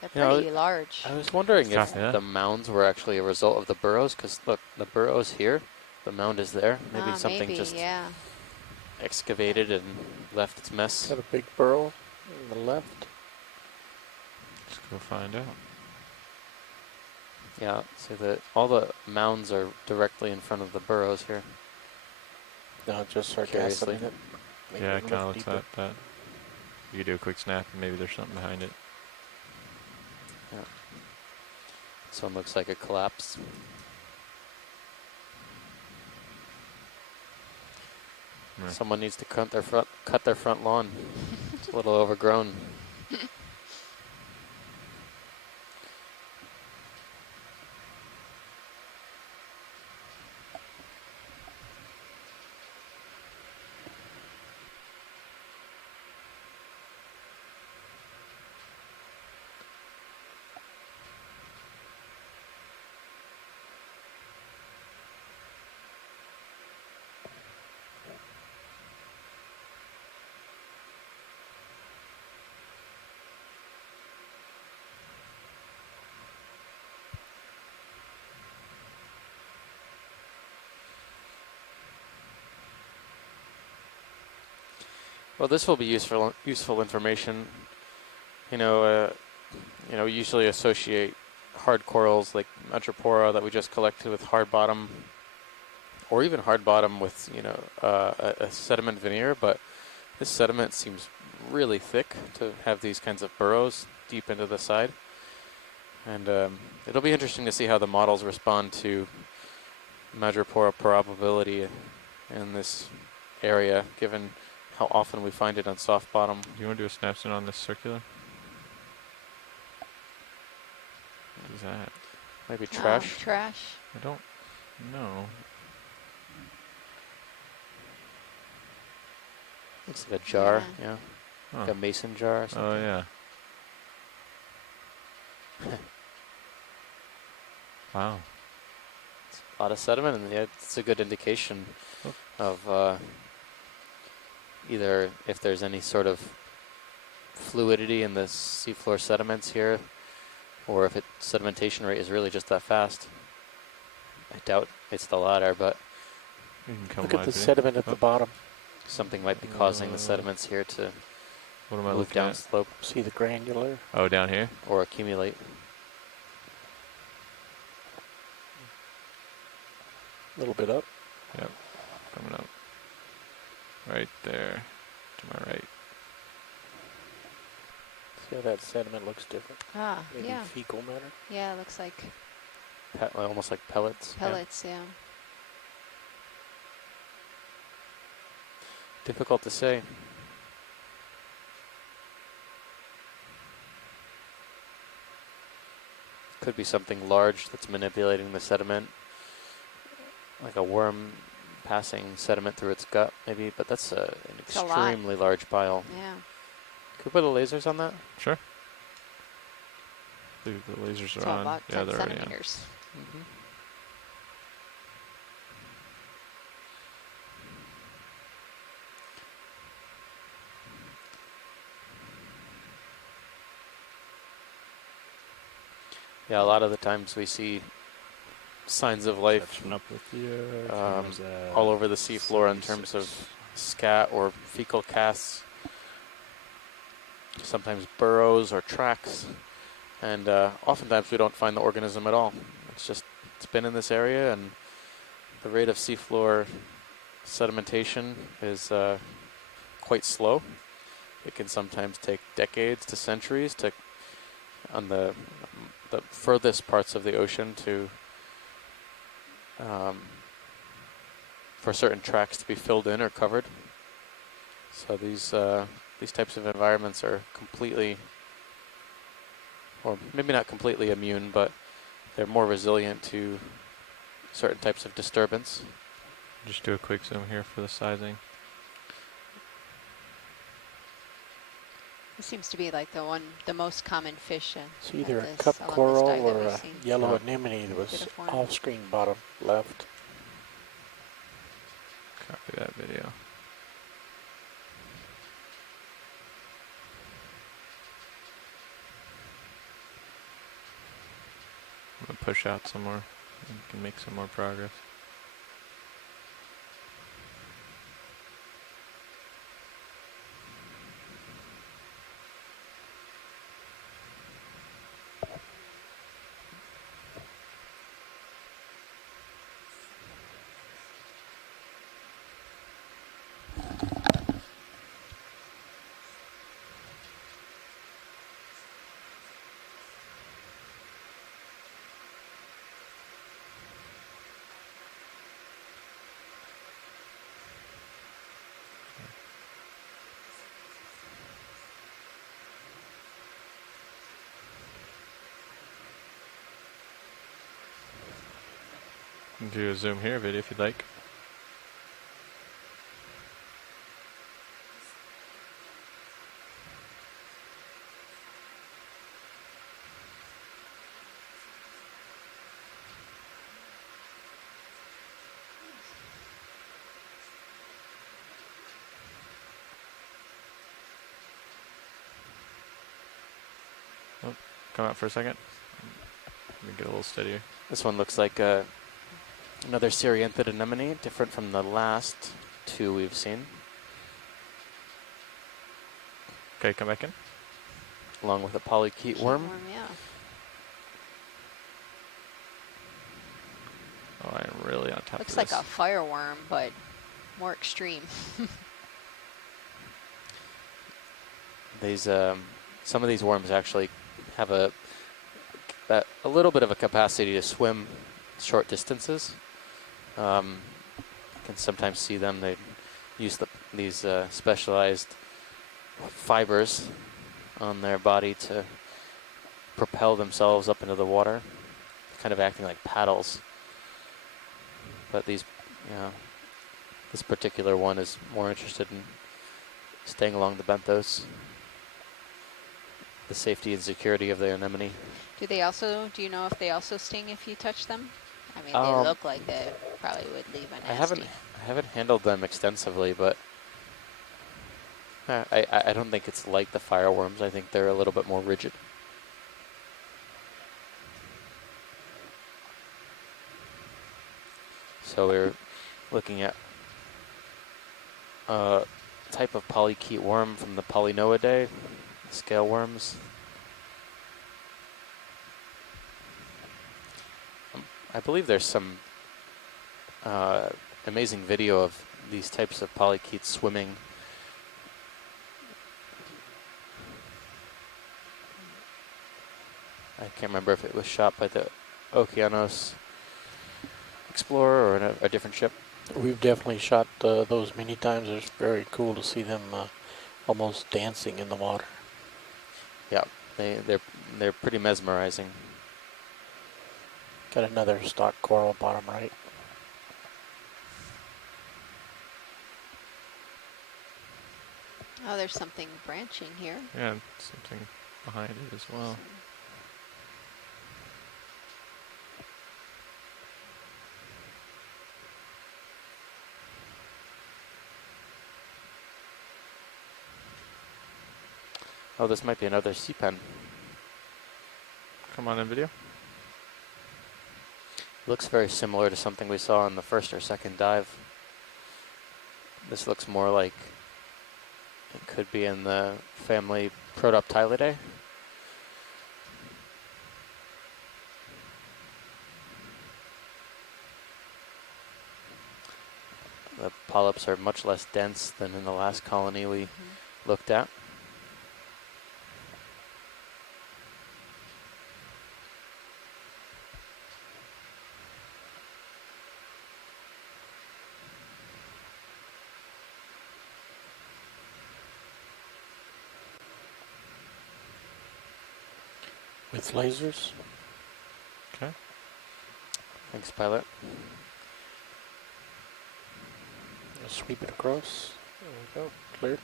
They're pretty large. I was wondering if the mounds were actually a result of the burrows, because look, the burrow's here, the mound is there. Maybe something just excavated and left its mess. Got a big burrow on the left. Let's go find out. Yeah, so all the mounds are directly in front of the burrows here. No, just sargassum. Yeah, it kind of looks like that. You could do a quick snap and maybe there's something behind it. Yeah. This one looks like a collapse. Yeah. Someone needs to cut their front lawn. It's a little overgrown. Well, this will be useful information. You know, we usually associate hard corals like Madrepora that we just collected with hard bottom, or even hard bottom with a sediment veneer. But this sediment seems really thick to have these kinds of burrows deep into the side, and it'll be interesting to see how the models respond to Madrepora probability in this area, given how often we find it on soft bottom. Do you want to do a snapshot on this circular? What is that? Maybe trash? Trash. I don't know. Looks like a jar, yeah. Huh. Like a mason jar or something. Oh, yeah. Wow. It's a lot of sediment, and yeah, it's a good indication of either if there's any sort of fluidity in the seafloor sediments here, or if sedimentation rate is really just that fast. I doubt it's the latter, but look at the sediment at the bottom. Something might be causing the sediments here to what am I move looking down at? slope. See the granular? Oh, down here? Or accumulate. A little bit up. Yep, coming up. Right there, to my right. See how that sediment looks different? Ah, Maybe yeah. fecal matter? Yeah, it looks like Almost like pellets. pellets, yeah. Difficult to say. Could be something large that's manipulating the sediment, like a worm passing sediment through its gut, maybe, but that's an extremely large pile. Yeah. Could we put the lasers on that? Sure. The lasers It's are on. about Yeah, 10 they're already on. centimeters. Mm-hmm. Yeah, a lot of the times we see signs of life Catching up with you. all over the seafloor in terms of scat or fecal casts, sometimes burrows or tracks, and oftentimes we don't find the organism at all. It's been in this area, and the rate of seafloor sedimentation is quite slow. It can sometimes take decades to centuries on the furthest parts of the ocean for certain tracks to be filled in or covered. So these types of environments are completely, or maybe not completely immune, but they're more resilient to certain types of disturbance. Just do a quick zoom here for the sizing. This seems to be like the most common fish. It's either a along cup this coral dive that or we've a seen. yellow anemone that was Beautiful. off-screen bottom left. Copy that video. I'm going to push out some more. We can make some more progress. You can do a zoom here video if you'd like. Oh, come out for a second. Let me get a little steadier. This one looks like another Syrianthid anemone, different from the last two we've seen. Okay, come back in. Along with a polychaete worm. Yeah. Oh, I'm really on top Looks of like this. a fireworm, but more extreme. These some of these worms actually have a little bit of a capacity to swim short distances. You can sometimes see them. They use these specialized fibers on their body to propel themselves up into the water, kind of acting like paddles. But these, this particular one is more interested in staying along the benthos, the safety and security of the anemone. Do you know if they also sting if you touch them? I mean, they look like they probably would leave a nasty. I haven't handled them extensively, but I don't think it's like the fireworms. I think they're a little bit more rigid. So we're looking at a type of polychaete worm from the Polynoidae, scale worms. I believe there's some amazing video of these types of polychaetes swimming. I can't remember if it was shot by the Okeanos Explorer or a different ship. We've definitely shot those many times. It's very cool to see them almost dancing in the water. Yeah, they're pretty mesmerizing. Got another stock coral bottom right. Oh, there's something branching here. Yeah, something behind it as well. Oh, this might be another sea pen. Come on in video. Looks very similar to something we saw on the first or second dive. This looks more like it could be in the family Protoptylidae. The polyps are much less dense than in the last colony we looked at. With lasers. Okay. Thanks, pilot. Sweep it across. There we go. Clear.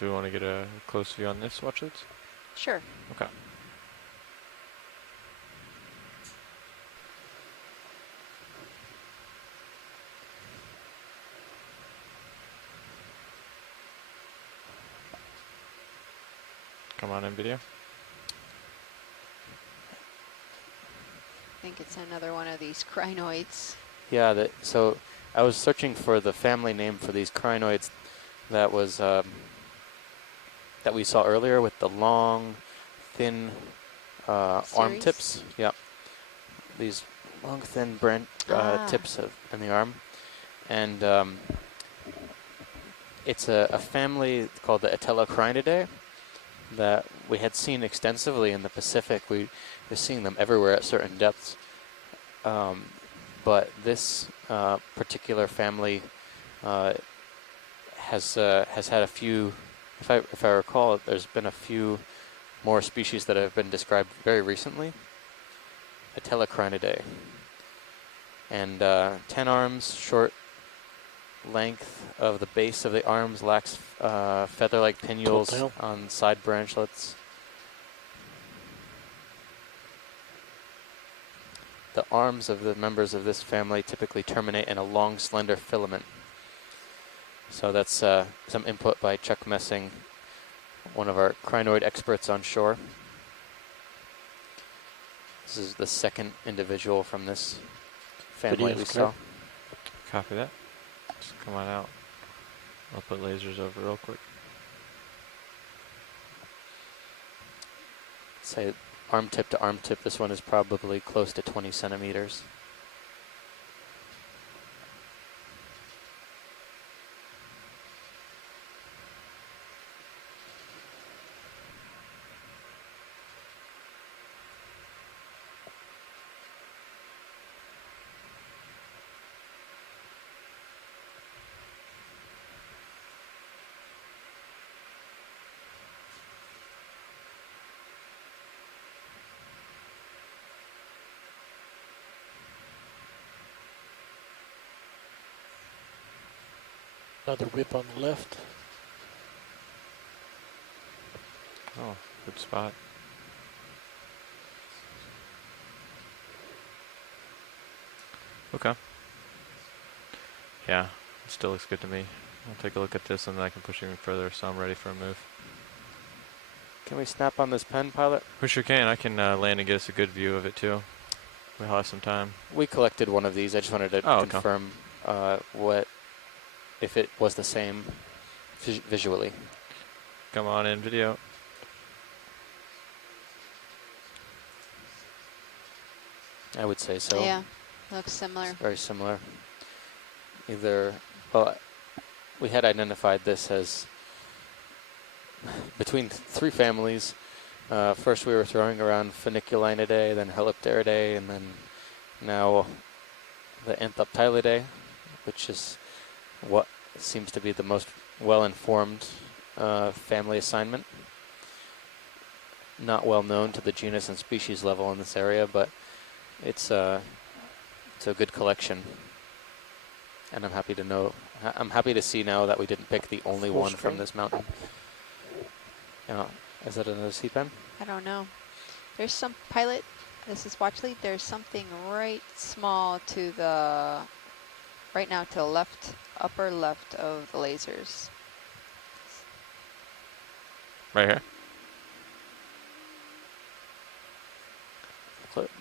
Do we want to get a close view on this, Watchlets? Sure. Okay. Come on in video. I think it's another one of these crinoids. Yeah, so I was searching for the family name for these crinoids that was that we saw earlier with the long, thin arm tips. Yeah, these long, thin tips in the arm, and it's a family called the Atelocrinidae that we had seen extensively in the Pacific. We were seeing them everywhere at certain depths, but this particular family has had a few. If I recall, there's been a few more species that have been described very recently. Atelocrinidae. And 10 arms, short length of the base of the arms, lacks feather-like pinnules on side branchlets. the arms of the members of this family typically terminate in a long, slender filament. So that's some input by Chuck Messing, one of our crinoid experts on shore. This is the second individual from this family we saw. Copy that. Just come on out. I'll put lasers over real quick. Say arm tip to arm tip, this one is probably close to 20 centimeters. Another whip on the left. Oh, good spot. Okay. Yeah, it still looks good to me. I'll take a look at this and then I can push even further, so I'm ready for a move. Can we snap on this pen, pilot? We sure can. I can land and get us a good view of it too. We'll have some time. We collected one of these. I just wanted to confirm if it was the same visually. Come on in, video. I would say so. Yeah, looks similar. It's very similar. Well, we had identified this as between three families. First we were throwing around Funiculinidae, then Helipteridae, and then now the Anthoptylidae, which is what seems to be the most well-informed family assignment. Not well known to the genus and species level in this area, but it's a good collection. And I'm happy to see now that we didn't pick the only one from this mountain. Is that another C-pen? I don't know. There's some pilot. This is watch lead. There's something right small to the right now to the left, upper left of the lasers. Right here.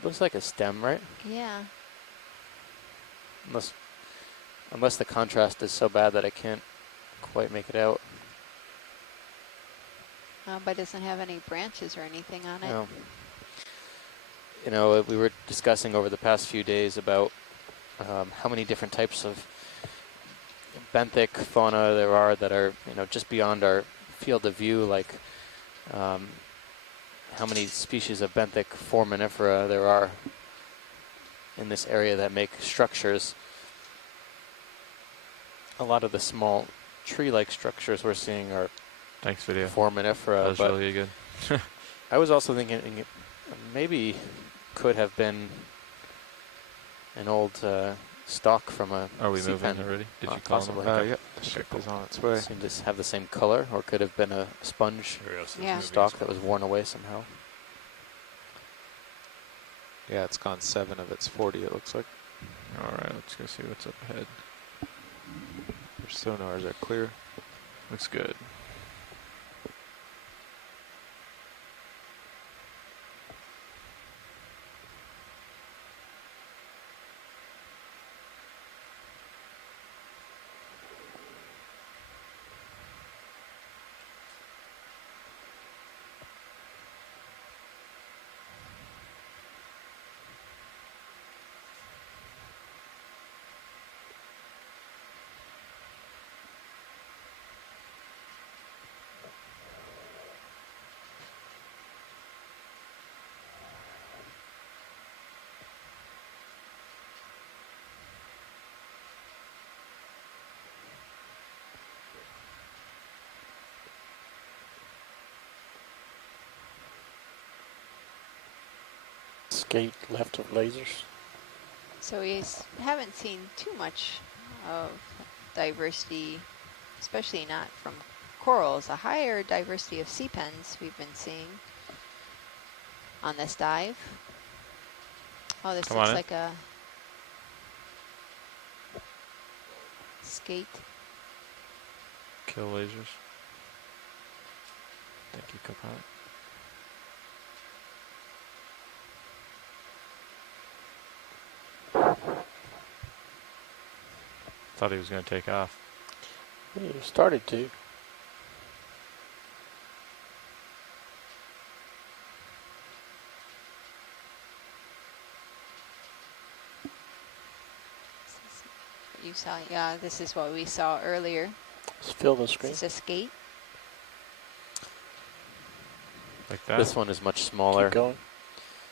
Looks like a stem, right? Yeah. Unless the contrast is so bad that I can't quite make it out. But it doesn't have any branches or anything on it. No. You know, we were discussing over the past few days about how many different types of benthic fauna there are that are, just beyond our field of view, like how many species of benthic foraminifera there are in this area that make structures. A lot of the small tree-like structures we're seeing are foraminifera. That was really good. I was also thinking it maybe could have been an old stalk from a Are we C-pen. moving already? Did you call possibly? Yep, the ship is on its way. Seemed to have the same color, or could have been a sponge stalk that was worn away somehow. Yeah, it's gone 7 of its 40, it looks like. All right, let's go see what's up ahead. Your sonars are clear. Looks good. Skate left of lasers. So we haven't seen too much of diversity, especially not from corals. A higher diversity of C-pens we've been seeing on this dive. Oh, this Come looks on in. like a skate. Kill lasers. Thank you, Copilot. Thought he was going to take off. You started to. You saw, yeah, this is what we saw earlier. Let's fill the screen. This is a skate. Like that? This one is much smaller. Keep going.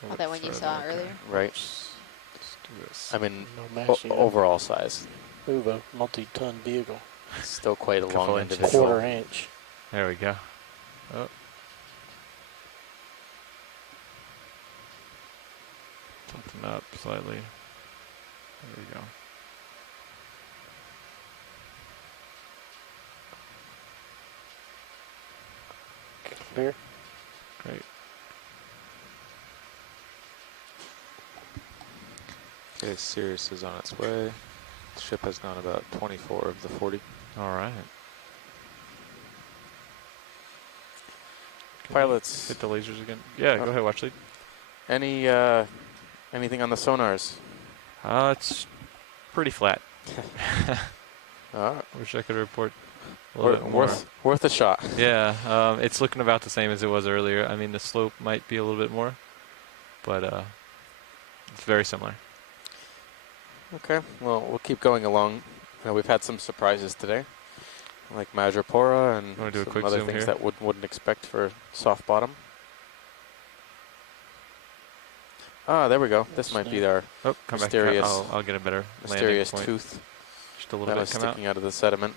Oh, that one you saw earlier? Right. Let's do this. I mean, No mass either. overall size. Move a multi-ton vehicle. It's still quite a Couple long inches. individual. Quarter inch. There we go. Oh. Something up slightly. There we go. Clear. Great. Okay, Sirius is on its way. The ship has gone about 24 of the 40. All right. Pilots. Hit the lasers again. Yeah, go ahead, watch lead. Any anything on the sonars? It's pretty flat. Alright. Wish I could report a little bit more. Worth a shot. Yeah, it's looking about the same as it was earlier. I mean, the slope might be a little bit more, but it's very similar. Okay, well, we'll keep going along. We've had some surprises today, like Madrepora and Wanna do a some quick other zoom things here? that wouldn't expect for soft bottom. Ah, there we go. This might be our Oh, come mysterious, back. I'll get a better mysterious landing point. tooth Just a little that bit was come out. sticking out of the sediment.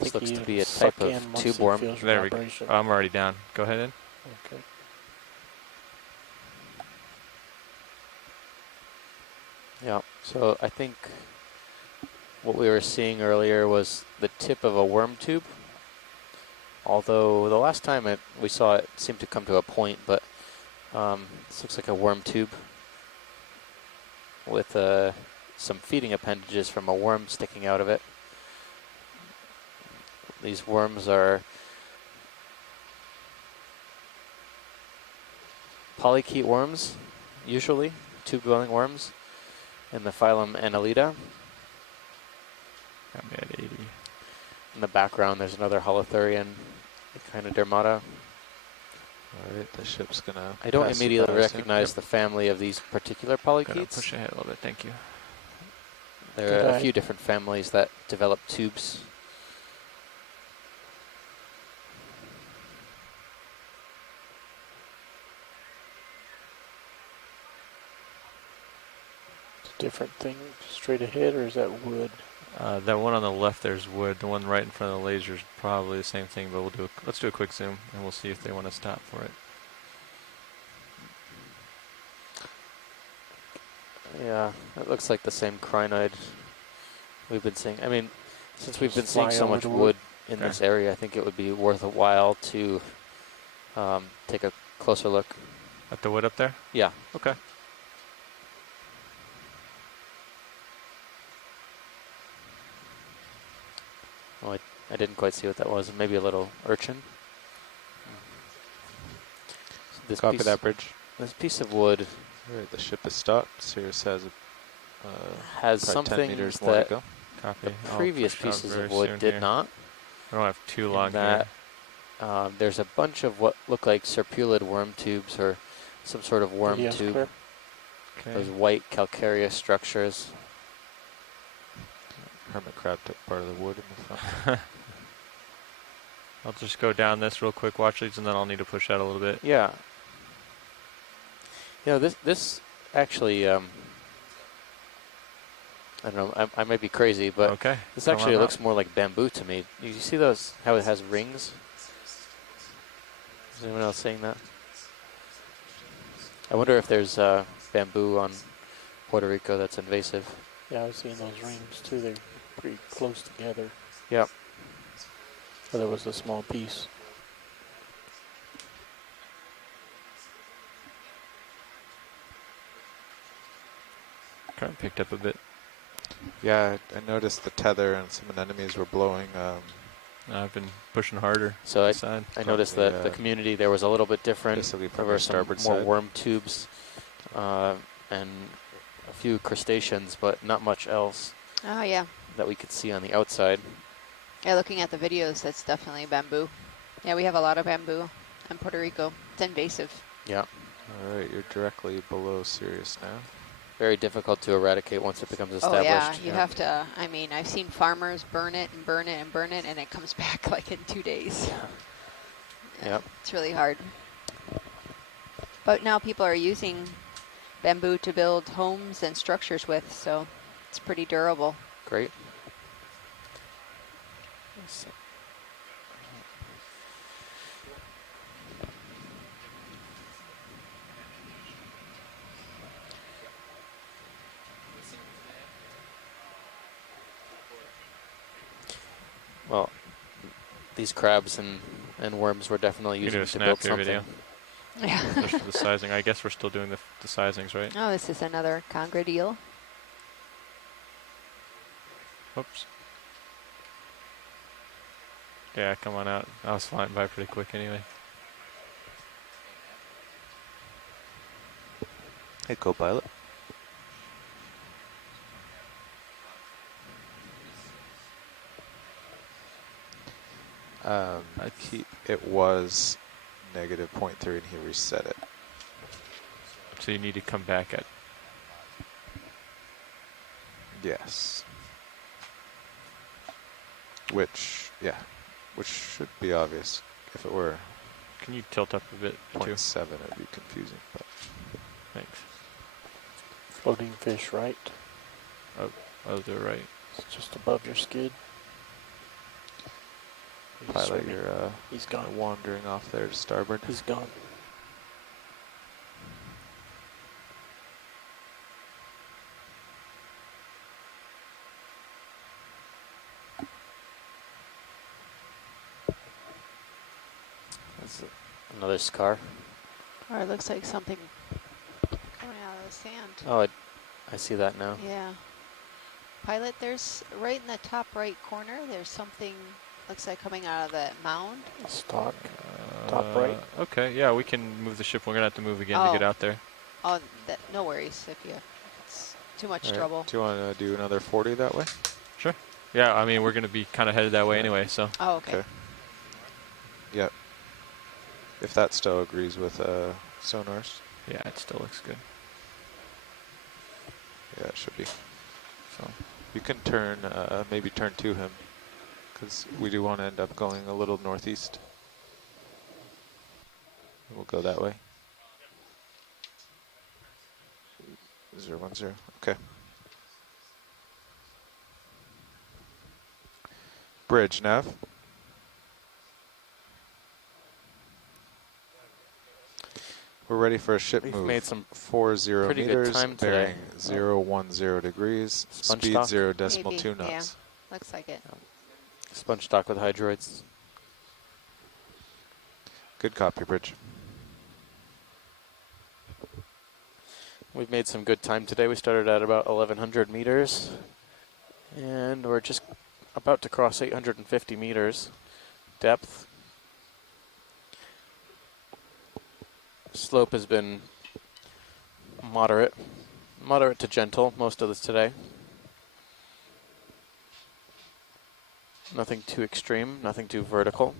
This looks to be a suck type in of once tube it worm. feels There we go. vibration. I'm already down. Go ahead in. Okay. Yeah, so I think what we were seeing earlier was the tip of a worm tube. Although the last time we saw it seemed to come to a point, but this looks like a worm tube with some feeding appendages from a worm sticking out of it. These worms are polychaete worms, usually, tube-dwelling worms, in the phylum Annelida. Got me at 80. In the background, there's another holothurian kind of dermata. Alright, the ship's gonna. I don't pass immediately by soon. recognize the family of these particular Gonna polychaetes. push ahead a little bit. Thank you. There are a few different families that develop tubes. Different thing straight ahead, or is that wood? That one on the left there's wood. The one right in front of the laser is probably the same thing, but let's do a quick zoom and we'll see if they want to stop for it. Yeah, it looks like the same crinoid we've been seeing. I mean, since we've been Just seeing fly so over much the wood in Okay. this area, I think it would be worth a while to take a closer look. At the wood up there? Yeah. Okay. Oh, I didn't quite see what that was. Maybe a little urchin. So this Copy piece, that bridge. This piece of wood Alright, the ship is stopped. Sirius has has probably 10 something meters more to that go. Copy. the I'll previous push out pieces very of wood soon did here. not. I don't have too in long that here. there's a bunch of what look like serpulid worm tubes or some sort of worm Video's tube. clear. Okay. Those white calcareous structures. Hermit crab took part of the wood in the front. I'll just go down this real quick, watch leads, and then I'll need to push out a little bit. Yeah. You know, this actually, I don't know, I might be crazy, but Okay. this Come actually on looks up. more like bamboo to me. You see those, how it has rings? Is anyone else saying that? I wonder if there's bamboo on Puerto Rico that's invasive. Yeah, I was seeing those rings too. They're pretty close together. Yep. Oh, there was a small piece. Current picked up a bit. Yeah, I noticed the tether and some anemones were blowing. I've been pushing harder. So side. I noticed that the community there was a little bit different. Basically There from were your some starboard more side. worm tubes and a few crustaceans, but not much else Oh, yeah. that we could see on the outside. Yeah, looking at the videos, that's definitely bamboo. Yeah, we have a lot of bamboo in Puerto Rico. It's invasive. Yeah. All right, you're directly below Sirius now. Very difficult to eradicate once it becomes Oh, yeah, established. you have to, I mean, I've seen farmers burn it and burn it and burn it, and it comes back like in 2 days. Yep. It's really hard. But now people are using bamboo to build homes and structures with, so it's pretty durable. Great. Well, these crabs and worms were definitely using to build something. Video. Yeah. Just for the sizing. I guess we're still doing the sizings, right? Oh, this is another conger deal. Oops. Yeah, come on out. I was flying by pretty quick anyway. Hey, co-pilot. It was negative 0.3 and he reset it. So you need to come back at. Yes. Which should be obvious. If it were Can you tilt up a bit? 0.7, it'd be confusing. But thanks. Floating fish, right? Oh, they're right. It's just above your skid. pilot, you're he's gone. Wandering off there to starboard. He's gone. That's another scar. Or it looks like something coming out of the sand. Oh, I see that now. Yeah. Pilot, there's right in the top right corner, there's something looks like coming out of that mound. Stock. Top right. Okay, yeah, we can move the ship. We're going to have to move again to get out there. Oh, no worries if it's too much trouble. Do you want to do another 40 that way? Sure. Yeah, I mean, we're going to be kind of headed that way anyway, so. Oh, okay. Yep. If that still agrees with sonars. Yeah, it still looks good. Yeah, it should be. So you can turn, maybe turn to him, because we do want to end up going a little northeast. We'll go that way. 010. Okay. Bridge nav. We're ready for a ship move. We've made some 40 pretty meters, good time bearing today. 010 degrees, Sponge speed stock? 0.2 knots. Yeah, looks like it. Sponge stock with hydroids. Good copy, Bridge. We've made some good time today. We started at about 1,100 meters, and we're just about to cross 850 meters depth. Slope has been moderate to gentle most of this today. Nothing too extreme, nothing too vertical.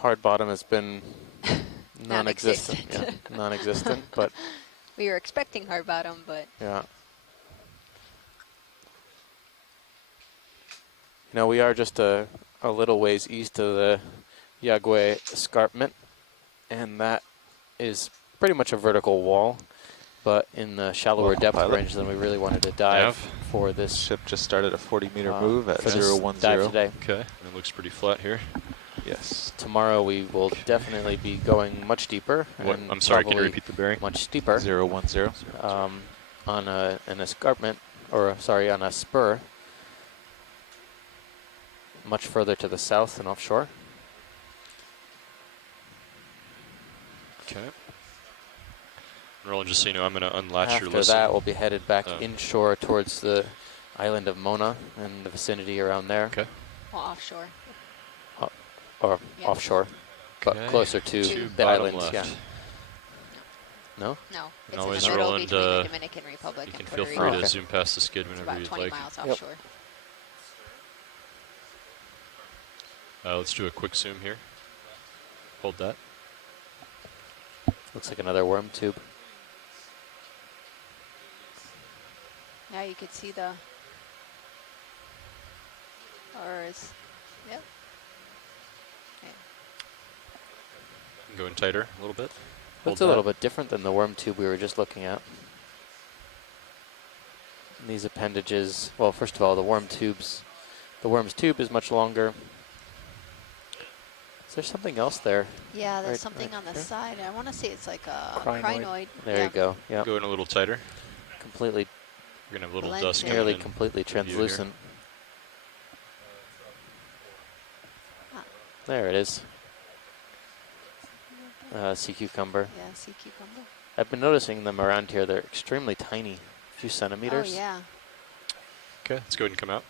Hard bottom has been non-existent. Yeah, non-existent, but we were expecting hard bottom, but yeah. You know, we are just a little ways east of the Yagüe escarpment, and that is pretty much a vertical wall, but in the shallower depth range than we really wanted to dive for this. Ship just started a 40-meter move at for this 010. dive today. Okay, it looks pretty flat here. Yes. Tomorrow we will definitely be going much deeper. What? And I'm sorry, can you probably repeat the bearing? Much steeper. 010. On an escarpment, or sorry, on a spur, much further to the south and offshore. Okay. Roland, just so you know, I'm going to unlatch your After listen. that, we'll be headed back inshore towards the island of Mona and the vicinity around there. Okay. Well, offshore. Or Yep. offshore, but Okay. closer to To the bottom islands. left. Yeah. No. No, And it's in always, the middle Roland, between the Dominican Republic you and can Puerto feel free Rico. to zoom past the skid It's whenever about you'd 20 like. miles offshore. Let's do a quick zoom here. Hold that. Looks like another worm tube. Now you could see the oars. Yep. Okay. Go in tighter a little bit. Looks a little bit different than the worm tube we were just looking at. And these appendages, well, first of all, the worm's tube is much longer. Is there something else there? Yeah, there's Right- something right on the here? side. I want to say it's like a Crinoid. crinoid. There yeah. you go. Yeah. Go in a little tighter. Completely. We're going to have a little Blends dust in. coming Nearly in completely for view here. translucent. There it is. Sea cucumber. Yeah, sea cucumber. I've been noticing them around here. They're extremely tiny, a few centimeters. Oh, yeah. Okay, let's go ahead and come out.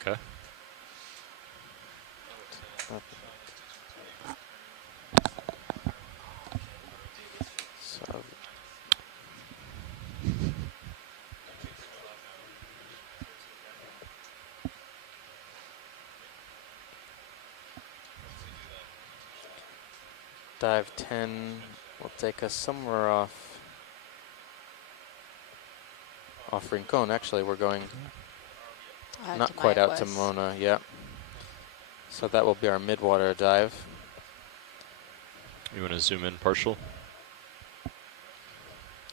Okay. So dive 10 will take us somewhere off Rincon. Actually, we're going not quite out to Mona yet. So that will be our midwater dive. You want to zoom in partial?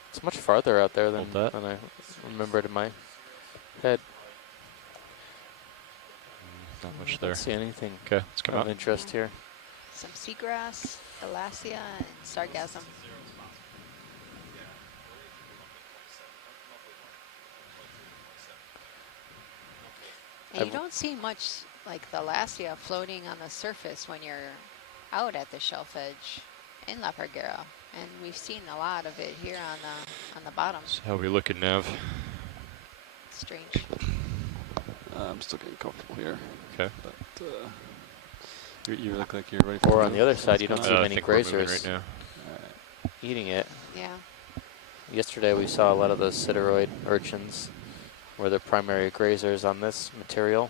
It's much farther out there than Hold that. I remembered in my head. Not much there. Don't see anything Okay, let's come of out. interest here. Some seagrass, Galacia, and Sargassum. And you don't see much like the Galacia floating on the surface when you're out at the shelf edge in La Parguera. And we've seen a lot of it here on the bottom. So how are we looking, Nav? Strange. I'm still getting comfortable here. Okay. But you look like you're ready for Or the on the move. other side, you don't see I many think we're moving grazers right now. eating it. Yeah. Yesterday we saw a lot of those sideroid urchins were the primary grazers on this material.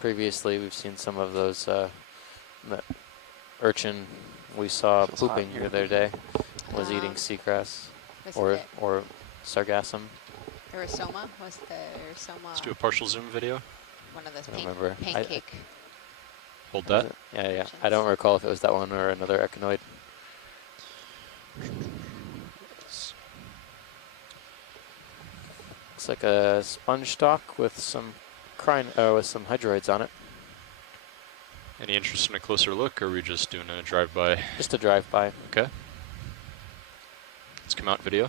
Previously we've seen some of those the urchin we saw pooping the other day was eating seagrass or sargassum. Erisoma was the Erisoma. Let's do a partial zoom video. One of those I don't remember. pancake. Hold that. Yeah, yeah. I don't recall if it was that one or another echinoid. Looks like a sponge stock with some with some hydroids on it. Any interest in a closer look, or are we just doing a drive-by? Just a drive-by. Okay. Let's come out video.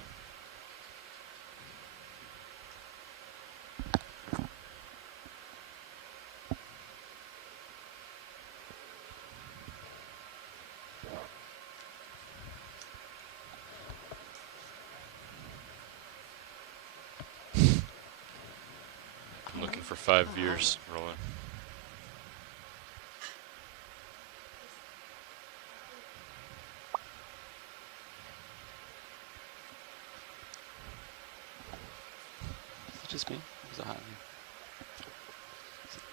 I'm looking for 5 years, Roland. Is it just me? Or is it hot in here?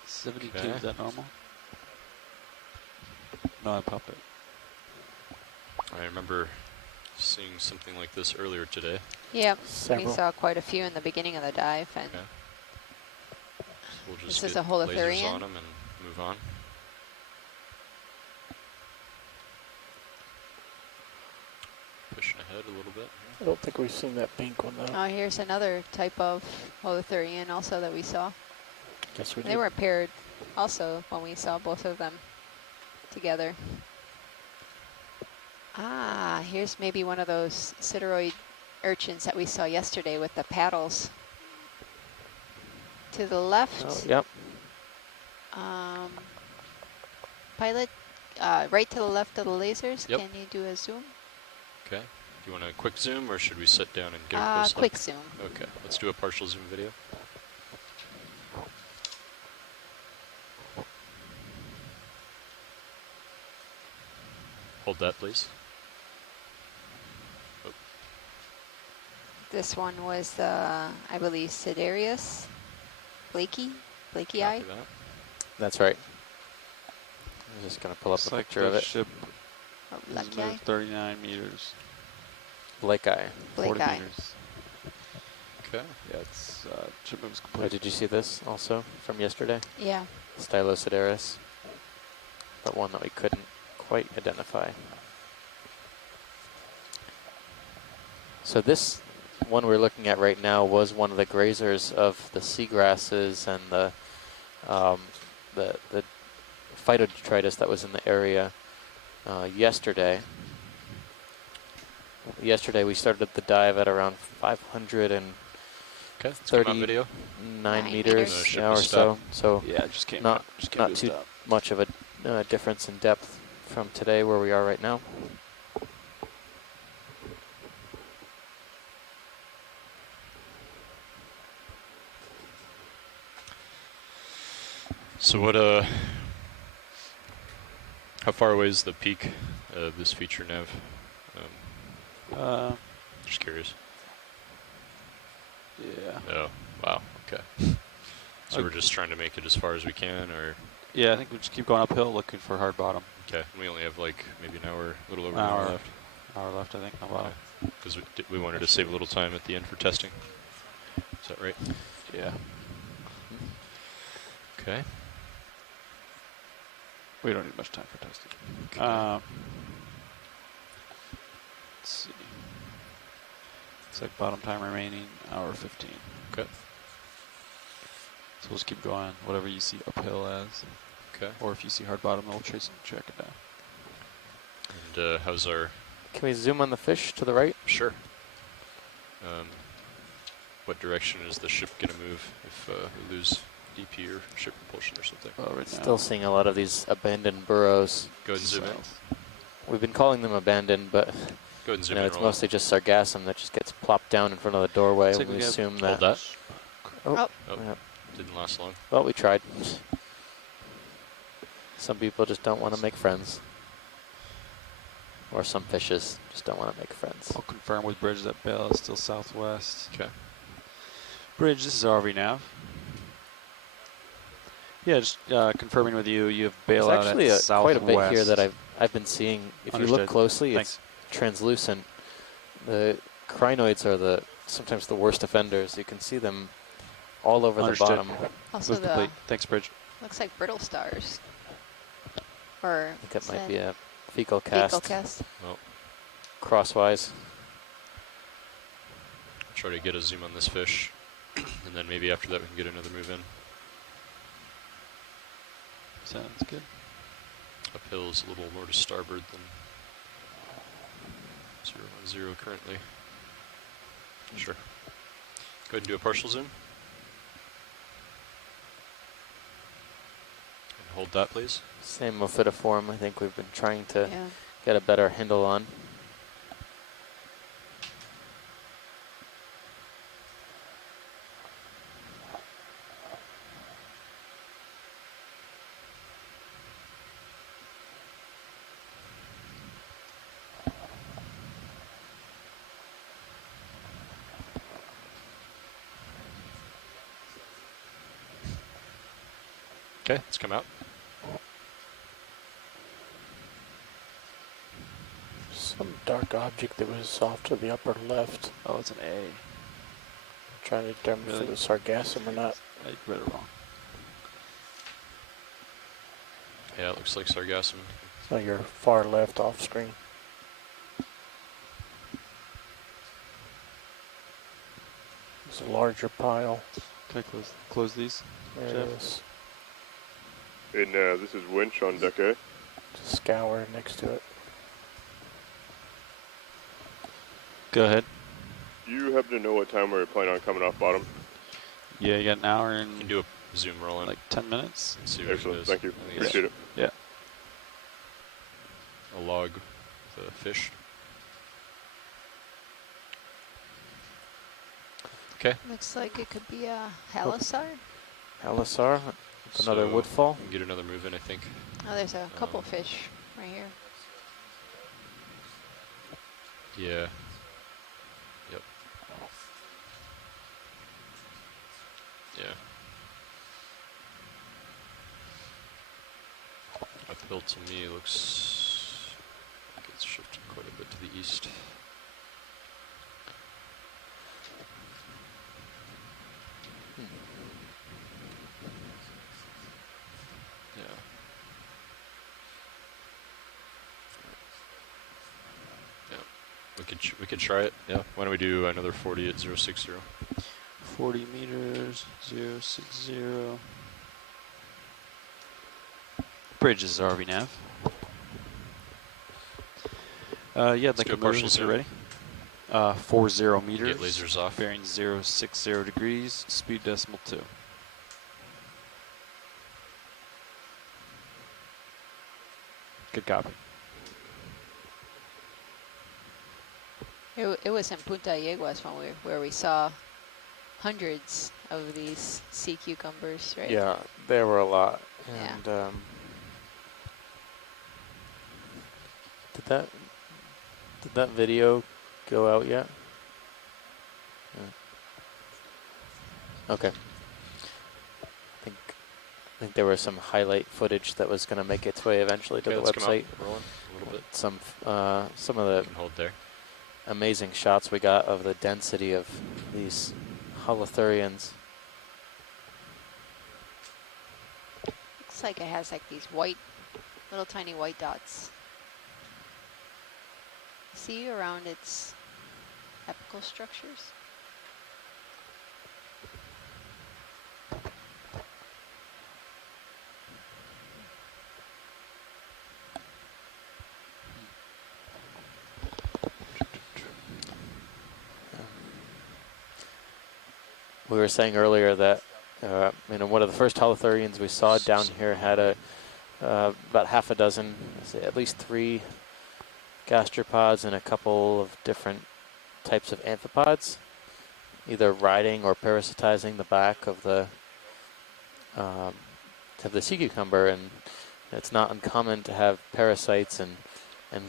72, Okay. is that normal? No, I popped it. I remember seeing something like this earlier today. Yep, Several. we saw quite a few in the beginning of the dive, and Okay. So we'll just this is get a lasers holothurian. on them and move on. Pushing ahead. ahead a little bit. I don't think we've seen that pink one though. Oh, here's another type of Holothurian also that we saw. Guess we They did. were paired also when we saw both of them together. Ah, here's maybe one of those sideroid urchins that we saw yesterday with the paddles. To the left. Oh, yep. Pilot, right to the left of the lasers. Yep. Can you do a zoom? Okay. Do you want a quick zoom, or should we sit down and get a close look? Quick zoom. Okay. Let's do a partial zoom video. Hold that, please. Oh. This one was, I believe, Siderius Blakey eye. Copy that. That's right. I'm just going to pull up Looks a like picture the of it. ship Or has Blakey eye. moved 39 meters. Blake eye. Blake 40 eye. meters. Okay. Yeah, it's ship moves Oh, complete. did you see this also from yesterday? Yeah. Stylosideris, but one that we couldn't quite identify. So this one we're looking at right now was one of the grazers of the seagrasses and the phytodetritus that was in the area yesterday. Yesterday we started the dive at around 539 meters now or so. So yeah, just came not up. Just came not to a too stop. much of a difference in depth from today where we are right now. So what, how far away is the peak of this feature nav? Just curious. Yeah. Oh, wow, okay. So we're just trying to make it as far as we can, or? Yeah, I think we just keep going uphill looking for hard bottom. Okay, and we only have like maybe an hour, a little over An an hour hour. left. Hour left, I think. No bottom. Because we wanted to save a little time at the end for testing. Is that right? Yeah. Okay. We don't need much time for testing. Okay. Let's see. Looks like bottom time remaining, hour 15. Okay. So we'll just keep going, whatever you see uphill as. Okay. Or if you see hard bottom, we'll trace and track it down. And how's our... Can we zoom on the fish to the right? Sure. What direction is the ship going to move if we lose DP or ship propulsion or something? Right Still seeing a lot of these abandoned burrows. Go ahead and zoom in. We've been calling them abandoned, but Go ahead and zoom it's in. Roll mostly just sargassum that just gets plopped down in front of the doorway. Looks And like we we assume Hold that. that. Oh, Oh, didn't last long. well, we tried. Some people just don't want to make friends. Or some fishes just don't want to make friends. I'll confirm with Bridge that bail is still southwest. Okay. Bridge, this is RV nav. Yeah, just confirming with you. You have bail There's out actually at quite a bit here southwest. that I've been seeing. If you look Understood. closely, Thanks. it's translucent. The crinoids are sometimes the worst offenders. You can see them all over Understood. the bottom. Also Move the complete. Thanks, Bridge. looks like brittle stars. Or I think it might is be that a fecal cast. fecal cast. Well, Crosswise. try to get a zoom on this fish, and then maybe after that we can get another move in. Sounds good. Uphill is a little more to starboard than 010 currently. Sure. Go ahead and do a partial zoom. And hold that, please. Same ophidioform I think we've been trying to Yeah. get a better handle on. Okay, let's come out. Some dark object that was off to the upper left. Oh, it's an A. Trying to determine Really? if it was sargassum or not. I read it wrong. Yeah, it looks like sargassum. So you're far left off screen. It's a larger pile. Can I close these? There Jeff? it is. And this is winch on deck A. Just scour next to it. Go ahead. You happen to know what time we're planning on coming off bottom? Yeah, you got an hour and You can do a zoom roll in. like 10 minutes. And see what it Excellent, is. thank you. I think it's Appreciate it. Yeah. A log with a fish. Okay. Looks like it could be a halicard. Halicard, another So woodfall. we can get another move in, I think. Oh, there's a couple fish right here. Yeah. Yep. Yeah. Uphill to me looks like it's shifted quite a bit to the east. Yeah. Yeah. We could try it. Yeah. Why don't we do another 40 at 060? 40 meters, 060. Bridge is RV nav. Yeah, I'd Let's like do to a move partial if zoom. you're ready. 40 meters. Get lasers off. Bearing 060 degrees, speed decimal 2. Good copy. It was in Punta Yeguas where we saw hundreds of these sea cucumbers, right? Yeah, there were a lot. Yeah. And did that video go out yet? Yeah. Okay. I think there was some highlight footage that was going to make its way eventually to the let's come out, website. roll in a little bit. Some of the You can hold there. amazing shots we got of the density of these holothurians. Looks like it has like these white, little tiny white dots. See around its apical structures? We were saying earlier that one of the first holothurians we saw down here had about half a dozen, at least 3 gastropods and a couple of different types of amphipods, either riding or parasitizing the back of the sea cucumber. And it's not uncommon to have parasites and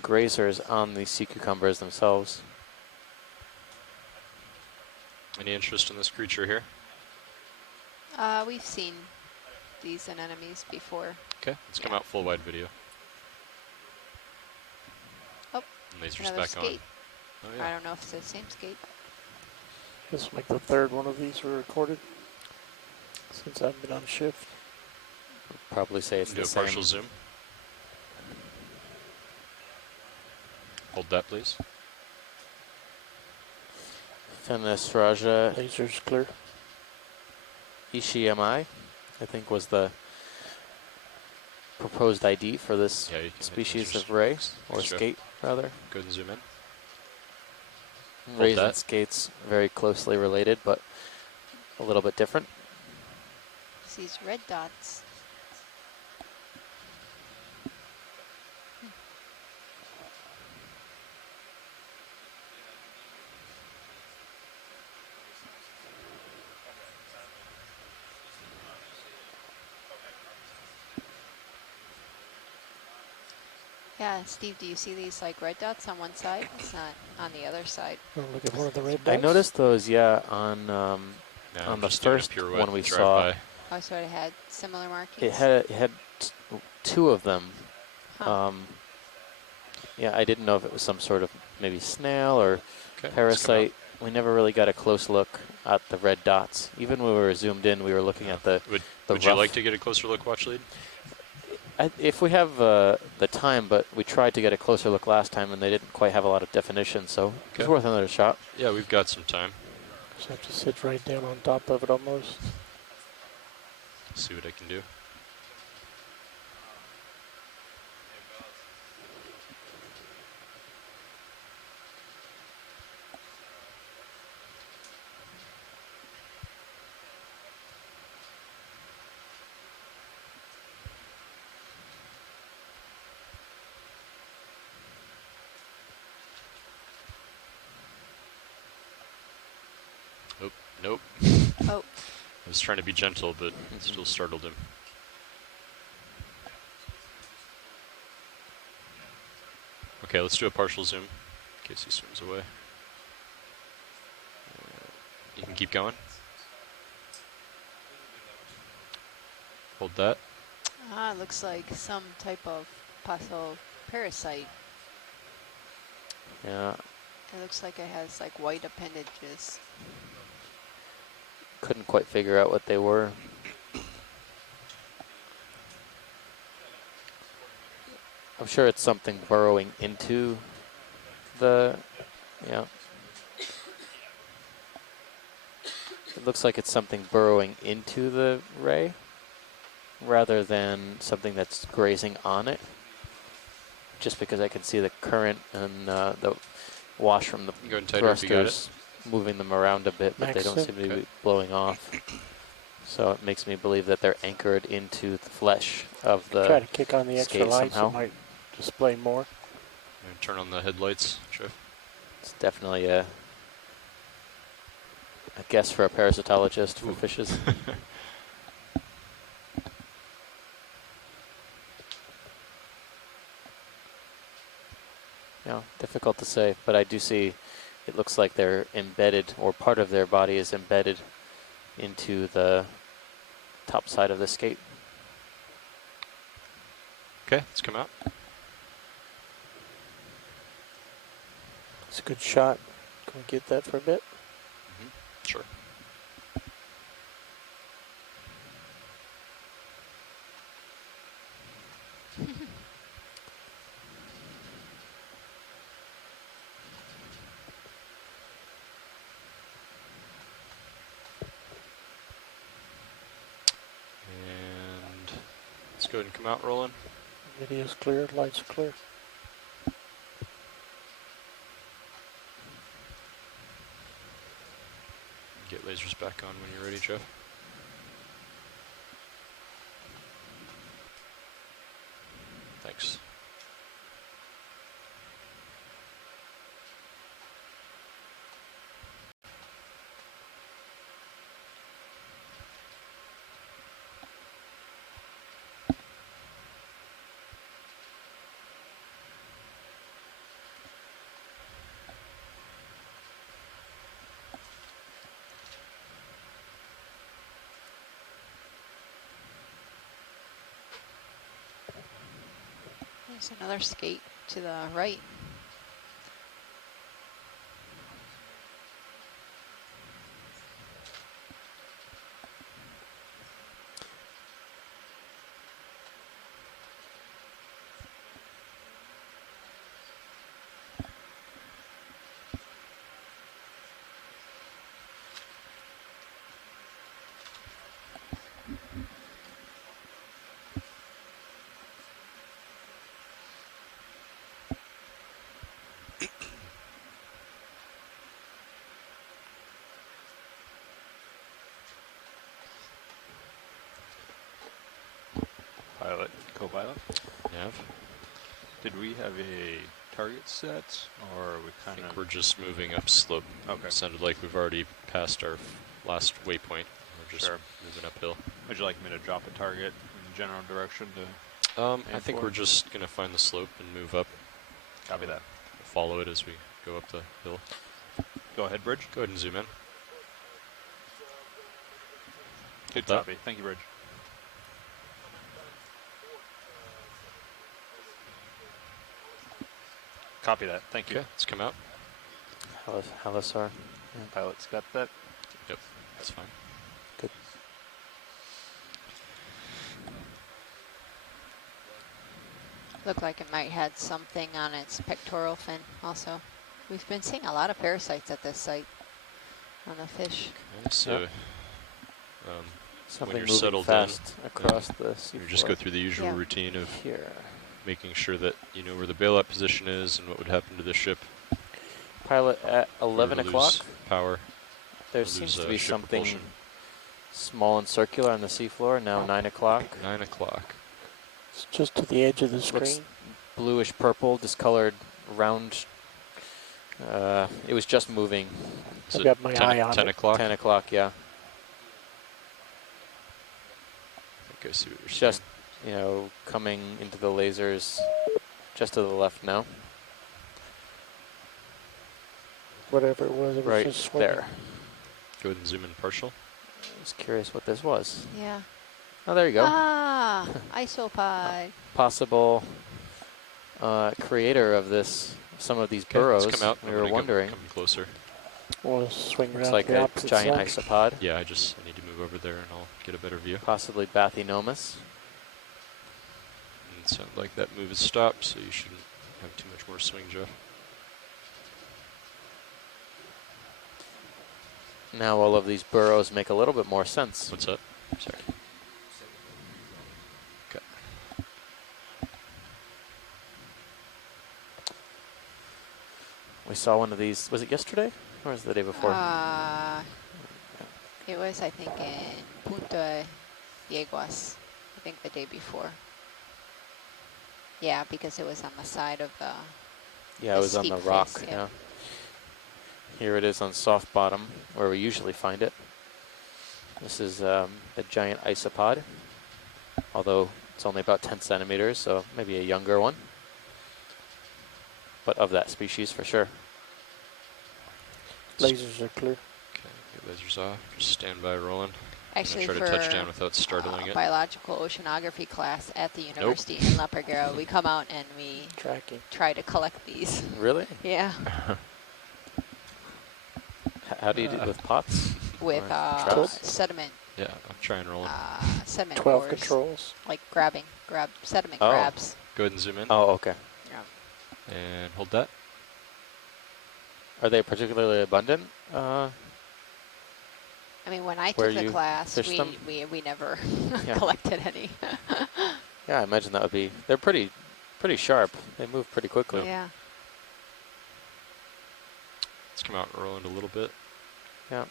grazers on these sea cucumbers themselves. Any interest in this creature here? We've seen these anemones before. Okay, let's come out full wide video. Oh, Lasers another back skate. on. Oh, yeah. I don't know if it's the same skate. This will make the third one of these we recorded since I've been on shift. Probably say it's Do the a same. partial zoom. Hold that, please. Fenesraja Lasers clear. Ishii, I think, was the proposed ID for this Yeah, you can hit species lasers. of ray, or Extra. skate, rather. Go ahead and zoom in. Rays and that. skates very closely related, but a little bit different. It's these red dots. Yeah, Steve, do you see these like red dots on one side? It's not on the other side. Oh, look at one of the red I dots. noticed those, yeah, on I'm the just doing a first pirouette one we drive saw. by. Oh, so it had similar markings? It had 2 of them. Huh. Yeah, I didn't know if it was some sort of maybe snail or Okay, let's come parasite. We never really got a close look at the red dots. Even when we were zoomed in, we were looking at the Would you like to get a closer look, watch lead? if we have the time, but we tried to get a closer look last time and they didn't quite have a lot of definition, so it's Okay. worth another shot. Yeah, we've got some time. Just have to sit right down on top of it almost. See what I can do. Oh, nope. Oh. I was trying to be gentle, but still startled him. Okay, let's do a partial zoom in case he swims away. You can keep going. Hold that. Ah, it looks like some type of possible parasite. Yeah. It looks like it has like white appendages. Couldn't quite figure out what they were. I'm sure it's something burrowing into the, yeah. It looks like it's something burrowing into the ray rather than something that's grazing on it. Just because I can see the current and the wash from the thrusters moving them around a bit, but they don't seem to be blowing off. So it makes me believe that they're anchored into the flesh of the Try to kick on the extra lights, somehow. it might display more. Turn on the headlights, Jeff. It's definitely a guess for a parasitologist for fishes. Yeah, difficult to say, but I do see it looks like they're embedded, or part of their body is embedded into the top side of the skate. Okay, let's come out. It's a good shot. Can we get that for a bit? Sure. And let's go ahead and come out, Roland. Video's clear, lights are clear. Get lasers back on when you're ready, Jeff. Thanks. There's another skate to the right. Pilot, co-pilot. Nav. Did we have a target set, or are we kind of? We're just moving up slope. Okay. It sounded like we've already passed our last waypoint. We're just moving uphill. Would you like me to drop a target in general direction to? I think we're just gonna find the slope and move up. Copy that. Follow it as we go up the hill. Go ahead, Bridge. Go ahead and zoom in. Good copy. Thank you, Bridge. Copy that. Thank you. Okay, let's come out. Halisar. Pilot's got that. Yep, that's fine. Good. Looked like it might had something on its pectoral fin also. We've been seeing a lot of parasites at this site. on the fish. Okay, so Yep. when Something you're moving settled fast in, across the you seafloor. just go through the usual Yeah. routine of Here. making sure that you know where the bailout position is and what would happen to the ship. Pilot at If we were 11 to lose o'clock. power. There or seems lose, to be ship something propulsion. small and circular on the seafloor. Now 9 o'clock. 9 o'clock. It's just to the edge of the Looks screen. bluish purple, discolored, round. It was just moving. Is I've it got my 10, eye on 10 it. o'clock? 10 o'clock, yeah. I think I see what you're Just, you know, coming into the lasers just to the left now. Whatever it was Right just swimming. there. Go ahead and zoom in partial. I was curious what this was. Yeah. Oh, there you go. Ah, isopod. Possible creator of this, some of these Okay, burrows. let's come out. We I'm were gonna wondering. Come closer. We'll swing Looks around like the a opposite giant side. isopod. Yeah, I need to move over there and I'll get a better view. Possibly Bathynomus. And it sounds like that move is stopped, so you shouldn't have too much more swing, Jeff. Now all of these burrows make a little bit more sense. What's up? Sorry. Okay. We saw one of these, was it yesterday? Or was it the day before? It was, I think, in Punta Yeguas, I think the day before. Yeah, because it was on the side of the Yeah, it was on the steep rock. face, Yeah. Here it is on soft bottom, where we usually find it. This is a giant isopod, although it's only about 10 centimeters, so maybe a younger one. But of that species for sure. Lasers are clear. Okay, get lasers off. Just stand by, Roland. Actually, try for to touch down without startling it. biological oceanography class at the university in La Parguera, we come out and we try to collect these. Really? Yeah. How do you do it with pots? With traps? sediment. Yeah, I'm trying, Roland. Sediment 12 cores, controls. like grab sediment Oh. grabs. Go ahead and zoom in. Oh, okay. Yeah. And hold that. Are they particularly abundant? I mean, when I Where took the you class, fish them? we never Yeah. collected any. Yeah, I imagine that would be. They're pretty sharp. They move pretty quickly. Yeah. Let's come out, Roland, a little bit. Yeah.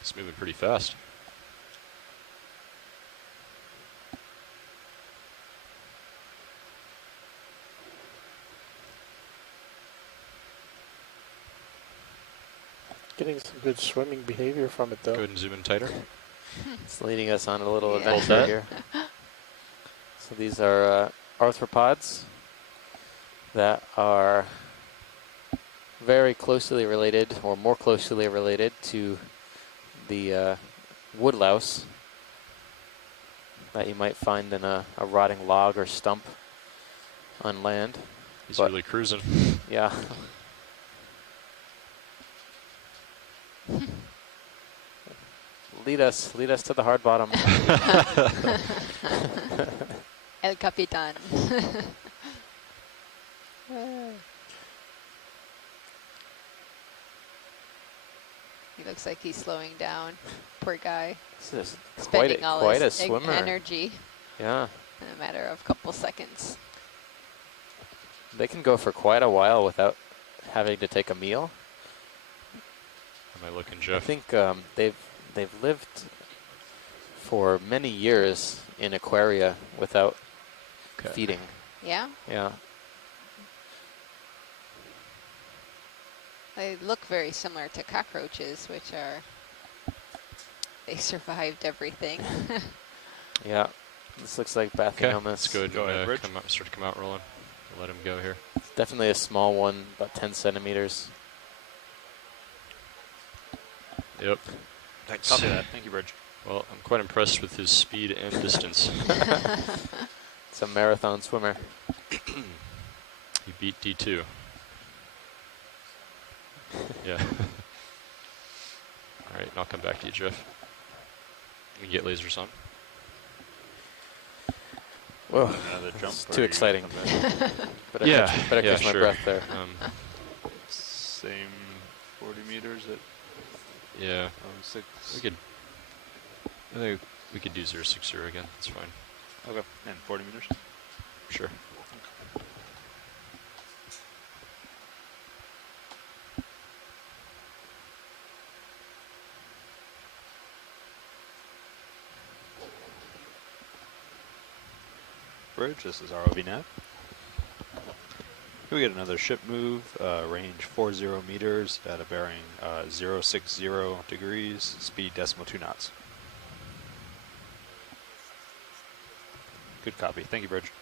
It's moving pretty fast. Getting some good swimming behavior from it, though. Go ahead and zoom in tighter. It's leading us on a little Yeah. adventure here. So these are arthropods that are very closely related, or more closely related, to the woodlouse that you might find in a rotting log or stump on land. He's But really cruising. yeah. Lead us to the hard bottom. El Capitan. He looks like he's slowing down. Poor guy. This is Spending all quite a his swimmer. energy Yeah. in a matter of a couple seconds. They can go for quite a while without having to take a meal. Am I looking, I Jeff? think they've lived for many years in aquaria without feeding. Yeah? Yeah. They look very similar to cockroaches, which are, they survived everything. Yeah. This looks like Okay, Bathynomus. let's go ahead and start to come out, Roland. Let him go here. Definitely a small one, about 10 centimeters. Yep. Copy that. Thank you, Bridge. Well, I'm quite impressed with his speed and distance. It's a marathon swimmer. He beat D2. Yeah. All right, I'll come back to you, Jeff. We can get lasers on. Whoa, it's too exciting. Better catch my sure. breath there. Same 40 meters at Yeah. 06. We could. I think we could do 060 again. That's fine. Okay. And 40 meters? Sure. Bridge, this is ROV nav. Here we get another ship move, range 40 meters at a bearing 060 degrees, speed .2 knots. Good copy. Thank you, Bridge.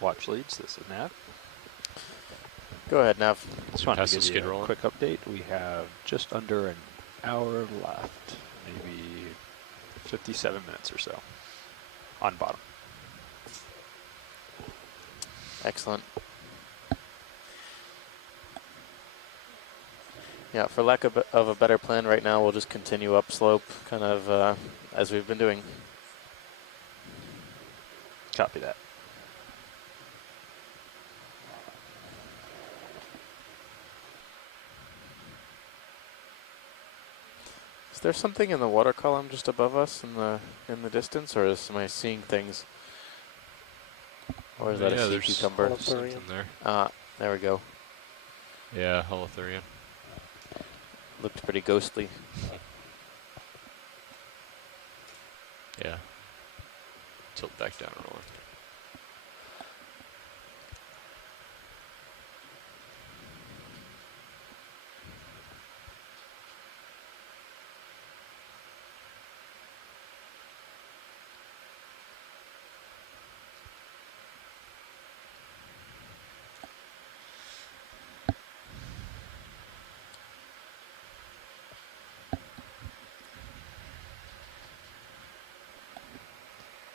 Watch leads, this is Nav. Go ahead, Nav. Just wanted pass to the give skid you a roll. quick update. We have just under an hour left, maybe 57 minutes or so on bottom. Excellent. Yeah, for lack of a better plan right now, we'll just continue upslope, kind of as we've been doing. Copy that. Is there something in the water column just above us in the distance, or am I seeing things? Or is that a sea cucumber? Something there. There we go. Yeah, holothurian. Looked pretty ghostly. Yeah. Tilt back down and roll.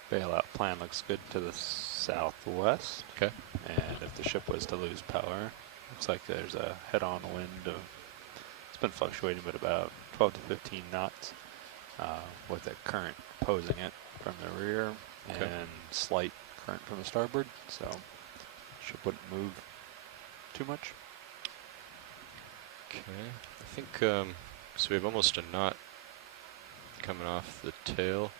Bailout plan looks good to the southwest. Okay. And if the ship was to lose power, looks like there's a head-on wind of, it's been fluctuating, but about 12 to 15 knots with the current opposing it from the rear and slight current from the starboard. So ship wouldn't move too much. Okay. I think, so we have almost a knot coming off the tail.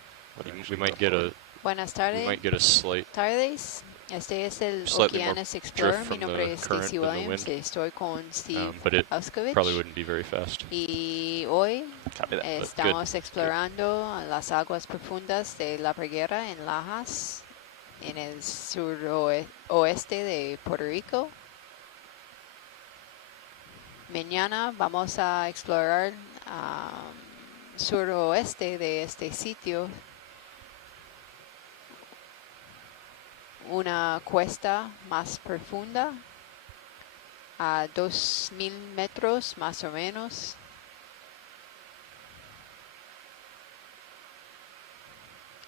We might get a... Buenas tardes. We might get a slight... Tardes. Este es el slightly more Okeanos Explorer. drift Mi from nombre the es current Stacy than the Williams. wind. Estoy con Steve But it Auskovich. probably wouldn't be very fast. Y hoy Copy that, estamos explorando las aguas profundas de la Parguera en Lajas, en el suroeste de Puerto Rico. Mañana vamos a explorar suroeste de este sitio, una cuesta más profunda a 2000 metros más o menos.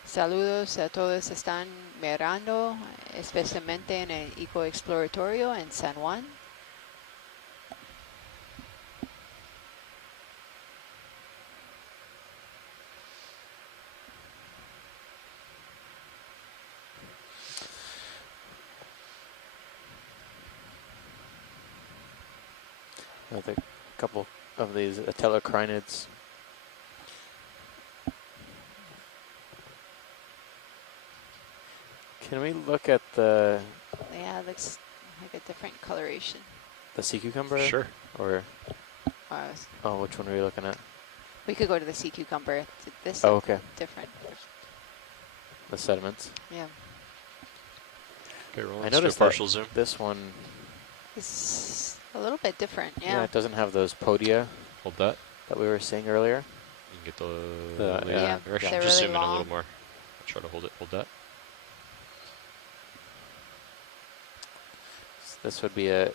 Saludos a todos están mirando, especialmente en el Eco Exploratorio en San Juan. Another couple of these atelocrinids. Can we look at the... Yeah, it looks like a different coloration. The sea cucumber? Sure. Or... oh, which one are we looking at? We could go to the sea cucumber. This oh, okay. Different. The sediments? Yeah. Okay, roll. I noticed partial zoom. This one... It's a little bit different, Yeah, it doesn't have those podia. Hold that. That we were seeing earlier. You can get the yeah, direction. they're Just really zoom in a long. little more. I'll try to hold it. Hold that. This would be a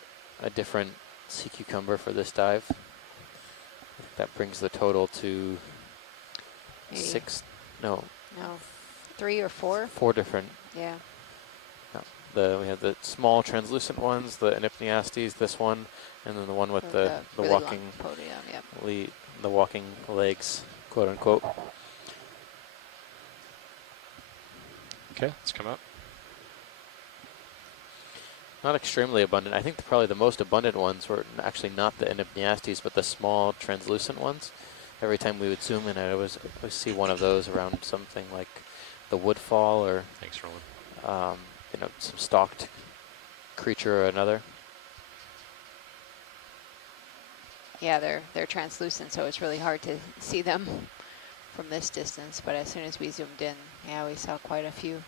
different sea cucumber for this dive. That brings the total to Maybe. 3 or 4. 4 different. Yeah. We have the small translucent ones, the Anipniastes, this one, and then the one with the really walking long podium, yep. the walking legs, quote unquote. Okay, let's come up. Not extremely abundant. I think probably the most abundant ones were actually not the Enypniastes, but the small translucent ones. Every time we would zoom in, I always see one of those around something like the woodfall or thanks, Roland. You know, some stalked creature or another. Yeah, they're translucent, so it's really hard to see them from this distance. But as soon as we zoomed in, yeah, we saw quite a few.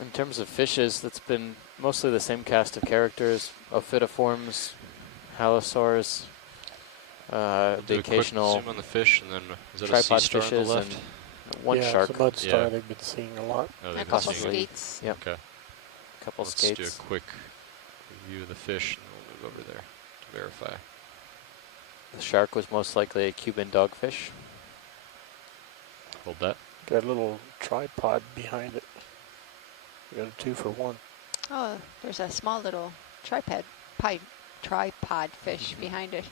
In terms of fishes, that's been mostly the same cast of characters: ophidiforms, halosaurs, the occasional zoom on the fish, and then is that a sea tripod star on the fishes, left? and one yeah, shark. it's a mud star Yeah. they've been seeing a lot. Oh, A they've been couple seeing it. skates. Yep. Okay. Couple Let's skates. do a quick review of the fish, and we'll move over there to verify. The shark was most likely a Cuban dogfish. Hold that. Got a little tripod behind it. We got a 2-for-1. Oh, there's a small little tripod fish behind it.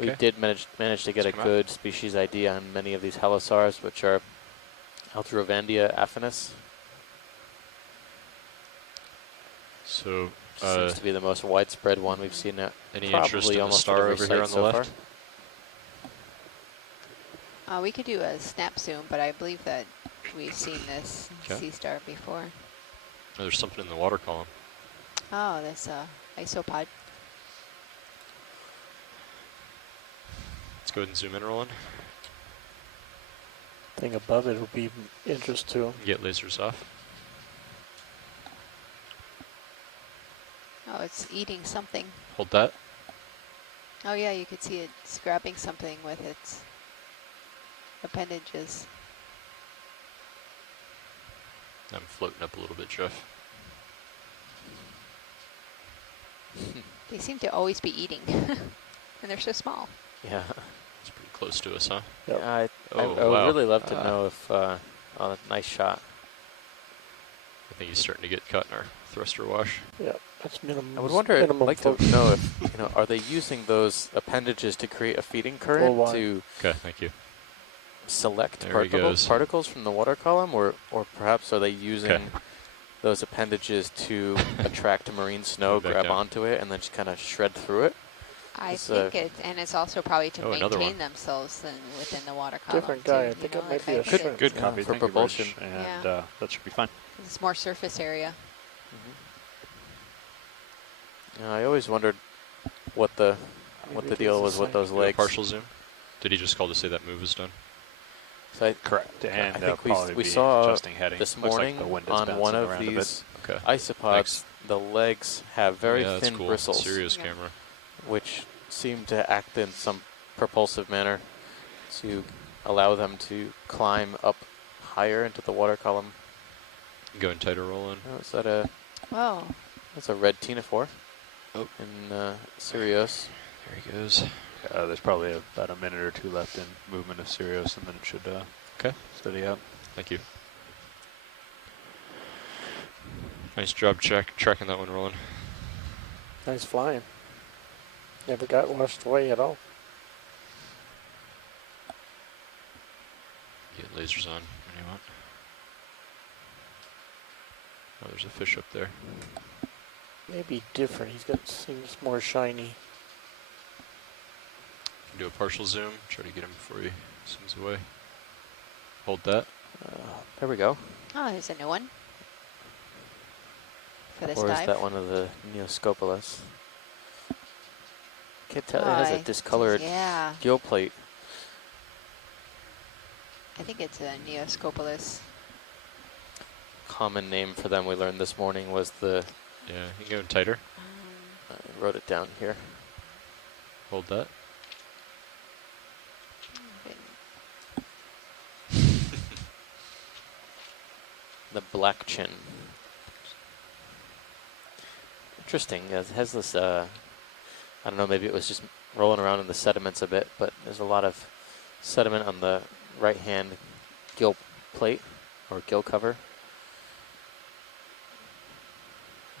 We Okay. did manage to get Let's a come out. good species ID on many of these halosaurs, which are Altherovandia affinis. So, Seems to be the most widespread one we've seen at any probably interest in the almost at star every over site here on the so left? far. We could do a snap zoom, but I believe that we've seen this Okay. sea star before. Oh, there's something in the water column. Oh, that's a isopod. Let's go ahead and zoom in, Roland. Thing above it will be interest to them. Get lasers off. Oh, it's eating something. Hold that. Oh yeah, you could see it's grabbing something with its appendages. I'm floating up a little bit, Jeff. They seem to always be eating, and they're so small. Yeah. It's pretty close to us, huh? Yep. I Oh, would wow. really love to know if, oh, nice shot. I think he's starting to get caught in our thruster wash. Yeah, that's minimum. I would wonder, I'd minimum like to float. know if, you know, are they using those appendages to create a feeding current why? to Okay, thank you. select There he goes. particles from the water column, or perhaps are they using Okay. those appendages to attract marine snow, Move back grab down. onto it, and then just kind of shred through it? I It's, think and it's also probably to Oh, another maintain one. themselves within the water column. Different guy. too, I think you it know, might like be a I shrimp. said, Good copy. for Thank you, propulsion. Rich, and Yeah. that should be fine. it's more surface area. I always wondered what the Maybe it deal is was the with same. those Do a legs. partial zoom. Did he just call to say that move is done? So Correct. And I think probably we be saw adjusting heading. this Looks morning like the wind is on one bouncing of around a bit. these Okay. isopods, Thanks. the legs have very yeah, that's thin cool. bristles, Serious Yeah. camera. which seem to act in some propulsive manner to allow them to climb up higher into the water column. Going tighter, Roland. Oh, is that a? Whoa. That's a red ctenophore. Oh. In Sirius. There he goes. There's probably about a minute or two left in movement of Sirius, and then it should Okay. steady out. Thank you. Nice job tracking that one, Roland. Nice flying. Never got washed away at all. Get lasers on when you want. Oh, there's a fish up there. Maybe different. He's got seems more shiny. Can do a partial zoom. Try to get him before he swims away. Hold that. There we go. Oh, there's a new one for this Or is dive. that one of the Neoscopolis? Can't tell. It has a I- discolored Yeah, gill plate. I think it's a Neoscopolis. Common name for them we learned this morning was the Yeah, you can go in tighter. I wrote it down here. Hold that. The black chin. Interesting. It has this, I don't know, maybe it was just rolling around in the sediments a bit, but there's a lot of sediment on the right-hand gill plate or gill cover.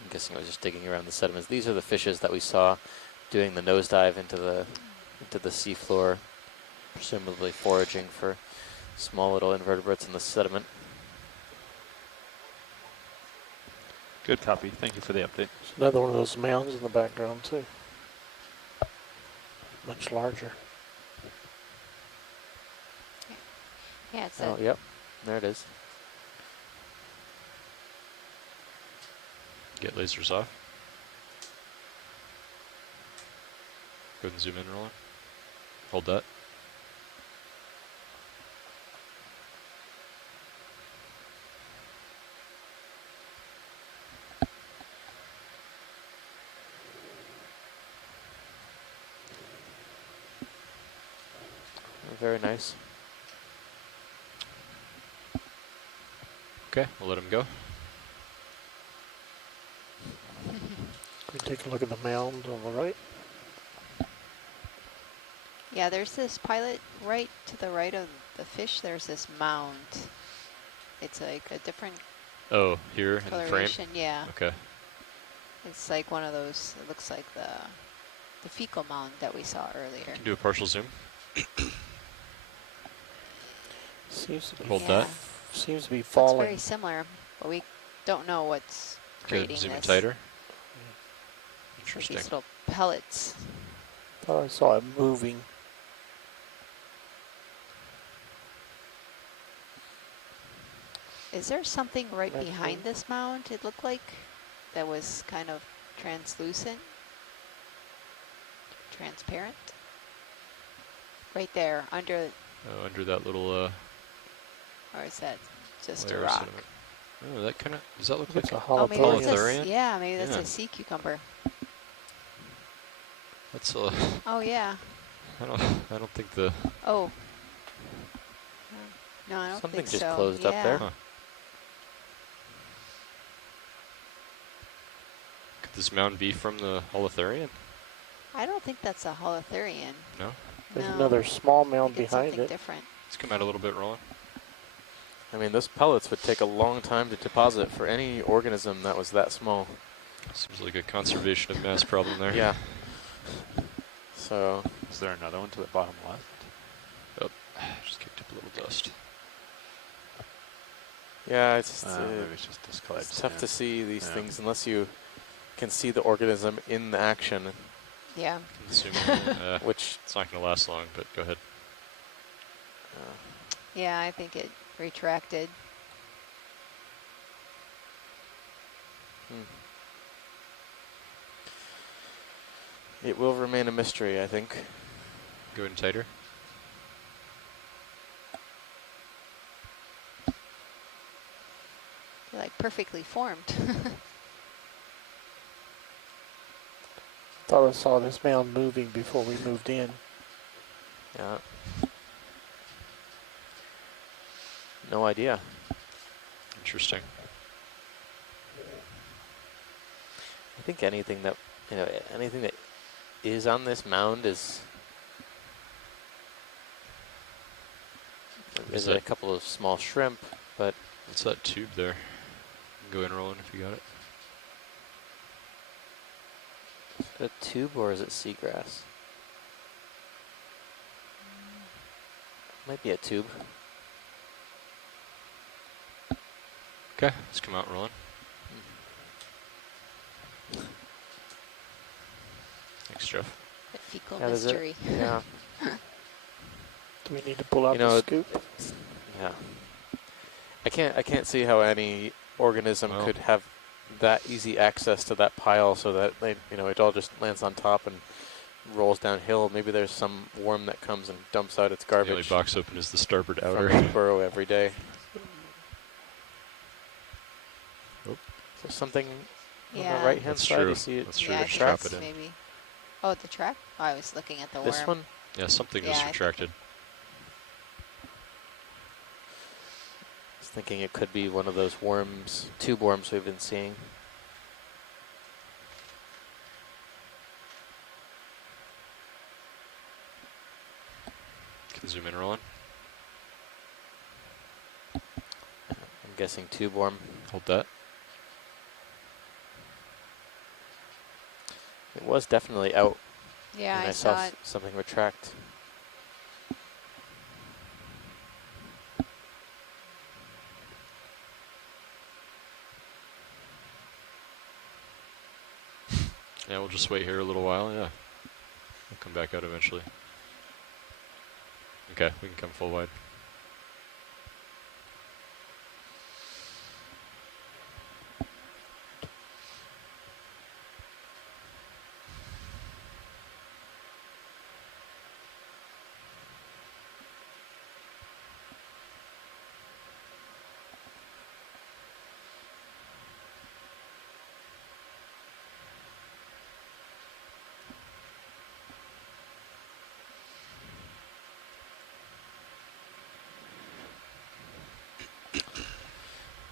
I'm guessing I was just digging around the sediments. These are the fishes that we saw doing the nosedive into the seafloor, presumably foraging for small little invertebrates in the sediment. Good copy. Thank you for the update. It's another one of those mounds in the background too. Much larger. Yeah, it's Oh, yep. There it is. Get lasers off. Go ahead and zoom in, Roland. Hold that. Very nice. Okay, we'll let him go. We take a look at the mound on the right. Yeah, there's this pilot right to the right of the fish. There's this mound. It's like a different Oh, here in the frame? coloration. Yeah. Okay. It's like one of those, it looks like the fecal mound that we saw earlier. Can do a partial zoom. Seems to be Hold that. Seems to be It's falling. very similar, but we don't know what's creating Zoom in this. tighter. Like Interesting. these little pellets. Thought I saw it moving. Is there something right Right behind this mound? It looked like that was kind of translucent, transparent. Right there, under, Oh, under that little or is that just a layer of rock? sediment. Oh, that kind of, does that look It's like a Oh, maybe that's holothurian? yeah, maybe that's Yeah. a sea cucumber. That's a, Oh yeah. I don't think the, Oh. No, I don't Something think just so. closed yeah. up there. huh. Could this mound be from the holothurian? I don't think that's a holothurian. No? There's No, another small I mound think it's behind something it. different. Let's come out a little bit, Roland. I mean, those pellets would take a long time to deposit for any organism that was that small. Seems like a conservation of mass problem there. Yeah. So. Is there another one to the bottom left? Oh, just kicked up a little dust. Yeah, it's maybe it's just discolored. It's tough to see these Yeah. things unless you can see the organism in the action. Yeah. Which it's not going to last long, but go ahead. Yeah, I think it retracted. It will remain a mystery, I think. Go in tighter. They're like perfectly formed. Thought I saw this mound moving before we moved in. Yeah. No idea. Interesting. I think anything that is on this mound is. There's a couple of small shrimp, but. What's that tube there? Go in, Roland, if you got it. Is it a tube or is it seagrass? Might be a tube. Okay, let's come out, Roland. Thanks, Jeff. The fecal Yeah, mystery. Yeah. Do we need to pull out the scoop? Yeah. I can't see how any organism could have that easy access to that pile so that it all just lands on top and rolls downhill. Maybe there's some worm that comes and dumps out its garbage. The only box open is the starboard outer. From its burrow every day. Oh. Is there something Yeah. On the right-hand That's side, true. you see it. That's true. Yeah, They I just think drop it's it in. maybe. Oh, the track? Oh, I was looking at the This worm. one? Yeah, something Yeah, was I think retracted. I was thinking it could be one of those worms, tube worms we've been seeing. Can zoom in, Roland. I'm guessing tube worm. Hold that. It was definitely out. Yeah, and I saw saw it. something retract. Yeah, we'll just wait here a little while. Yeah, we'll come back out eventually. Okay, we can come full wide.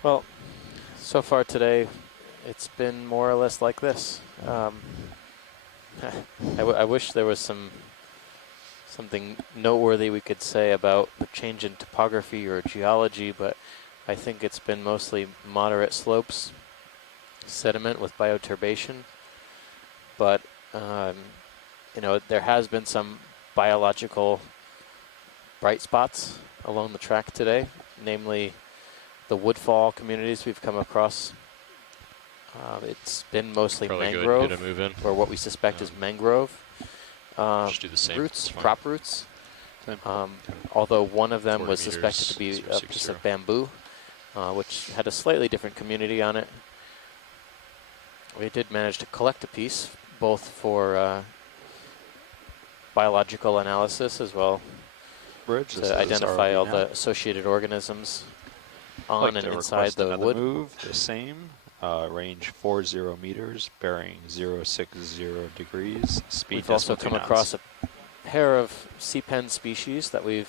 Well, so far today, it's been more or less like this. I wish there was something noteworthy we could say about the change in topography or geology, but I think it's been mostly moderate slopes, sediment with bioturbation. But, you know, there has been some biological bright spots along the track today, namely the woodfall communities we've come across. It's been mostly Probably mangrove, good. Hit a move in. or what we suspect is mangrove. Just do the same. Roots, crop roots. Although one of them was suspected to be a piece of bamboo, which had a slightly different community on it. We did manage to collect a piece, both for biological analysis as well to identify all the associated organisms on and inside the wood. Move the same. Range 40 meters, bearing 060 degrees, speed. We've also come across a pair of sea pen species that we've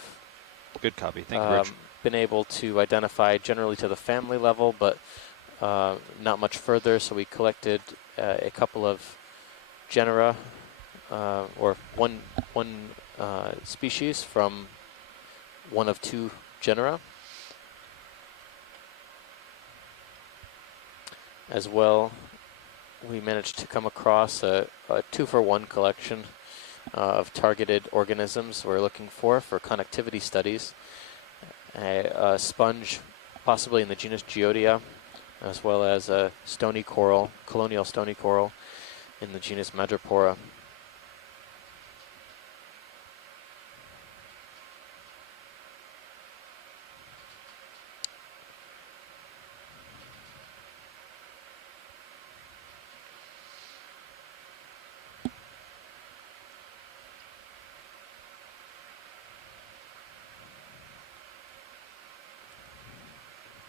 good copy. Thank you, Rich. Been able to identify generally to the family level, but not much further. So we collected a couple of genera, or one species from one of two genera. As well, we managed to come across a 2-for-1 collection of targeted organisms we're looking for connectivity studies. A sponge, possibly in the genus Geodia, as well as a stony coral, colonial stony coral, in the genus Madrepora.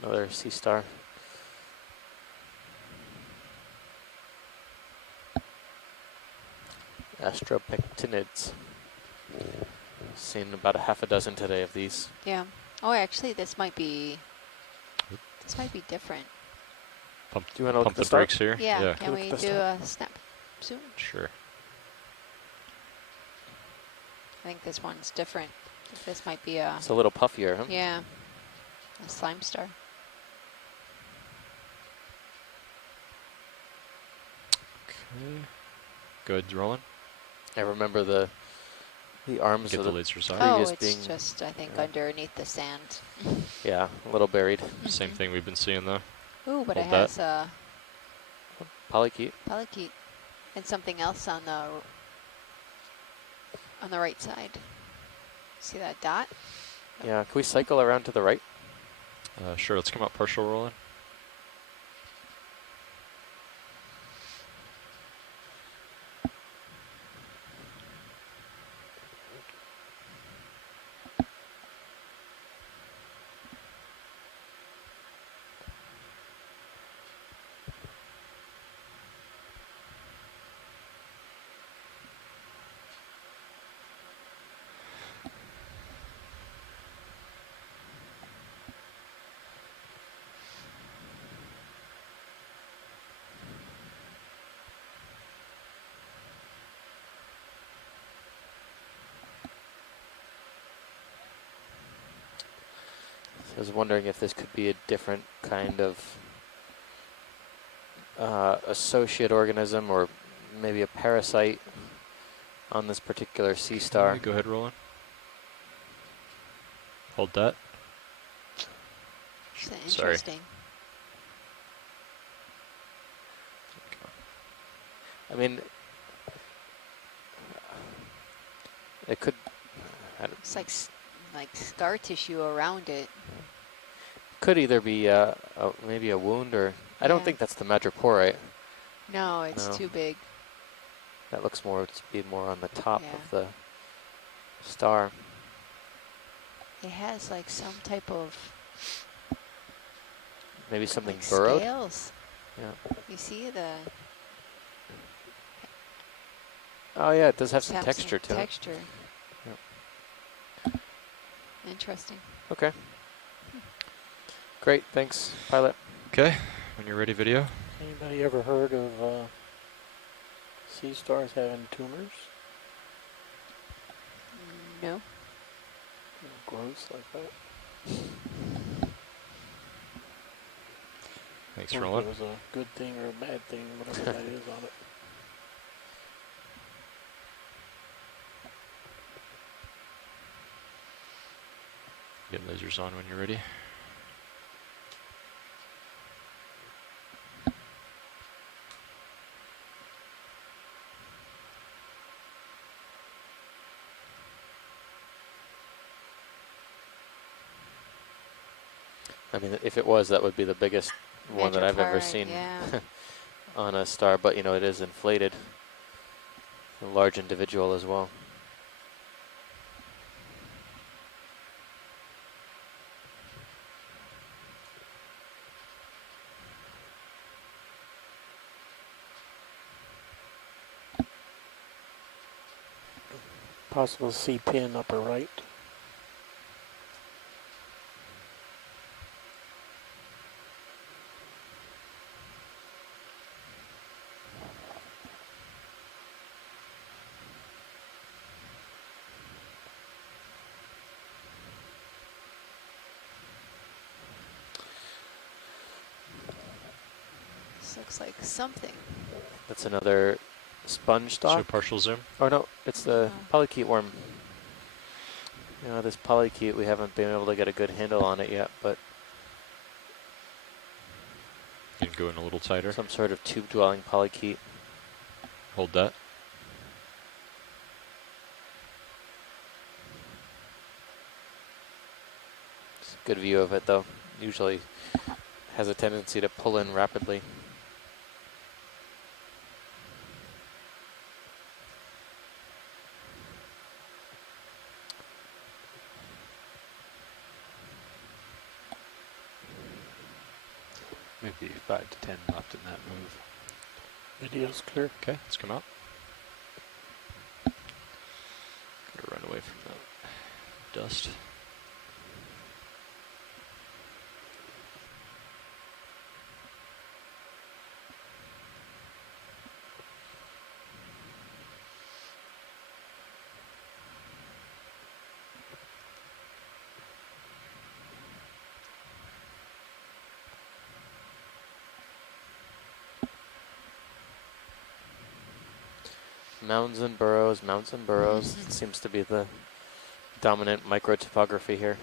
Another sea star. Astropectinids. Seen about a half a dozen today of these. Yeah. Oh, actually, this might be different. Do you want to pump look the brakes here? Yeah. Can we do a snap zoom? Sure. I think this one's different. This might be a. It's a little puffier, huh? Yeah. A slime star. Okay. Good, rolling. I remember the arms Get of the the lasers off. Oh, previous it's being just, I think, underneath the sand. yeah, a little buried. Same thing we've been seeing though. Ooh, but Hold it that. has a Polychaete. polychaete and something else on the right side. See that dot? Yeah, can we cycle around to the right? Sure, let's come out partial rolling. I was wondering if this could be a different kind of associate organism or maybe a parasite on this particular sea star. Okay, go ahead, Roland. Hold that. So Sorry. interesting. I mean, it could. It's like scar tissue around it. Could either be maybe a wound, or I don't Yeah. think that's the madreporite. No, it's No. too big. That looks more to be more on the top Yeah. of the star. It has like some type of Maybe something like burrowed. scales. Yeah. You see the Oh yeah, it does have some have texture to texture. it. Yep. Interesting. Okay. Great, thanks, pilot. Okay, when you're ready, video. Anybody ever heard of sea stars having tumors? No. Gross like that. Thanks, Wonder if Roland. it was a good thing or a bad thing, whatever that is on it. Get lasers on when you're ready. I mean, if it was, that would be the biggest one that I've ever Madreporite, seen yeah. on a star, but you know, it is inflated. A large individual as well. Possible C pin upper right. This looks like something. That's another sponge star. Show partial zoom. Oh no, it's the polychaete worm. You know, this polychaete, we haven't been able to get a good handle on it yet, but You can go in a little tighter. some sort of tube-dwelling polychaete. Hold that. It's a good view of it though. Usually has a tendency to pull in rapidly. Maybe 5 to 10 left in that move. Video's clear. Okay, let's come out. Gotta run away from that dust. Mounds and burrows, mounds and burrows. Seems to be the dominant microtopography here.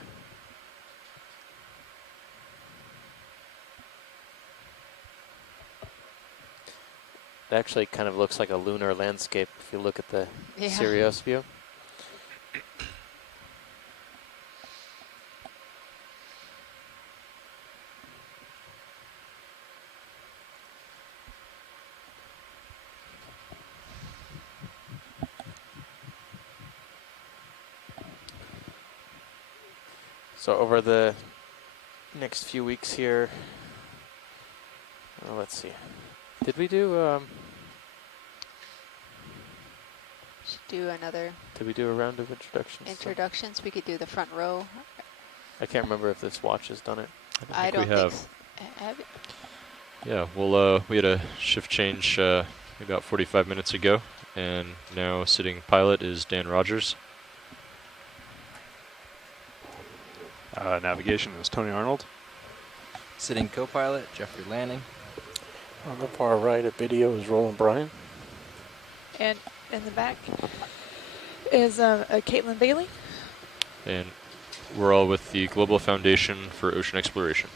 It actually kind of looks like a lunar landscape if you look at the Sirius view. So over the next few weeks here, well, let's see. Did we do Should do another did we do a round of introductions? introductions. We could do the front row. I can't remember if this watch has done it. I don't we have. think have it? Yeah, well, we had a shift change about 45 minutes ago, and now sitting pilot is Dan Rogers. Navigation is Tony Arnold. Sitting co-pilot, Jeffrey Lanning. On the far right of video is Roland Bryan. And in the back is Caitlin Bailey. And we're all with the Global Foundation for Ocean Exploration.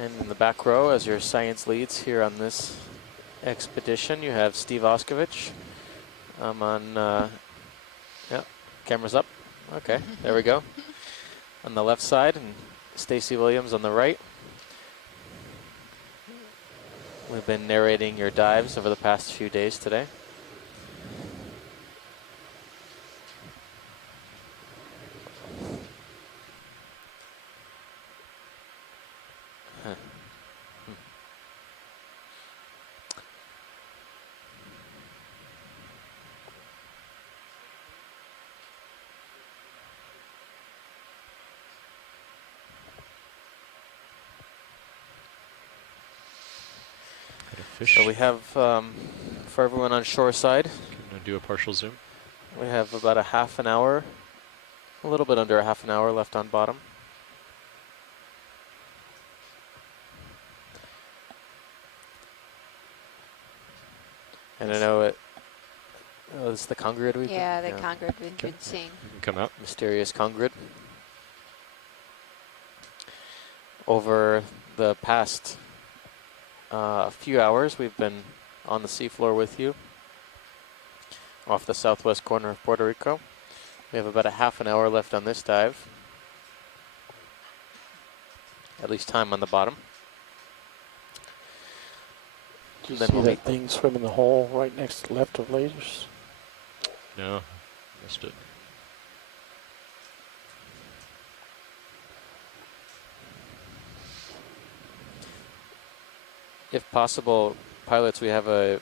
And in the back row, as your science leads here on this expedition, you have Steve Oskovich. I'm on, yeah, camera's up. Okay, there we go. On the left side, and Stacy Williams on the right. We've been narrating your dives over the past few days today. Huh. So we have, for everyone on shoreside, Can I do a partial zoom? we have about a half an hour, a little bit under a half an hour left on bottom. And I know it, oh, this is the congrid we've Yeah, been, the congrid we've been seeing. You can come out. Mysterious congrid. Over the past few hours, we've been on the seafloor with you off the southwest corner of Puerto Rico. We have about a half an hour left on this dive. At least time on the bottom. Do you Then see we'll that meet. thing swimming the hole right next to left of lasers? No, missed it. If possible, pilots, we have a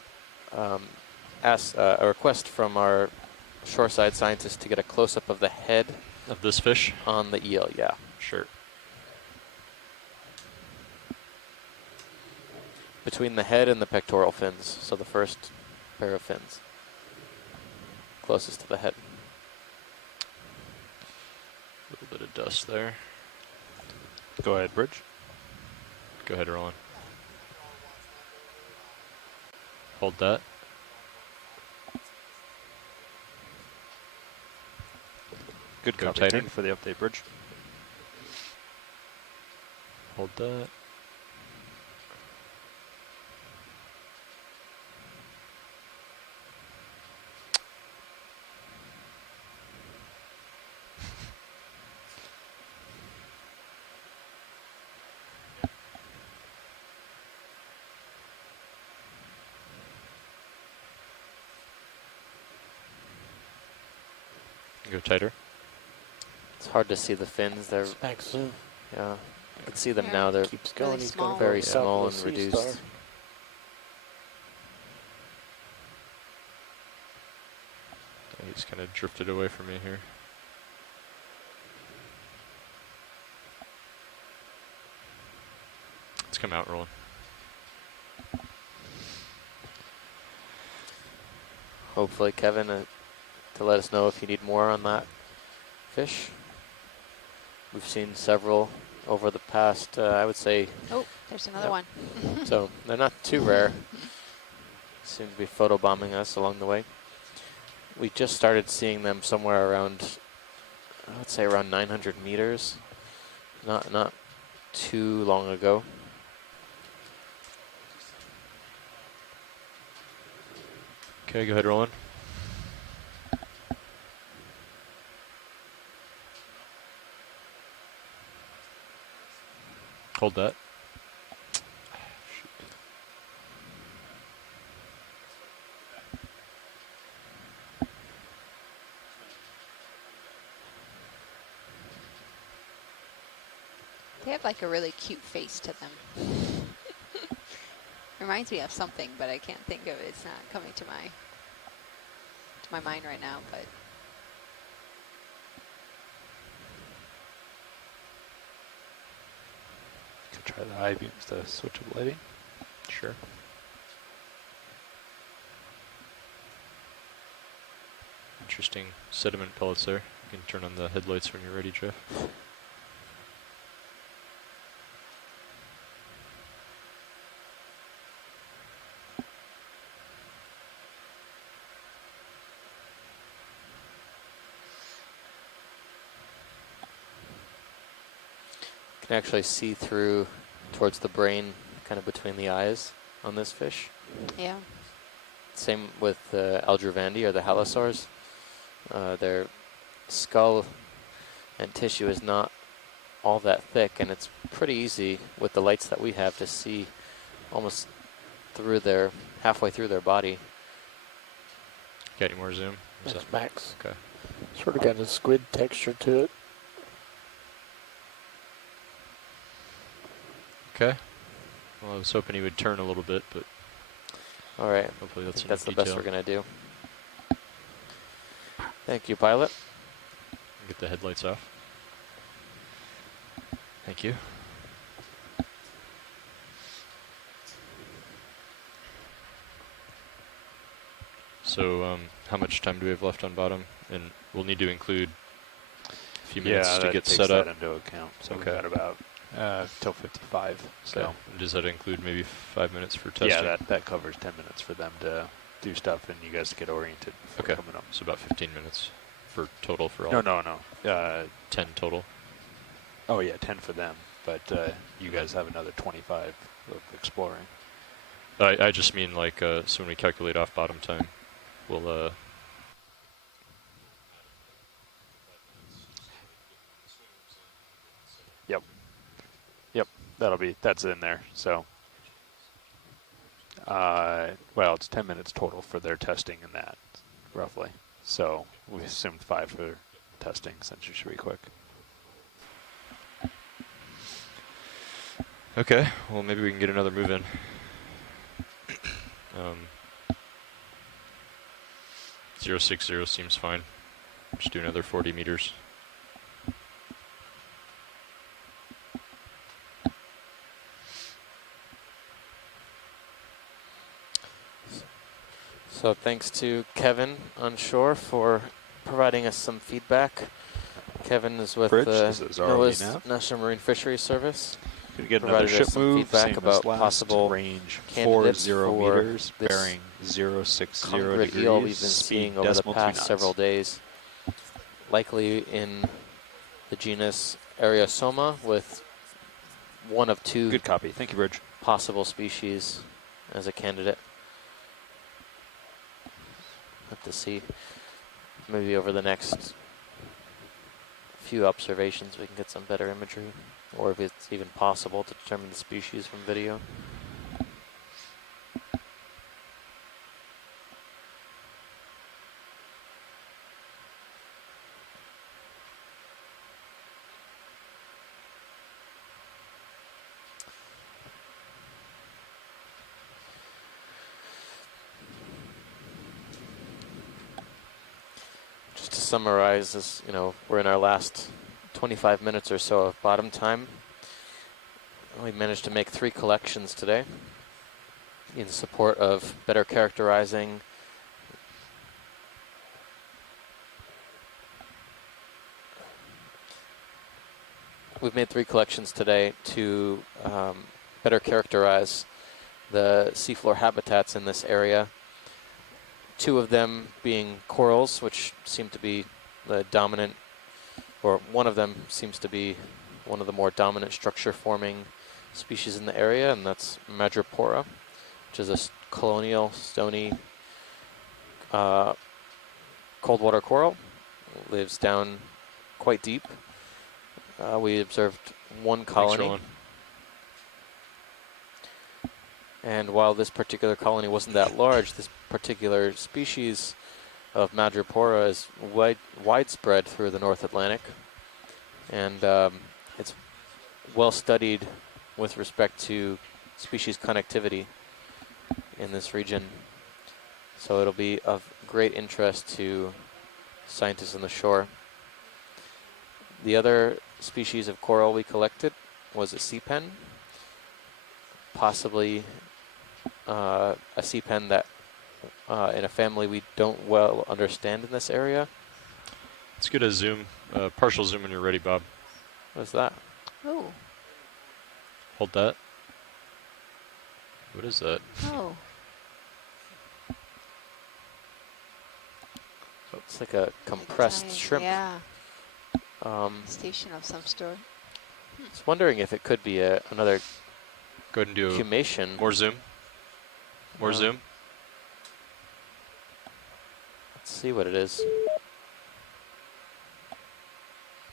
request from our shoreside scientists to get a close-up of the head Of this fish? on the eel. Yeah, Sure. between the head and the pectoral fins. So the first pair of fins, closest to the head. A little bit of dust there. Go ahead, Bridge. Go ahead, Roland. Hold that. Good Go copy. tighter. Thank you for the update, Bridge. Hold that. Go tighter. It's hard to see the fins. They're Back zoom. yeah, you can see them Yeah, now. They're Keeps going. Really He's small. going very south of small the and sea reduced. star. He's kind of drifted away from me here. Let's come out, Roland. Hopefully, Kevin, to let us know if you need more on that fish. We've seen several over the past, I would say. Oh, there's another Yep. one. So they're not too rare. Seem to be photobombing us along the way. We just started seeing them somewhere around, I would say around 900 meters. Not too long ago. Okay, go ahead, Roland. Hold that. They have like a really cute face to them. Reminds me of something, but I can't think of it. It's not coming to my mind right now, but Could try the eye beams to switch up lighting. Sure. Interesting sediment pellets there. You can turn on the headlights when you're ready, Jeff. You can actually see through towards the brain, kind of between the eyes on this fish. Yeah. Same with the Aldrovandi or the halosaurs. Their skull and tissue is not all that thick, and it's pretty easy with the lights that we have to see almost through halfway through their body. Got any more zoom? That's max. Okay. Sort of got a squid texture to it. Okay. Well, I was hoping he would turn a little bit, but all right. Hopefully that's that's the detail. best we're gonna do. Thank you, pilot. Get the headlights off. Thank you. So, how much time do we have left on bottom? And we'll need to include a few minutes to get set up. Yeah, that takes that into account. So okay. we've got about till 55. So okay. Does that include maybe 5 minutes for testing? Yeah, that covers 10 minutes for them to do stuff and you guys to get oriented before coming up. So about 15 minutes for total for all? No. 10 total? Oh, yeah, 10 for them. But you guys have another 25 of exploring. I just mean like, so when we calculate off bottom time, we'll... Yep, that's in there. So, well, it's 10 minutes total for their testing and that, roughly. So we assumed 5 for testing, since you should be quick. Okay, well maybe we can get another move in. 060 seems fine. Just do another 40 meters. So thanks to Kevin on shore for providing us some feedback. Kevin is with the National Marine Fisheries Service. Could get another ship move, feedback about possible range candidates 40 for meters, this bearing 060 congregate degrees. eel we've been seeing over the past several days, likely in the genus Ariosoma, with one of 2 good copy. Thank you, Bridge. possible species as a candidate. Have to see maybe over the next few observations we can get some better imagery, or if it's even possible to determine the species from video. Just to summarize this, we're in our last 25 minutes or so of bottom time. We managed to make 3 collections today in support of better characterizing we've made 3 collections today to better characterize the seafloor habitats in this area. 2 of them being corals, which seem to be the dominant, or one of them seems to be one of the more dominant structure-forming species in the area, and that's Madrepora, which is a colonial, stony, cold water coral. Lives down quite deep. We observed 1 colony. And while this particular colony wasn't that large, this particular species of Madrepora is widespread through the North Atlantic. And it's well studied with respect to species connectivity in this region. So it'll be of great interest to scientists on the shore. The other species of coral we collected was a sea pen, possibly a sea pen that in a family we don't well understand in this area. Let's get a zoom, partial zoom when you're ready, Bob. What's that? Oh. Hold that. What is that? Oh. It's like a compressed shrimp. Yeah. Station of some sort. I was wondering if it could be another Go ahead and do humation. more zoom. More zoom. Let's see what it is.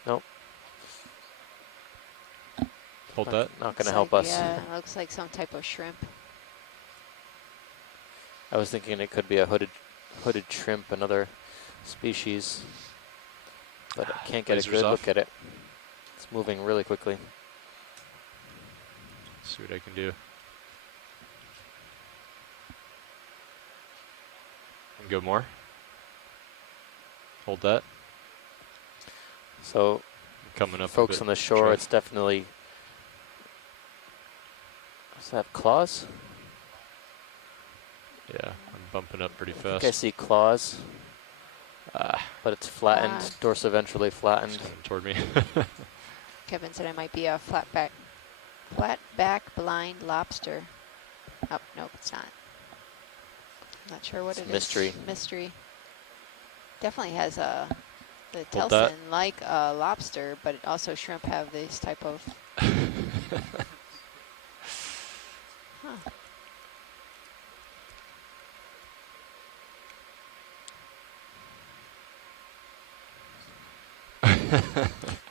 Nope. Hold that. Not going to help us. Yeah, it looks like some type of shrimp. I was thinking it could be a hooded shrimp, another species, but I can't get a Lasers good off. look at it. It's moving really quickly. See what I can do. And go more. Hold that. So, coming up. Folks on the shore, it's definitely. Does that have claws? Yeah, I'm bumping up pretty I fast. think I see claws. But it's flattened, dorsoventrally flattened. It's coming toward me. Kevin said it might be a flatback blind lobster. Oh, nope, it's not. I'm not sure what It's it mystery. is. Mystery. Definitely has the Hold that. telson like a lobster, but also shrimp have this type of. Huh.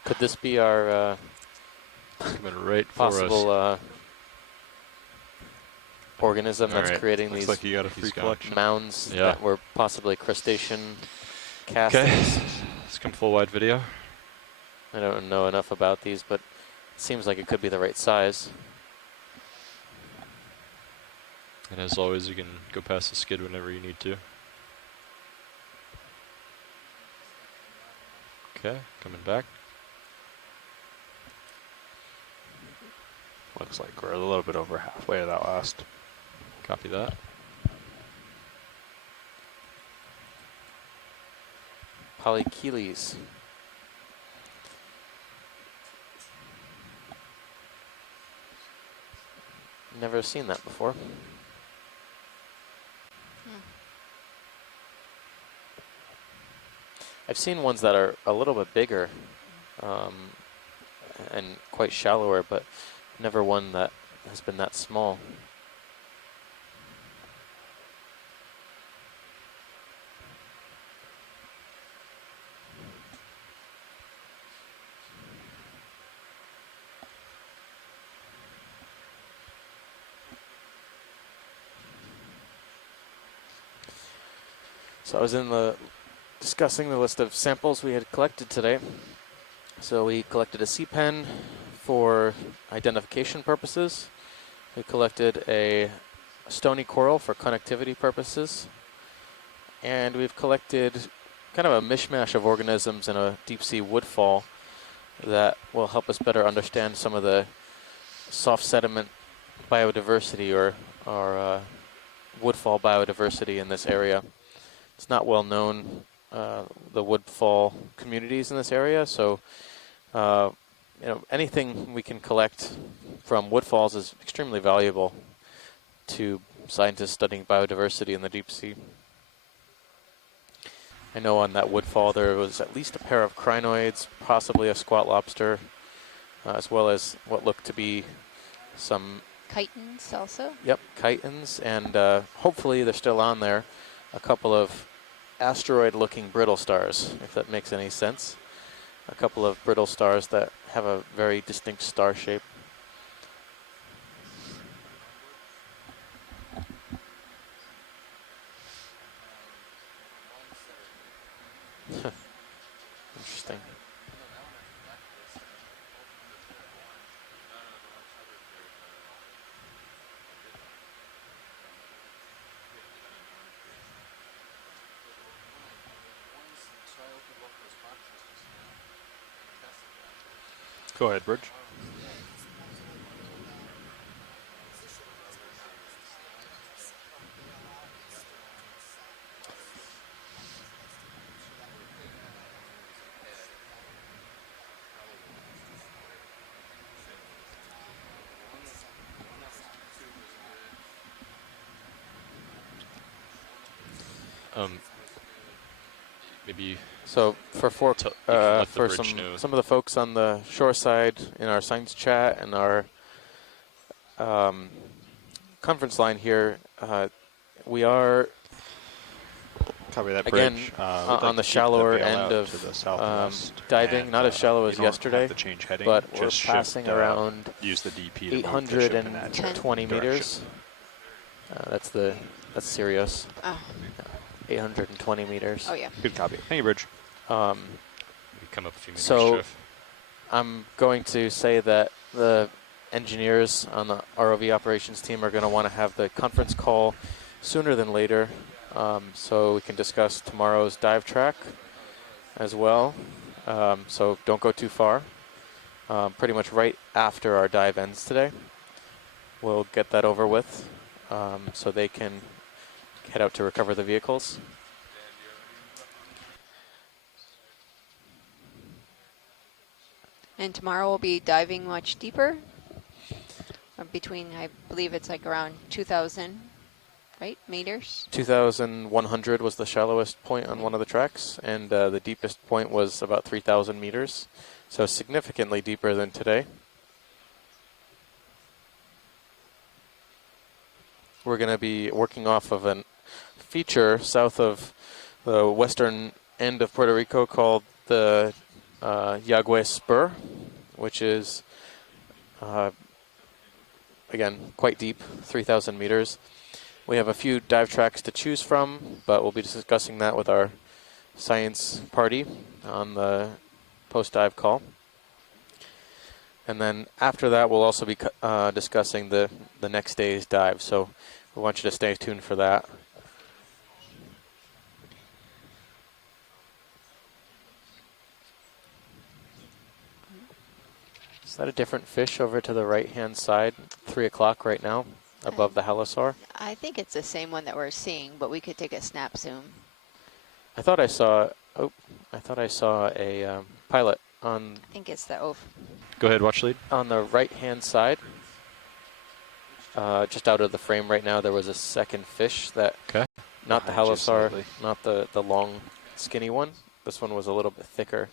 Could this be our coming right possible organism that's creating Looks these like you got a free collection. mounds that were possibly crustacean castings? Okay, let's come full wide video. I don't know enough about these, but it seems like it could be the right size. And as always, you can go past the skid whenever you need to. Okay, coming back. Looks like we're a little bit over halfway of that last. Copy that. Polycheles. Never seen that before. I've seen ones that are a little bit bigger and quite shallower, but never one that has been that small. So I was discussing the list of samples we had collected today. So we collected a sea pen for identification purposes. We collected a stony coral for connectivity purposes. And we've collected kind of a mishmash of organisms in a deep sea woodfall that will help us better understand some of the soft sediment biodiversity or woodfall biodiversity in this area. It's not well known, the woodfall communities in this area, so anything we can collect from woodfalls is extremely valuable to scientists studying biodiversity in the deep sea. I know on that woodfall there was at least a pair of crinoids, possibly a squat lobster, as well as what looked to be some Chitons also? Yep, chitons, and hopefully they're still on there. A couple of asteroid-looking brittle stars, if that makes any sense. A couple of brittle stars that have a very distinct star shape. Interesting. Go ahead, Bridge. Maybe. So for for some of the folks on the shore side in our science chat and our conference line here, we are Copy that again bridge. on the shallower end of diving, and, not as shallow you as don't yesterday, have to change heading, but just we're shift, passing around use the DP to move the ship in that 820 meters. That's Sirius. Oh. 820 meters. Oh, yeah. Good copy. Thank you, Bridge. We come up a few meters, So Jeff. I'm going to say that the engineers on the ROV operations team are going to want to have the conference call sooner than later, so we can discuss tomorrow's dive track as well. So don't go too far. Pretty much right after our dive ends today, we'll get that over with, so they can head out to recover the vehicles. And tomorrow we'll be diving much deeper, between, I believe it's like around 2,000, right, meters? 2,100 was the shallowest point on one of the tracks, and the deepest point was about 3,000 meters, so significantly deeper than today. We're going to be working off of a feature south of the western end of Puerto Rico called the Yagüe Spur, which is, again, quite deep, 3,000 meters. We have a few dive tracks to choose from, but we'll be discussing that with our science party on the post-dive call. And then after that, we'll also be discussing the next day's dive, so we want you to stay tuned for that. Is that a different fish over to the right-hand side, 3 o'clock right now, above the halosaur? I think it's the same one that we're seeing, but we could take a snap zoom. I thought I saw a pilot on. I think it's the OF. Go ahead, watch lead. On the right-hand side, just out of the frame right now, there was a second fish that. Okay. Not the halosaur, not the long, skinny one. This one was a little bit thicker,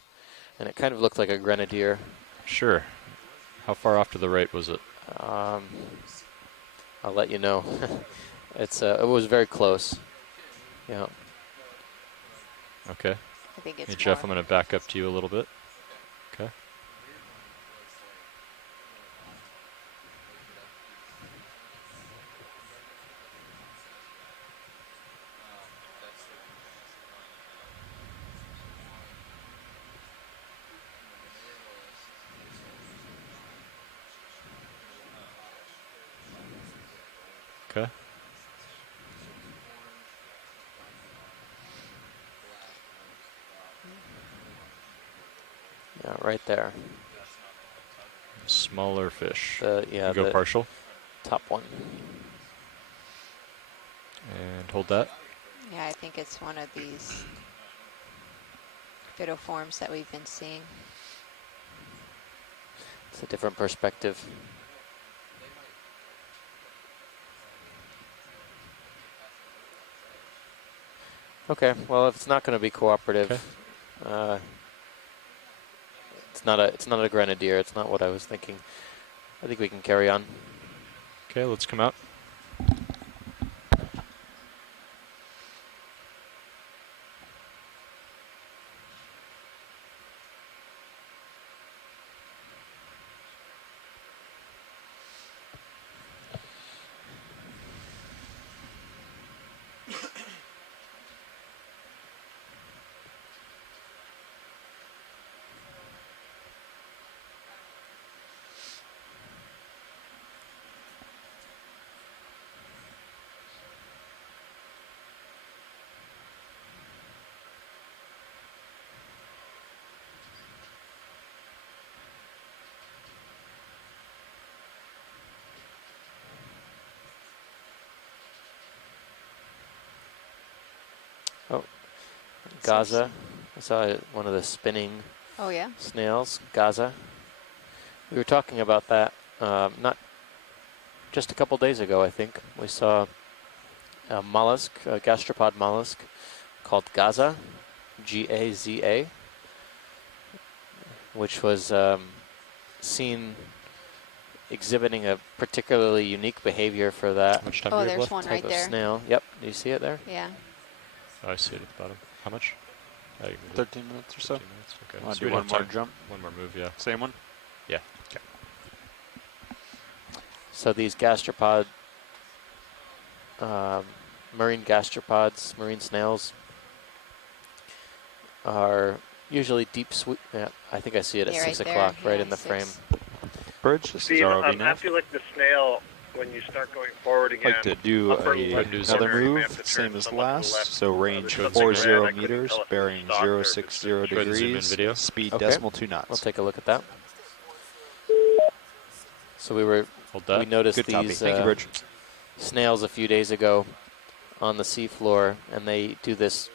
and it kind of looked like a grenadier. Sure. How far off to the right was it? I'll let you know. It was very close. Yeah. Okay. I think it's hey, Jeff, I'm going to back up to you a little bit. Okay. Okay. Yeah, right there. Smaller fish. Yeah, go partial. Top one. And hold that. Yeah, I think it's one of these phytoforms that we've been seeing. It's a different perspective. Okay, well, if it's not going to be cooperative, it's not a grenadier. It's not what I was thinking. I think we can carry on. Okay, let's come out. Oh, Gaza. I saw one of the spinning snails, Gaza. We were talking about that not just a couple days ago, I think. We saw a mollusk, a gastropod mollusk called Gaza, G-A-Z-A, which was seen exhibiting a particularly unique behavior for that How much time Oh, do we have there's left? one type right of there. snail. Yep, do you see it there? Yeah. Oh, I see it at the bottom. How much? Oh, you moved it. 13 minutes or so. 13 minutes. Okay. Want So to we'd do one have more time. jump? One more move, yeah. Same one? Yeah. Okay. So these gastropod, marine gastropods, marine snails, are usually deep sweep. Yeah, I think I see it at Yeah, 6 right o'clock, there. right Yeah, in the 6. frame. Bridge, this is Steve, ROV nav. after you look the snail, when you start going forward I'd again, like to do upper left another corner, you may move, have to turn same as somewhat to the last. left. So range There's something 40 red. I couldn't meters, tell if it was bearing stocked or if it's 060 Go ahead and zoom in degrees, video. speed Okay. decimal 2 knots. We'll take a look at that. So we noticed Good copy. these Thank you, Bridge. snails a few days ago on the seafloor, and they do this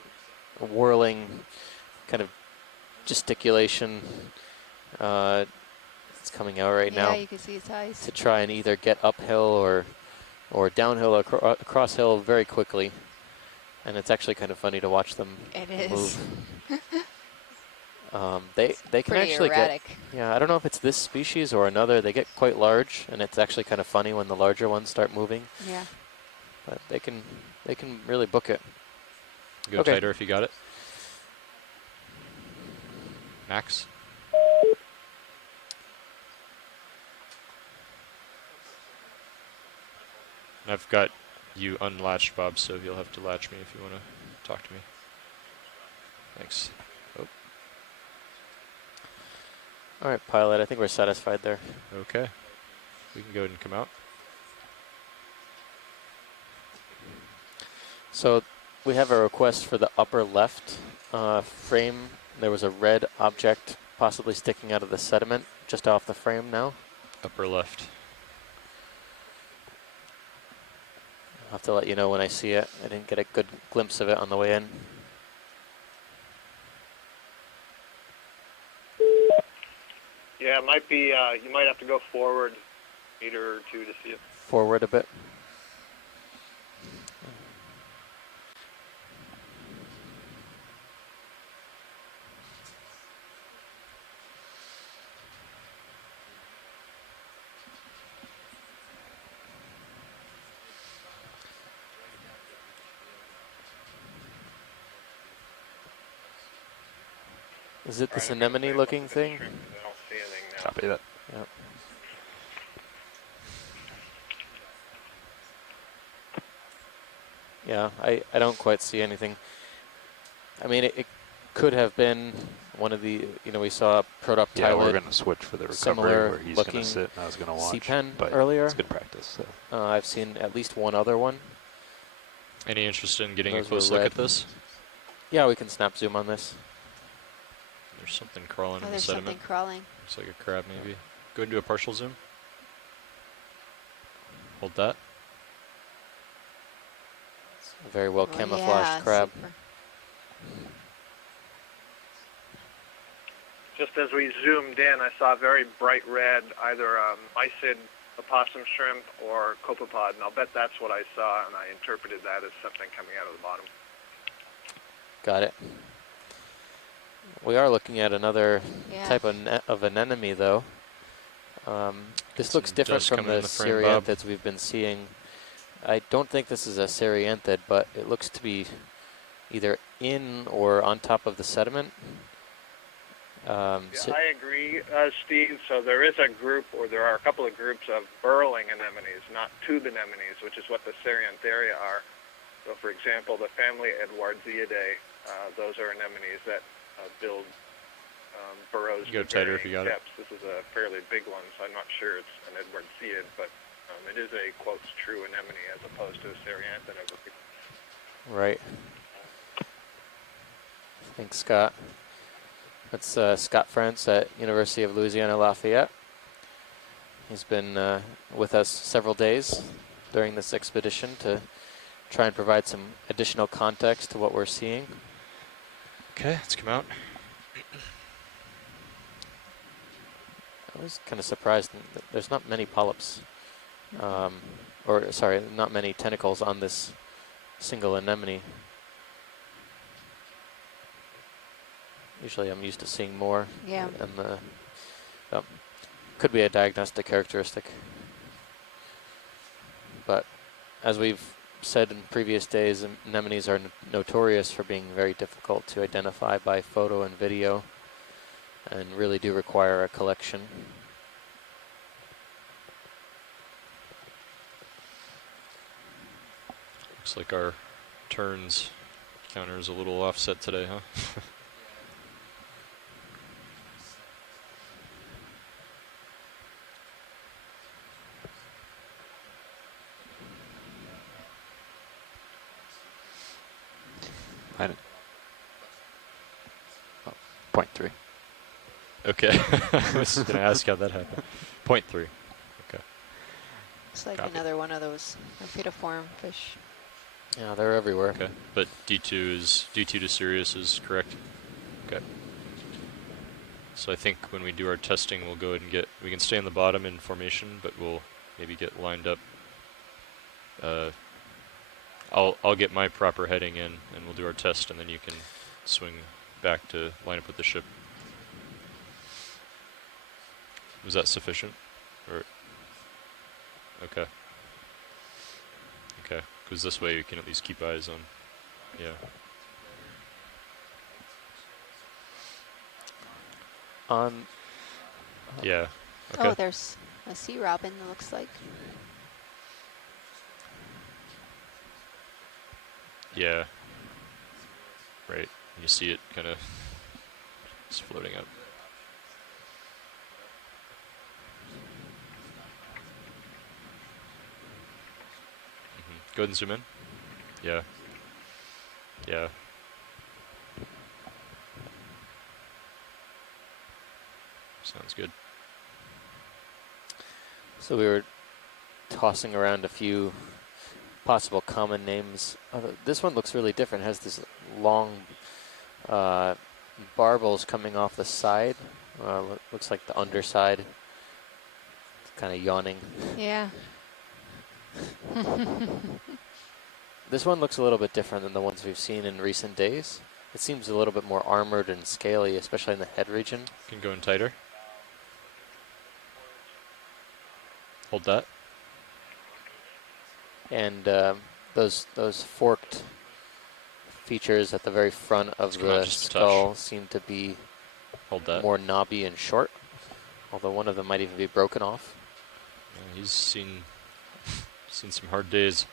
whirling kind of gesticulation. It's coming out right now. Yeah, you can see its eyes. To try and either get uphill or downhill across hill very quickly, and it's actually kind of funny to watch them move. They can Pretty actually erratic. I don't know if it's this species or another. They get quite large, and it's actually kind of funny when the larger ones start moving. Yeah. But they can really book it. Go tighter if you got it. Max. And I've got you unlatched, Bob, so you'll have to latch me if you want to talk to me. Thanks. Oh. All right, pilot, I think we're satisfied there. Okay. We can go ahead and come out. So we have a request for the upper left frame. There was a red object possibly sticking out of the sediment just off the frame now. Upper left. I'll have to let you know when I see it. I didn't get a good glimpse of it on the way in. Yeah, it might be, you might have to go forward a meter or two to see it. Forward a bit. Is it this anemone looking thing? Copy that. Yep. Yeah, I don't quite see anything. I mean, it could have been one of the, we saw a protoptilid. Yeah, we're going to switch for the recovery where he's going to sit and I was going to watch. C-pen but earlier. It's good practice. So. I've seen at least one other one. Any interest in getting Those a close were look red. at this? Yeah, we can snap zoom on this. There's something crawling in the There's sediment. something crawling. Looks like a crab, maybe. Go ahead and do a partial zoom. Hold that. A very well Oh, camouflaged yeah, crab. super. Just as we zoomed in, I saw very bright red, either mysid, opossum shrimp, or copepod, and I'll bet that's what I saw, and I interpreted that as something coming out of the bottom. Got it. We are looking at another Yeah. type of anemone, though. This looks different dust from coming the in the frame, Bob. cereanthids we've been seeing. I don't think this is a cereanthid, but it looks to be either in or on top of the sediment. Yeah, I agree, Steve. So there is a group, or there are a couple of groups of burrowing anemones, not tube anemones, which is what the Cereantheria are. So, for example, the family Edwardsiidae, those are anemones that build burrows. You go to tighter if you varying got it. depths. This is a fairly big one, so I'm not sure it's an Edwardsiid, but it is a, quote, true anemone as opposed to a Cereanthid. Right. Thanks, Scott. That's Scott France at University of Louisiana Lafayette. He's been with us several days during this expedition to try and provide some additional context to what we're seeing. Okay, let's come out. I was kind of surprised. There's not many polyps, or sorry, not many tentacles on this single anemone. Usually I'm used to seeing more. Yeah. And could be a diagnostic characteristic. But as we've said in previous days, anemones are notorious for being very difficult to identify by photo and video, and really do require a collection. Looks like our turns counter is a little offset today, huh? Oh, 0.3. Okay. I was going to ask how that happened. 0.3. Okay. Looks like Copy. another one of those orphidiform fish. Yeah, they're everywhere. Okay, but D2 to Sirius is correct. Okay. So I think when we do our testing, we'll go ahead and we can stay on the bottom in formation, but we'll maybe get lined up. I'll get my proper heading in, and we'll do our test, and then you can swing back to line up with the ship. Was that sufficient? Or okay. Okay, because this way you can at least keep eyes on. Yeah. Yeah. Okay. Oh, there's a sea robin, it looks like. Yeah. Right. You see it kind of just floating up. Go ahead and zoom in. Yeah. Yeah. Sounds good. So we were tossing around a few possible common names. This one looks really different. It has this long barbels coming off the side. Looks like the underside. It's kind of yawning. Yeah. This one looks a little bit different than the ones we've seen in recent days. It seems a little bit more armored and scaly, especially in the head region. Can go in tighter. Hold that. And those forked features at the very front of the skull seem to be more knobby and short, although one of them might even be broken off. Yeah, he's seen some hard days.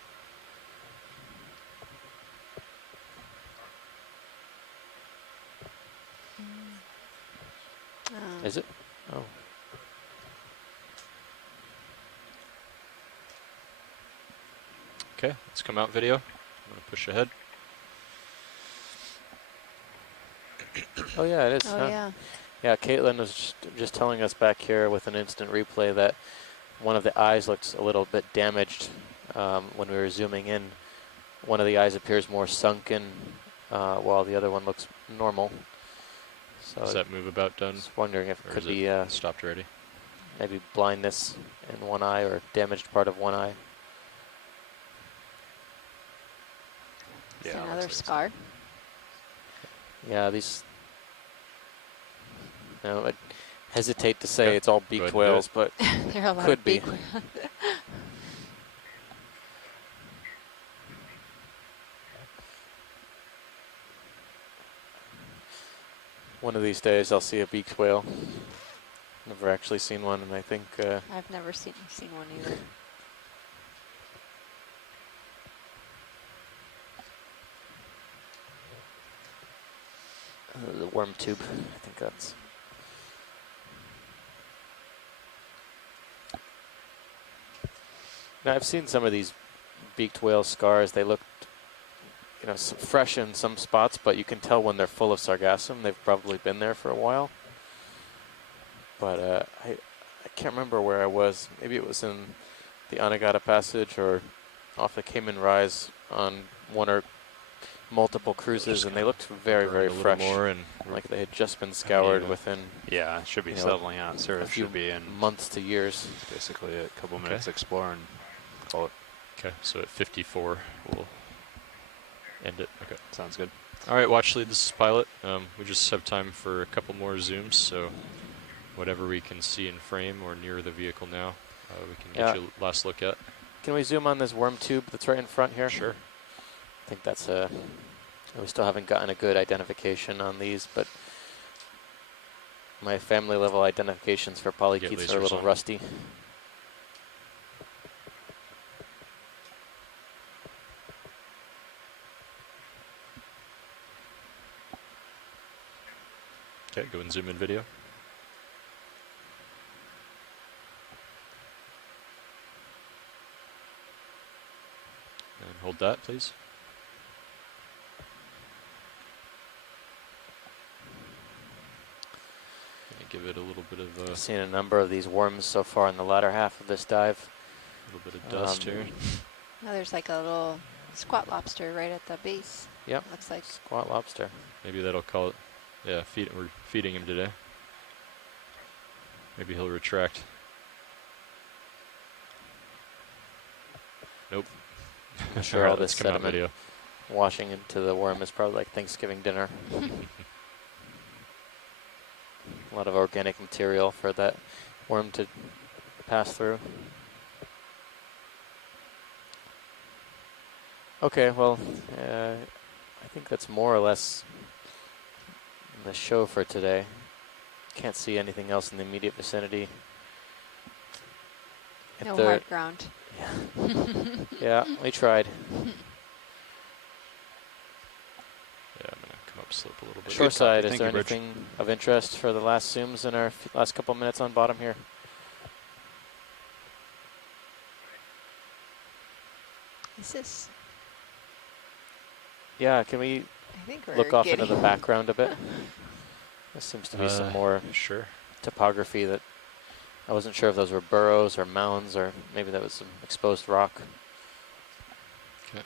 Is it? Oh. Okay, let's come out video. I'm going to push ahead. Oh yeah, it is. Oh huh? yeah. Yeah, Caitlin was just telling us back here with an instant replay that one of the eyes looks a little bit damaged when we were zooming in. One of the eyes appears more sunken, while the other one looks normal. So is that move about done? Just wondering if it could be stopped already. Maybe blindness in one eye or damaged part of one eye. Is there another scar? Yeah, these. No, I'd hesitate to say it's all beaked whales, but there are a lot could of be. beaked whales. One of these days I'll see a beaked whale. Never actually seen one, and I think I've never seen one either. The worm tube, I think that's. Now I've seen some of these beaked whale scars. They look, fresh in some spots, but you can tell when they're full of sargassum. They've probably been there for a while. But I can't remember where I was. Maybe it was in the Anegada Passage or off the Cayman Rise on one or multiple cruises, and they looked very, very fresh, more and like they had just been scoured within. Yeah, it should be settling out. So it should be in months to years. Basically, a couple minutes explore and call it. Okay, so at 54, we'll End it. Okay. Sounds good. All right, watch lead. This is pilot. We just have time for a couple more zooms, so whatever we can see in frame or near the vehicle now, we can get you a last look at. Can we zoom on this worm tube that's right in front here? Sure. I think that's a. We still haven't gotten a good identification on these, but my family level identifications for polychaetes are a little rusty. Okay, go and zoom in video. And hold that, please. Give it a little bit of a... I've seen a number of these worms so far in the latter half of this dive. A little bit of dust here. Oh, there's like a little squat lobster right at the base. Yep. Looks like squat lobster. Maybe that'll call it. Yeah, we're feeding him today. Maybe he'll retract. Nope. I'm sure all this sediment video washing into the worm is probably like Thanksgiving dinner. A lot of organic material for that worm to pass through. Okay, well, I think that's more or less the show for today. Can't see anything else in the immediate vicinity. no hard ground. Yeah, yeah, we tried. Yeah, I'm gonna come up slope a little bit. Shore side, is there anything of interest for the last zooms in our last couple minutes on bottom here? Is this? Yeah, can we look off into the background a bit? There seems to be some more topography that I wasn't sure if those were burrows or mounds or maybe that was some exposed rock. Okay.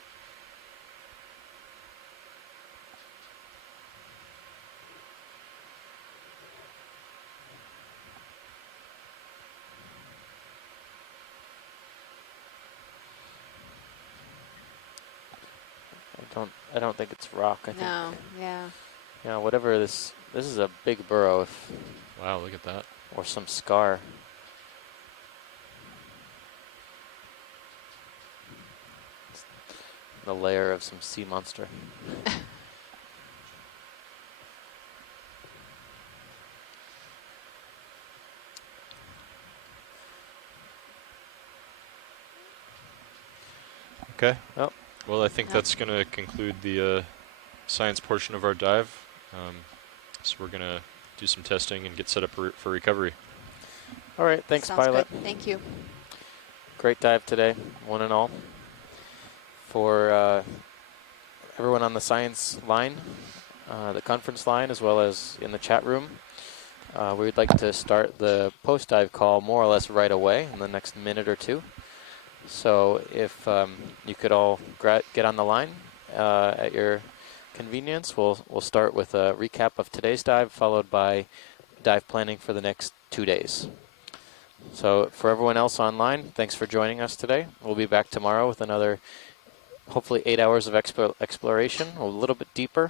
I don't think it's rock. I think. No. Yeah. Yeah, whatever this is a big burrow. Wow, look at that. Or some scar. It's the layer of some sea monster. Okay. Oh. Well, I think that's going to conclude the science portion of our dive. So we're going to do some testing and get set up for recovery. All right, thanks, Sounds pilot. Good. Thank you. Great dive today, one and all. For everyone on the science line, the conference line, as well as in the chat room, we would like to start the post-dive call more or less right away in the next minute or two. So if you could all get on the line at your convenience, we'll start with a recap of today's dive, followed by dive planning for the next 2 days. So for everyone else online, thanks for joining us today. We'll be back tomorrow with another, hopefully 8 hours of exploration, a little bit deeper,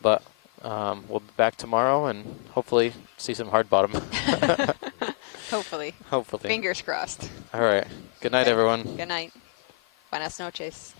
but we'll be back tomorrow and hopefully see some hard bottom. Hopefully. Hopefully. Fingers crossed. All right. Good night, everyone. Good night. Buenas noches.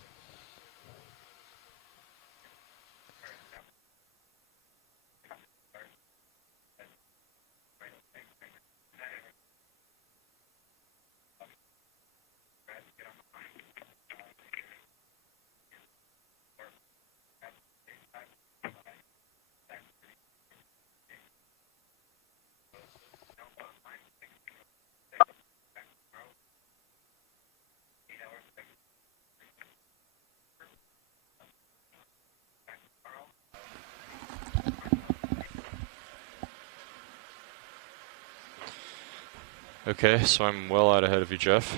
Okay, so I'm well out ahead of you, Jeff.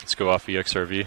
Let's go off EXRV.